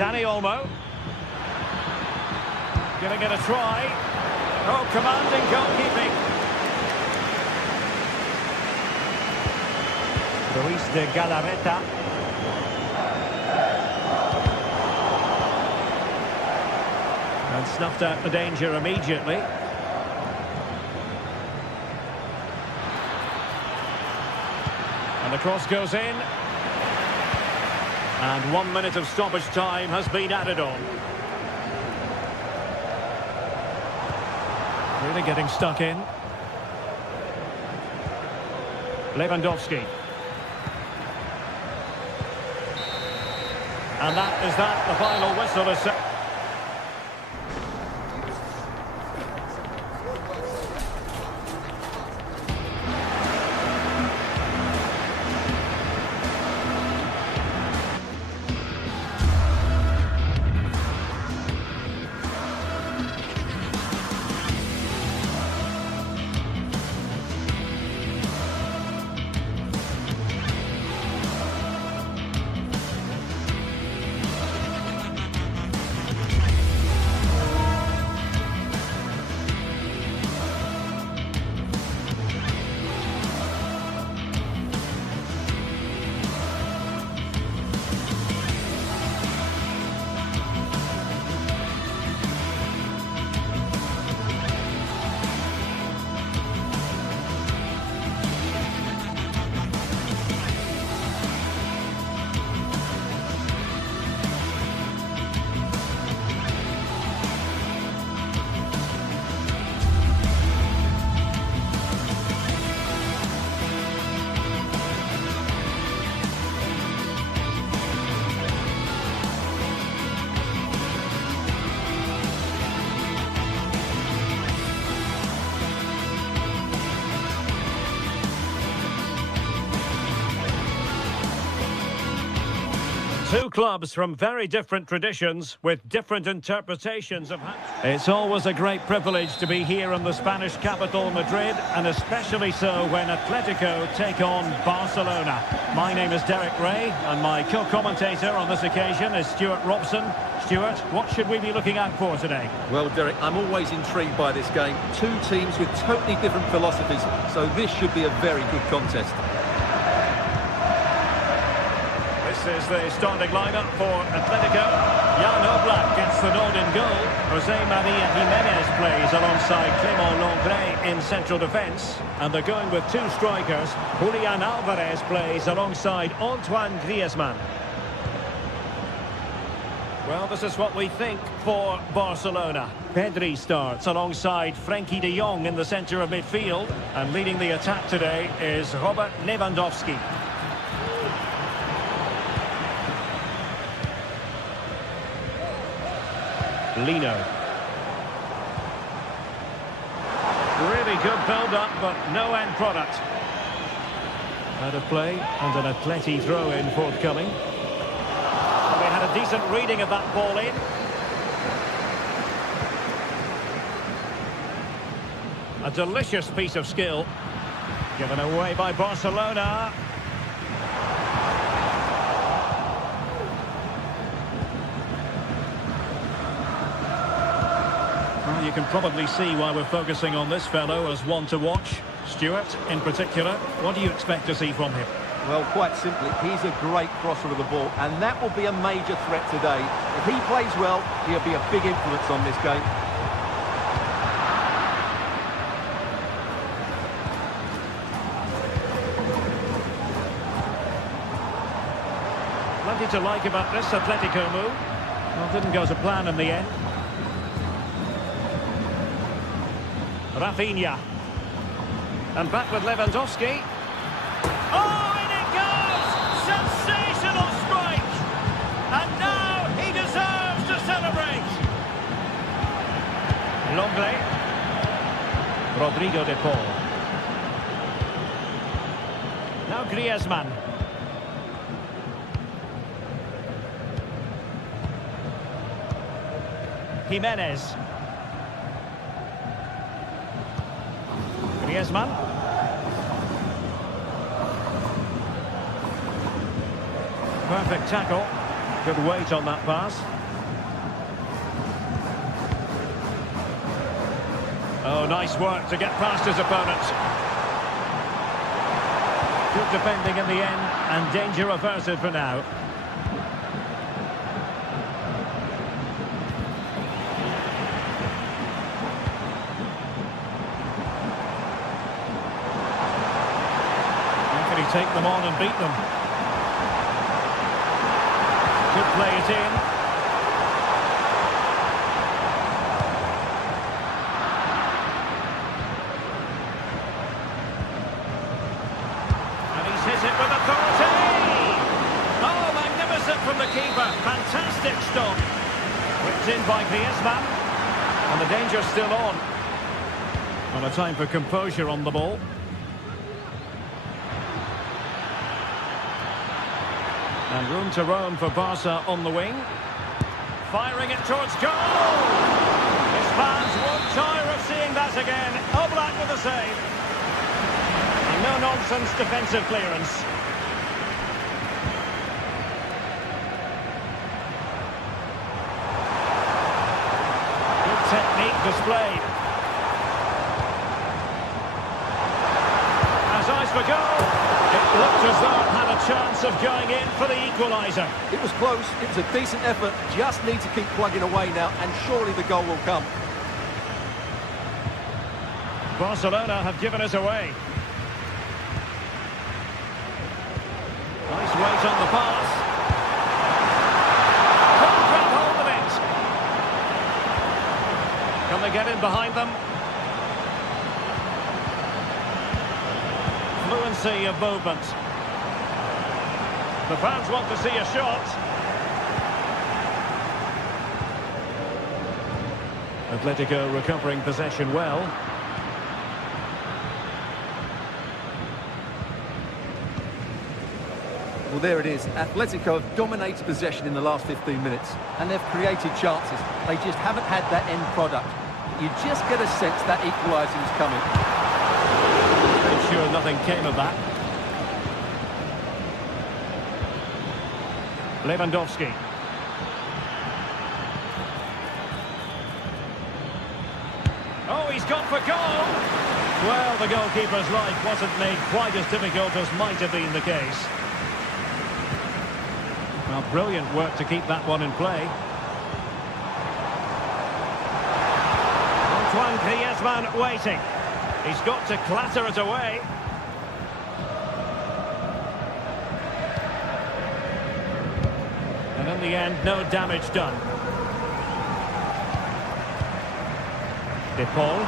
Dani Olmo. Giving it a try. Oh, commanding goalkeeping. Luis de Galarreta. And snuffed out the danger immediately. And the cross goes in. And 1 minute of stoppage time has been added on. Really getting stuck in. Lewandowski. And that is the final whistle is set. Two clubs from very different traditions with different interpretations of... It's always a great privilege to be here in the Spanish capital, Madrid, and especially so when Atletico take on Barcelona. My name is Derek Ray, and my co-commentator on this occasion is Stuart Robson. Stuart, what should we be looking out for today? Well, Derek, I'm always intrigued by this game. Two teams with totally different philosophies, so this should be a very good contest. This is the starting lineup for Atletico. Jan Oblak gets the nod in goal. Jose Maria Jimenez plays alongside Clément Lenglet in central defence. And they're going with two strikers. Julian Alvarez plays alongside Antoine Griezmann. Well, this is what we think for Barcelona. Pedri starts alongside Frenkie de Jong in the centre of midfield. And leading the attack today is Robert Lewandowski. Lino. Really good build-up, but no end product. Out of play, and an Atleti throw-in forthcoming. They had a decent reading of that ball in. A delicious piece of skill. Given away by Barcelona. Well, you can probably see why we're focusing on this fellow as one to watch. Stuart, in particular, what do you expect to see from him? Well, quite simply, he's a great crosser of the ball, and that will be a major threat today. If he plays well, he'll be a big influence on this game. Plenty to like about this Atletico move. Well, didn't go to plan in the end. Rafinha. And back with Lewandowski. Oh, in it goes! Sensational strike! And now he deserves to celebrate! Lenglet. Rodrigo de Paul. Now Griezmann. Jimenez. Griezmann. Perfect tackle. Good weight on that pass. Oh, nice work to get past his opponent. Good defending in the end, and danger averted for now. Take them on and beat them. Could play it in. And he's hit it with authority. Oh, magnificent from the keeper. Fantastic stop. Whipped in by Griezmann. And the danger's still on. And a time for composure on the ball. And room to roam for Barca on the wing. Firing it towards goal! His fans won't tire of seeing that again. Oblak with a save. And no-nonsense defensive clearance. Good technique displayed. Has eyes for goal. It looked as though it had a chance of going in for the equaliser. It was close, it was a decent effort, just need to keep plugging away now, and surely the goal will come. Barcelona have given us away. Nice weight on the pass. Can't grab hold of it. Can they get in behind them? Fluency of movement. The fans want to see a shot. Atletico recovering possession well. Well, there it is. Atletico have dominated possession in the last 15 minutes, and they've created chances. They just haven't had that end product. You just get a sense that equalising is coming. I'm sure nothing came of that. Lewandowski. Oh, he's gone for goal! Well, the goalkeeper's life wasn't made quite as difficult as might have been the case. Well, brilliant work to keep that one in play. Antoine Griezmann waiting. He's got to clatter it away. And in the end, no damage done. De Paul.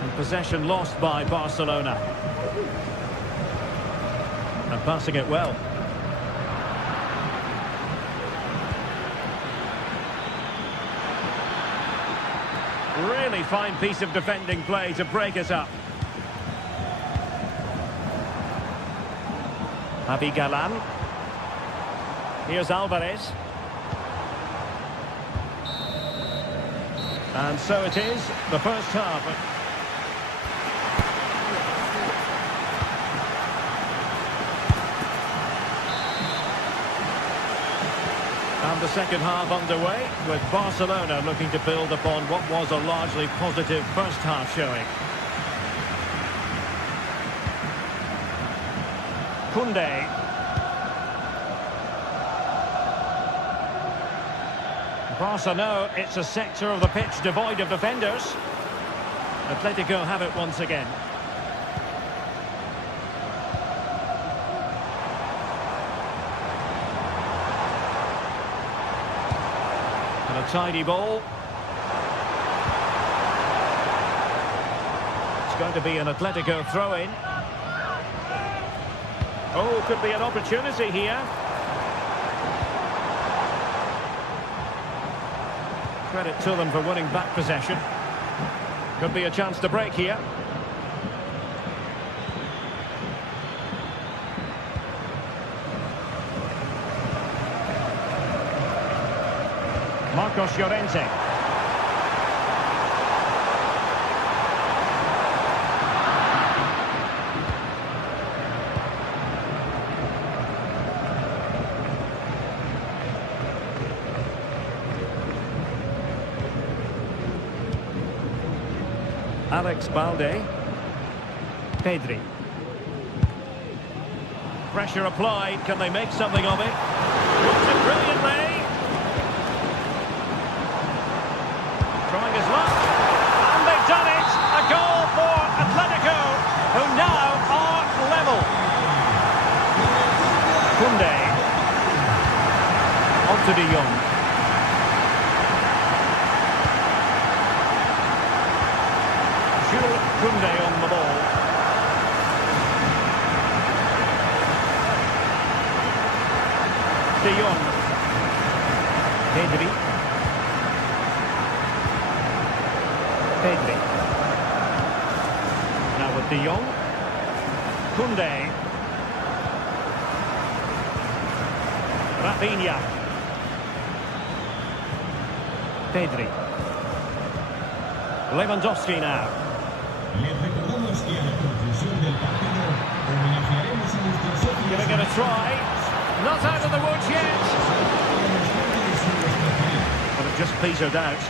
And possession lost by Barcelona. And passing it well. Really fine piece of defending play to break it up. Javi Galan. Here's Alvarez. And so it is, the first half. And the second half underway, with Barcelona looking to build upon what was a largely positive first half showing. Koundé. Barca know it's a sector of the pitch devoid of defenders. Atletico have it once again. And a tidy ball. It's going to be an Atletico throw-in. Oh, could be an opportunity here. Credit to them for winning back possession. Could be a chance to break here. Marcos Llorente. Alex Balde. Pedri. Pressure applied. Can they make something of it? Puts it brilliantly. Trying his luck. And they've done it. A goal for Atletico, who now are level. Koundé. On to De Jong. Koundé on the ball. De Jong. Pedri. Pedri. Now with De Jong. Koundé. Rafinha. Pedri. Lewandowski now. Les recordamos que a la conclusión del partido homenajearemos a nuestros socios. Giving it a try. Not out of the woods yet. But it just petered out.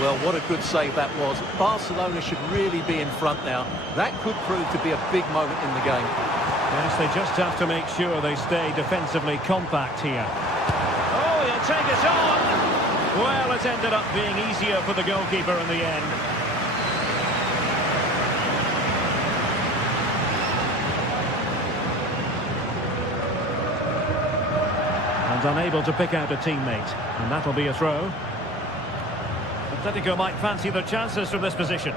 Well, what a good save that was. Barcelona should really be in front now. That could prove to be a big moment in the game. Yes, they just have to make sure they stay defensively compact here. Oh, he'll take it on. Well, it ended up being easier for the goalkeeper in the end. And unable to pick out a teammate. And that'll be a throw. Atletico might fancy their chances from this position.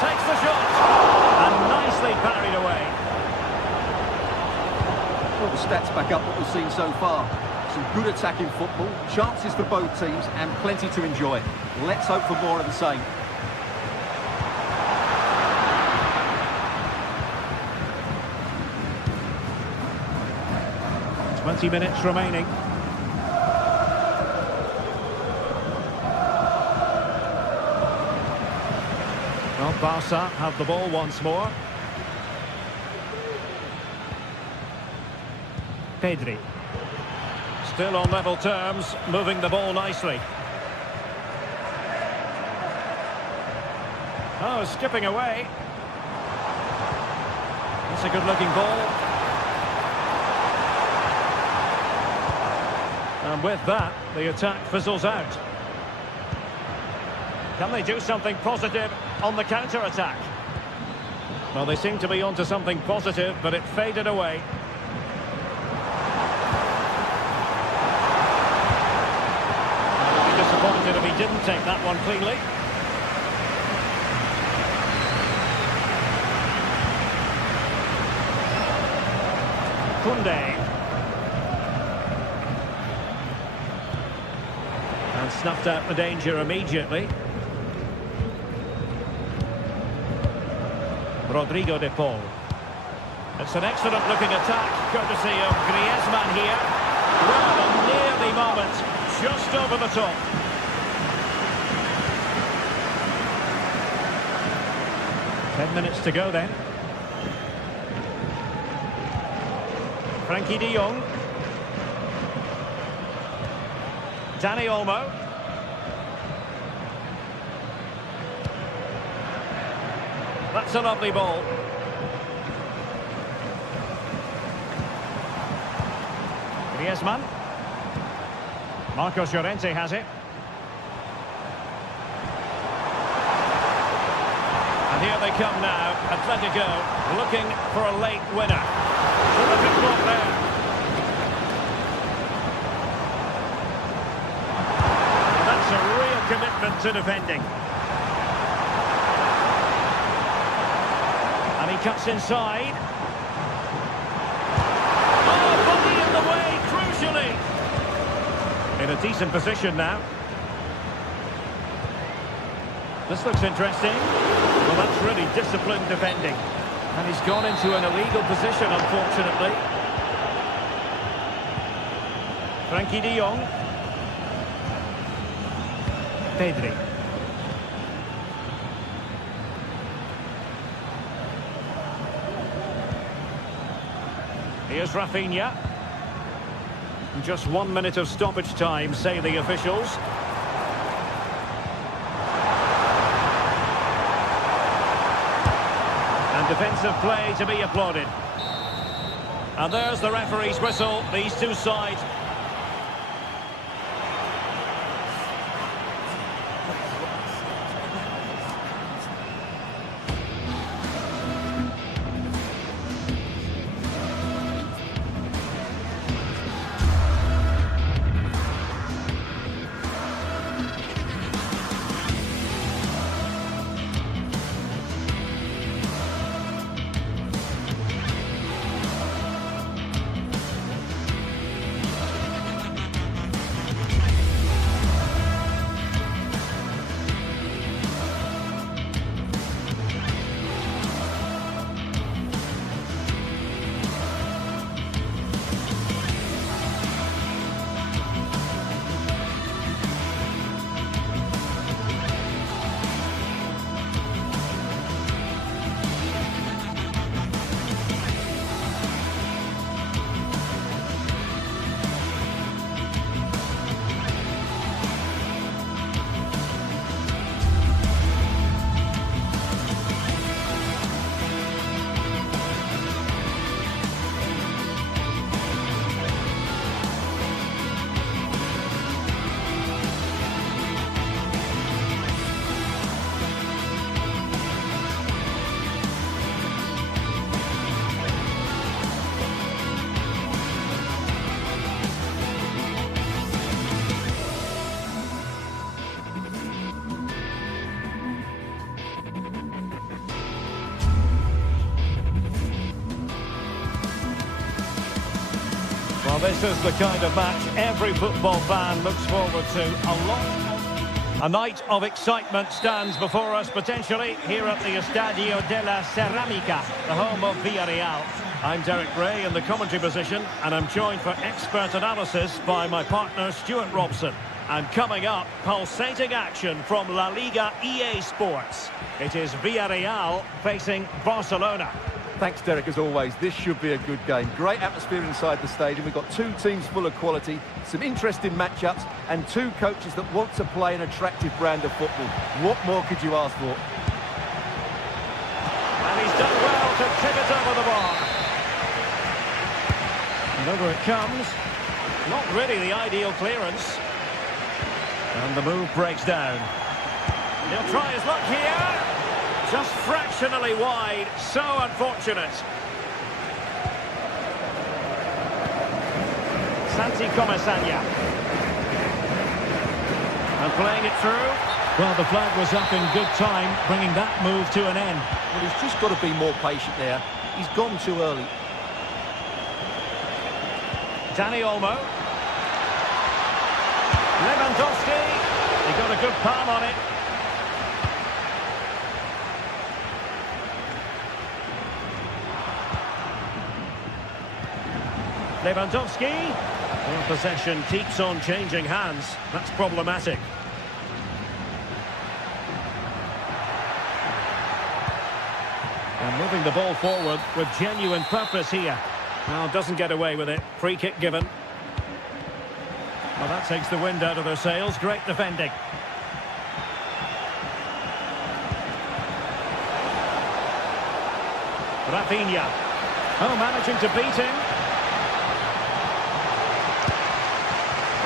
Takes the shot. And nicely parried away. Well, the stats back up what we've seen so far. some good attacking football, chances for both teams and plenty to enjoy. Let's hope for more of the same. 20 minutes remaining. Well, Barca have the ball once more. Pedri. Still on level terms, moving the ball nicely. Oh, skipping away. That's a good-looking ball. And with that, the attack fizzles out. Can they do something positive on the counter-attack? Well, they seem to be onto something positive, but it faded away. I'd be disappointed if he didn't take that one cleanly. Koundé. And snuffed out the danger immediately. Rodrigo de Paul. It's an excellent looking attack, courtesy of Griezmann here. Well, a nearly moment, just over the top. Ten minutes to go then. Frankie de Jong. Dani Olmo. That's a lovely ball. Griezmann. Marcos Llorente has it. And here they come now. Atletico looking for a late winner. Terrific block there. That's a real commitment to defending. And he cuts inside. Oh, body in the way, crucially. In a decent position now. This looks interesting. Well, that's really disciplined defending. And he's gone into an illegal position, unfortunately. Frankie de Jong. Pedri. Here's Rafinha. Just 1 minute of stoppage time, say the officials. And defensive play to be applauded. And there's the referee's whistle. These two sides. Well, this is the kind of match every football fan looks forward to. A night of excitement stands before us, potentially, here at the Estadio de la Ceramica, the home of Villarreal. I'm Derek Ray in the commentary position, and I'm joined for expert analysis by my partner, Stuart Robson. And coming up, pulsating action from La Liga EA Sports. It is Villarreal facing Barcelona. Thanks, Derek, as always. This should be a good game. Great atmosphere inside the stadium. We've got two teams full of quality, some interesting matchups, and two coaches that want to play an attractive brand of football. What more could you ask for? And he's done well to tip it over the bar. And over it comes. Not really the ideal clearance. And the move breaks down. He'll try his luck here. Just fractionally wide. So unfortunate. Santi Comesaña. And playing it through. Well, the flag was up in good time, bringing that move to an end. Well, he's just got to be more patient there. He's gone too early. Dani Olmo. Lewandowski. He got a good palm on it. Lewandowski. Well, possession keeps on changing hands. That's problematic. And moving the ball forward with genuine purpose here. Well, doesn't get away with it. Free kick given. Well, that takes the wind out of their sails. Great defending. Rafinha. Oh, managing to beat him.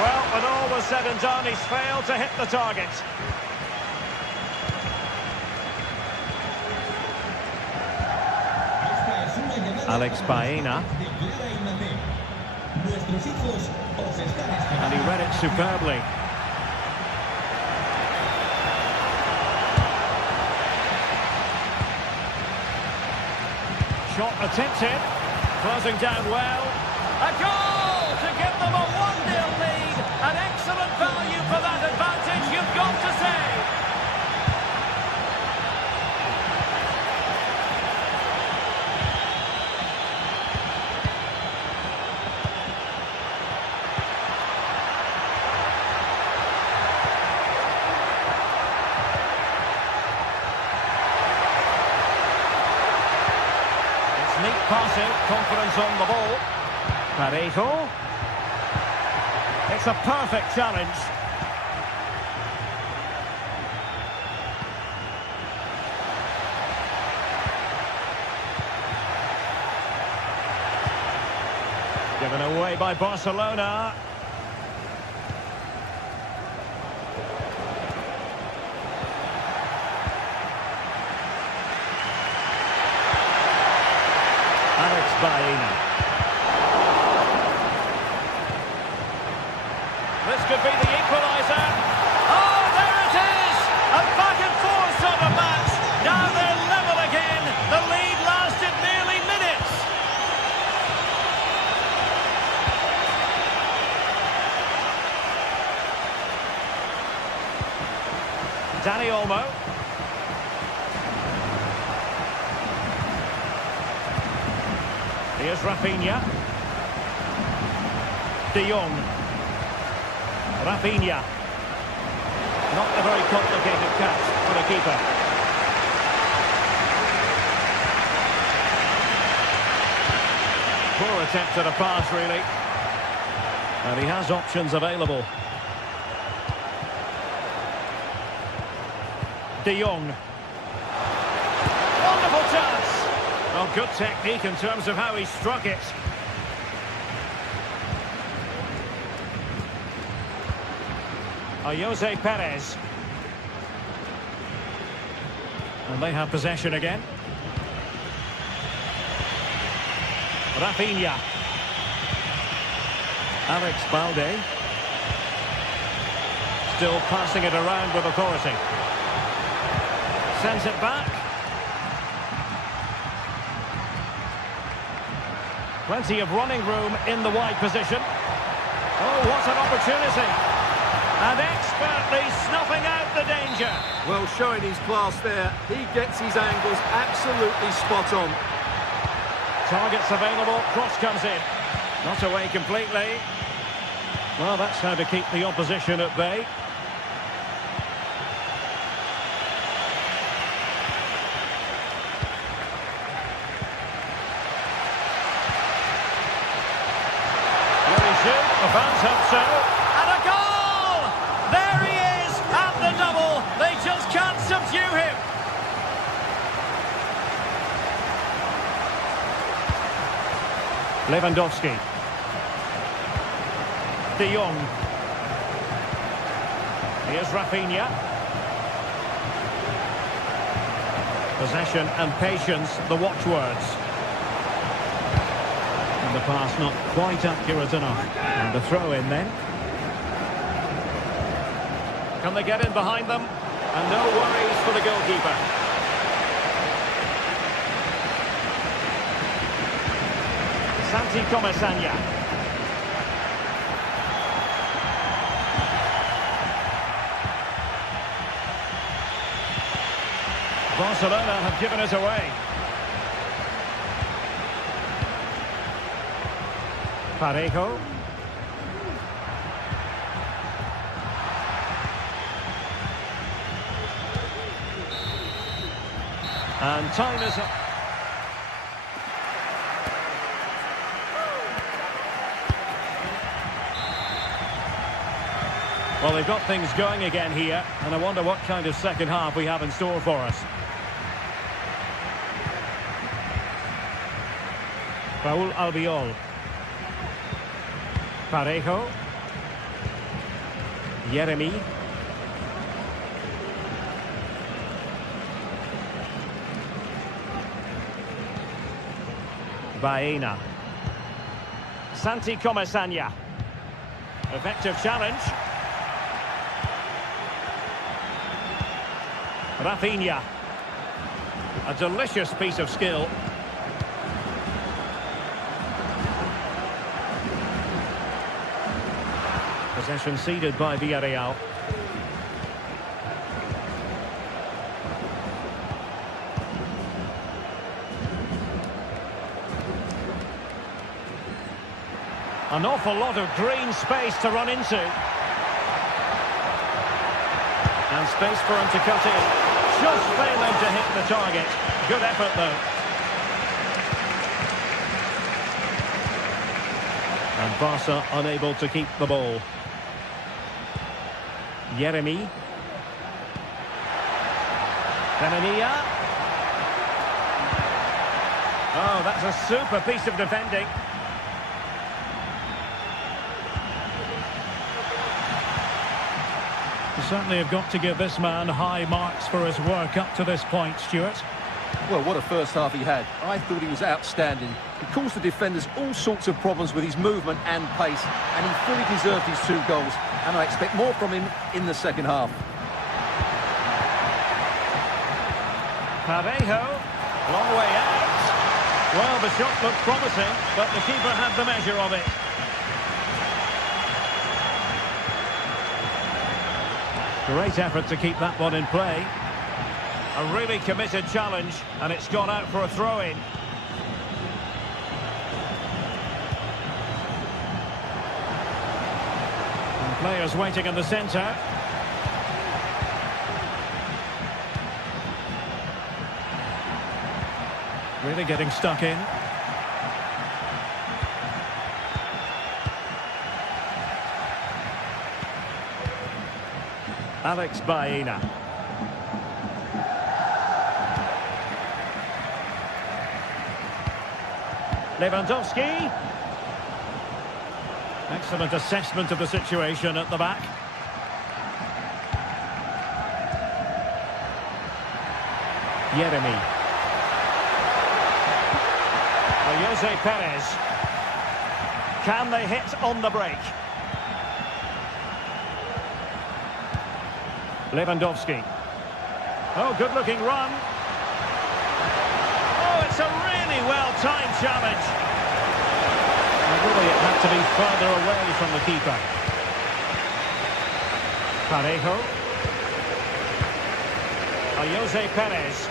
Well, when all was said and done, he's failed to hit the target. Alex Baena. And he read it superbly. Shot attempted. Closing down well. A goal to give them a 1-0 lead. An excellent value for that advantage, you've got to say. It's neat passing, confidence on the ball. Parejo. It's a perfect challenge. Given away by Barcelona. Alex Baena. This could be the equaliser. Oh, there it is! A back and forth sort of match. Now they're level again. The lead lasted nearly minutes. Dani Olmo. Here's Rafinha. De Jong. Rafinha. Not a very complicated catch for the keeper. Poor attempt at a pass, really. And he has options available. De Jong. Wonderful chance. Well, good technique in terms of how he struck it. Jose Perez. And they have possession again. Rafinha. Alex Balde. Still passing it around with authority. Sends it back. Plenty of running room in the wide position. Oh, what an opportunity. And expertly snuffing out the danger. Well, showing his class there. He gets his angles absolutely spot on. Targets available, cross comes in. Not away completely. Well, that's how to keep the opposition at bay. The fans hope so. And a goal! There he is at the double. They just can't subdue him. Lewandowski. De Jong. Here's Rafinha. Possession and patience, the watchwords. The pass not quite accurate enough. And the throw in then. Can they get in behind them? And no worries for the goalkeeper. Santi Comesaña. Barcelona have given it away. Parejo. And time is up. Well, they've got things going again here, and I wonder what kind of second half we have in store for us. Raúl Albiol. Parejo. Yeremy. Baena. Santi Comesaña. Effective challenge. Rafinha. A delicious piece of skill. Possession ceded by Villarreal. An awful lot of green space to run into. And space for him to cut in. Just failing to hit the target. Good effort, though. And Barca unable to keep the ball. Yeremy. Femenia. Oh, that's a super piece of defending. You certainly have got to give this man high marks for his work up to this point, Stuart. Well, what a first half he had. I thought he was outstanding. He caused the defenders all sorts of problems with his movement and pace, and he fully deserved his 2 goals, and I expect more from him in the second half. Parejo, long way out. Well, the shot looked promising, but the keeper had the measure of it. Great effort to keep that one in play. A really committed challenge, and it's gone out for a throw-in. And players waiting in the centre. Really getting stuck in. Alex Baena. Lewandowski. Excellent assessment of the situation at the back. Yeremy. Jose Perez. Can they hit on the break? Lewandowski. Oh, good-looking run. Oh, it's a really well-timed challenge. to be further away from the keeper. Parejo. Jose Perez.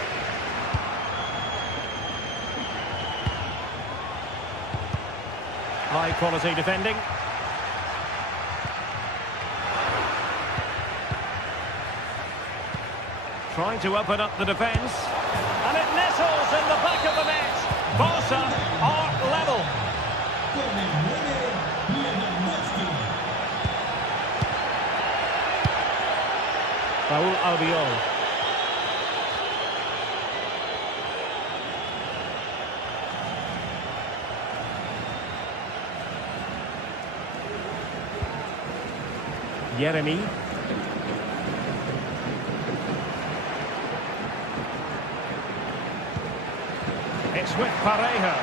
High quality defending. Trying to open up the defence. And it nestles in the back of the net. Barca are level. Raúl Albiol. Jeremy. It's with Parejo.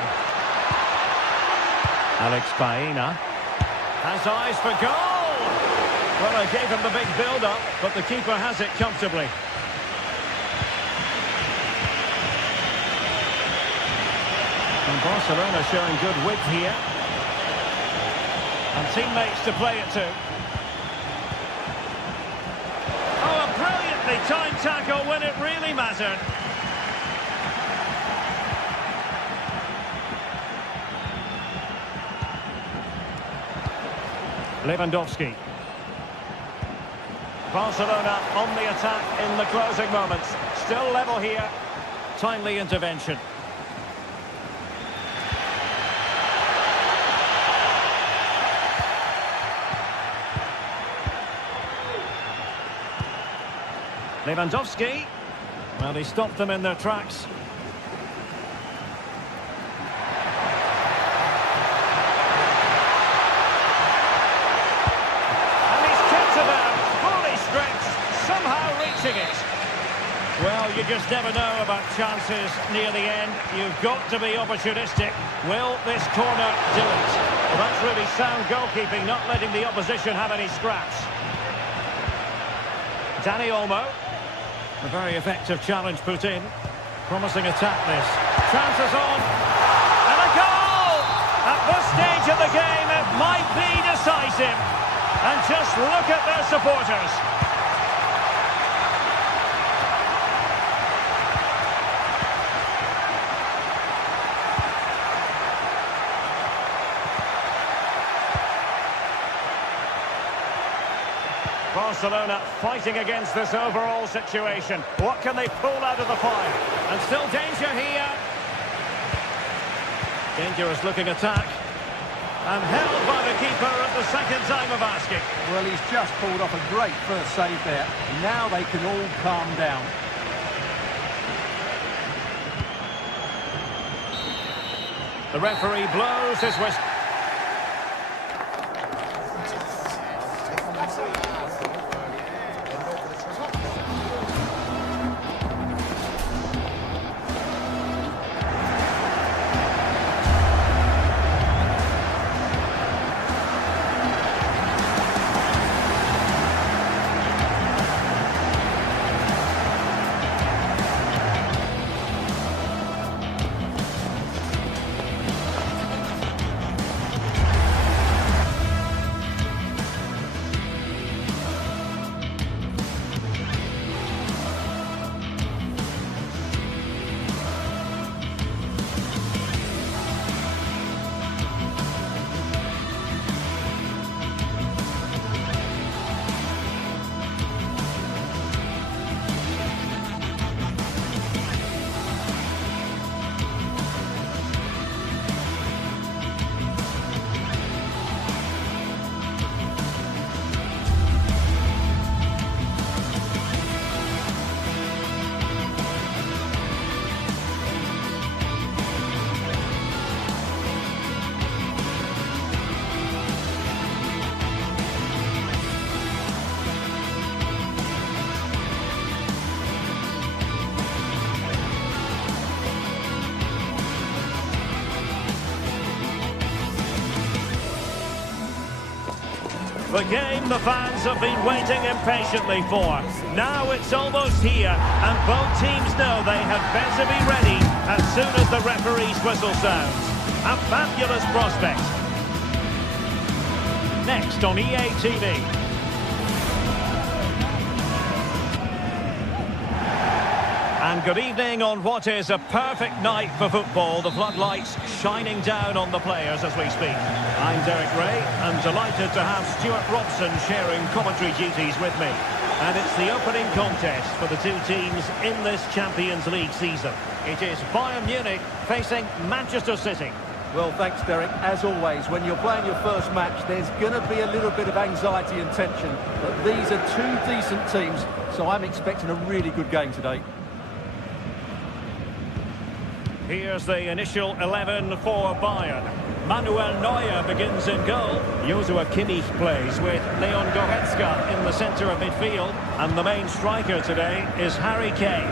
Alex Baena has eyes for goal. Well, I gave him the big build-up, but the keeper has it comfortably. And Barcelona showing good width here. And teammates to play it to. Oh, a brilliantly timed tackle when it really mattered. Lewandowski. Barcelona on the attack in the closing moments. Still level here. Timely intervention. Lewandowski. Well, he stopped them in their tracks. It. Well, you just never know about chances near the end. You've got to be opportunistic. Will this corner do it? Well, that's really sound goalkeeping, not letting the opposition have any scraps. Dani Olmo. A very effective challenge put in. Promising attack this. Chances on. And a goal! At this stage of the game, it might be decisive. And just look at their supporters. Barcelona fighting against this overall situation. What can they pull out of the fire? And still danger here. Dangerous looking attack. And held by the keeper at the second time of asking. Well, he's just pulled off a great first save there. Now they can all calm down. The referee blows his whistle. The game the fans have been waiting impatiently for. Now it's almost here, and both teams know they had better be ready as soon as the referee's whistle sounds. A fabulous prospect. next on EA TV. And good evening on what is a perfect night for football. The floodlights shining down on the players as we speak. I'm Derek Ray and delighted to have Stuart Robson sharing commentary duties with me. And it's the opening contest for the two teams in this Champions League season. It is Bayern Munich facing Manchester City. Well, thanks, Derek. As always, when you're playing your first match, there's going to be a little bit of anxiety and tension. But these are two decent teams, so I'm expecting a really good game today. Here's the initial 11 for Bayern. Manuel Neuer begins in goal. Joshua Kimmich plays with Leon Goretzka in the centre of midfield. And the main striker today is Harry Kane.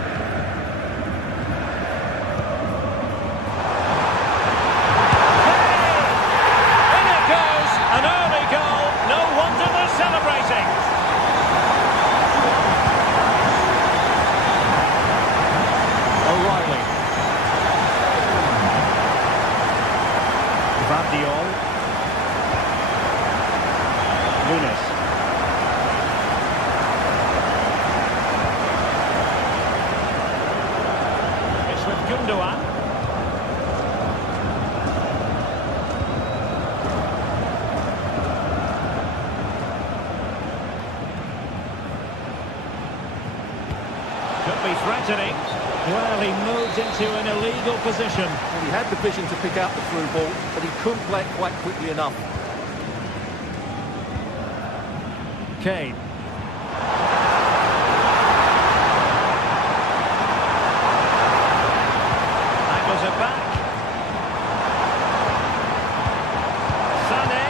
In it goes! An early goal. No wonder they're celebrating. O'Reilly. Dion. Nunes. It's with Gundogan. Could be threatening. Well, he moved into an illegal position. And he had the vision to pick out the through ball, but he couldn't play it quite quickly enough. Kane. Angles it back. Sané.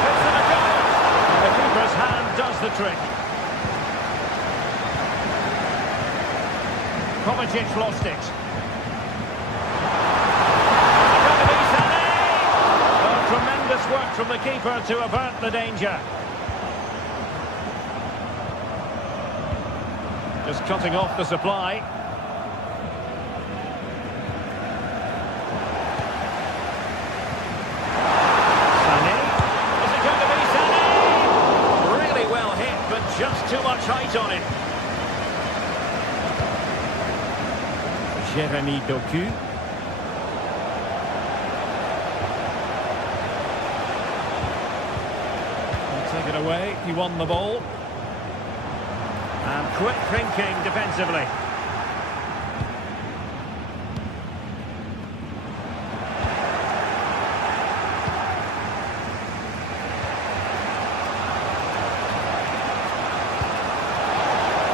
Fits in a goal. The keeper's hand does the trick. Kovacic lost it. Going to be Sané! Oh, tremendous work from the keeper to avert the danger. Just cutting off the supply. Sané. Is it going to be Sané? Really well hit, but just too much height on it. Jeremy Doku. He'll take it away. He won the ball. And quick thinking defensively.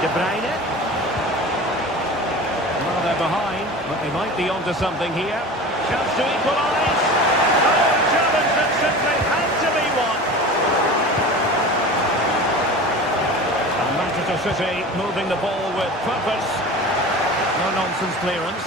De Bruyne. They're behind, but they might be onto something here. Chance to equalise. Oh, a challenge that simply had to be won. And Manchester City moving the ball with purpose. No nonsense clearance.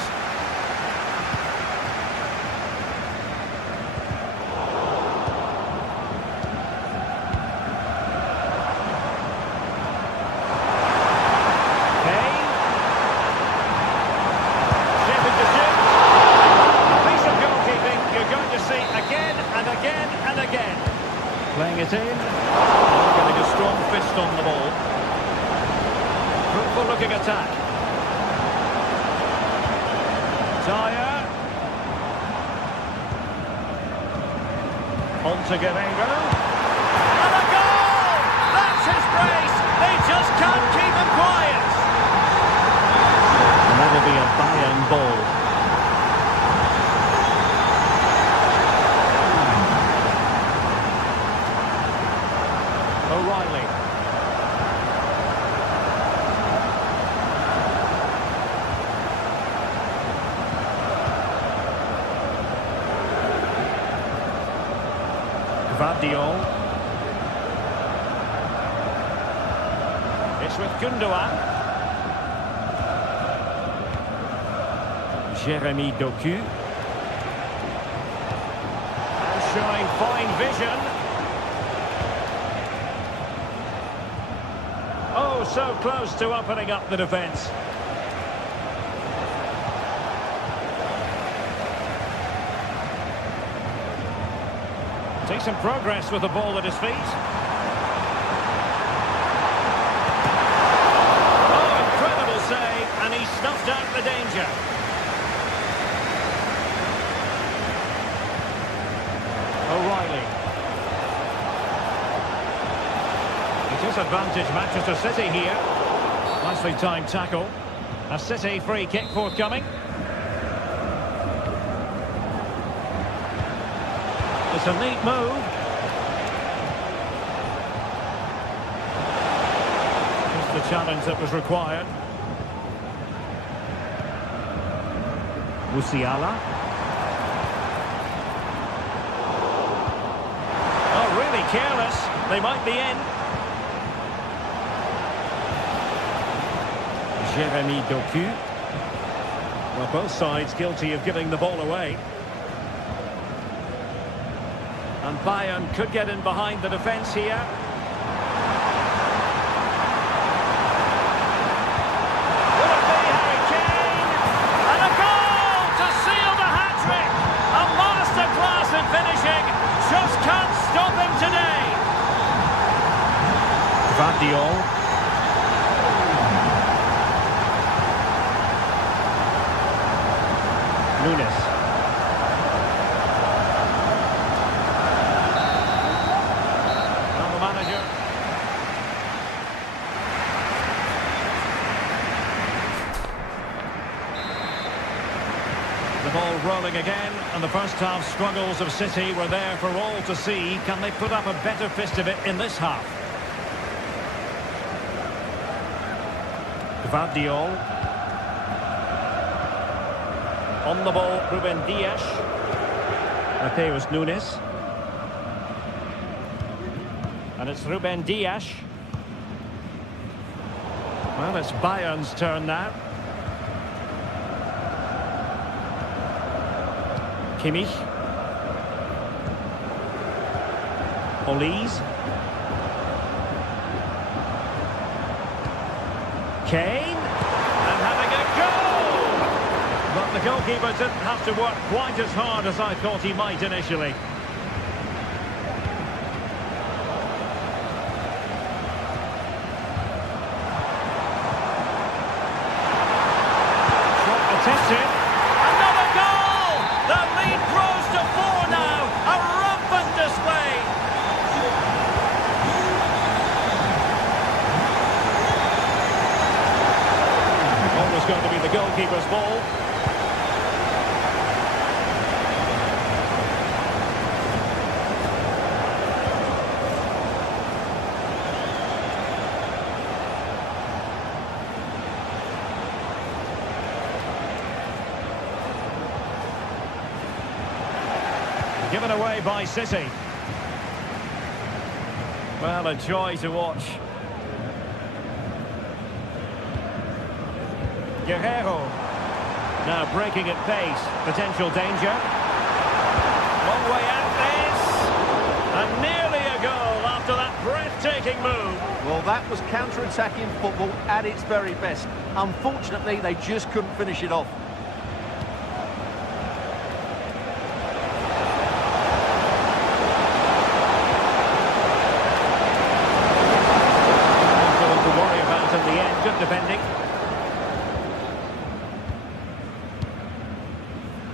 Playing it in, getting a strong fist on the ball. Fruitful looking attack. Dyer. On to Guerrero. And a goal! That's his brace! They just can't keep him quiet! And that'll be a Bayern ball. O'Reilly. Gvardiol. It's with Gundogan. Jeremy Doku. And showing fine vision. Oh, so close to opening up the defence. Decent progress with the ball at his feet. Oh, incredible save, and he snuffed out the danger. O'Reilly. It is advantage Manchester City here. Nicely timed tackle. A City free kick forthcoming. It's a neat move. Just the challenge that was required. Musiala. Oh, really careless. They might be in. Jeremy Doku. Well, both sides guilty of giving the ball away. And Bayern could get in behind the defence here. Will it be Harry Kane? And a goal to seal the hat-trick! A masterclass in finishing. Just can't stop him today. Gvardiol. Nunes. And the manager. The ball rolling again, and the first half struggles of City were there for all to see. Can they put up a better fist of it in this half? Gvardiol. On the ball, Ruben Dias. Mateus Nunes. And it's Ruben Dias. Well, it's Bayern's turn now. Kimmich. Olise. Kane. And having a go! But the goalkeeper didn't have to work quite as hard as I thought he might initially. Shot attempted. Another goal! The lead grows to 4 now. A rampant display. Always going to be the goalkeeper's ball. Given away by City. Well, a joy to watch. Guerrero. Now breaking at pace. Potential danger. Long way out this. And nearly a goal after that breathtaking move. Well, that was counter-attacking football at its very best. Unfortunately, they just couldn't finish it off. Good defending.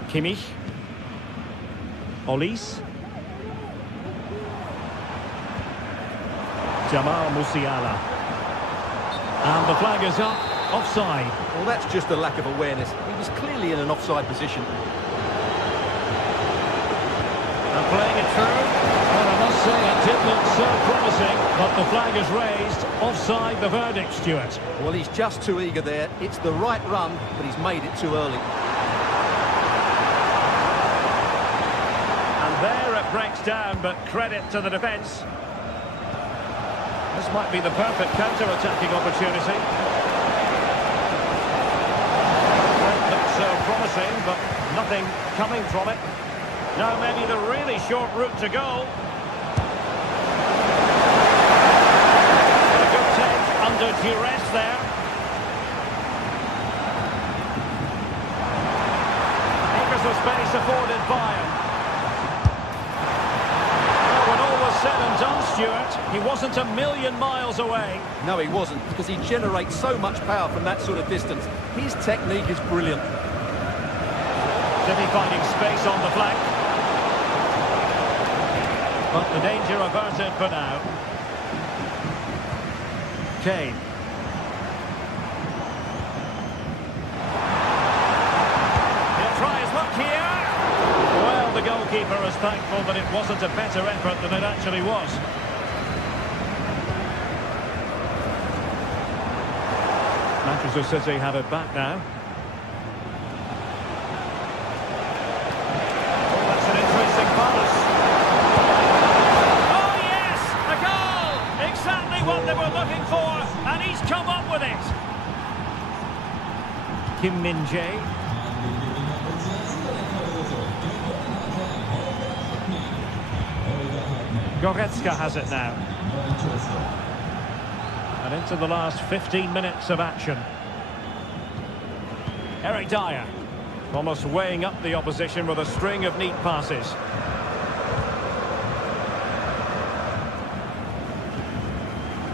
Kimmich. Olise. Jamal Musiala. And the flag is up. Offside. Well, that's just a lack of awareness. He was clearly in an offside position. And playing it through. Well, I must say it did look so promising, but the flag is raised. Offside the verdict, Stuart. Well, he's just too eager there. It's the right run, but he's made it too early. And there it breaks down, but credit to the defence. This might be the perfect counter-attacking opportunity. Looks so promising, but nothing coming from it. Now maybe the really short route to goal. A good take under duress there. Acres of space afforded Bayern. said and done, Stuart. He wasn't a million miles away. No, he wasn't, because he generates so much power from that sort of distance. His technique is brilliant. City finding space on the flank. But the danger averted for now. Kane. He'll try his luck here. Well, the goalkeeper is thankful that it wasn't a better effort than it actually was. Manchester City have it back now. Oh, that's an interesting pass. Oh, yes! A goal! Exactly what they were looking for, and he's come up with it. Kim Min-jae. Goretzka has it now. And into the last 15 minutes of action. Eric Dyer. Almost weighing up the opposition with a string of neat passes.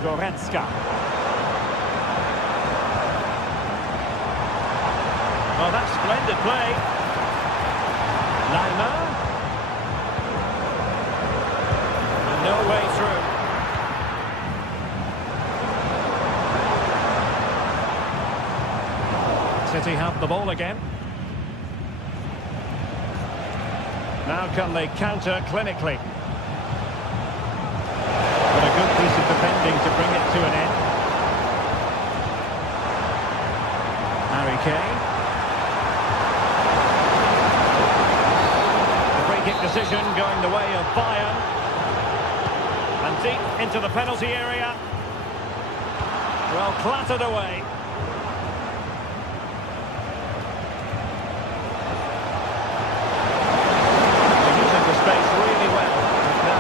Goretzka. Well, that's splendid play. Laimer. And no way through. City have the ball again. Now can they counter clinically? But a good piece of defending to bring it to an end. Harry Kane. The free kick decision going the way of Bayern. And deep into the penalty area. Well, clattered away.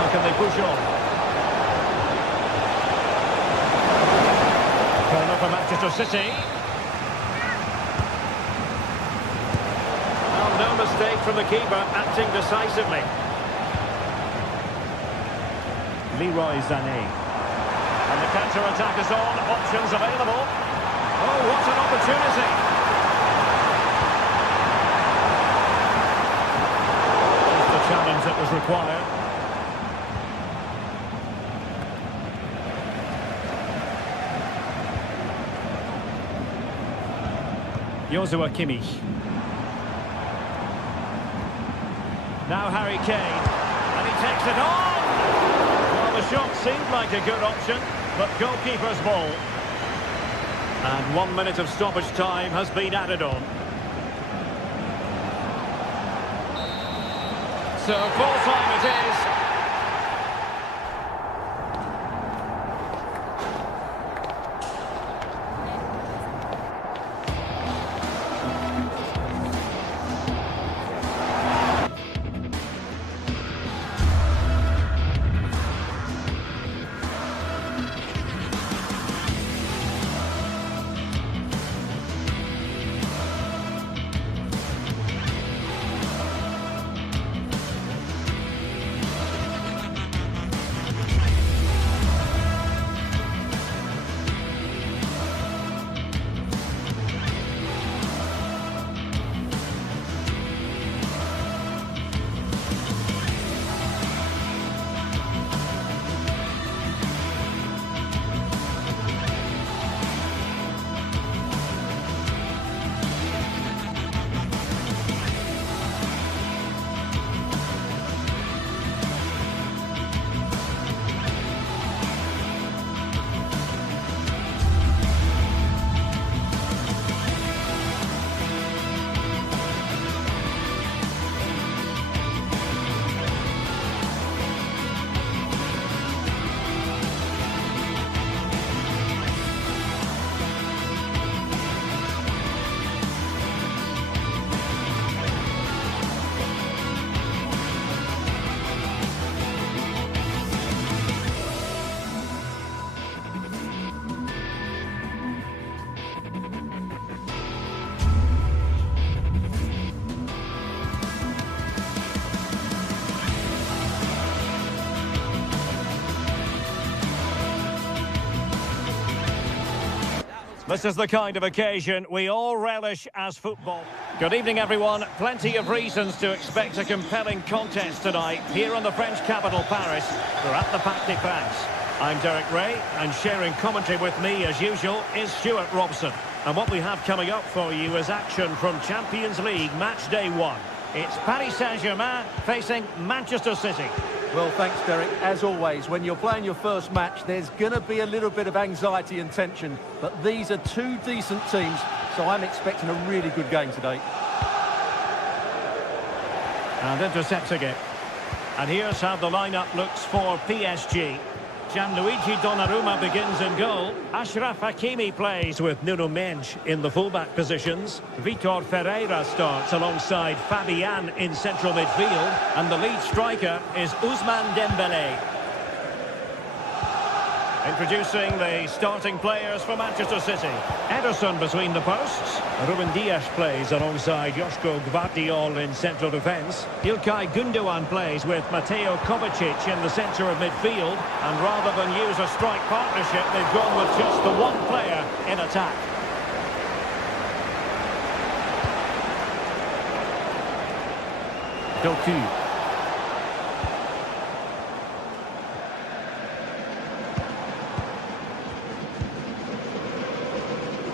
Can they push on? Corner for Manchester City. Well, no mistake from the keeper, acting decisively. Leroy Sané. And the counter-attack is on, options available. Oh, what an opportunity! Just the challenge that was required. Joshua Kimmich. Now Harry Kane. And he takes it on! Well, the shot seemed like a good option, but goalkeeper's ball. And 1 minute of stoppage time has been added on. So full time it is. This is the kind of occasion we all relish as football. Good evening, everyone. Plenty of reasons to expect a compelling contest tonight here in the French capital, Paris. We're at the Parc des Princes. I'm Derek Ray, and sharing commentary with me, as usual, is Stuart Robson. And what we have coming up for you is action from Champions League Match Day 1. It's Paris Saint-Germain facing Manchester City. Well, thanks, Derek. As always, when you're playing your first match, there's going to be a little bit of anxiety and tension. But these are two decent teams, so I'm expecting a really good game today. And intercepting it. And here's how the lineup looks for PSG. Gianluigi Donnarumma begins in goal. Achraf Hakimi plays with Nuno Mendes in the fullback positions. Vitor Ferreira starts alongside Fabian in central midfield. And the lead striker is Ousmane Dembélé. Introducing the starting players for Manchester City. Ederson between the posts. Ruben Dias plays alongside Joško Gvardiol in central defence. Ilkay Gundogan plays with Mateo Kovacic in the centre of midfield. And rather than use a strike partnership, they've gone with just the one player in attack. Doku.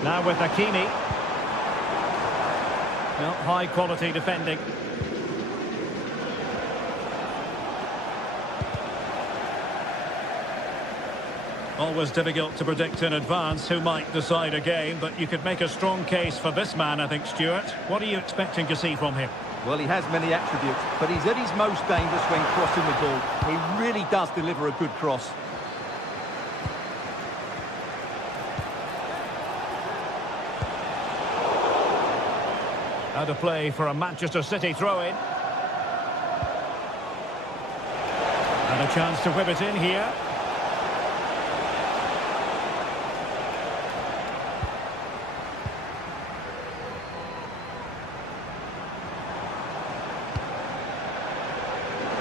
Now with Hakimi. Well, high quality defending. Always difficult to predict in advance who might decide a game, but you could make a strong case for this man, I think, Stuart. What are you expecting to see from him? Well, he has many attributes, but he's at his most dangerous when crossing the ball. He really does deliver a good cross. Out of play for a Manchester City throw-in. And a chance to whip it in here.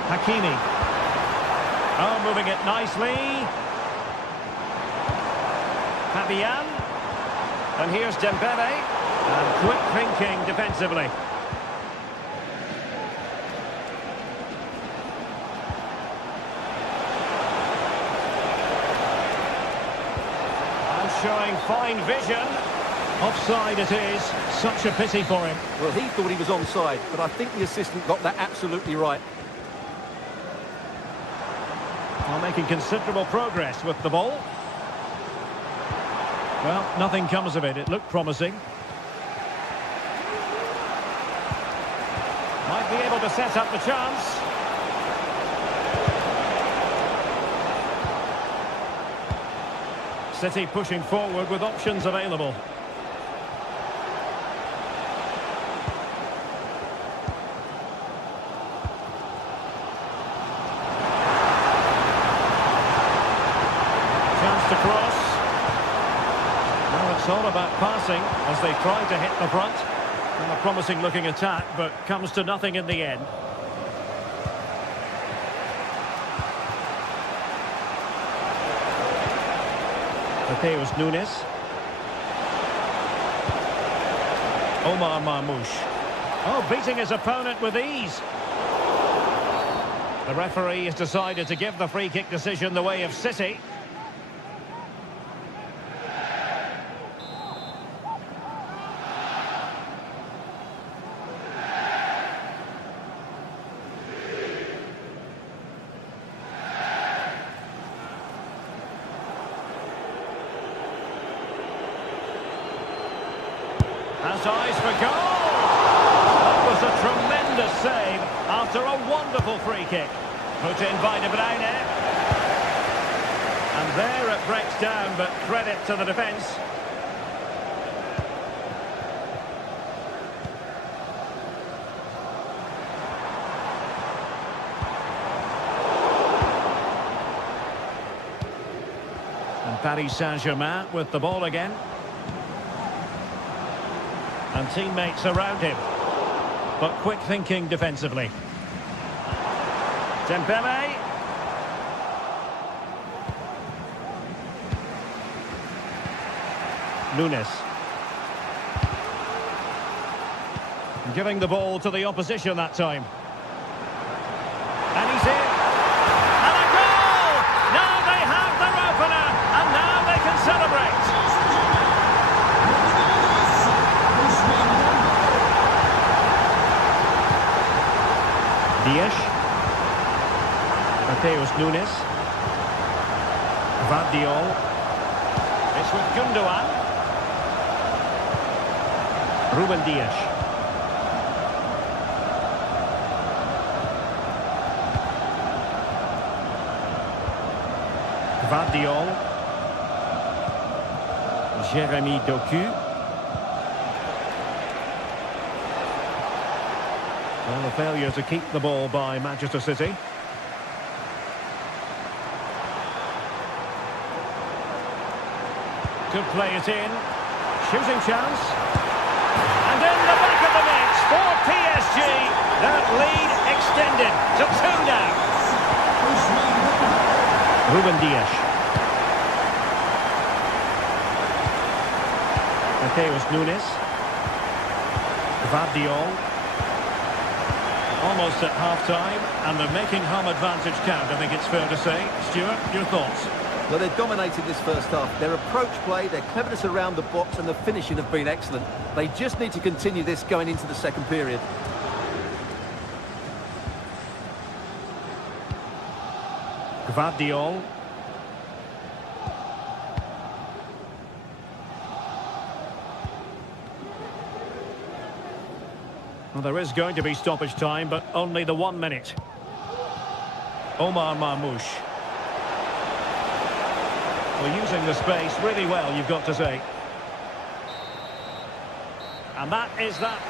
Hakimi. Oh, moving it nicely. Fabian. And here's Dembélé. And quick thinking defensively. And showing fine vision. Offside it is. Such a pity for him. Well, he thought he was onside, but I think the assistant got that absolutely right. While making considerable progress with the ball. Well, nothing comes of it. It looked promising. Might be able to set up the chance. City pushing forward with options available. Chance to cross. Well, it's all about passing as they try to hit the front. And a promising looking attack, but comes to nothing in the end. Mateus Nunes. Omar Marmoush. Oh, beating his opponent with ease. The referee has decided to give the free kick decision the way of City. Has eyes for goal! That was a tremendous save after a wonderful free kick. Put in by De Bruyne. And there it breaks down, but credit to the defence. And Paris Saint-Germain with the ball again. And teammates around him. But quick thinking defensively. Dembélé. Nunes. Giving the ball to the opposition that time. And he's in. And a goal! Now they have their opener, and now they can celebrate. Dias. Mateus Nunes. Vardiol. It's with Gundogan. Ruben Dias. Vardiol. Jérémy Doku. Well, a failure to keep the ball by Manchester City. Could play it in. Shooting chance. And in the back of the net for PSG. That lead extended to 2 now. Ruben Dias. Mateus Nunes. Vardiol. Almost at half-time, and they're making home advantage count, I think it's fair to say. Stuart, your thoughts? Well, they've dominated this first half. Their approach play, their cleverness around the box and the finishing have been excellent. They just need to continue this going into the second period. Gvardiol. Well, there is going to be stoppage time, but only the 1 minute. Omar Marmoush. Well, using the space really well, you've got to say. And that is that.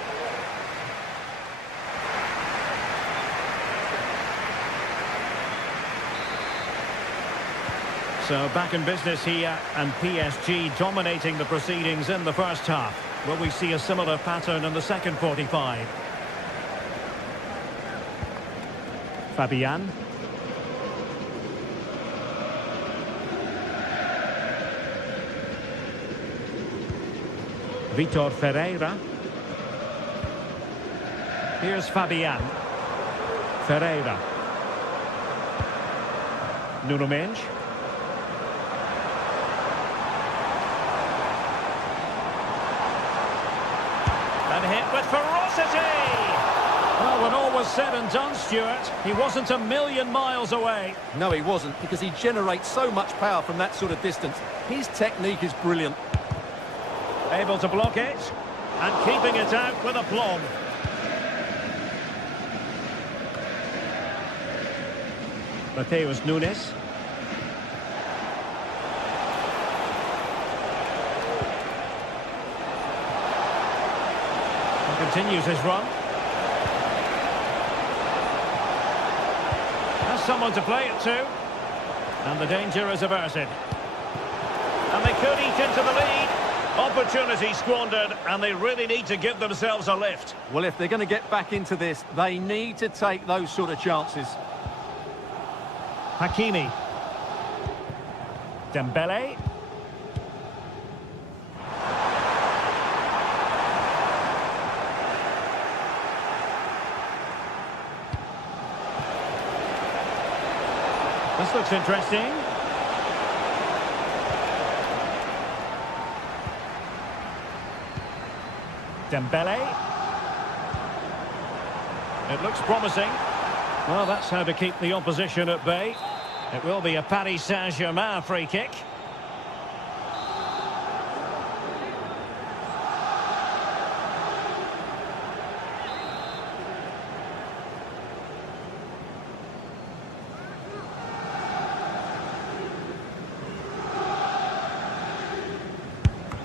So back in business here, and PSG dominating the proceedings in the first half. Will we see a similar pattern in the second 45? Fabian. Vitor Ferreira. Here's Fabian. Ferreira. Nuno Mendes. And hit with ferocity! Well, when all was said and done, Stuart, he wasn't a million miles away. No, he wasn't, because he generates so much power from that sort of distance. His technique is brilliant. Able to block it, and keeping it out with aplomb. Mateus Nunes. Continues his run. Has someone to play it to. And the danger is averted. And they could eat into the lead. Opportunity squandered, and they really need to give themselves a lift. Well, if they're going to get back into this, they need to take those sort of chances. Hakimi. Dembele. This looks interesting. Dembele. It looks promising. Well, that's how to keep the opposition at bay. It will be a Paris Saint-Germain free kick.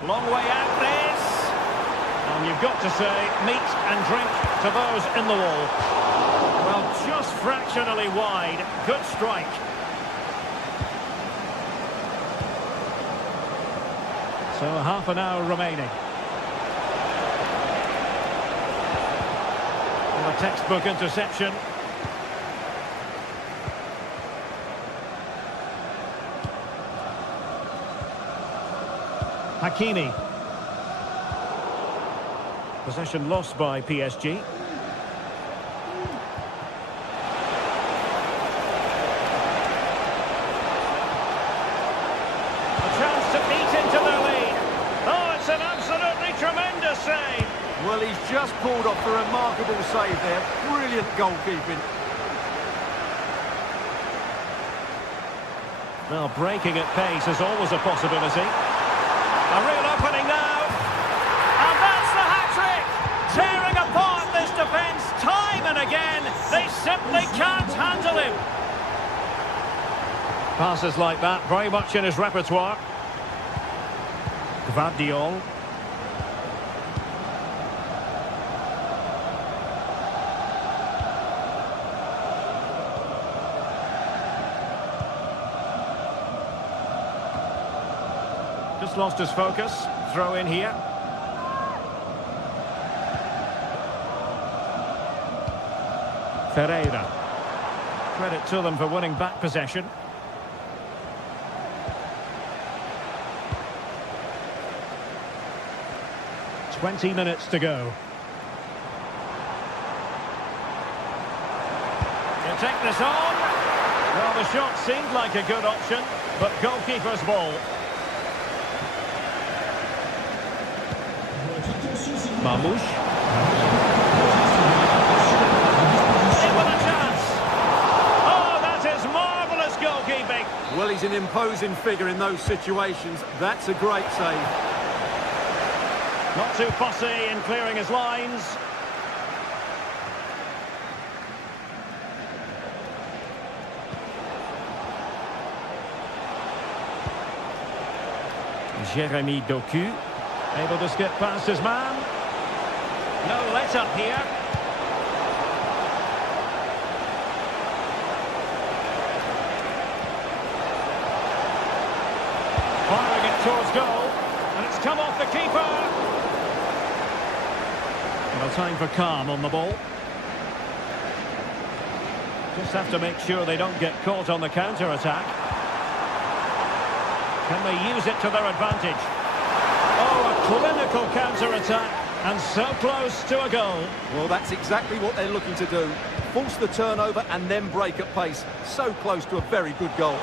Long way out this. And you've got to say, meat and drink to those in the wall. Well, just fractionally wide. Good strike. So half an hour remaining. And a textbook interception. Hakimi. Possession lost by PSG. Tremendous save. Well, he's just pulled off a remarkable save there. Brilliant goalkeeping. Well, breaking at pace is always a possibility. A real opening now. And that's the hat-trick! Tearing apart this defence time and again. They simply can't handle him. Passes like that, very much in his repertoire. Gvardiol. Just lost his focus. Throw in here. Ferreira. Credit to them for winning back possession. "20 minutes to go. You take this on. Well, the shot seemed like a good option, but goalkeeper's ball. Mamouche. In with a chance. Oh, that is marvellous goalkeeping. Well, he's an imposing figure in those situations. That's a great save. Not too fussy in clearing his lines. Jérémy Doku. Able to skip past his man. No let-up here. Firing it towards goal. And it's come off the keeper. Well, time for calm on the ball. Just have to make sure they don't get caught on the counter-attack. Can they use it to their advantage? Oh, a clinical counter-attack, and so close to a goal. Well, that's exactly what they're looking to do. Force the turnover and then break at pace. So close to a very good goal.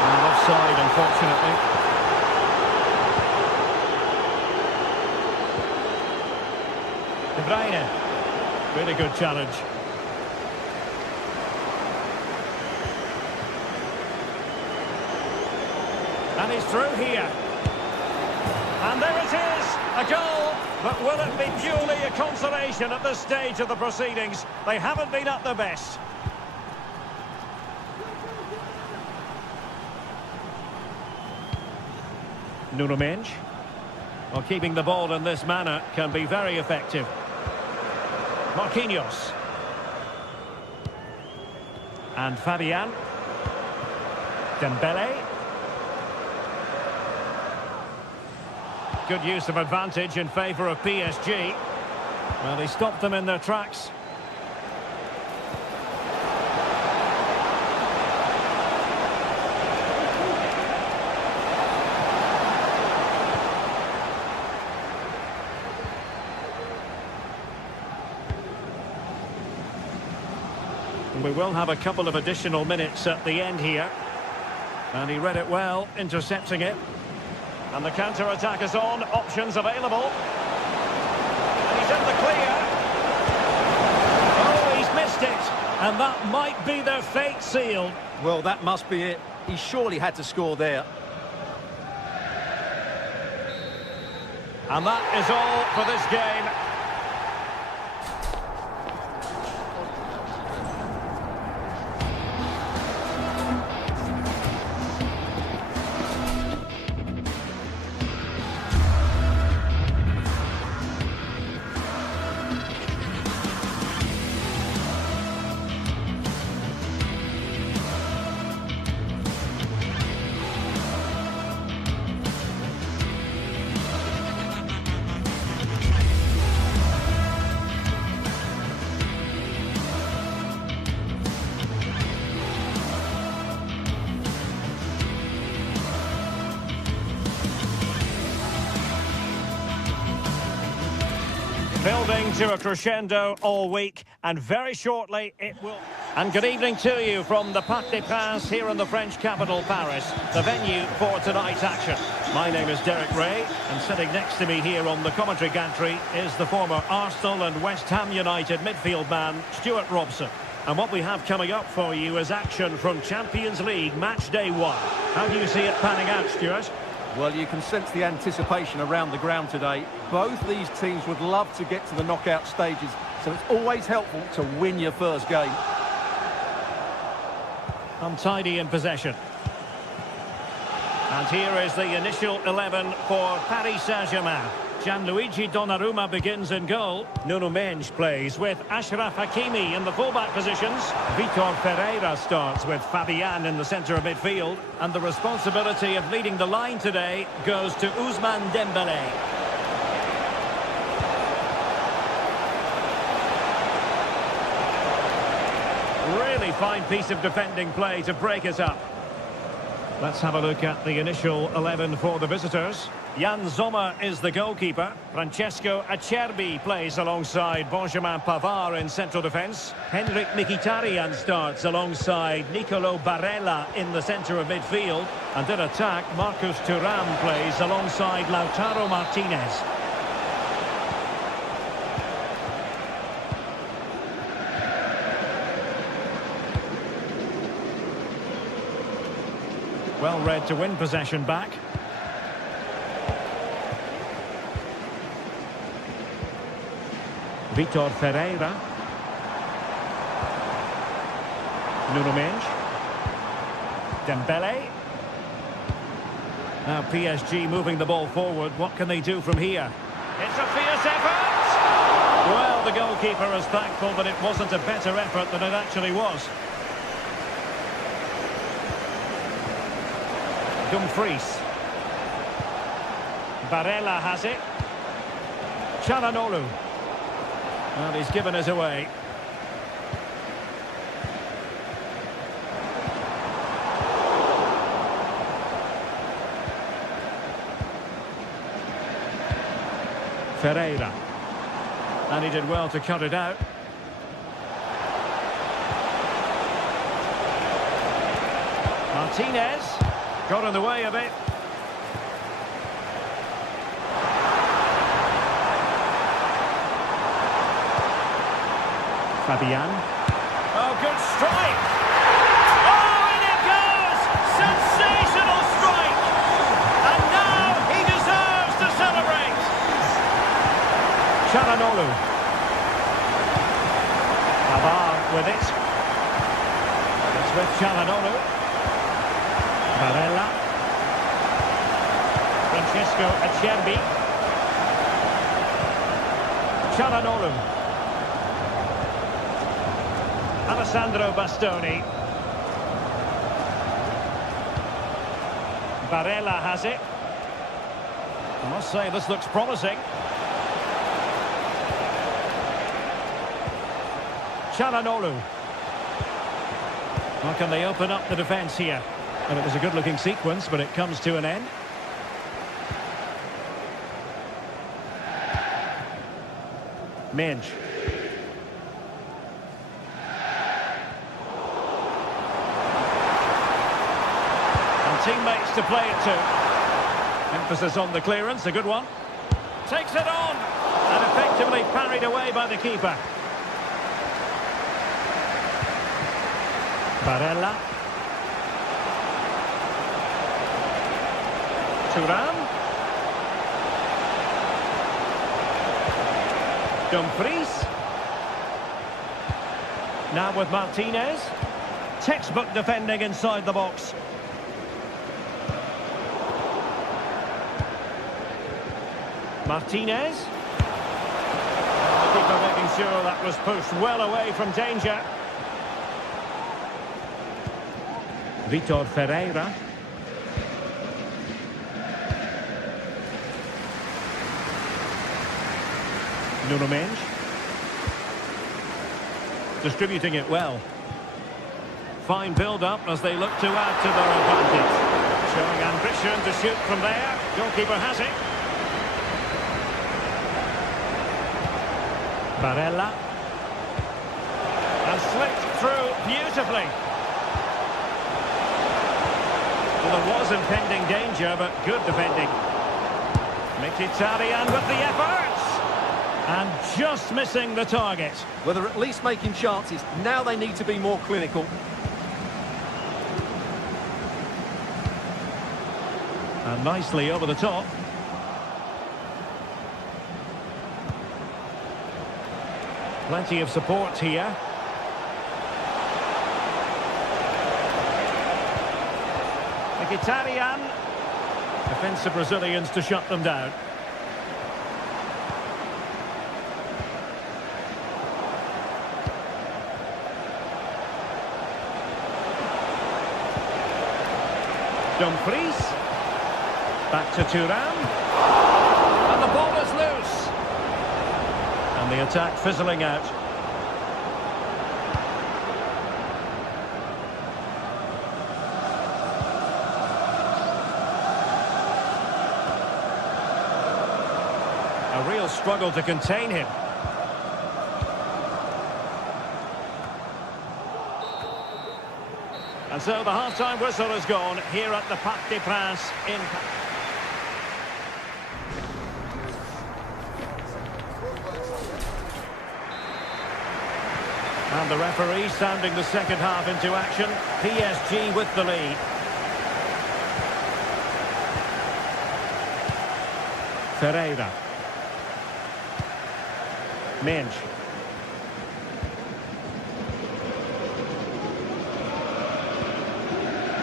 And offside, unfortunately. De Bruyne. Really good challenge. And he's through here. And there it is, a goal. But will it be purely a consolation at this stage of the proceedings? They haven't been at their best. Nuno Mendes. Well, keeping the ball in this manner can be very effective. Marquinhos. And Fabian. Dembele. Good use of advantage in favour of PSG. Well, he stopped them in their tracks. And we will have a couple of additional minutes at the end here. And he read it well, intercepting it. And the counter-attack is on, options available. And he's in the clear. Oh, he's missed it. And that might be their fate sealed. Well, that must be it. He surely had to score there. And that is all for this game. Building to a crescendo all week, and very shortly it will... And good evening to you from the Parc des Princes here in the French capital, Paris, the venue for tonight's action. My name is Derek Ray, and sitting next to me here on the commentary gantry is the former Arsenal and West Ham United midfield man, Stuart Robson. And what we have coming up for you is action from Champions League match day 1. How do you see it panning out, Stuart? Well, you can sense the anticipation around the ground today. Both these teams would love to get to the knockout stages, so it's always helpful to win your first game. Untidy in possession. And here is the initial 11 for Paris Saint-Germain. Gianluigi Donnarumma begins in goal. Nuno Mendes plays with Achraf Hakimi in the fullback positions. Vitor Ferreira starts with Fabian in the centre of midfield. And the responsibility of leading the line today goes to Ousmane Dembélé. Really fine piece of defending play to break it up. Let's have a look at the initial 11 for the visitors. Jan Sommer is the goalkeeper. Francesco Acerbi plays alongside Benjamin Pavard in central defence. Henrik Mkhitaryan starts alongside Nicolo Barella in the centre of midfield. And in attack, Marcus Thuram plays alongside Lautaro Martinez. Well read to win possession back. Vitor Ferreira. Nuno Mendes. Dembélé. Now PSG moving the ball forward. What can they do from here? It's a fierce effort! Well, the goalkeeper is thankful that it wasn't a better effort than it actually was. Dumfries. Barella has it. Çalhanoğlu. Well, he's given us away. Ferreira. And he did well to cut it out. Martinez. Got in the way of it. Fabian. Oh, good strike! Oh, in it goes! Sensational strike! And now he deserves to celebrate! Çalhanoğlu. Pavard with it. It's with Çalhanoğlu. Barella. Francesco Acerbi. Çalhanoğlu. Alessandro Bastoni. Barella has it. I must say this looks promising. Çalhanoğlu. How can they open up the defence here? And it was a good-looking sequence, but it comes to an end. Mendes. And teammates to play it to. Emphasis on the clearance, a good one. Takes it on! And effectively parried away by the keeper. Barella. Thuram. Dumfries. Now with Martinez. Textbook defending inside the box. Martinez. The keeper making sure that was pushed well away from danger. Vitor Ferreira. Nuno Mendes. Distributing it well. Fine build-up as they look to add to their advantage. Showing ambition to shoot from there. Goalkeeper has it. Barella. And slipped through beautifully. Well, there was impending danger, but good defending. Mkhitaryan with the efforts. And just missing the target. Well, they're at least making chances. Now they need to be more clinical. And nicely over the top. Plenty of support here. Mkhitaryan. Defensive Brazilians to shut them down. Dumfries. Back to Thuram. And the ball is loose. And the attack fizzling out. A real struggle to contain him. And so the half-time whistle has gone here at the Parc des Princes in... And the referee sounding the second half into action. PSG with the lead. Ferreira. Mensch.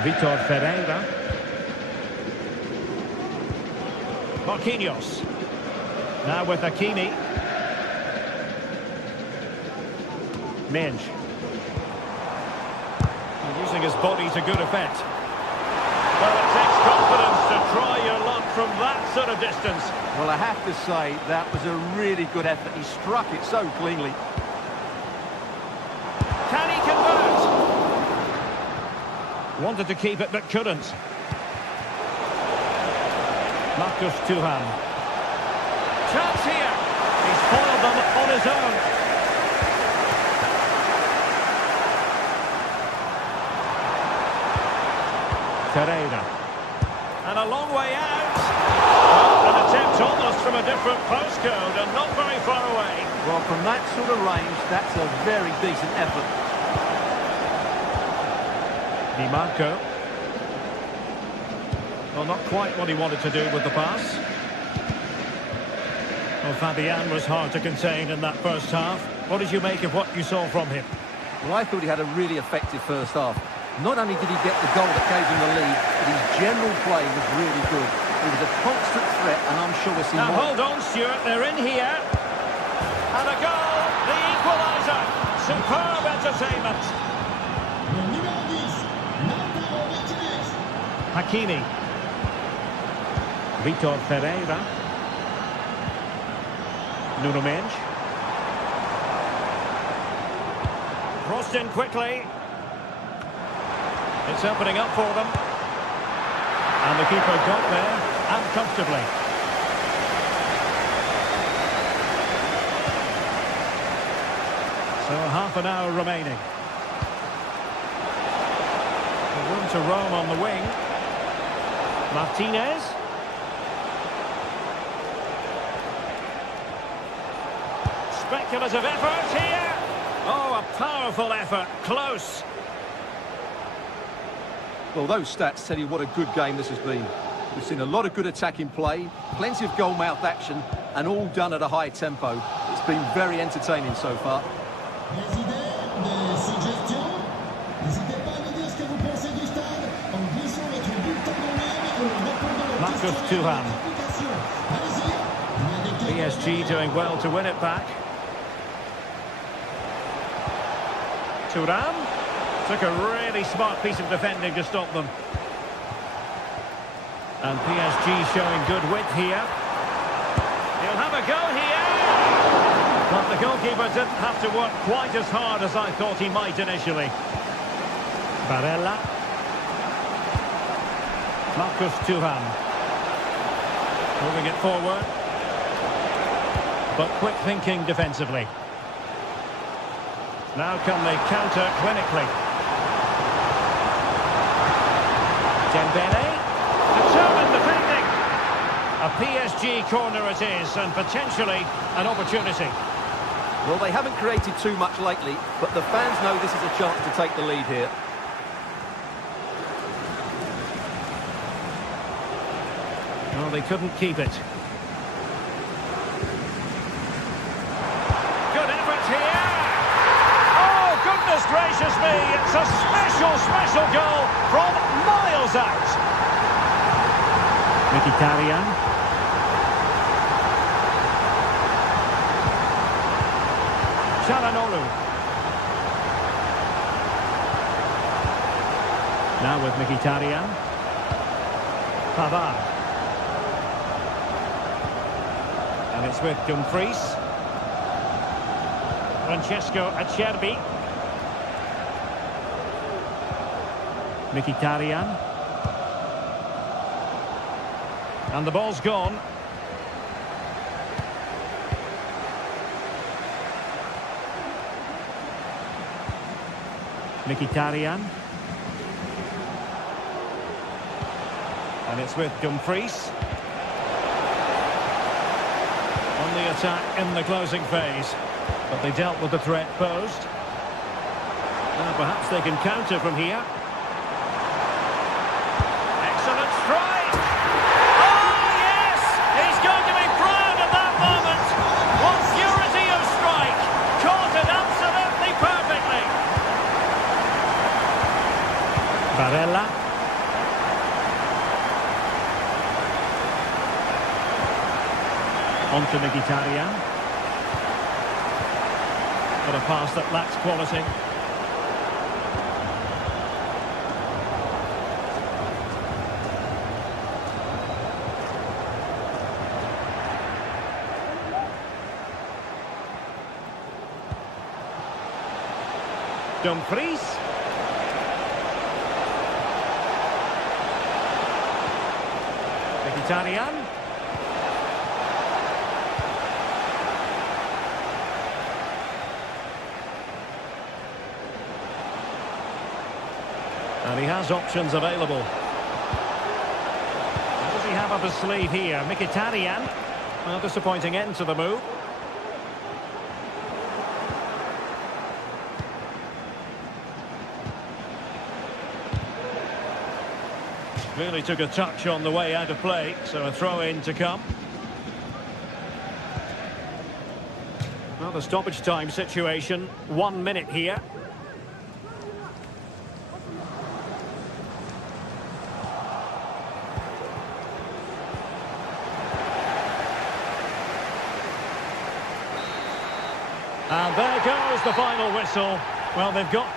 Vitor Ferreira. Marquinhos. Now with Hakimi. Mensch. Using his body to good effect. Well, it takes confidence to try your luck from that sort of distance. Well, I have to say, that was a really good effort. He struck it so cleanly. Can he convert? Wanted to keep it, but couldn't. Marcus Thuram. Chance here. He's foiled them on his own. Ferreira. And a long way out. Well, an attempt almost from a different postcode and not very far away. Well, from that sort of range, that's a very decent effort. Di Marco. Well, not quite what he wanted to do with the pass. Well, Fabian was hard to contain in that first half. What did you make of what you saw from him? Well, I thought he had a really effective first half. Not only did he get the goal that gave him the lead, but his general play was really good. He was a constant threat, and I'm sure we'll see now, more. hold on, Stuart. They're in here. And a goal. The equaliser. Superb entertainment. Hakimi. Vitor Ferreira. Nuno Mensch. Crossed in quickly. It's opening up for them. And the keeper got there, and comfortably. So half an hour remaining. Room to roam on the wing. Martinez. Speculative effort here. Oh, a powerful effort. Close. Well, those stats tell you what a good game this has been. We've seen a lot of good attacking play, plenty of goal-mouth action, and all done at a high tempo. It's been very entertaining so far. Des idées, des suggestions? N'hésitez pas à nous dire ce que vous pensez du stade en glissant votre bulletin en ligne ou en répondant aux Marcus questions de Thuram. l'application. Allez-y, il y a des PSG doing well to win it back. Thuram took a really smart piece of defending to stop them. And PSG showing good width here. He'll have a go here. But the goalkeeper didn't have to work quite as hard as I thought he might initially. Barella. Marcus Thuram. Moving it forward. But quick thinking defensively. Now can they counter clinically? Dembele, determined defending. A PSG corner it is, and potentially an opportunity. Well, they haven't created too much lately, but the fans know this is a chance to take the lead here. Well, they couldn't keep it. Good effort here. Oh, goodness gracious me. It's a special goal from miles out. Mkhitaryan. Çalhanoğlu. Now with Mkhitaryan. Pavard. And it's with Dumfries. Francesco Acerbi. Mkhitaryan. And the ball's gone. Mkhitaryan. And it's with Dumfries. On the attack in the closing phase. But they dealt with the threat posed. Now perhaps they can counter from here. Excellent strike! Oh, yes! He's going to be proud of that moment! What purity of strike! Caught it absolutely perfectly! Barella. On to Mkhitaryan. But a pass that lacks quality. Dumfries. Mkhitaryan. And he has options available. What does he have up his sleeve here? Mkhitaryan. Well, disappointing end to the move. Really took a touch on the way out of play, so a throw-in to come. Well, the stoppage time situation, 1 minute here. And there goes the final whistle. Well, they've got...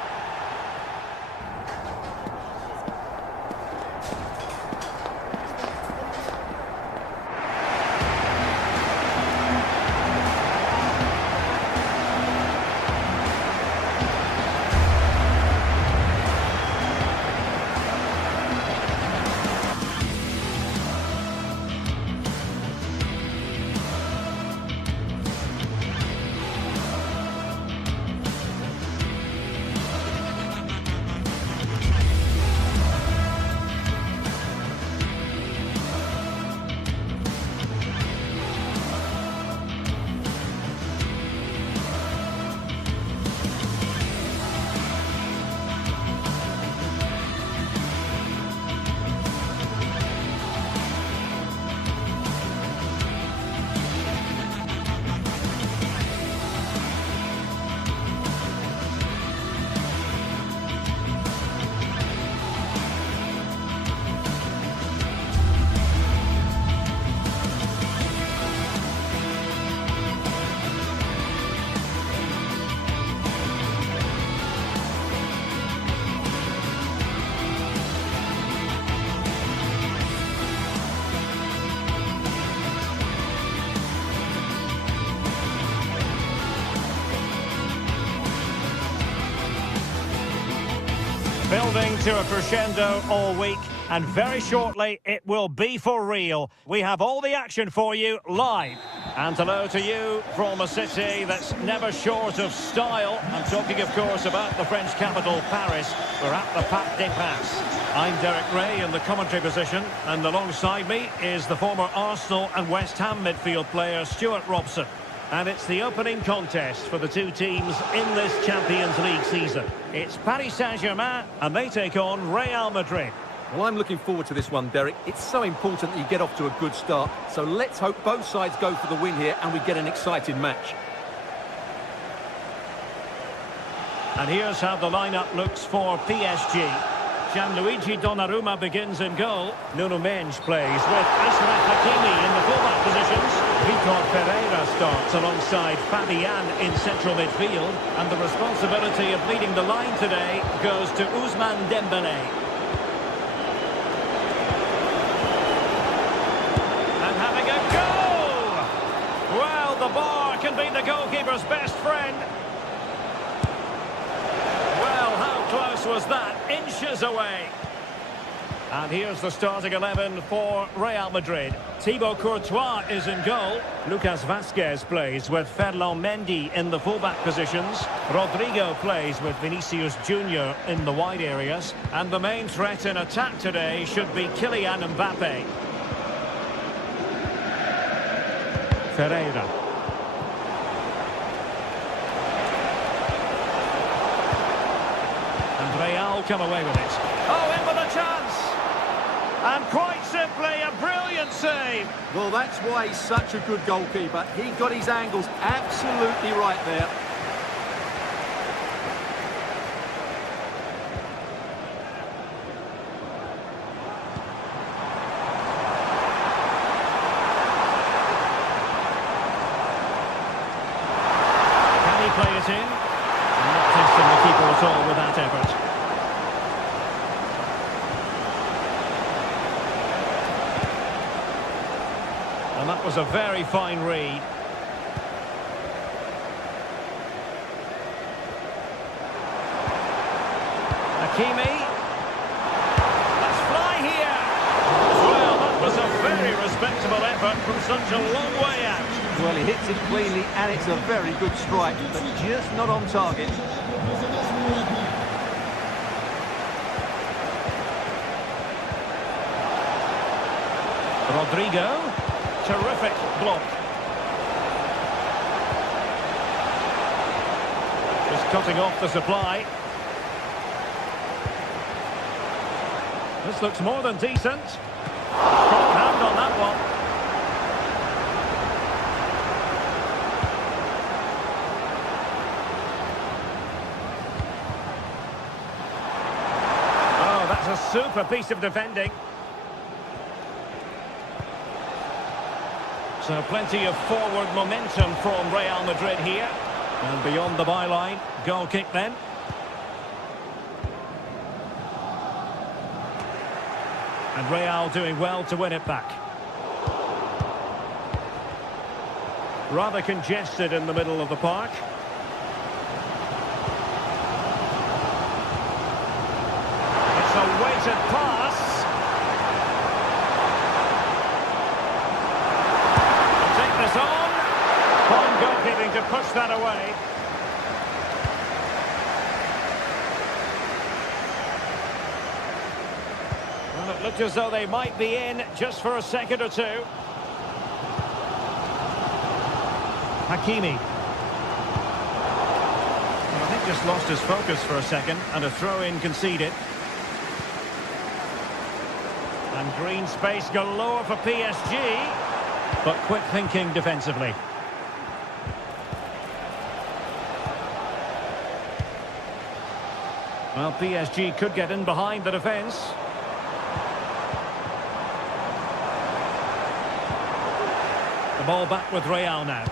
Building to a crescendo all week, and very shortly it will be for real. We have all the action for you live. And hello to you from a city that's never short of style. I'm talking, of course, about the French capital, Paris. We're at the Parc des Princes. I'm Derek Ray in the commentary position, and alongside me is the former Arsenal and West Ham midfield player, Stuart Robson. And it's the opening contest for the two teams in this Champions League season. It's Paris Saint-Germain, and they take on Real Madrid. Well, I'm looking forward to this one, Derek. It's so important that you get off to a good start. So let's hope both sides go for the win here and we get an exciting match. And here's how the lineup looks for PSG. Gianluigi Donnarumma begins in goal. Nuno Mendes plays with Achraf Hakimi in the fullback positions. Vitor Pereira starts alongside Fabian in central midfield. And the responsibility of leading the line today goes to Ousmane Dembélé. The bar can be the goalkeeper's best friend. Well, how close was that? Inches away. And here's the starting 11 for Real Madrid. Thibaut Courtois is in goal. Lucas Vazquez plays with Ferland Mendy in the fullback positions. Rodrigo plays with Vinicius Junior in the wide areas. And the main threat in attack today should be Kylian Mbappe. Ferreira. Real come away with it. Oh, in with a chance! And quite simply, a brilliant save. Well, that's why he's such a good goalkeeper. He got his angles absolutely right there. Can he play it in? Not testing the keeper at all with that effort. And that was a very fine read. Hakimi. Let's fly here. Well, that was a very respectable effort from such a long way out. Well, he hits it cleanly and it's a very good strike, but just not on target. Rodrigo. Terrific block. Just cutting off the supply. This looks more than decent. Strong hand on that one. Oh, that's a super piece of defending. So plenty of forward momentum from Real Madrid here. And beyond the byline, goal kick then. And Real doing well to win it back. Rather congested in the middle of the park. It's a weighted pass. On. Fine goalkeeping to push that away. Well, it looked as though they might be in just for a second or two. Hakimi. Well, I think just lost his focus for a second, and a throw-in conceded. And green space galore for PSG. But quick thinking defensively. Well, PSG could get in behind the defence. The ball back with Real now.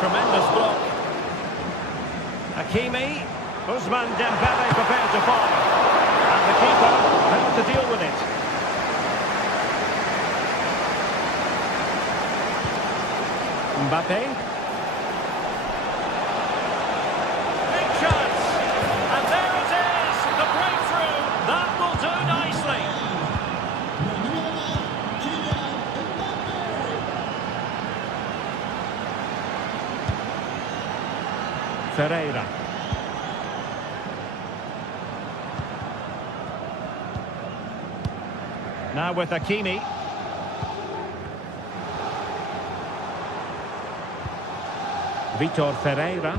Tremendous block. Hakimi. Ousmane Dembélé prepared to fire. And the keeper failed to deal with it. Mbappe. Big chance. And there it is. The breakthrough. That will do nicely. Ferreira. Now with Hakimi. Vitor Ferreira.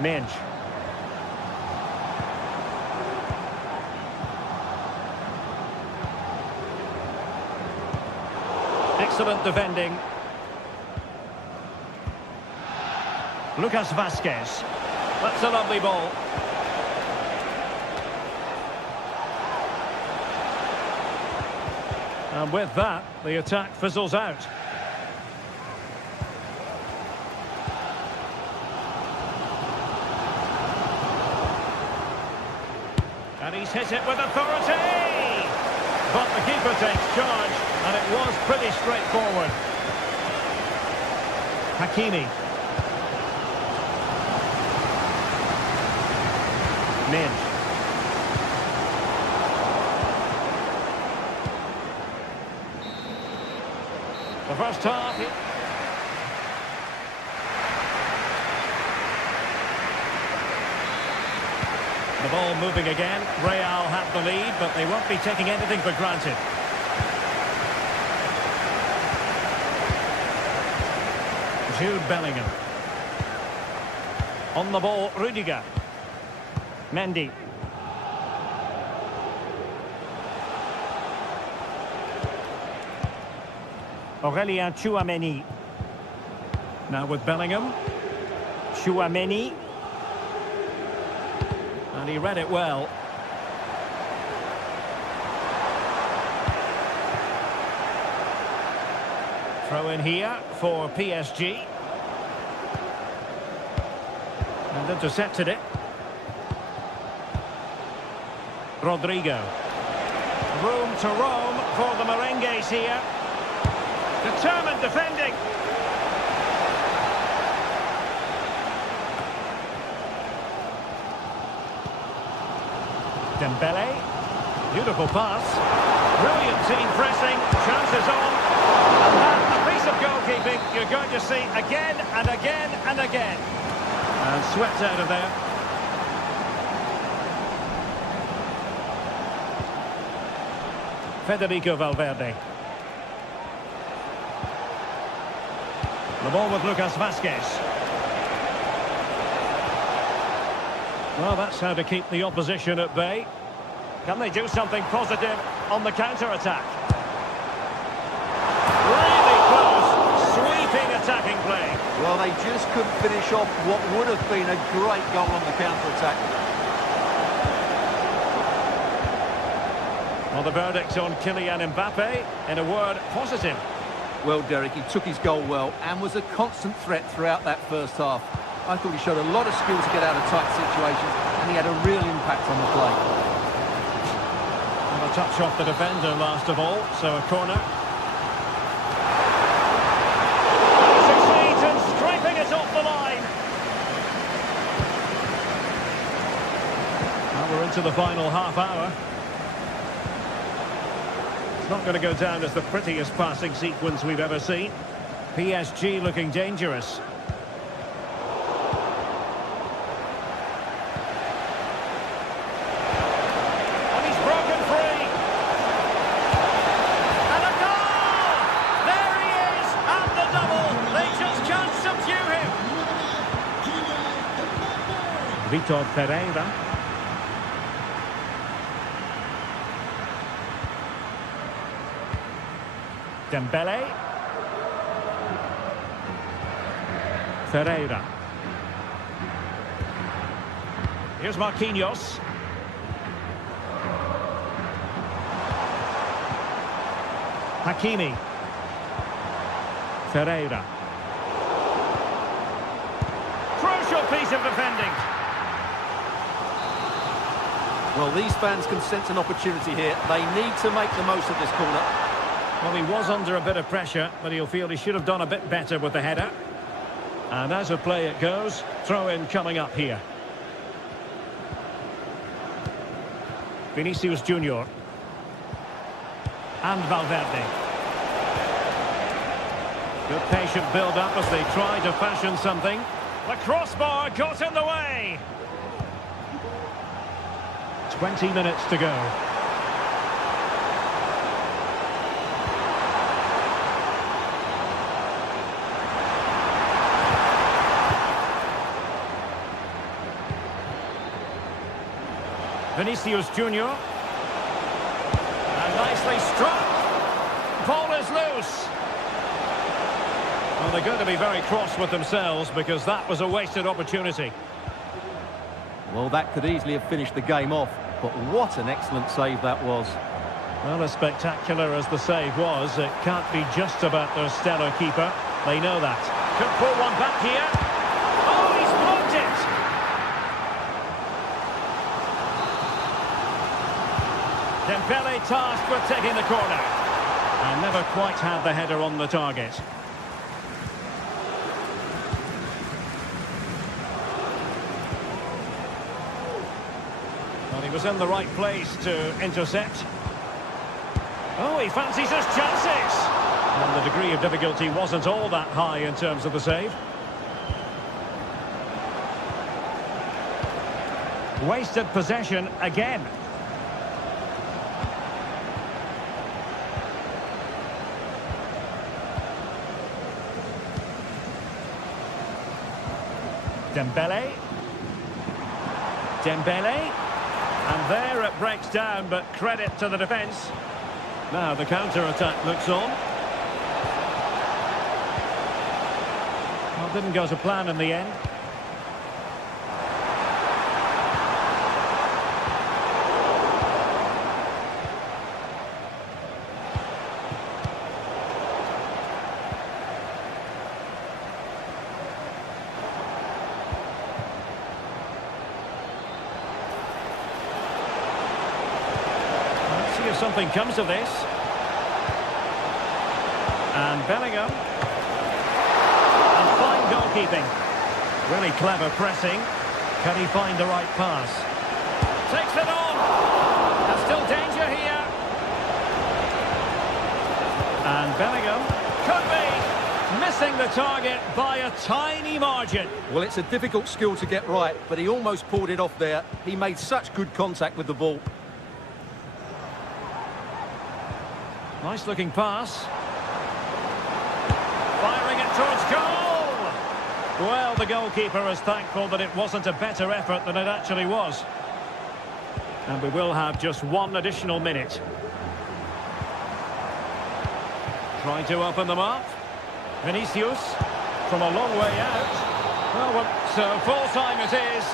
Menj. Excellent defending. Lucas Vazquez. That's a lovely ball. And with that, the attack fizzles out. And he's hit it with authority! But the keeper takes charge, and it was pretty straightforward. Hakimi. Menj. The first half. The ball moving again. Real have the lead, but they won't be taking anything for granted. Jude Bellingham. On the ball, Rudiger. Mendy. Aurélien Tchouaméni. Now with Bellingham. Tchouaméni. And he read it well. Throw in here for PSG. And intercepted it. Rodrigo. Room to roam for the Merengues here. Determined defending. Dembele. Beautiful pass. Brilliant team pressing. Chances on. And that, a piece of goalkeeping you're going to see again and again and again. And swept out of there. Federico Valverde. The ball with Lucas Vazquez. Well, that's how to keep the opposition at bay. Can they do something positive on the counter-attack? Really close, sweeping attacking play. Well, they just couldn't finish off what would have been a great goal on the counter-attack. Well, the verdict on Kylian Mbappe, in a word, positive. Well, Derek, he took his goal well and was a constant threat throughout that first half. I thought he showed a lot of skill to get out of tight situations, and he had a real impact on the play. And a touch off the defender last of all, so a corner. Succeeds in scraping it off the line. Now we're into the final half hour. It's not going to go down as the prettiest passing sequence we've ever seen. PSG looking dangerous. And he's broken free. And a goal! There he is, at the double. They just can't subdue him. Vitor Ferreira. Dembele. Ferreira. Here's Marquinhos. Hakimi. Ferreira. Crucial piece of defending. Well, these fans can sense an opportunity here. They need to make the most of this corner. Well, he was under a bit of pressure, but he'll feel he should have done a bit better with the header. And as a play it goes, throw-in coming up here. Vinicius Junior. And Valverde. Good patient build-up as they try to fashion something. The crossbar got in the way. 20 minutes to go. Vinicius Junior. And nicely struck. Ball is loose. Well, they're going to be very cross with themselves because that was a wasted opportunity. Well, that could easily have finished the game off, but what an excellent save that was. Well, as spectacular as the save was, it can't be just about their stellar keeper. They know that. Could pull one back here. Oh, he's blocked it! Dembele tasked with taking the corner. And never quite had the header on the target. Well, he was in the right place to intercept. Oh, he fancies his chances. And the degree of difficulty wasn't all that high in terms of the save. Wasted possession again. Dembele. And there it breaks down, but credit to the defence. Now the counter-attack looks on. Well, didn't go to plan in the end. If something comes of this. And Bellingham. And fine goalkeeping. Really clever pressing. Can he find the right pass? Takes it on. There's still danger here. And Bellingham could be missing the target by a tiny margin. Well, it's a difficult skill to get right, but he almost pulled it off there. He made such good contact with the ball. Nice looking pass. Firing it towards goal! Well, the goalkeeper is thankful that it wasn't a better effort than it actually was. And we will have just one additional minute. Trying to open them up. Vinicius from a long way out. Well, so full time it is.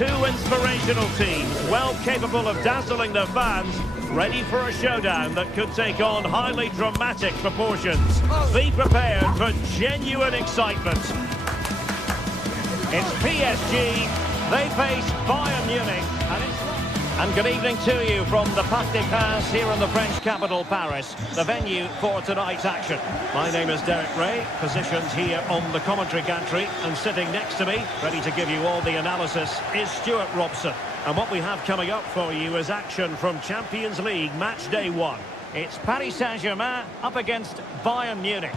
Two inspirational teams, well capable of dazzling their fans, ready for a showdown that could take on highly dramatic proportions. Be prepared for genuine excitement. It's PSG, they face Bayern Munich, And good evening to you from the Parc des Princes here in the French capital, Paris, the venue for tonight's action. My name is Derek Ray, positioned here on the commentary gantry, and sitting next to me, ready to give you all the analysis, is Stuart Robson. And what we have coming up for you is action from Champions League match day 1. It's Paris Saint-Germain up against Bayern Munich.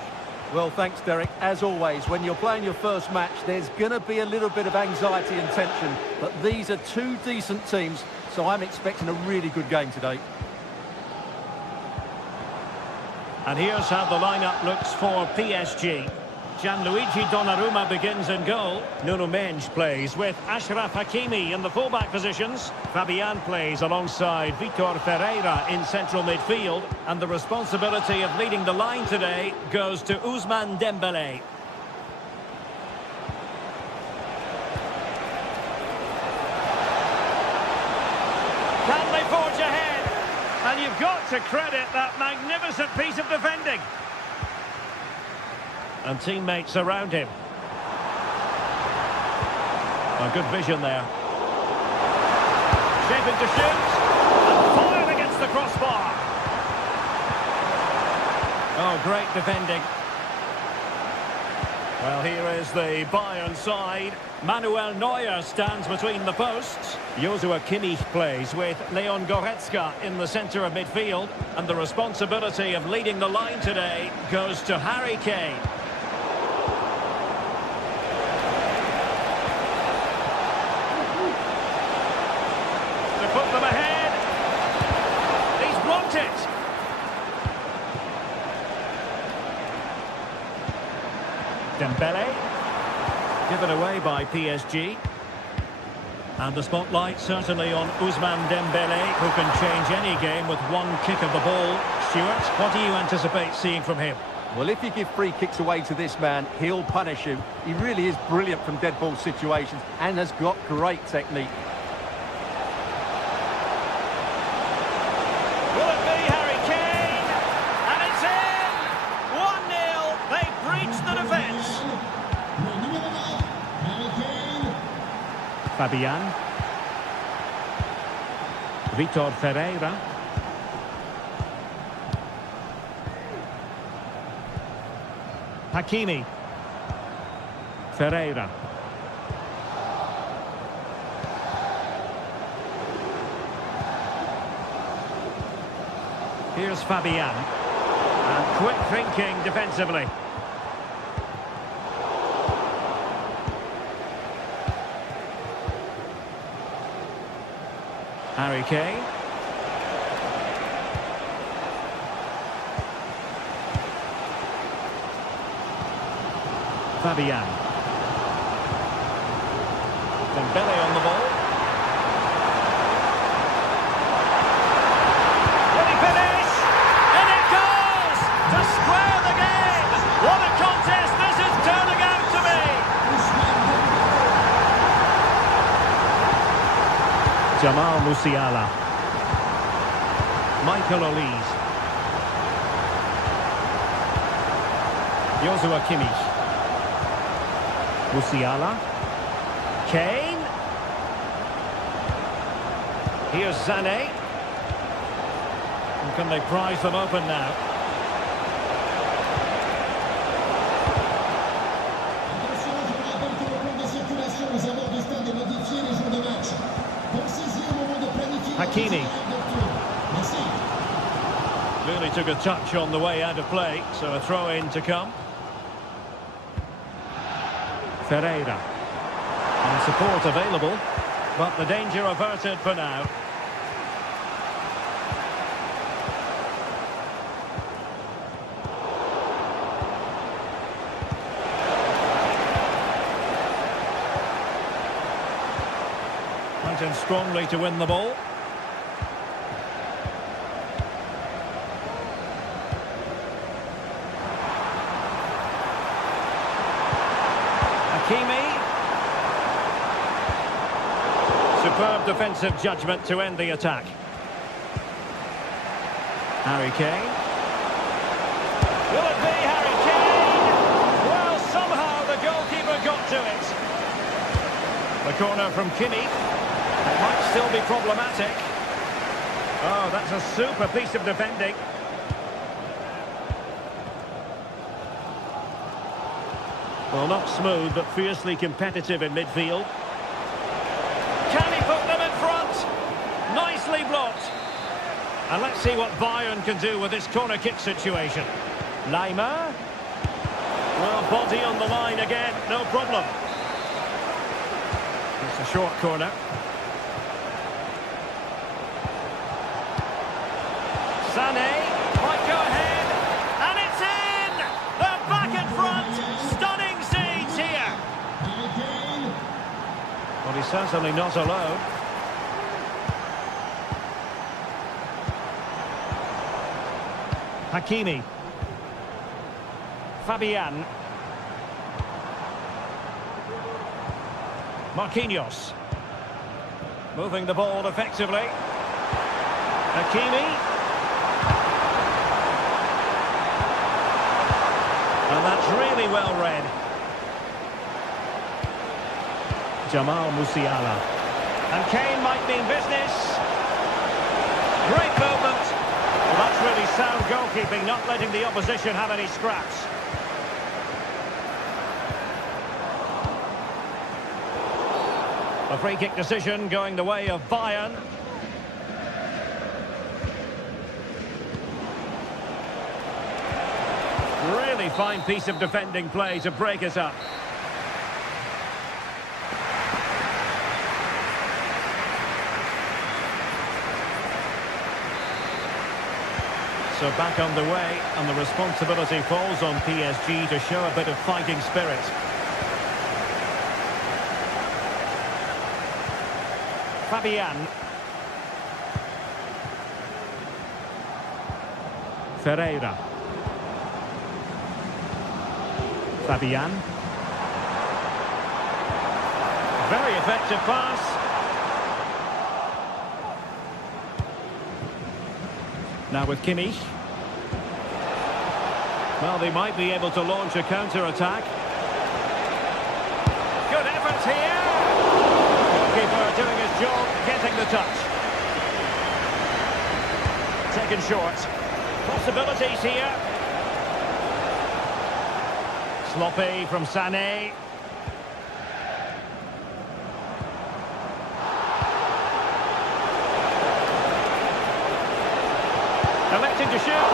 Well, thanks, Derek. As always, when you're playing your first match, there's going to be a little bit of anxiety and tension. But these are two decent teams, so I'm expecting a really good game today. And here's how the lineup looks for PSG. Gianluigi Donnarumma begins in goal. Nuno Mendes plays with Achraf Hakimi in the fullback positions. Fabian plays alongside Vitor Ferreira in central midfield. And the responsibility of leading the line today goes to Ousmane Dembélé. Can they forge ahead? And you've got to credit that magnificent piece of defending. And teammates around him. A good vision there. Shaping to shoot. And fired against the crossbar. Oh, great defending. Well, here is the Bayern side. Manuel Neuer stands between the posts. Joshua Kimmich plays with Leon Goretzka in the centre of midfield. And the responsibility of leading the line today goes to Harry Kane. Put them ahead. He's blocked it. Dembélé. Given away by PSG. And the spotlight certainly on Ousmane Dembélé, who can change any game with one kick of the ball. Stuart, what do you anticipate seeing from him? Well, if you give free kicks away to this man, he'll punish you. He really is brilliant from dead ball situations and has got great technique. Fabian. Vitor Ferreira. Hakimi. Ferreira. Here's Fabian. And quick thinking defensively. Harry Kane. Fabian. Dembélé on the ball. Will he finish? And it goes! To square the game! What a contest this is turning out to be! Jamal Musiala. Michael Olise. Joshua Kimmich. Musiala. Kane. Here's Sané. And can they prize them open now? Hakimi. Really took a touch on the way out of play, so a throw-in to come. Ferreira. And support available, but the danger averted for now. Went in strongly to win the ball. Hakimi. Superb defensive judgment to end the attack. Harry Kane. Will it be Harry Kane? Well, somehow the goalkeeper got to it. The corner from Kimmich. It might still be problematic. Oh, that's a super piece of defending. Well, not smooth, but fiercely competitive in midfield. Can he put them in front? Nicely blocked. And let's see what Bayern can do with this corner kick situation. Laimer. Well, body on the line again, no problem. It's a short corner. Sané might go ahead, and it's in! They're back in front! Stunning scenes here! Well, he's certainly not alone. Hakimi. Fabian. Marquinhos. Moving the ball effectively. Hakimi. And that's really well read. Jamal Musiala. And Kane might mean business. Great movement. Well, that's really sound goalkeeping, not letting the opposition have any scraps. A free kick decision going the way of Bayern. Really fine piece of defending play to break us up. So back on the way, and the responsibility falls on PSG to show a bit of fighting spirit. Fabian. Ferreira. Fabian. Very effective pass. Now with Kimmich. Well, they might be able to launch a counter-attack. Good effort here. Goalkeeper doing his job, getting the touch. Taken short. Possibilities here. Sloppy from Sané. Electing to shoot.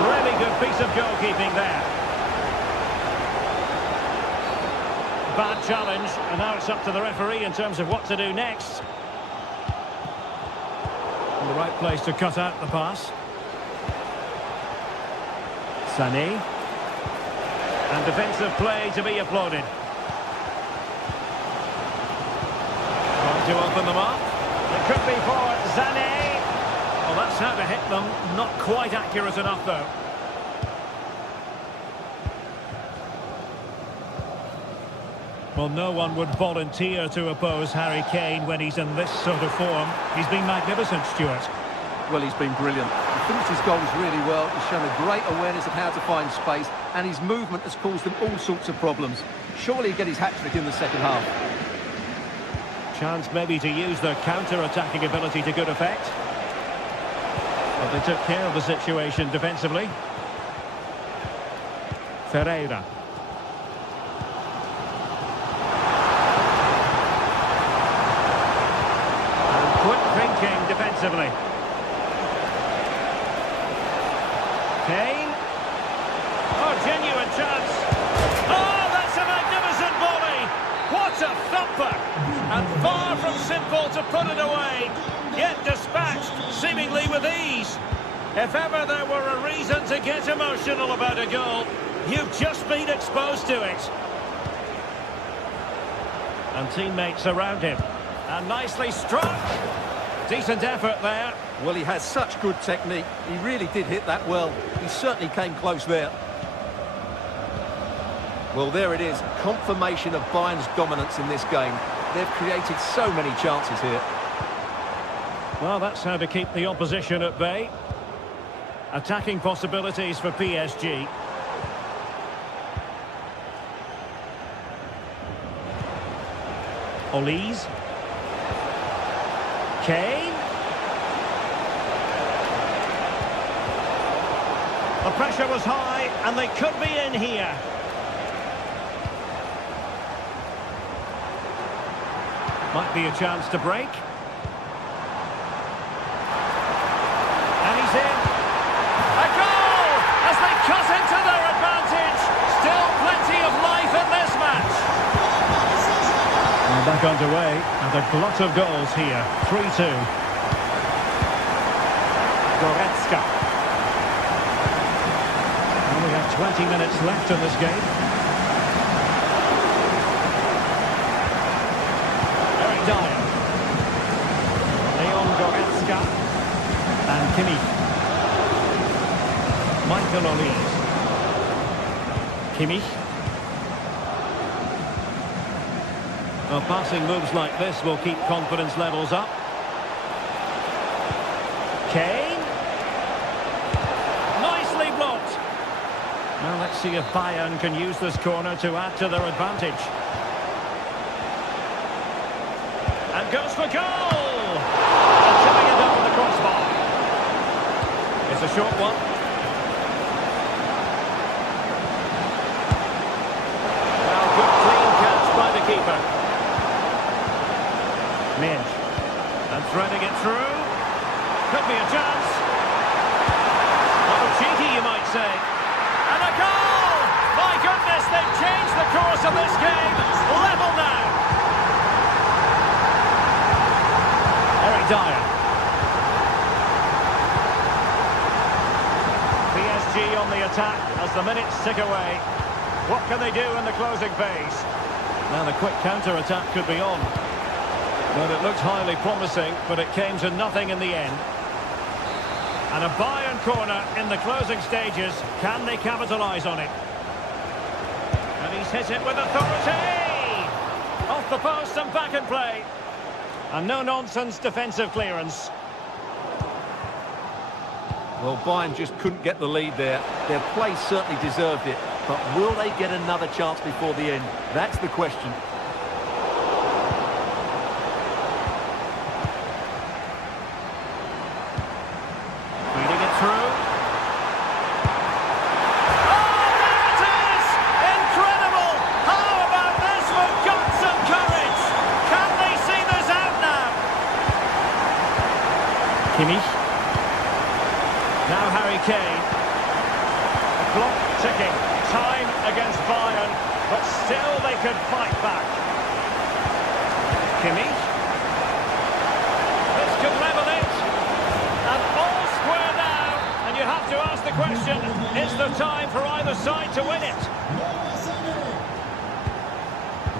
Really good piece of goalkeeping there. Bad challenge, and now it's up to the referee in terms of what to do next. In the right place to cut out the pass. Sané. And defensive play to be applauded. Trying to open them up. It could be for Sané. Well, that's how to hit them. Not quite accurate enough, though. Well, no one would volunteer to oppose Harry Kane when he's in this sort of form. He's been magnificent, Stuart. Well, he's been brilliant. He finished his goals really well. He's shown a great awareness of how to find space, and his movement has caused them all sorts of problems. Surely he'll get his hat-trick in the second half. Chance maybe to use their counter-attacking ability to good effect. But they took care of the situation defensively. Ferreira. And quick thinking defensively. Kane. Oh, genuine chance. Oh, that's a magnificent volley. What a thumper. And far from simple to put it away. Yet dispatched, seemingly with ease. If ever there were a reason to get emotional about a goal, you've just been exposed to it. And teammates around him. And nicely struck. Decent effort there. Well, he has such good technique. He really did hit that well. He certainly came close there. Well, there it is. Confirmation of Bayern's dominance in this game. They've created so many chances here. Well, that's how to keep the opposition at bay. Attacking possibilities for PSG. Olise. Kane. The pressure was high, and they could be in here. Might be a chance to break. And he's in. A goal! As they cut into their advantage. Still plenty of life in this match. Well, back underway, and a glut of goals here. 3-2. Goretzka. And we have 20 minutes left in this game. Very Dyer. Leon Goretzka. And Kimmich. Michael Olise. Kimmich. Well, passing moves like this will keep confidence levels up. Kane. Nicely blocked. Now let's see if Bayern can use this corner to add to their advantage. And goes for goal! And tipping it over the crossbar. It's a short one. Now good clean catch by the keeper. Minch. And threading it through. Could be a chance. Oh, cheeky, you might say. And a goal! My goodness, they've changed the course of this game. Level now. Eric Dyer. PSG on the attack as the minutes tick away. What can they do in the closing phase? Now the quick counter-attack could be on. Well, it looked highly promising, but it came to nothing in the end. And a Bayern corner in the closing stages. Can they capitalise on it? And he's hit it with authority! Off the post and back in play. And no-nonsense defensive clearance. Well, Bayern just couldn't get the lead there. Their play certainly deserved it. But will they get another chance before the end? That's the question. Kimmich. Now Harry Kane. The clock ticking. Time against Bayern, but still they could fight back. Kimmich. This could level it. And all square now. And you have to ask the question, is there time for either side to win it?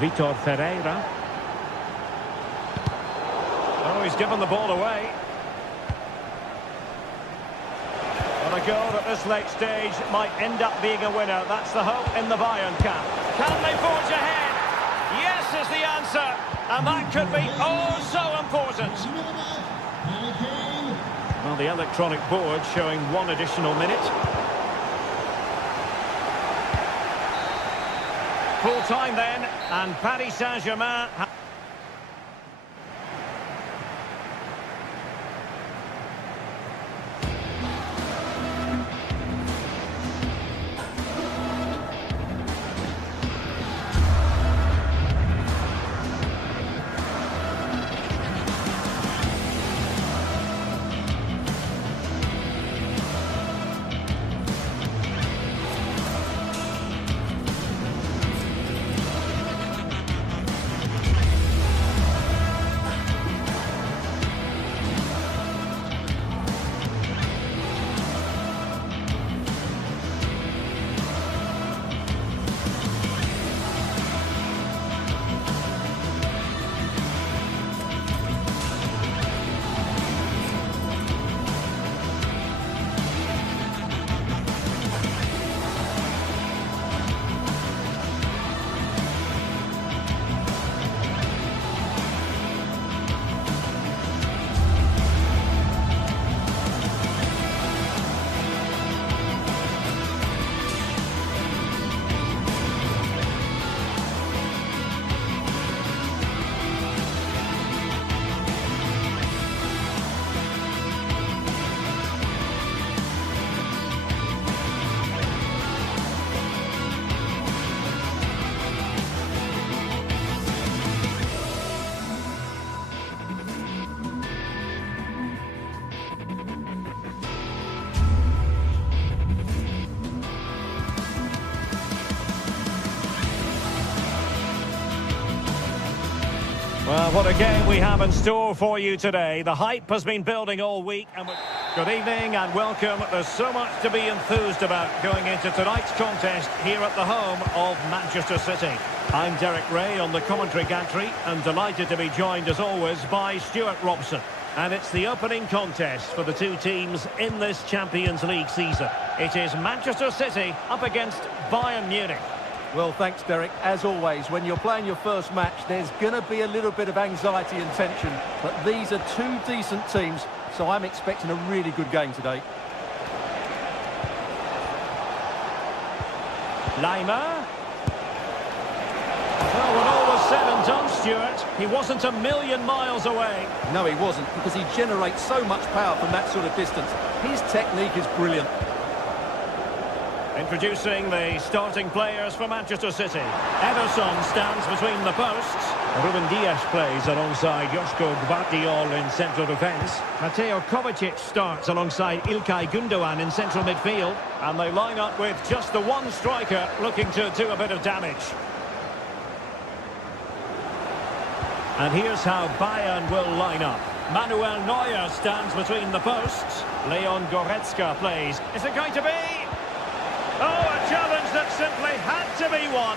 Vitor Ferreira. Oh, he's given the ball away. A goal at this late stage might end up being a winner. That's the hope in the Bayern camp. Can they forge ahead? Yes is the answer. And that could be oh so important. Well, the electronic board showing one additional minute. Full time then. And Paris Saint-Germain... Well, what a game we have in store for you today. The hype has been building all week. Good evening and welcome. There's so much to be enthused about going into tonight's contest here at the home of Manchester City. I'm Derek Ray on the commentary gantry and delighted to be joined as always by Stuart Robson. And it's the opening contest for the two teams in this Champions League season. It is Manchester City up against Bayern Munich. Well, thanks, Derek. As always, when you're playing your first match, there's going to be a little bit of anxiety and tension. But these are two decent teams, so I'm expecting a really good game today. Lima. Well, when all was said and done, Stuart, he wasn't a million miles away. No, he wasn't, because he generates so much power from that sort of distance. His technique is brilliant. Introducing the starting players for Manchester City. Ederson stands between the posts. Ruben Dias plays alongside Joško Gvardiol in central defence. Mateo Kovacic starts alongside İlkay Gündoğan in central midfield. And they line up with just the one striker looking to do a bit of damage. And here's how Bayern will line up. Manuel Neuer stands between the posts. Leon Goretzka plays. Is it going to be? Oh, a challenge that simply had to be won.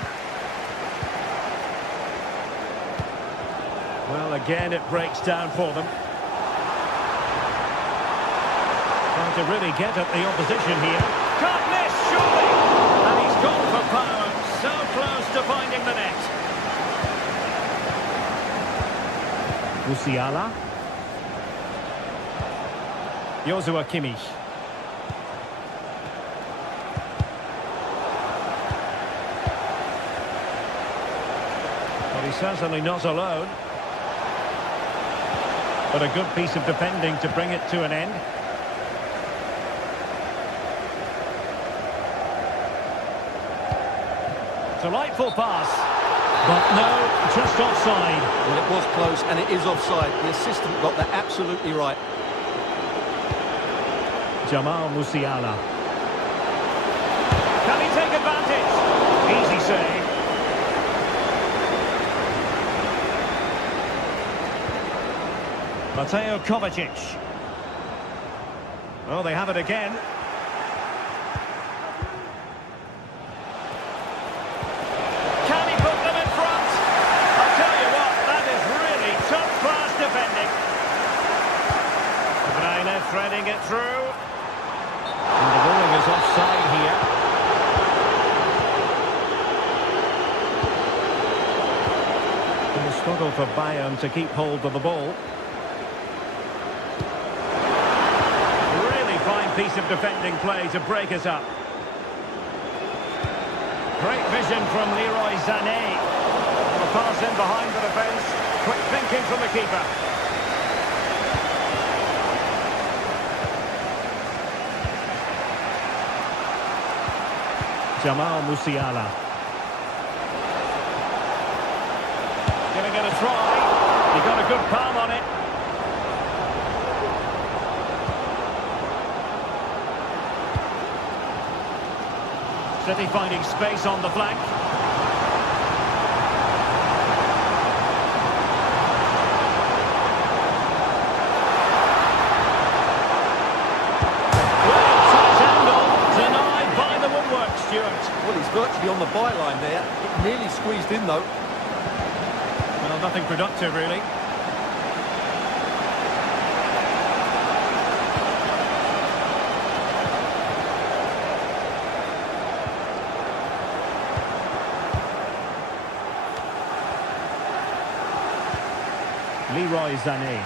Well, again, it breaks down for them. Trying to really get at the opposition here. Can't miss, surely! And he's gone for power. So close to finding the net. Musiala. Joshua Kimmich. Well, he's certainly not alone. But a good piece of defending to bring it to an end. Delightful pass. But no, just offside. Well, it was close, and it is offside. The assistant got that absolutely right. Jamal Musiala. Can he take advantage? Easy save. Mateo Kovacic. Oh, they have it again. Can he put them in front? I'll tell you what, that is really top-class defending. Breine threading it through. And the ruling is offside here. In the struggle for Bayern to keep hold of the ball. Piece of defending play to break us up. Great vision from Leroy Sané. The pass in behind the defence. Quick thinking from the keeper. Jamal Musiala. Giving it a try. He got a good palm on it. City finding space on the flank. Well, tight angle, denied by the woodwork, Stuart. Well, he's virtually on the byline there. It nearly squeezed in, though. Well, nothing productive, really. Leroy Sané.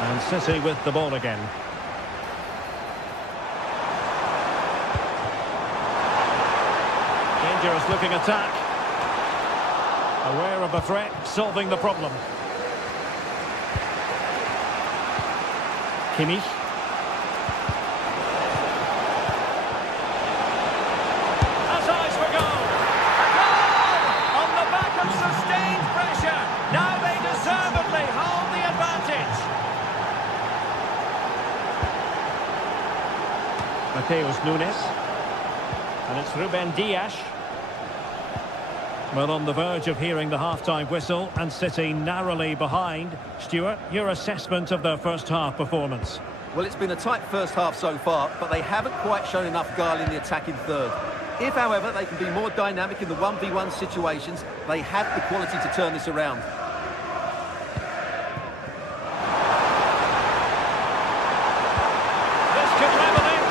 And City with the ball again. Dangerous looking attack. Aware of the threat, solving the problem. Kimmich. That's eyes for goal. A goal! On the back of sustained pressure. Now they deservedly hold the advantage. Mateus Nunes. And it's Ruben Dias. Well, on the verge of hearing the half-time whistle and City narrowly behind. Stuart, your assessment of their first-half performance? Well, it's been a tight first half so far, but they haven't quite shown enough guile in the attacking third. If, however, they can be more dynamic in the 1v1 situations, they have the quality to turn this around. This could level it.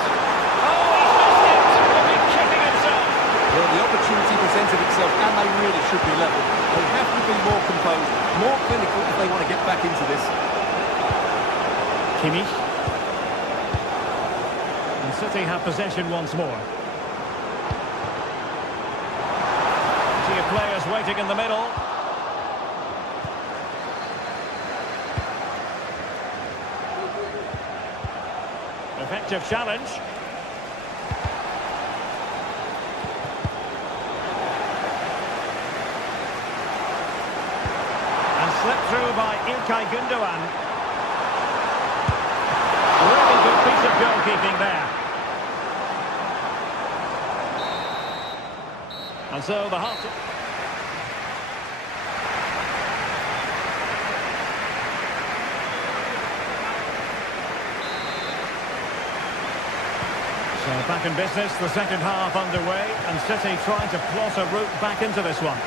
Oh, he's missed it. He'll be kicking himself. Well, the opportunity presented itself, and they really should be level. They have to be more composed, more clinical if they want to get back into this. Kimmich. And City have possession once more. Players waiting in the middle. Effective challenge. And slipped through by İlkay Gündoğan. Really good piece of goalkeeping there. And so the half... So back in business, the second half underway, and City trying to plot a route back into this one.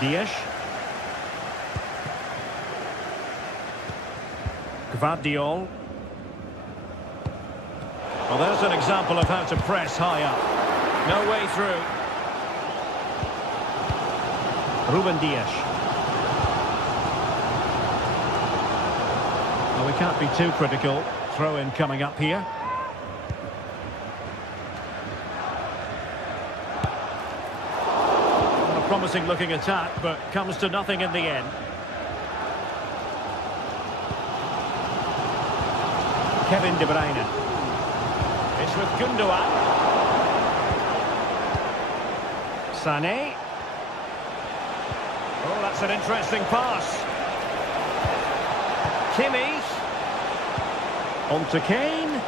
Dias. Gvardiol. Well, there's an example of how to press high up. No way through. Ruben Dias. Well, we can't be too critical. Throw-in coming up here. A promising looking attack, but comes to nothing in the end. Kevin De Bruyne. It's with Gündoğan. Sané. Oh, that's an interesting pass. Kimmich. On to Kane.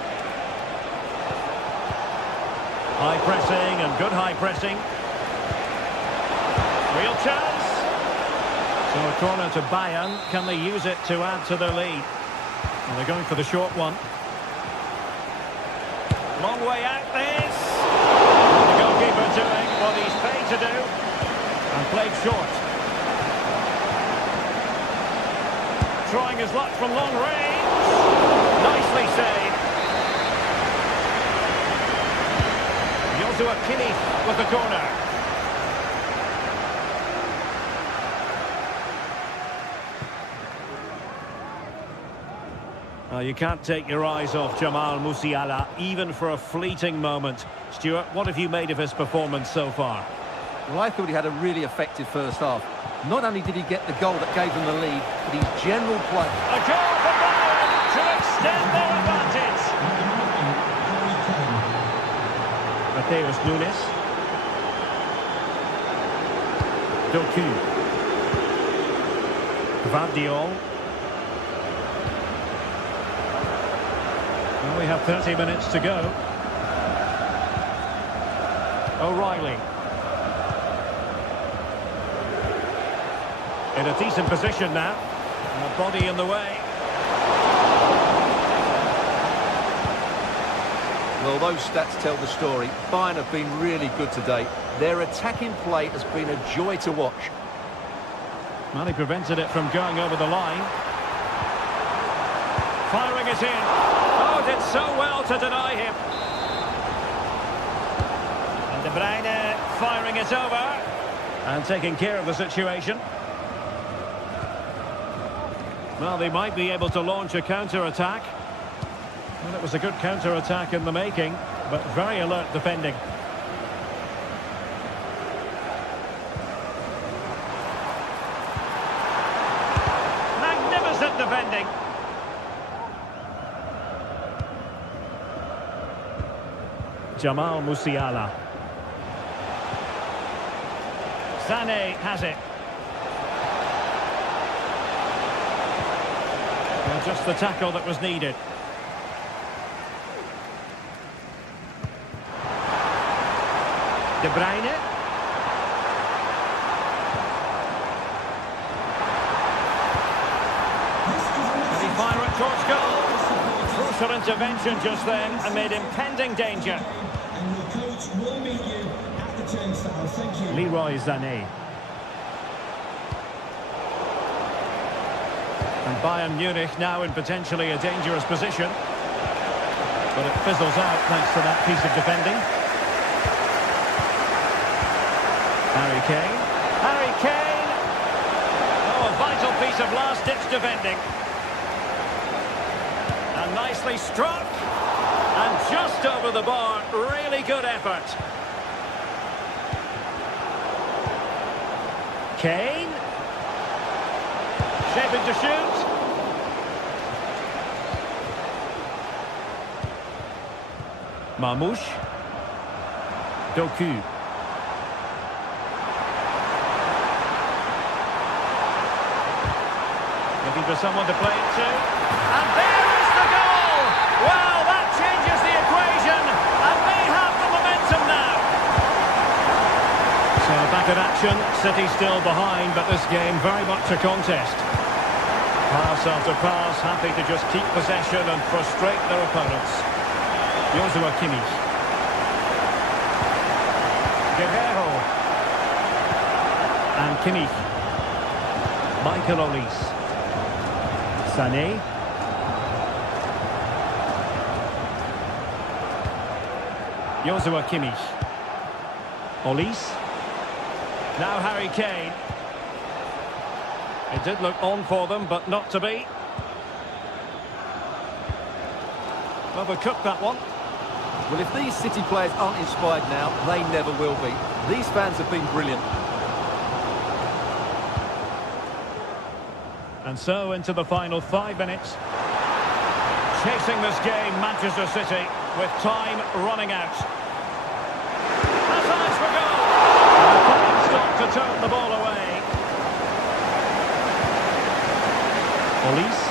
High pressing and good high pressing. Real chance. So a corner to Bayern. Can they use it to add to their lead? Well, they're going for the short one. Long way out this. The goalkeeper doing what he's paid to do. And played short. Trying his luck from long range. Nicely saved. Joshua Kimmich with the corner. You can't take your eyes off Jamal Musiala, even for a fleeting moment. Stuart, what have you made of his performance so far? Well, I thought he had a really effective first half. Not only did he get the goal that gave them the lead, but his general play. A goal for Bayern to extend their advantage. Mateus Nunes. Doku. Gvardiol. Well, we have 30 minutes to go. O'Reilly. In a decent position now. And a body in the way. Well, those stats tell the story. Bayern have been really good today. Their attacking play has been a joy to watch. Well, he prevented it from going over the line. Firing it in. Oh, did so well to deny him. And De Bruyne firing it over. And taking care of the situation. Well, they might be able to launch a counter-attack. Well, it was a good counter-attack in the making, but very alert defending. Magnificent defending. Jamal Musiala. Sané has it. Well, just the tackle that was needed. De Bruyne. Can he fire it towards goal? Crucial intervention just then amid impending danger. And your coach will meet you at the turnstile. Thank you. Leroy Sané. And Bayern Munich now in potentially a dangerous position. But it fizzles out thanks to that piece of defending. Harry Kane. Harry Kane! Oh, a vital piece of last-ditch defending. And nicely struck. And just over the bar. Really good effort. Kane. Shaping to shoot. Marmouche. Doku. Looking for someone to play it to. And there is the goal! Well, that changes the equation. And they have the momentum now. So back in action. City still behind, but this game very much a contest. Pass after pass, happy to just keep possession and frustrate their opponents. Joshua Kimmich. Guerrero. And Kimmich. Michael Olise. Sané. Joshua Kimmich. Olise. Now Harry Kane. It did look on for them, but not to be. Overcooked that one. Well, if these City players aren't inspired now, they never will be. These fans have been brilliant. And so into the final 5 minutes. Chasing this game, Manchester City, with time running out. Has eyes for goal! And a fine stop to turn the ball away. Olise.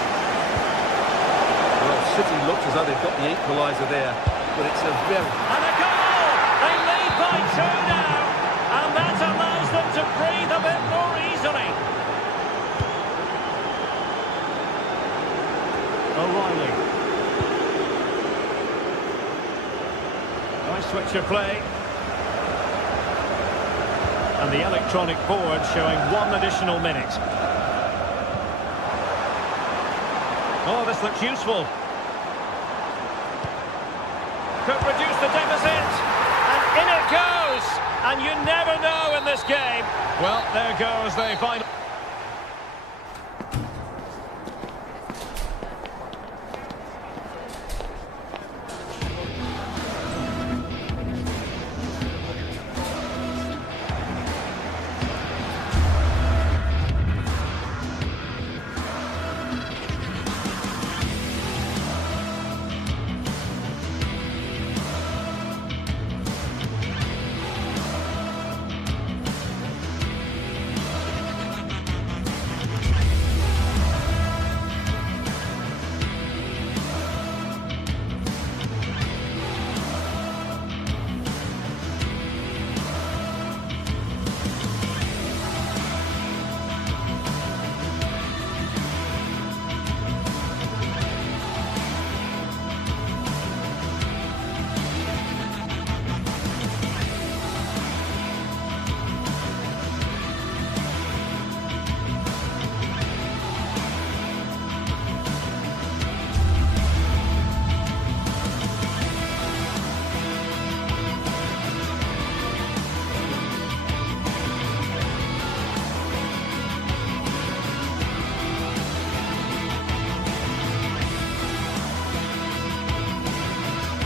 Well, City looks as though they've got the equaliser there, but it's a very... And a goal! They lead by 2 now, and that allows them to breathe a bit more easily. O'Reilly. Nice switch of play. And the electronic board showing 1 additional minute. Oh, this looks useful. Could reduce the deficit. And in it goes. And you never know in this game. Well, there goes the final.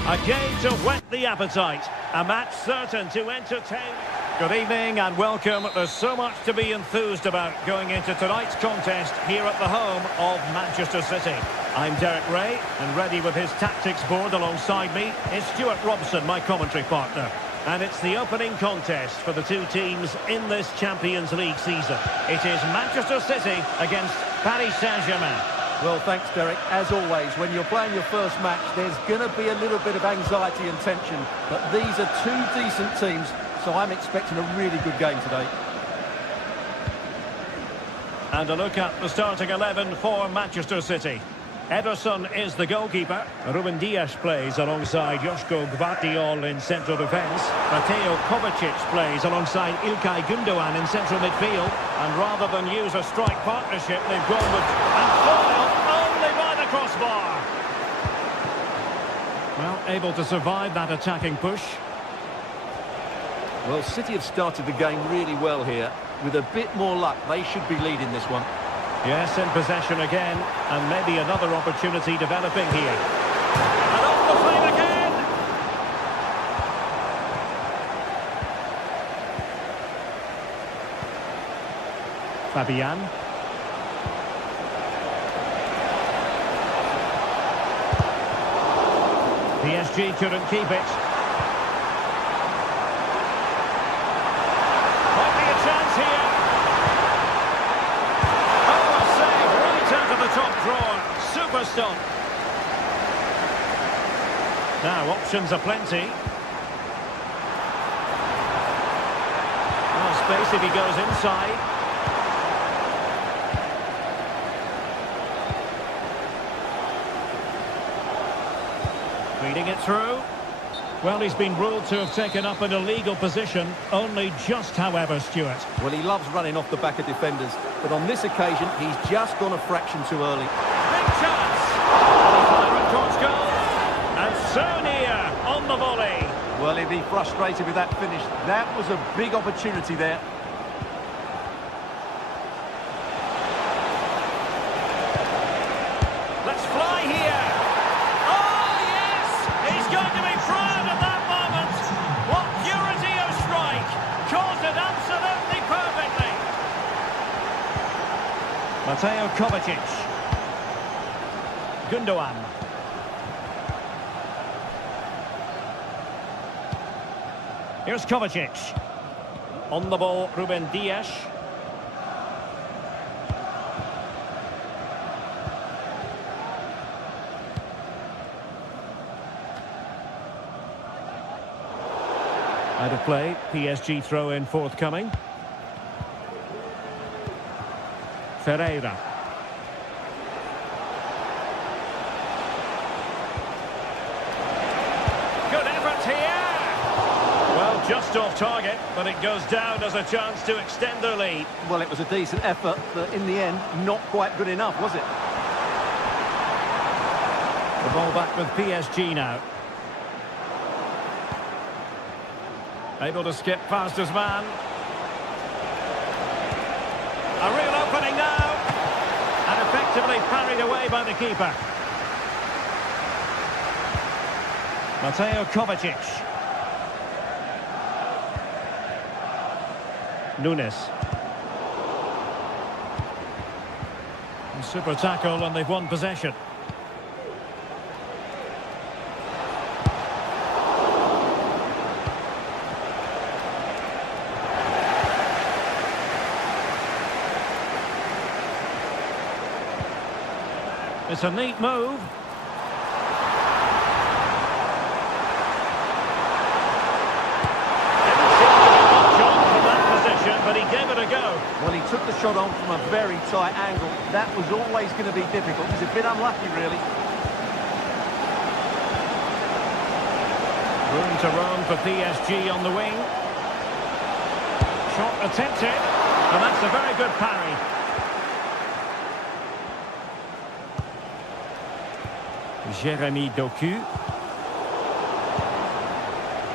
A game to whet the appetite. A match certain to entertain. Good evening and welcome. There's so much to be enthused about going into tonight's contest here at the home of Manchester City. I'm Derek Ray, and ready with his tactics board alongside me is Stuart Robson, my commentary partner. And it's the opening contest for the two teams in this Champions League season. It is Manchester City against Paris Saint-Germain. Well, thanks, Derek. As always, when you're playing your first match, there's going to be a little bit of anxiety and tension. But these are two decent teams, so I'm expecting a really good game today. And a look at the starting 11 for Manchester City. Ederson is the goalkeeper. Ruben Dias plays alongside Joško Gvardiol in central defence. Mateo Kovacic plays alongside İlkay Gündoğan in central midfield. And rather than use a strike partnership, they've gone with... And foiled only by the crossbar. Well, able to survive that attacking push. Well, City have started the game really well here. With a bit more luck, they should be leading this one. Yes, in possession again, and maybe another opportunity developing here. And off the flame again! Fabian. PSG couldn't keep it. Might be a chance here. Top drawer, super stop. Now options are plenty. Oh, space if he goes inside. Reading it through. Well, he's been ruled to have taken up an illegal position, only just, however, Stuart. Well, he loves running off the back of defenders, but on this occasion, he's just gone a fraction too early. Big chance! Fire towards goal, and so near on the volley. Well, he'd be frustrated with that finish. That was a big opportunity there. Let's fly here! Oh, yes! He's going to be proud of that moment! What purity of strike! Caught it absolutely perfectly! Mateo Kovacic. Gündoğan. Here's Kovacic. On the ball, Ruben Dias. Out of play, PSG throw-in forthcoming. Ferreira. Good effort here! Well, just off target, but it goes down as a chance to extend their lead. Well, it was a decent effort, but in the end, not quite good enough, was it? The ball back with PSG now. Able to skip past his man. A real opening now. And effectively parried away by the keeper. Mateo Kovacic. Nunes. A super tackle and they've won possession. It's a neat move. But he gave it a go. Well, he took the shot on from a very tight angle. That was always going to be difficult. He's a bit unlucky, really. Room to roam for PSG on the wing. Shot attempted. And that's a very good parry. Jeremy Doku.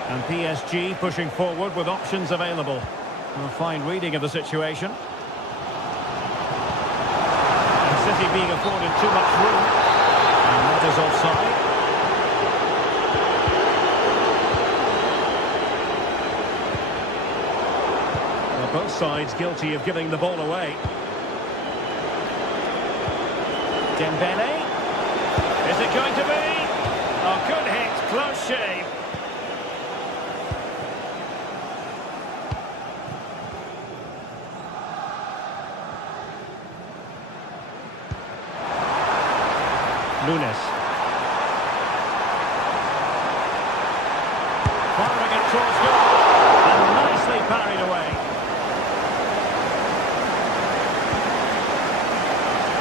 And PSG pushing forward with options available. A fine reading of the situation. And City being afforded too much room. And that is offside. Well, both sides guilty of giving the ball away. Dembele. Is it going to be? Oh, good hit, close shave. towards goal. And nicely parried away.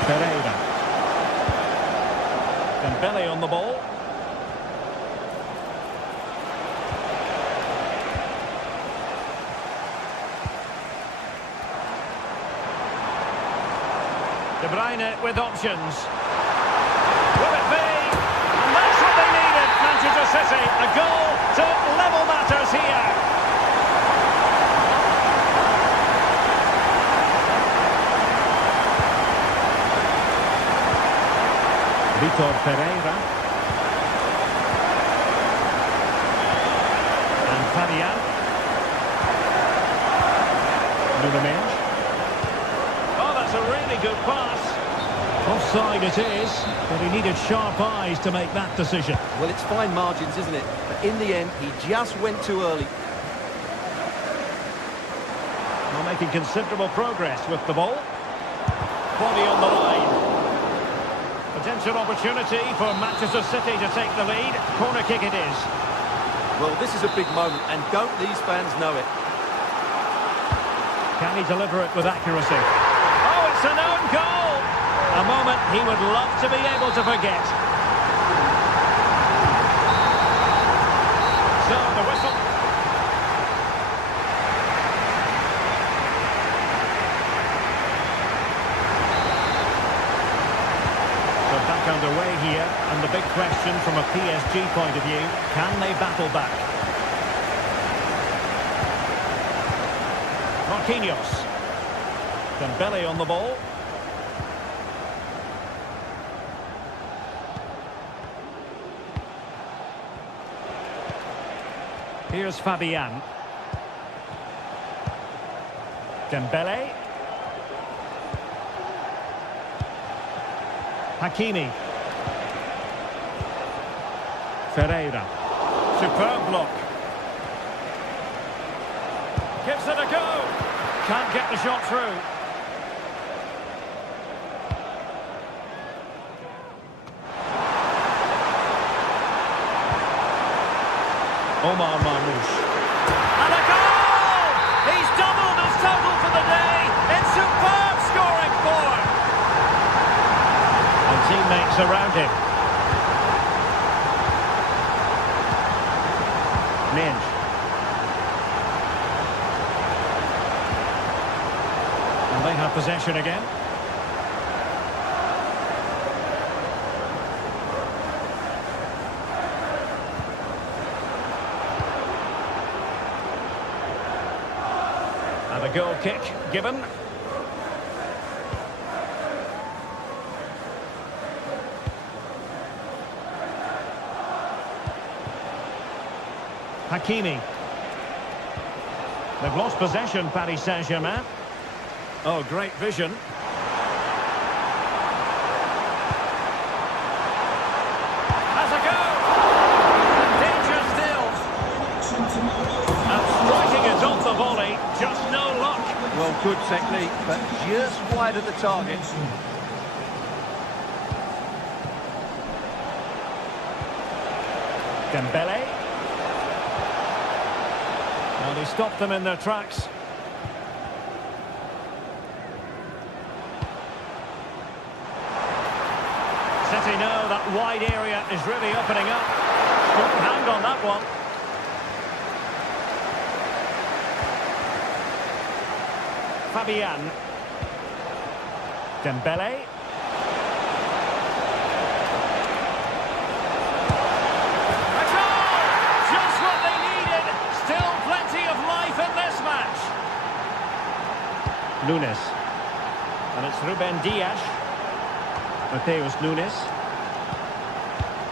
Pereira. Dembele on the ball. De Bruyne with options. Will it be? And that's what they needed, Manchester City. A goal to level matters here. Vitor Pereira. And Fabian. Nunes. Oh, that's a really good pass. Offside it is, but he needed sharp eyes to make that decision. Well, it's fine margins, isn't it? But in the end, he just went too early. Well, making considerable progress with the ball. Body on the line. Potential opportunity for Manchester City to take the lead. Corner kick it is. Well, this is a big moment, and don't these fans know it? Can he deliver it with accuracy? Oh, it's an own goal! A moment he would love to be able to forget. So, the whistle. So back underway here, and the big question from a PSG point of view, can they battle back? Marquinhos. Dembele on the ball. Here's Fabian. Dembele. Hakimi. Ferreira. Superb block. Gives it a go. Can't get the shot through. Omar Marmoush. And a goal! He's doubled his total for the day in superb scoring form. And teammates around him. Minge. And they have possession again. And a goal kick given. Hakimi. They've lost possession, Paris Saint-Germain. Oh, great vision. Has a go! And danger still. And striking it off the volley, just no luck. Well, good technique, but just wide of the target. Dembele. Well, he stopped them in their tracks. City know that wide area is really opening up. Strong hand on that one. Fabian. Dembele. A goal! Just what they needed. Still plenty of life in this match. Nunes. And it's Ruben Dias. Mateus Nunes.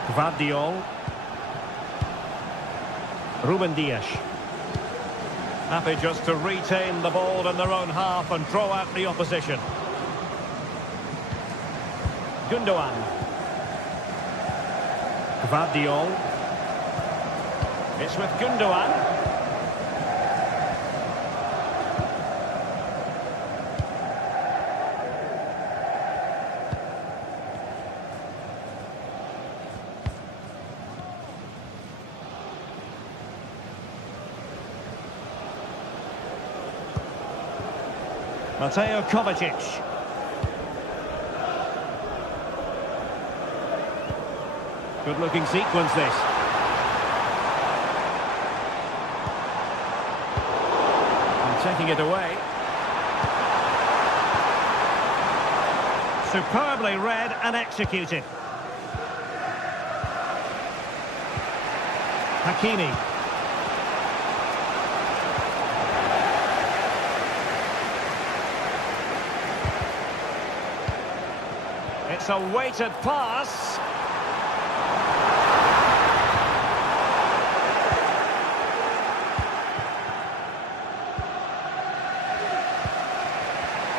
Gvardiol. Ruben Dias. Happy just to retain the ball in their own half and draw out the opposition. Gundogan. Gvardiol. It's with Gundogan. Mateo Kovacic. Good-looking sequence, this. And taking it away. Superbly read and executed. Hakimi. It's a weighted pass.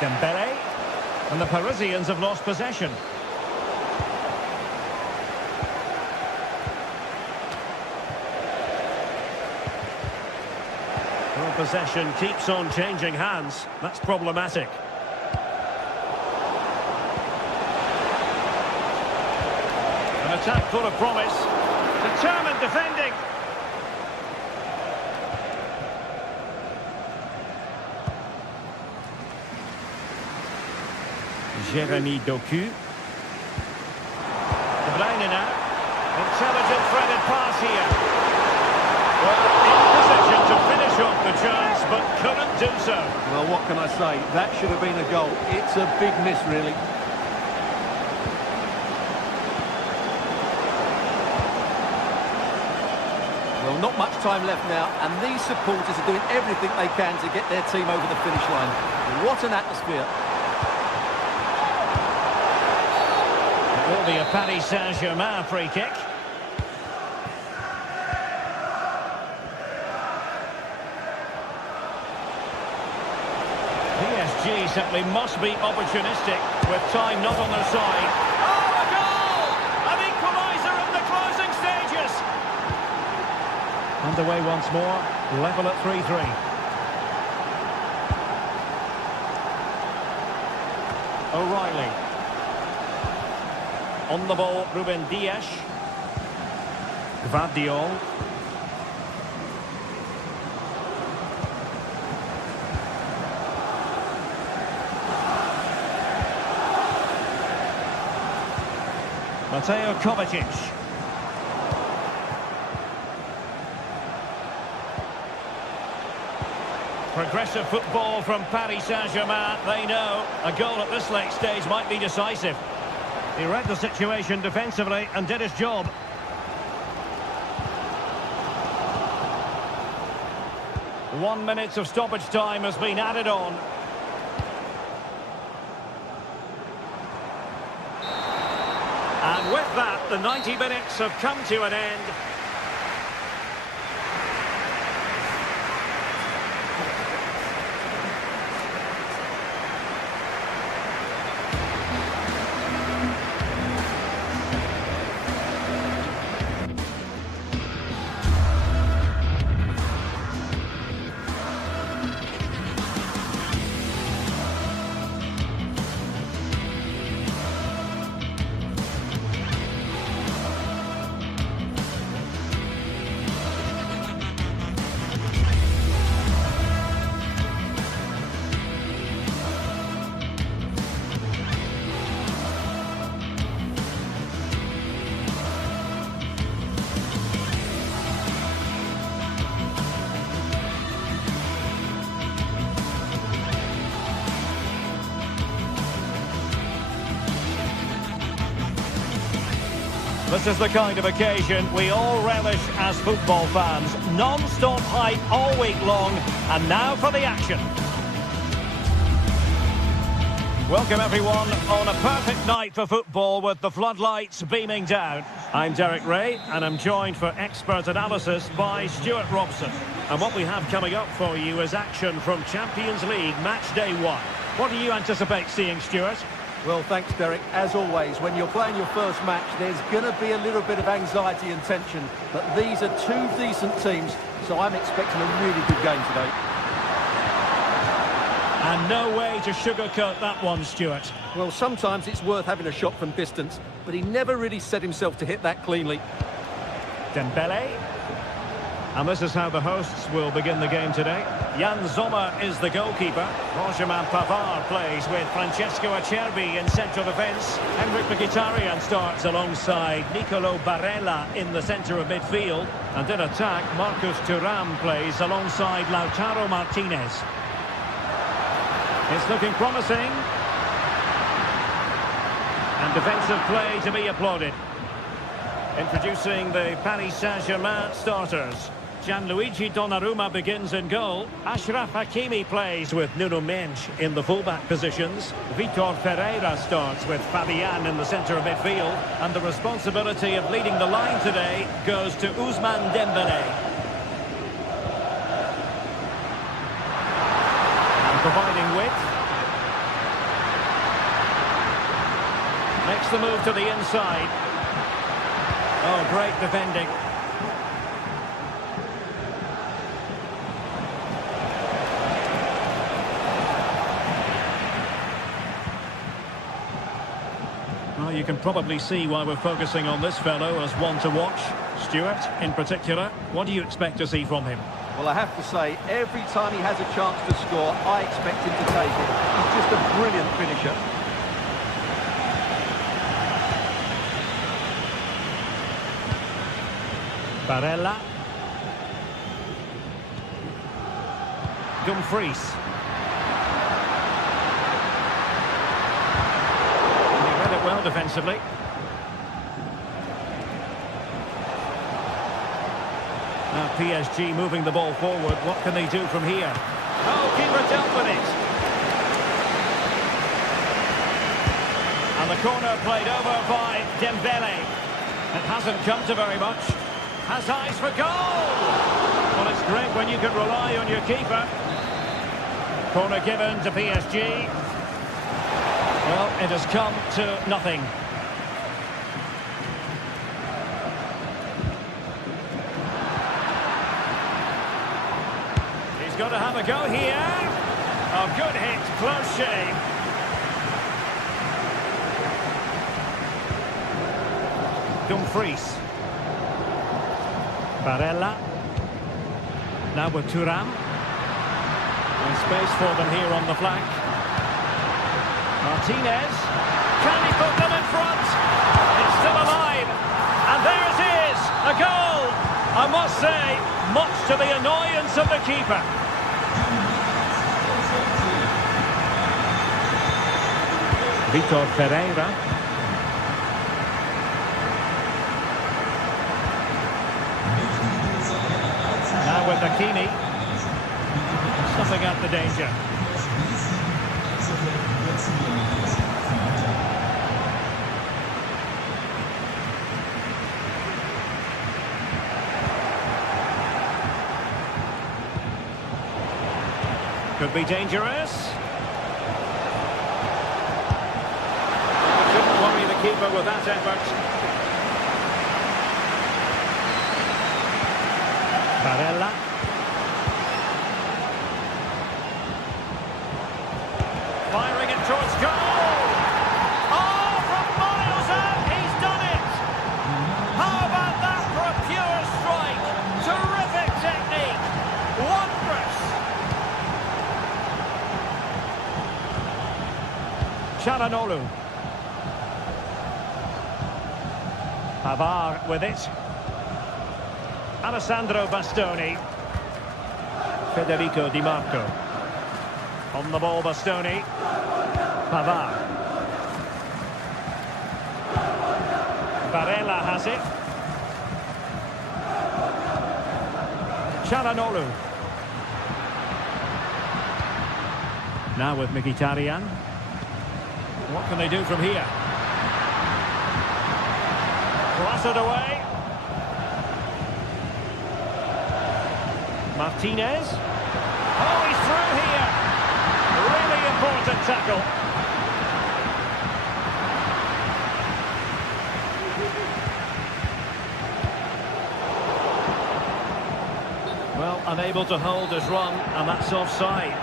Dembele, and the Parisians have lost possession. Well, possession keeps on changing hands. That's problematic. An attack full of promise. Determined defending. Jérémy Doku. De Bruyne now. Intelligent threaded pass here. Well, in position to finish off the chance, but couldn't do so. Well, what can I say? That should have been a goal. It's a big miss, really. Well, not much time left now, and these supporters are doing everything they can to get their team over the finish line. What an atmosphere. Will be a Paris Saint-Germain free kick. PSG simply must be opportunistic with time not on their side. Oh, a goal! An equaliser in the closing stages. Underway once more, level at 3-3. O'Reilly. On the ball, Ruben Dias. Gvardiol. Mateo Kovacic. Progressive football from Paris Saint-Germain. They know a goal at this late stage might be decisive. He read the situation defensively and did his job. One minute of stoppage time has been added on. And with that, the 90 minutes have come to an end. This is the kind of occasion we all relish as football fans. Non-stop hype all week long, and now for the action. Welcome everyone on a perfect night for football with the floodlights beaming down. I'm Derek Ray, and I'm joined for expert analysis by Stuart Robson. And what we have coming up for you is action from Champions League Match Day 1. What do you anticipate seeing, Stuart? Well, thanks, Derek. As always, when you're playing your first match, there's going to be a little bit of anxiety and tension. But these are two decent teams, so I'm expecting a really good game today. And no way to sugarcoat that one, Stuart. Well, sometimes it's worth having a shot from distance, but he never really set himself to hit that cleanly. Dembele. And this is how the hosts will begin the game today. Jan Sommer is the goalkeeper. Benjamin Pavard plays with Francesco Acerbi in central defence. Henrik Mkhitaryan starts alongside Nicolo Barella in the centre of midfield. And in attack, Marcus Thuram plays alongside Lautaro Martinez. It's looking promising. And defensive play to be applauded. Introducing the Paris Saint-Germain starters. Gianluigi Donnarumma begins in goal. Achraf Hakimi plays with Nuno Mendes in the fullback positions. Vitor Pereira starts with Fabian in the centre of midfield. And the responsibility of leading the line today goes to Ousmane Dembélé. And providing width. Makes the move to the inside. Oh, great defending. Well, you can probably see why we're focusing on this fellow as one to watch. Stuart, in particular, what do you expect to see from him? Well, I have to say, every time he has a chance to score, I expect him to take it. He's just a brilliant finisher. Barella. Dumfries. He read it well defensively. Now PSG moving the ball forward. What can they do from here? Oh, keeper dealt with it. And the corner played over by Dembélé. It hasn't come to very much. Has eyes for goal! Well, it's great when you can rely on your keeper. Corner given to PSG. Well, it has come to nothing. He's got to have a go here. A good hit, close shave. Dumfries. Barella. Now with Thuram. And space for them here on the flank. Martinez. Can he put them in front? It's still alive. And there it is. A goal. I must say, much to the annoyance of the keeper. Vitor Pereira. Now with Hakimi, snuffing out the danger. Could be dangerous. Couldn't worry the keeper with that effort. Barella. Firing it towards goal. Oh, from miles out, he's done it. How about that for a pure strike? Terrific technique. Wondrous. Çalhanoğlu. Pavard with it. Alessandro Bastoni. Federico Di Marco. On the ball, Bastoni. Pavard. Barella has it. Çalhanoğlu. Now with Mkhitaryan. What can they do from here? Blasted away. Martinez. Oh, he's through here. Really important tackle. Well, unable to hold his run, and that's offside.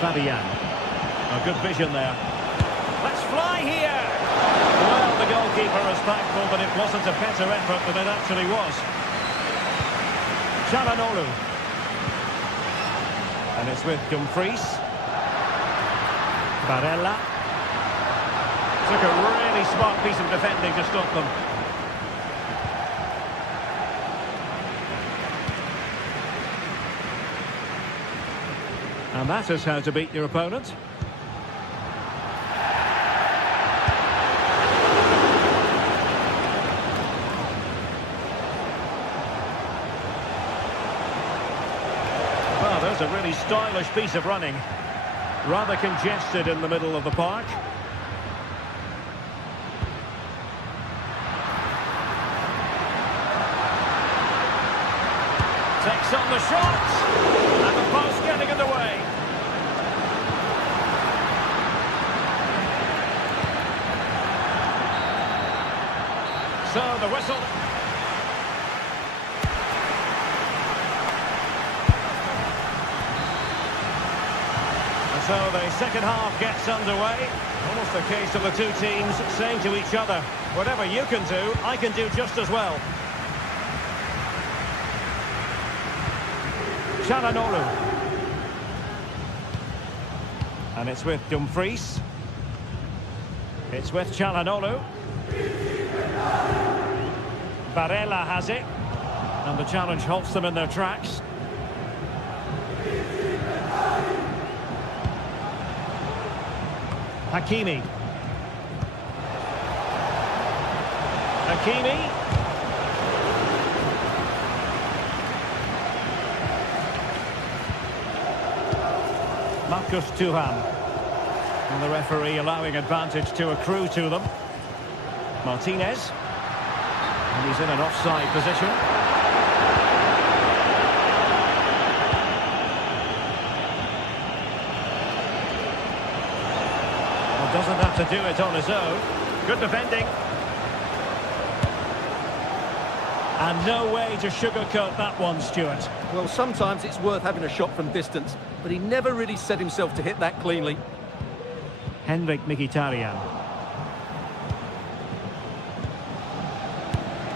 Fabian. A good vision there. Let's fly here. Well, Well, the goalkeeper is thankful that it wasn't a better effort than it actually was. Çalhanoğlu. And it's with Dumfries. Barella. Took a really smart piece of defending to stop them. And that is how to beat your opponent. Well, there's a really stylish piece of running. Rather congested in the middle of the park. Takes on the shot. And the post getting in the way. So the whistle. And so the second half gets underway. Almost a case of the two teams saying to each other, whatever you can do, I can do just as well. Çalhanoğlu. And it's with Dumfries. It's with Çalhanoğlu. Barella has it. And the challenge halts them in their tracks. Hakimi. Hakimi. Marcus Thuram. And the referee allowing advantage to accrue to them. Martinez. And he's in an offside position. Well, doesn't have to do it on his own. Good defending. And no way to sugarcoat that one, Stuart. Well, sometimes it's worth having a shot from distance, but he never really set himself to hit that cleanly. Henrik Mkhitaryan.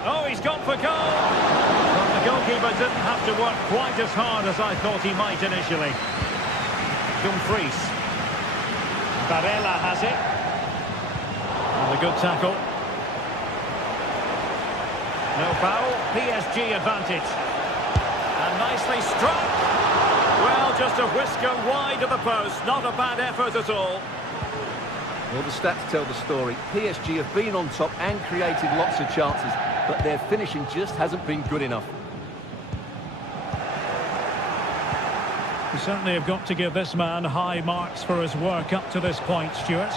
Oh, he's gone for goal! But the goalkeeper didn't have to work quite as hard as I thought he might initially. Dumfries. Barella has it. And a good tackle. No foul, PSG advantage. And nicely struck. Well, just a whisker wide of the post. Not a bad effort at all. Well, the stats tell the story. PSG have been on top and created lots of chances, but their finishing just hasn't been good enough. You certainly have got to give this man high marks for his work up to this point, Stuart.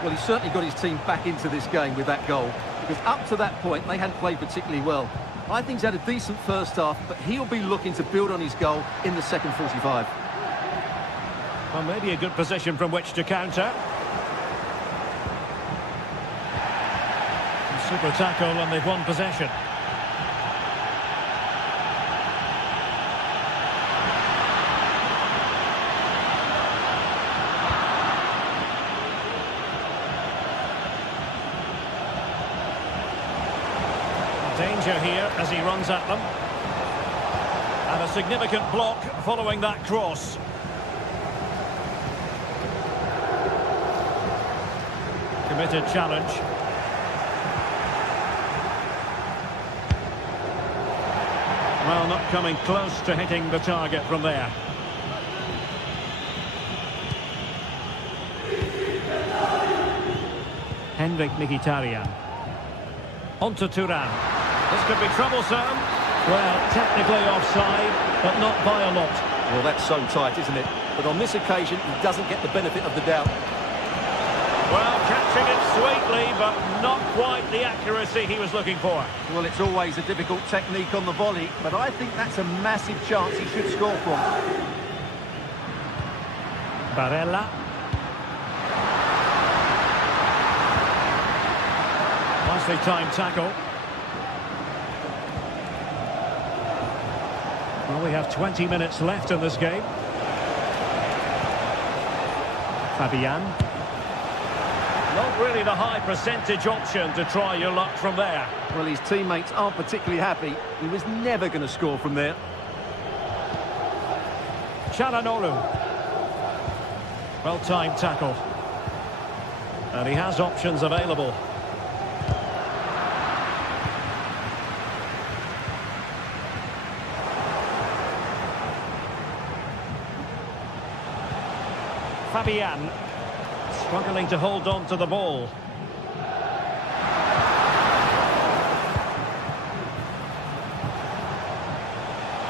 Well, he's certainly got his team back into this game with that goal, because up to that point, they hadn't played particularly well. I think he's had a decent first half, but he'll be looking to build on his goal in the second 45. Well, maybe a good position from which to counter. Super tackle, and they've won possession. Danger here as he runs at them. And a significant block following that cross. Committed challenge. Well, not coming close to hitting the target from there. Henrik Mkhitaryan. On to Thuram. This could be troublesome. Well, technically offside, but not by a lot. Well, that's so tight, isn't it? But on this occasion, he doesn't get the benefit of the doubt. Well, catching it sweetly, but not quite the accuracy he was looking for. Well, it's always a difficult technique on the volley, but I think that's a massive chance he should score from. Barella. Nicely timed tackle. Well, we have 20 minutes left in this game. Fabian. Not really the high percentage option to try your luck from there. Well, his teammates aren't particularly happy. He was never going to score from there. Çalhanoğlu. Well-timed tackle. And he has options available. Fabian struggling to hold on to the ball.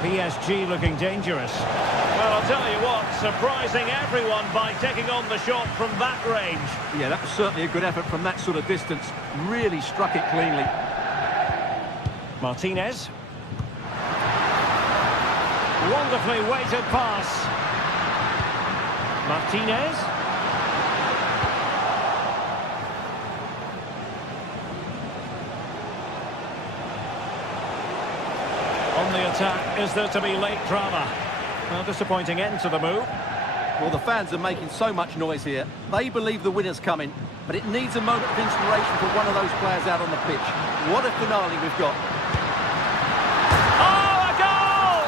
PSG looking dangerous. Well, I'll tell you what, surprising everyone by taking on the shot from that range. Yeah, that was certainly a good effort from that sort of distance. Really struck it cleanly. Martinez. Wonderfully weighted pass. Martinez. On the attack, is there to be late drama? A disappointing end to the move. Well, the fans are making so much noise here. They believe the winner's coming, but it needs a moment of inspiration for one of those players out on the pitch. What a finale we've got. Oh, a goal!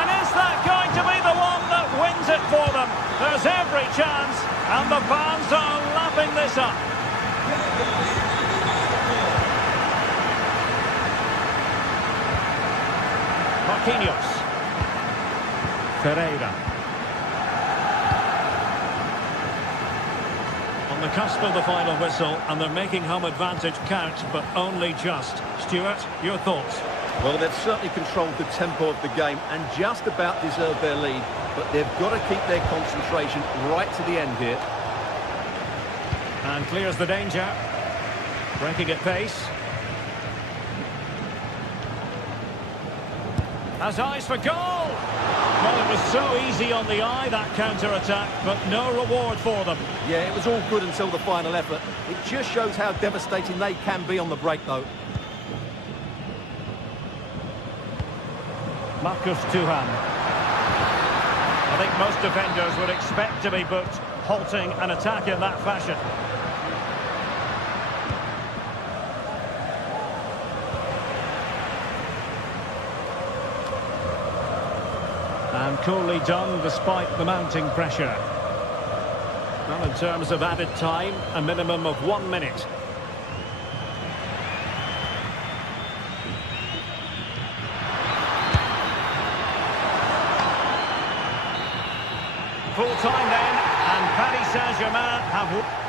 And is that going to be the one that wins it for them? There's every chance, and the fans are lapping this up. Marquinhos. Ferreira. On the cusp of the final whistle, and they're making home advantage count, but only just. Stuart, your thoughts? Well, they've certainly controlled the tempo of the game and just about deserved their lead, but they've got to keep their concentration right to the end here. And clears the danger. Breaking at pace. Has eyes for goal! Well, it was so easy on the eye, that counter-attack, but no reward for them. Yeah, it was all good until the final effort. It just shows how devastating they can be on the break, though. Marcus Thuram. I think most defenders would expect to be booked, halting an attack in that fashion. And coolly done despite the mounting pressure. Well, in terms of added time, a minimum of 1 minute. Full time then, and Paris Saint-Germain have...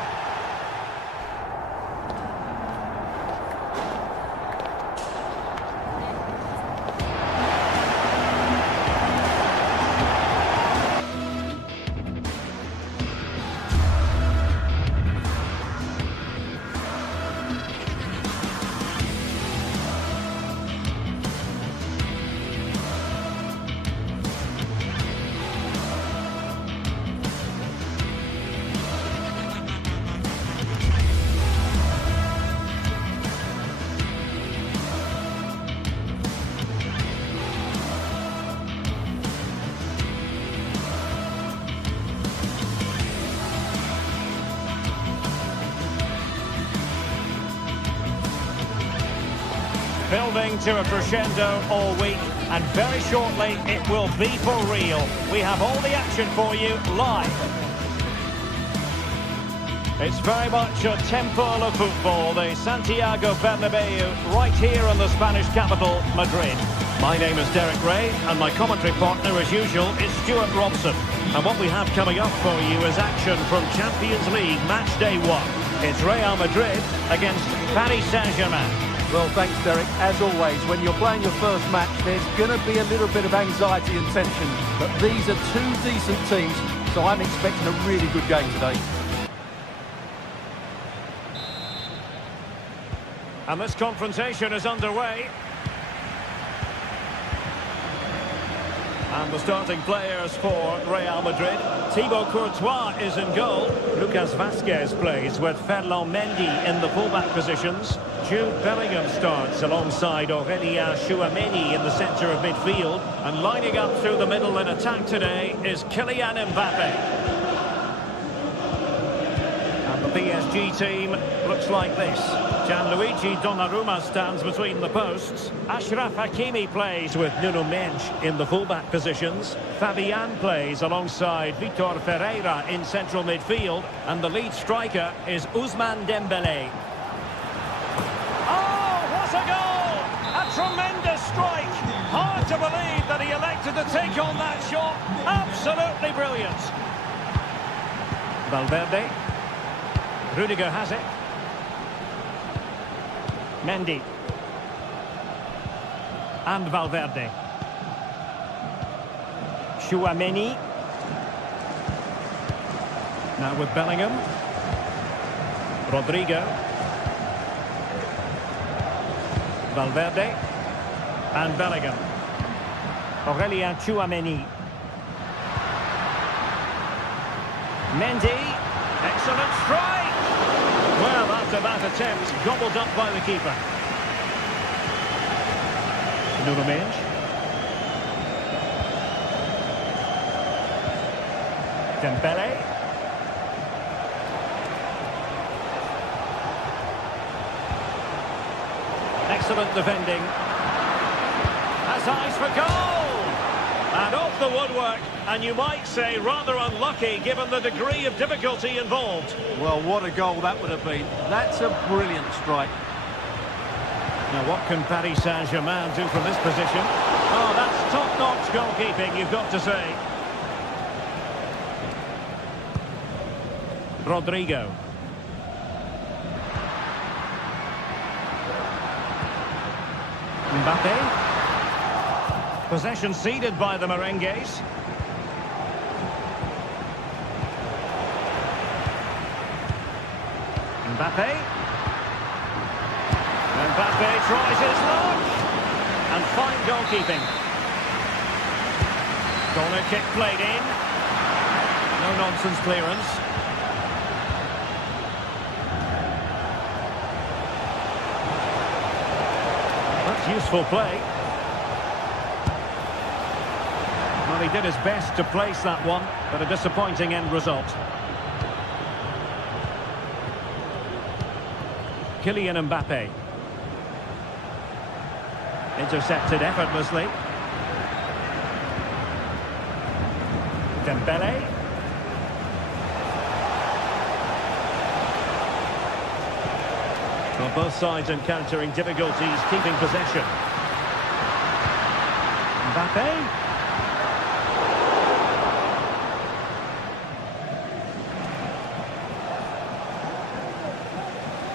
Building to a crescendo all week, and very shortly it will be for real. We have all the action for you live. It's very much a temple of football, the Santiago Bernabeu, right here in the Spanish capital, Madrid. My name is Derek Ray, and my commentary partner, as usual, is Stuart Robson. And what we have coming up for you is action from Champions League Match Day 1. It's Real Madrid against Paris Saint-Germain. Well, thanks, Derek. As always, when you're playing your first match, there's going to be a little bit of anxiety and tension. But these are two decent teams, so I'm expecting a really good game today. And this confrontation is underway. And the starting players for Real Madrid. Thibaut Courtois is in goal. Lucas Vazquez plays with Ferland Mendy in the fullback positions. Jude Bellingham starts alongside Aurélien Tchouameni in the centre of midfield. And lining up through the middle in attack today is Kylian Mbappe. And the The PSG team looks like this. Gianluigi Donnarumma stands between the posts. Achraf Hakimi plays with Nuno Mendes in the fullback positions. Fabian plays alongside Vitor Ferreira in central midfield. And the lead striker is Ousmane Dembélé. Oh, what a goal! A tremendous strike! Hard to believe that he elected to take on that shot. Absolutely brilliant. Valverde. Rudiger has it. Mendy. And Valverde. Chouameni. Now with Bellingham. Rodrigo. Valverde. And Bellingham. Aurélien Chouameni. Mendy. Excellent strike! Well, after that attempt, gobbled up by the keeper. Nuno Mendes. Dembélé. Excellent defending. Has eyes for goal! And off the woodwork, and you might say rather unlucky given the degree of difficulty involved. Well, what a goal that would have been. That's a brilliant strike. Now, what can Paris Saint-Germain do from this position? Oh, that's top-notch goalkeeping, you've got to say. Rodrigo. Mbappe. Possession ceded by the Merengues. Mbappe. Mbappe tries his luck. And fine goalkeeping. Corner kick played in. No nonsense clearance. That's useful play. Well, he did his best to place that one, but a disappointing end result. Kylian Mbappe. Intercepted effortlessly. Dembélé. Well, both sides encountering difficulties keeping possession. Mbappe.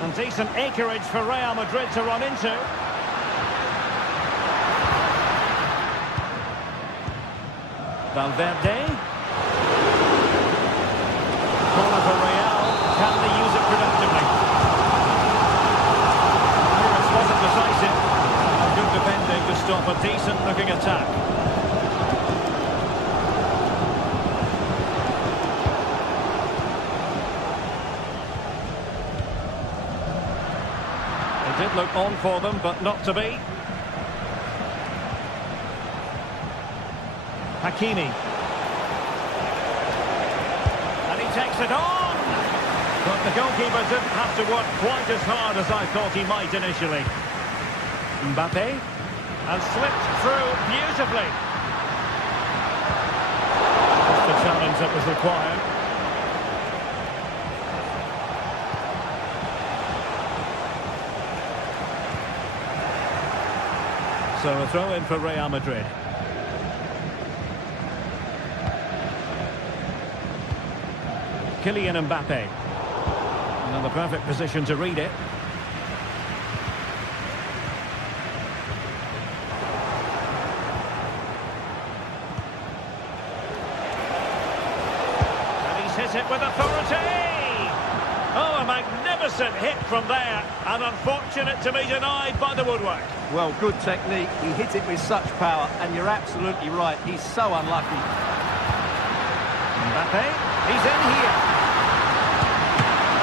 And decent acreage for Real Madrid to run into. Valverde. Corner for Real. Can they use it productively? Clearance wasn't decisive. Good defending to stop a decent-looking attack. Did look on for them, but not to be. Hakimi. And he takes it on! But the goalkeeper didn't have to work quite as hard as I thought he might initially. Mbappe. And slipped through beautifully. That's the challenge that was required. So a throw in for Real Madrid. Kylian Mbappe. And in the perfect position to read it. And he's hit it with authority. Oh, a magnificent hit from there, and unfortunate to be denied by the woodwork. Well, good technique. He hit it with such power, and you're absolutely right. He's so unlucky. Mbappe, he's in here.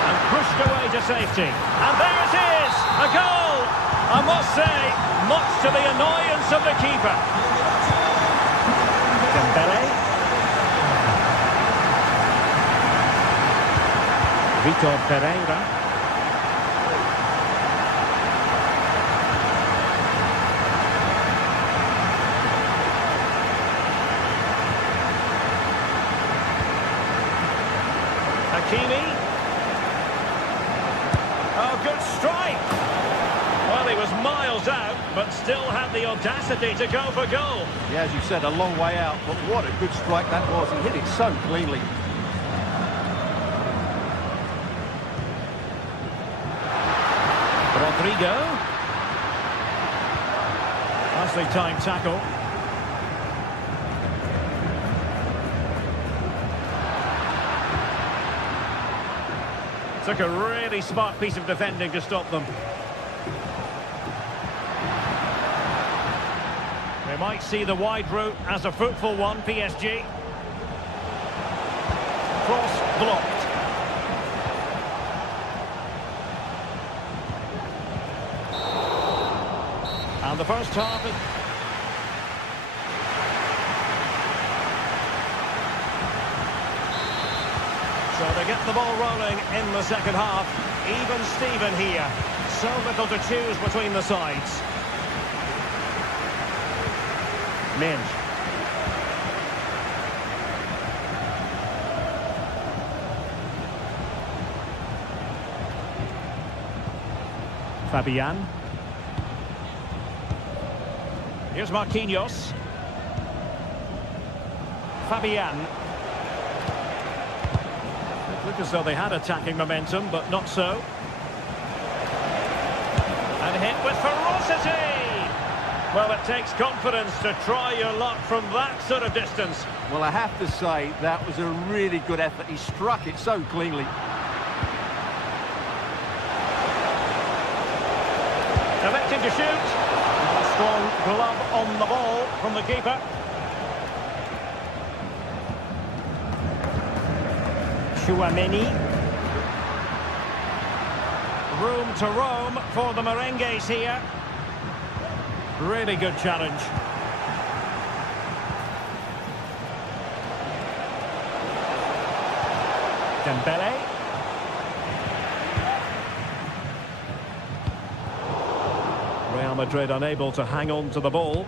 And pushed away to safety. And there it is, a goal. I must say, much to the annoyance of the keeper. Dembélé. Vitor Pereira. Hakimi. Oh, good strike. Well, he was miles out, but still had the audacity to go for goal. Yeah, as you said, a long way out, but what a good strike that was. He hit it so cleanly. Rodrigo. Nicely timed tackle. Took a really smart piece of defending to stop them. They might see the wide route as a fruitful one, PSG. Cross blocked. And the first half is... So they get the ball rolling in the second half. Even Steven here. So little to choose between the sides. Minge. Fabian. Here's Marquinhos. Fabian. It looked as though they had attacking momentum, but not so. And hit with ferocity! Well, it takes confidence to try your luck from that sort of distance. Well, I have to say, that was a really good effort. He struck it so cleanly. Electing to shoot. A strong glove on the ball from the keeper. Chouameni. Room to roam for the Merengues here. Really good challenge. Dembele. Real Madrid unable to hang on to the ball.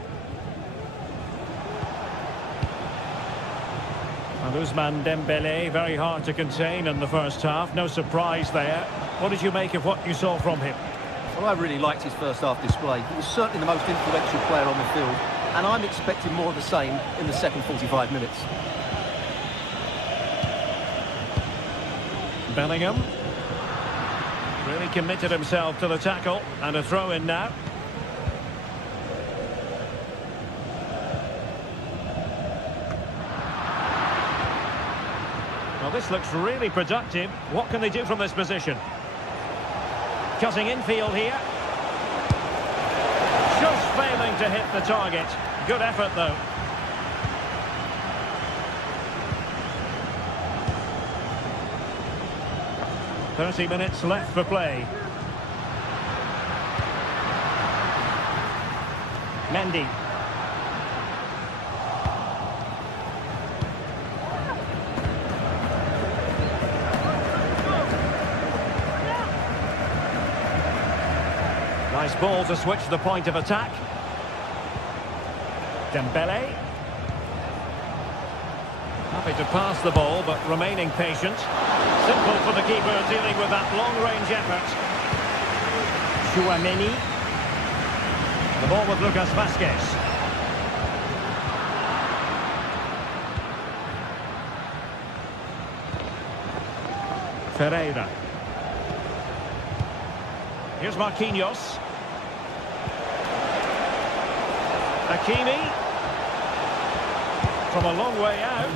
And Ousmane Dembele, very hard to contain in the first half. No surprise there. What did you make of what you saw from him? Well, I really liked his first half display. He was certainly the most influential player on the field, and I'm expecting more of the same in the second 45 minutes. Bellingham. Really committed himself to the tackle, and a throw in now. Well, this looks really productive. What can they do from this position? Cutting infield here. Just failing to hit the target. Good effort, though. "30 minutes left for play. Mendy. Nice ball to switch the point of attack. Dembele. Happy to pass the ball, but remaining patient. Simple for the keeper dealing with that long-range effort. Chouameni. The ball with Lucas Vazquez. Ferreira. Here's Marquinhos. Hakimi. From a long way out.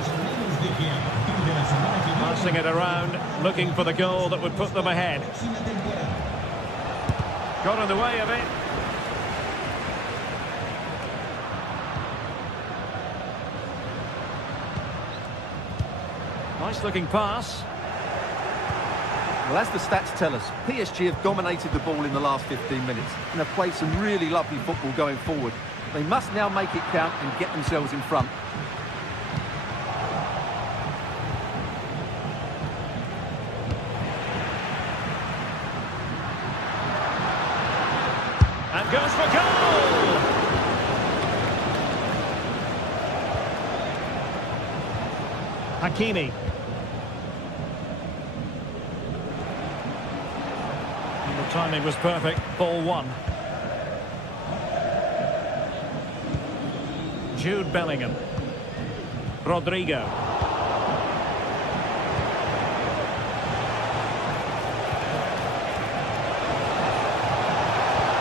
Passing it around, looking for the goal that would put them ahead. Got in the way of it. Nice looking pass. Well, as the stats tell us, PSG have dominated the ball in the last 15 minutes and have played some really lovely football going forward. They must now make it count and get themselves in front. a goal! Hakimi. And the timing was perfect. Ball one. Jude Bellingham. Rodrigo.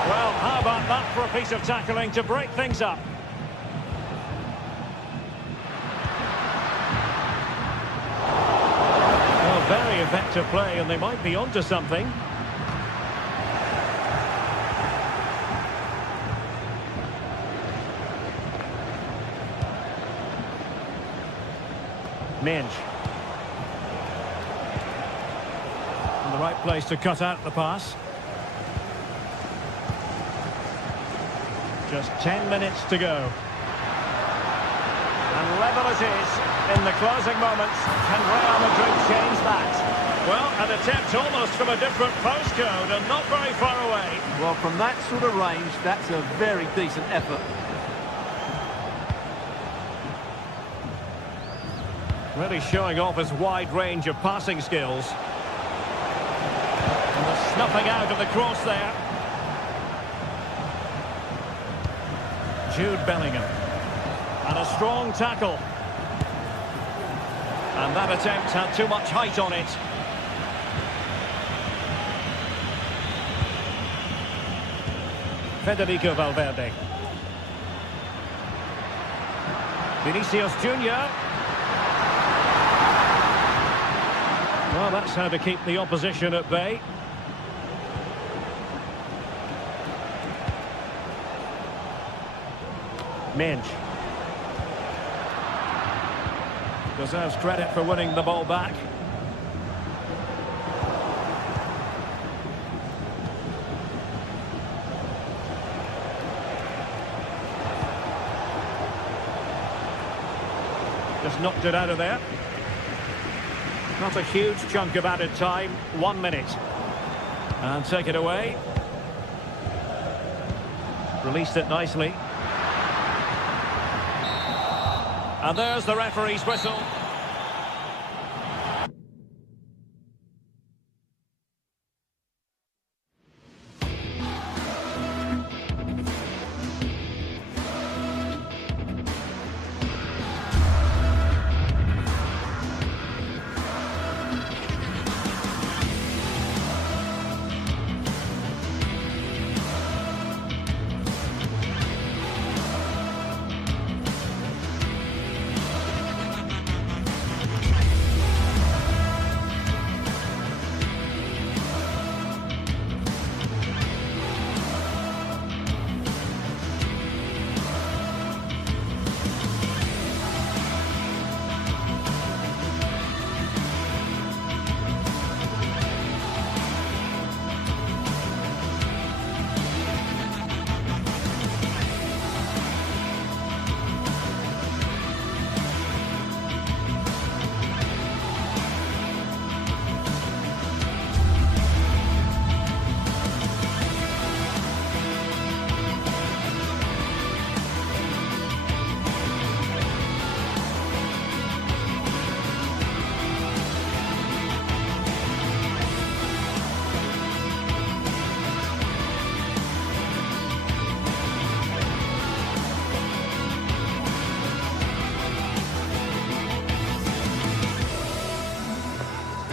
Well, how about that for a piece of tackling to break things up? Well, very effective play, and they might be onto something. Minge. In the right place to cut out the pass. Just 10 minutes to go. And level it is in the closing moments. Can Real Madrid change that? Well, an attempt almost from a different postcode and not very far away. Well, from that sort of range, that's a very decent effort. Really showing off his wide range of passing skills. And the snuffing out of the cross there. Jude Bellingham. And a strong tackle. And that attempt had too much height on it. Federico Valverde. Vinicius Junior. Well, that's how to keep the opposition at bay. Minge. Deserves credit for winning the ball back. Just knocked it out of there. Not a huge chunk of added time. 1 minute. And take it away. Released it nicely. And there's the referee's whistle.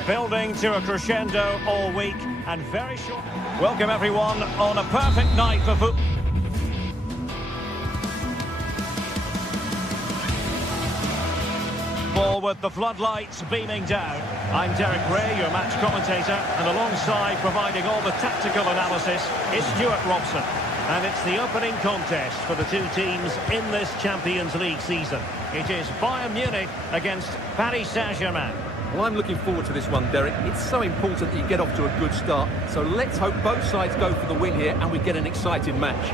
Building to a crescendo all week and very short. Welcome everyone on a perfect night for football. With the floodlights beaming down. I'm Derek Ray, your match commentator, and alongside providing all the tactical analysis is Stuart Robson. And it's the opening contest for the two teams in this Champions League season. It is Bayern Munich against Paris Saint-Germain. Well, I'm looking forward to this one, Derek. It's so important that you get off to a good start. So let's hope both sides go for the win here and we get an exciting match.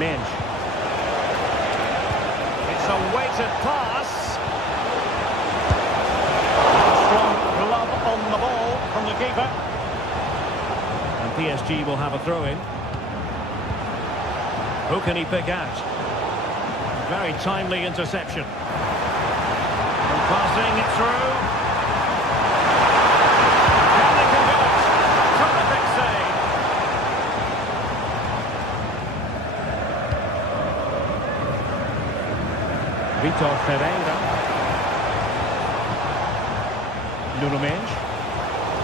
Minge. It's a weighted pass. Strong glove on the ball from the keeper. PSG will have a throw-in. Who can he pick out? Very timely interception. And passing it through. Can they convert? Terrific save. Vitor Pereira. Nuno Mendes.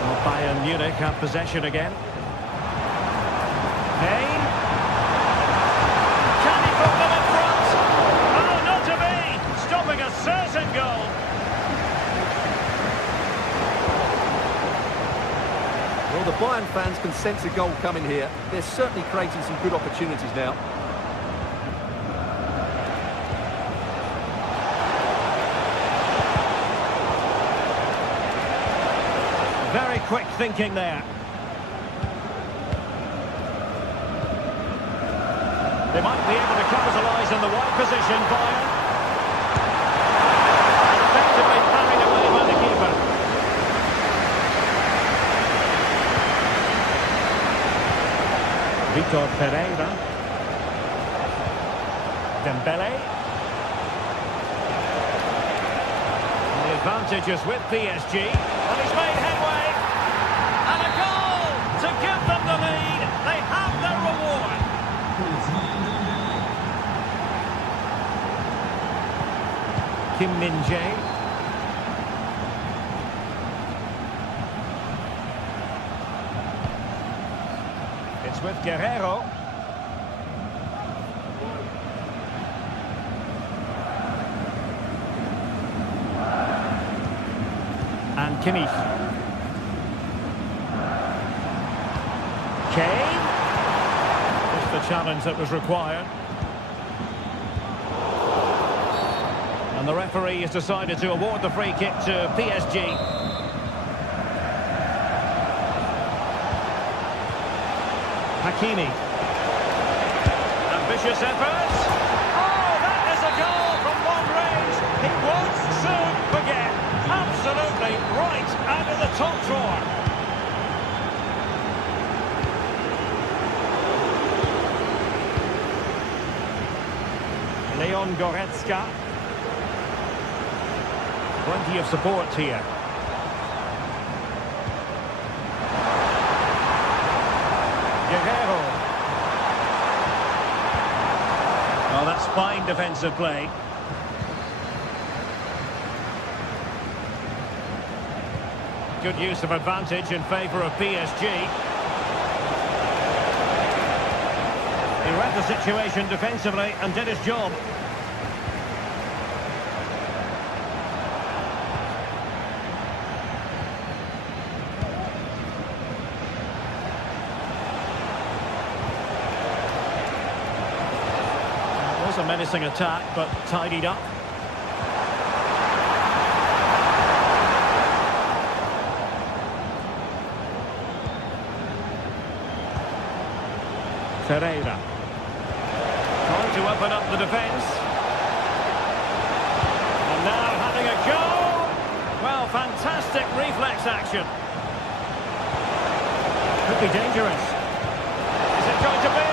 Well, Bayern Munich have possession again. Kane. Can he put them in front? Oh, not to be! Stopping a certain goal. Well, the Bayern fans can sense a goal coming here. They're certainly creating some good opportunities now. Very quick thinking there. They might be able to capitalise in the wide position, Bayern. Effectively carried away by the keeper. Vitor Pereira. Dembele. The advantage is with PSG. And he's made headway. And a goal to give them the lead. They have their reward. Kim Min-jae. It's with Guerrero. And Kimmich. Kane. Just the challenge that was required. And the referee has decided to award the free kick to PSG. Hakimi. Ambitious effort. Oh, that is a goal from long range. He won't soon forget. Absolutely right out of the top drawer. Leon Goretzka. Plenty of support here. Guerrero. Oh, that's fine defensive play. Good use of advantage in favour of PSG. He read the situation defensively and did his job. It was a menacing attack, but tidied up. Pereira. Trying to open up the defence. And now having a go. Well, fantastic reflex action. Could be dangerous. Is it going to be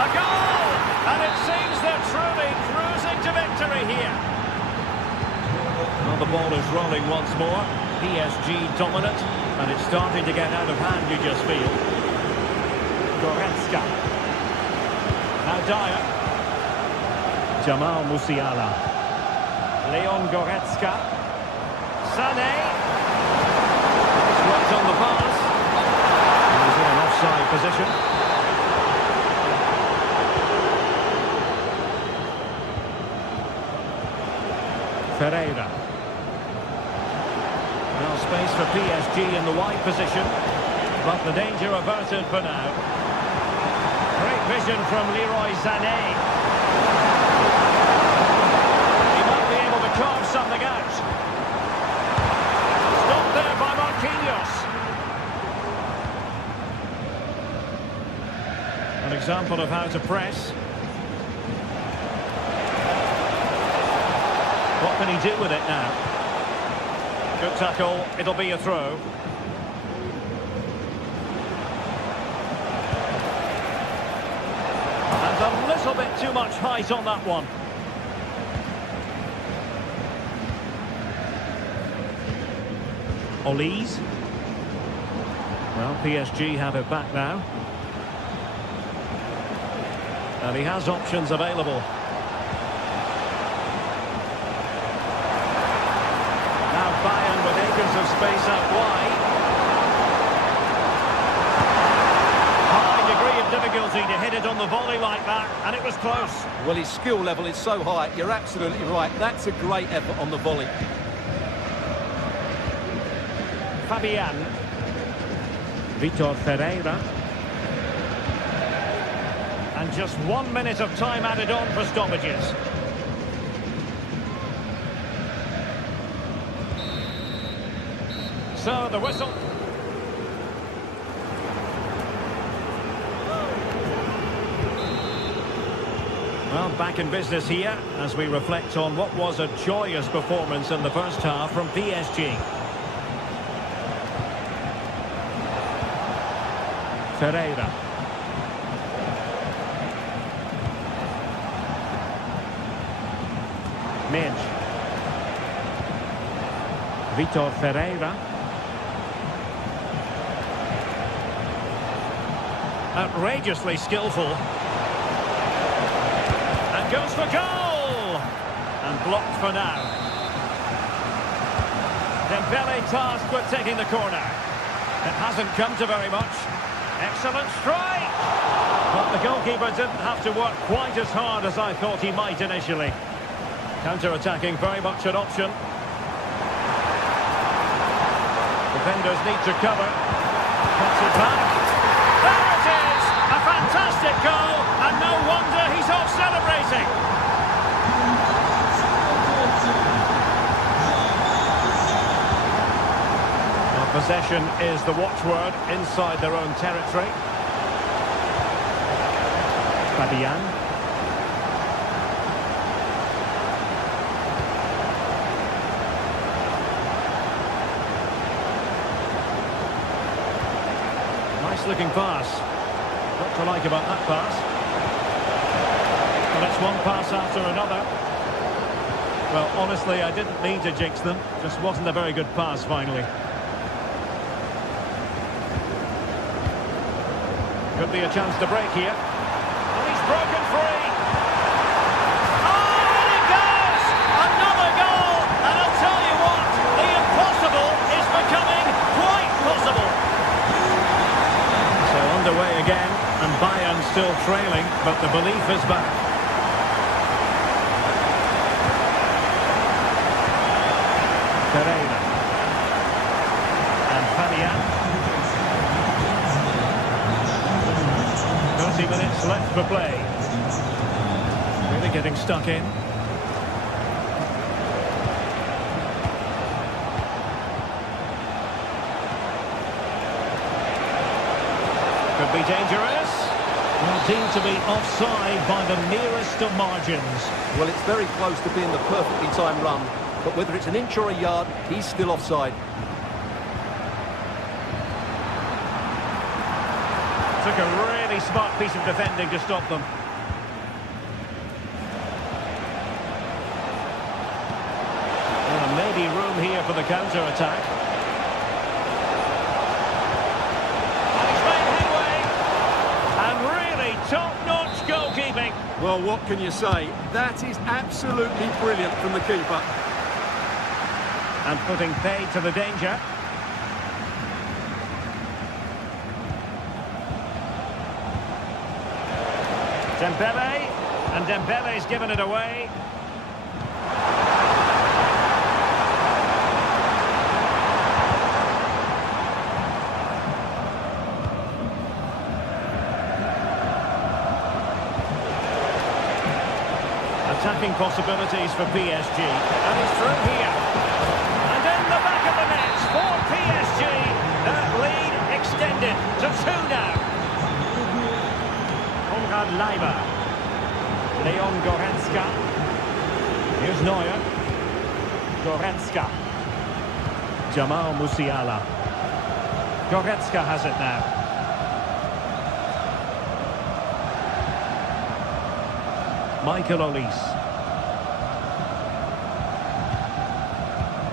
a goal? And it seems they're truly cruising to victory here. Well, the ball is rolling once more. PSG dominant. And it's starting to get out of hand, you just feel. Goretzka. Now Dyer. Jamal Musiala. Leon Goretzka. Sané. He's worked on the pass. He's in an offside position. Pereira. Well, space for PSG in the wide position. But the danger averted for now. Great vision from Leroy Sané. He might be able to carve something out. Stopped there by Marquinhos. An example of how to press. What can he do with it now? Good tackle. It'll be a throw. a little bit too much height on that one. Olise. Well, PSG have it back now. And he has options available. Now Bayern with acres of space out wide. High degree of difficulty to hit it on the volley like that, and it was close. Well, his skill level is so high, you're absolutely right. That's a great effort on the volley. Fabian. Vitor Ferreira. And just 1 minute of time added on for stoppages. So the whistle. Well, back in business here as we reflect on what was a joyous performance in the first half from PSG. Ferreira. Midge. Vitor Ferreira. Outrageously skillful. And goes for goal! And blocked for now. Dembele tasked with taking the corner. It hasn't come to very much. Excellent strike! But the goalkeeper didn't have to work quite as hard as I thought he might initially. Counter-attacking very much an option. Defenders need to cover. Cuts it back. There it is! A fantastic goal, and no wonder he's off celebrating. Well, possession is the watchword inside their own territory. Fabian. Looking pass. What to like about that pass? Well, it's one pass after another. Well, honestly, I didn't mean to jinx them. Just wasn't a very good pass, finally. Could be a chance to break here. And he's broken free. Oh, and it goes! Another goal! And I'll tell you what, the impossible is becoming quite possible. Underway again, and Bayern still trailing, but the belief is back. Ferreira. And Fabian. 30 minutes left for play. Really getting stuck in. Could be dangerous. Well, deemed to be offside by the nearest of margins. Well, it's very close to being the perfectly timed run, but whether it's an inch or a yard, he's still offside. Took a really smart piece of defending to stop them. Well, maybe room here for the counter-attack. Top-notch goalkeeping. Well, what can you say? That is absolutely brilliant from the keeper. And putting pay to the danger. Dembele. And Dembele's given it away. Attacking possibilities for PSG, and he's through here. And in the back of the net for PSG. That lead extended to 2 now. Konrad Leiber. Leon Goretzka. Here's Neuer. Goretzka. Jamal Musiala. Goretzka has it now. Michael Olise.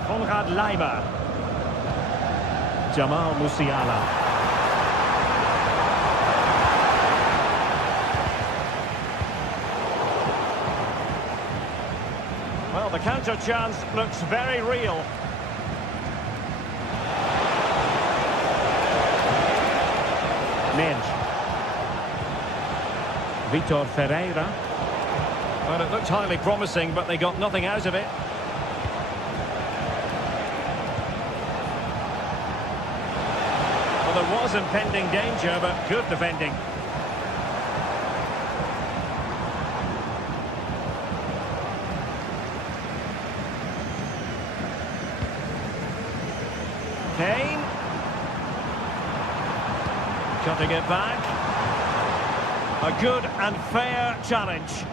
Konrad Leimer. Jamal Musiala. Well, the counter chance looks very real. Minge. Vitor Ferreira. Well, it looked highly promising, but they got nothing out of it. Well, there was impending danger, but good defending. Kane. Cutting it back. A good and fair challenge.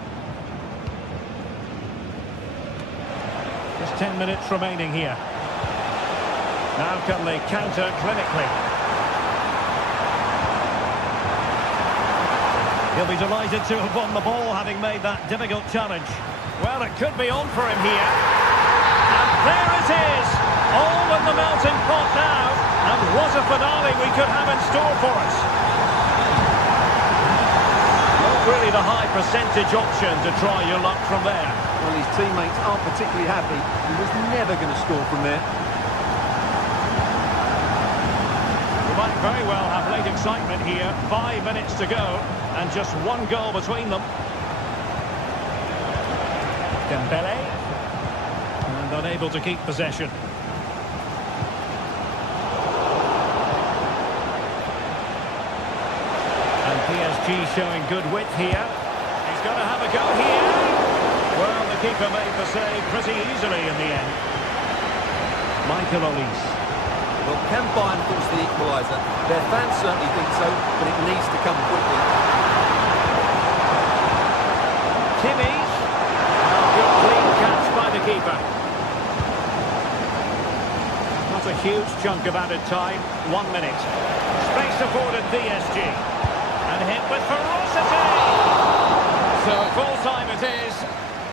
Just 10 minutes remaining here. Now can they counter clinically? He'll be delighted to have won the ball, having made that difficult challenge. Well, it could be on for him here. And there it is! All in the melting pot now. And what a finale we could have in store for us. Not really the high percentage option to try your luck from there. Well, his teammates aren't particularly happy. He was never going to score from there. We might very well have late excitement here. 5 minutes to go, and just one goal between them. Dembele. And unable to keep possession. And PSG showing good width here. He's going to have a go here. Well, the keeper made the save pretty easily in the end. Michael Olise. Well, can Bayern force the equaliser? Their fans certainly think so, but it needs to come quickly. Kimmich. Good clean catch by the keeper. Not a huge chunk of added time. 1 minute. Space afforded PSG. And hit with ferocity. So full time it is.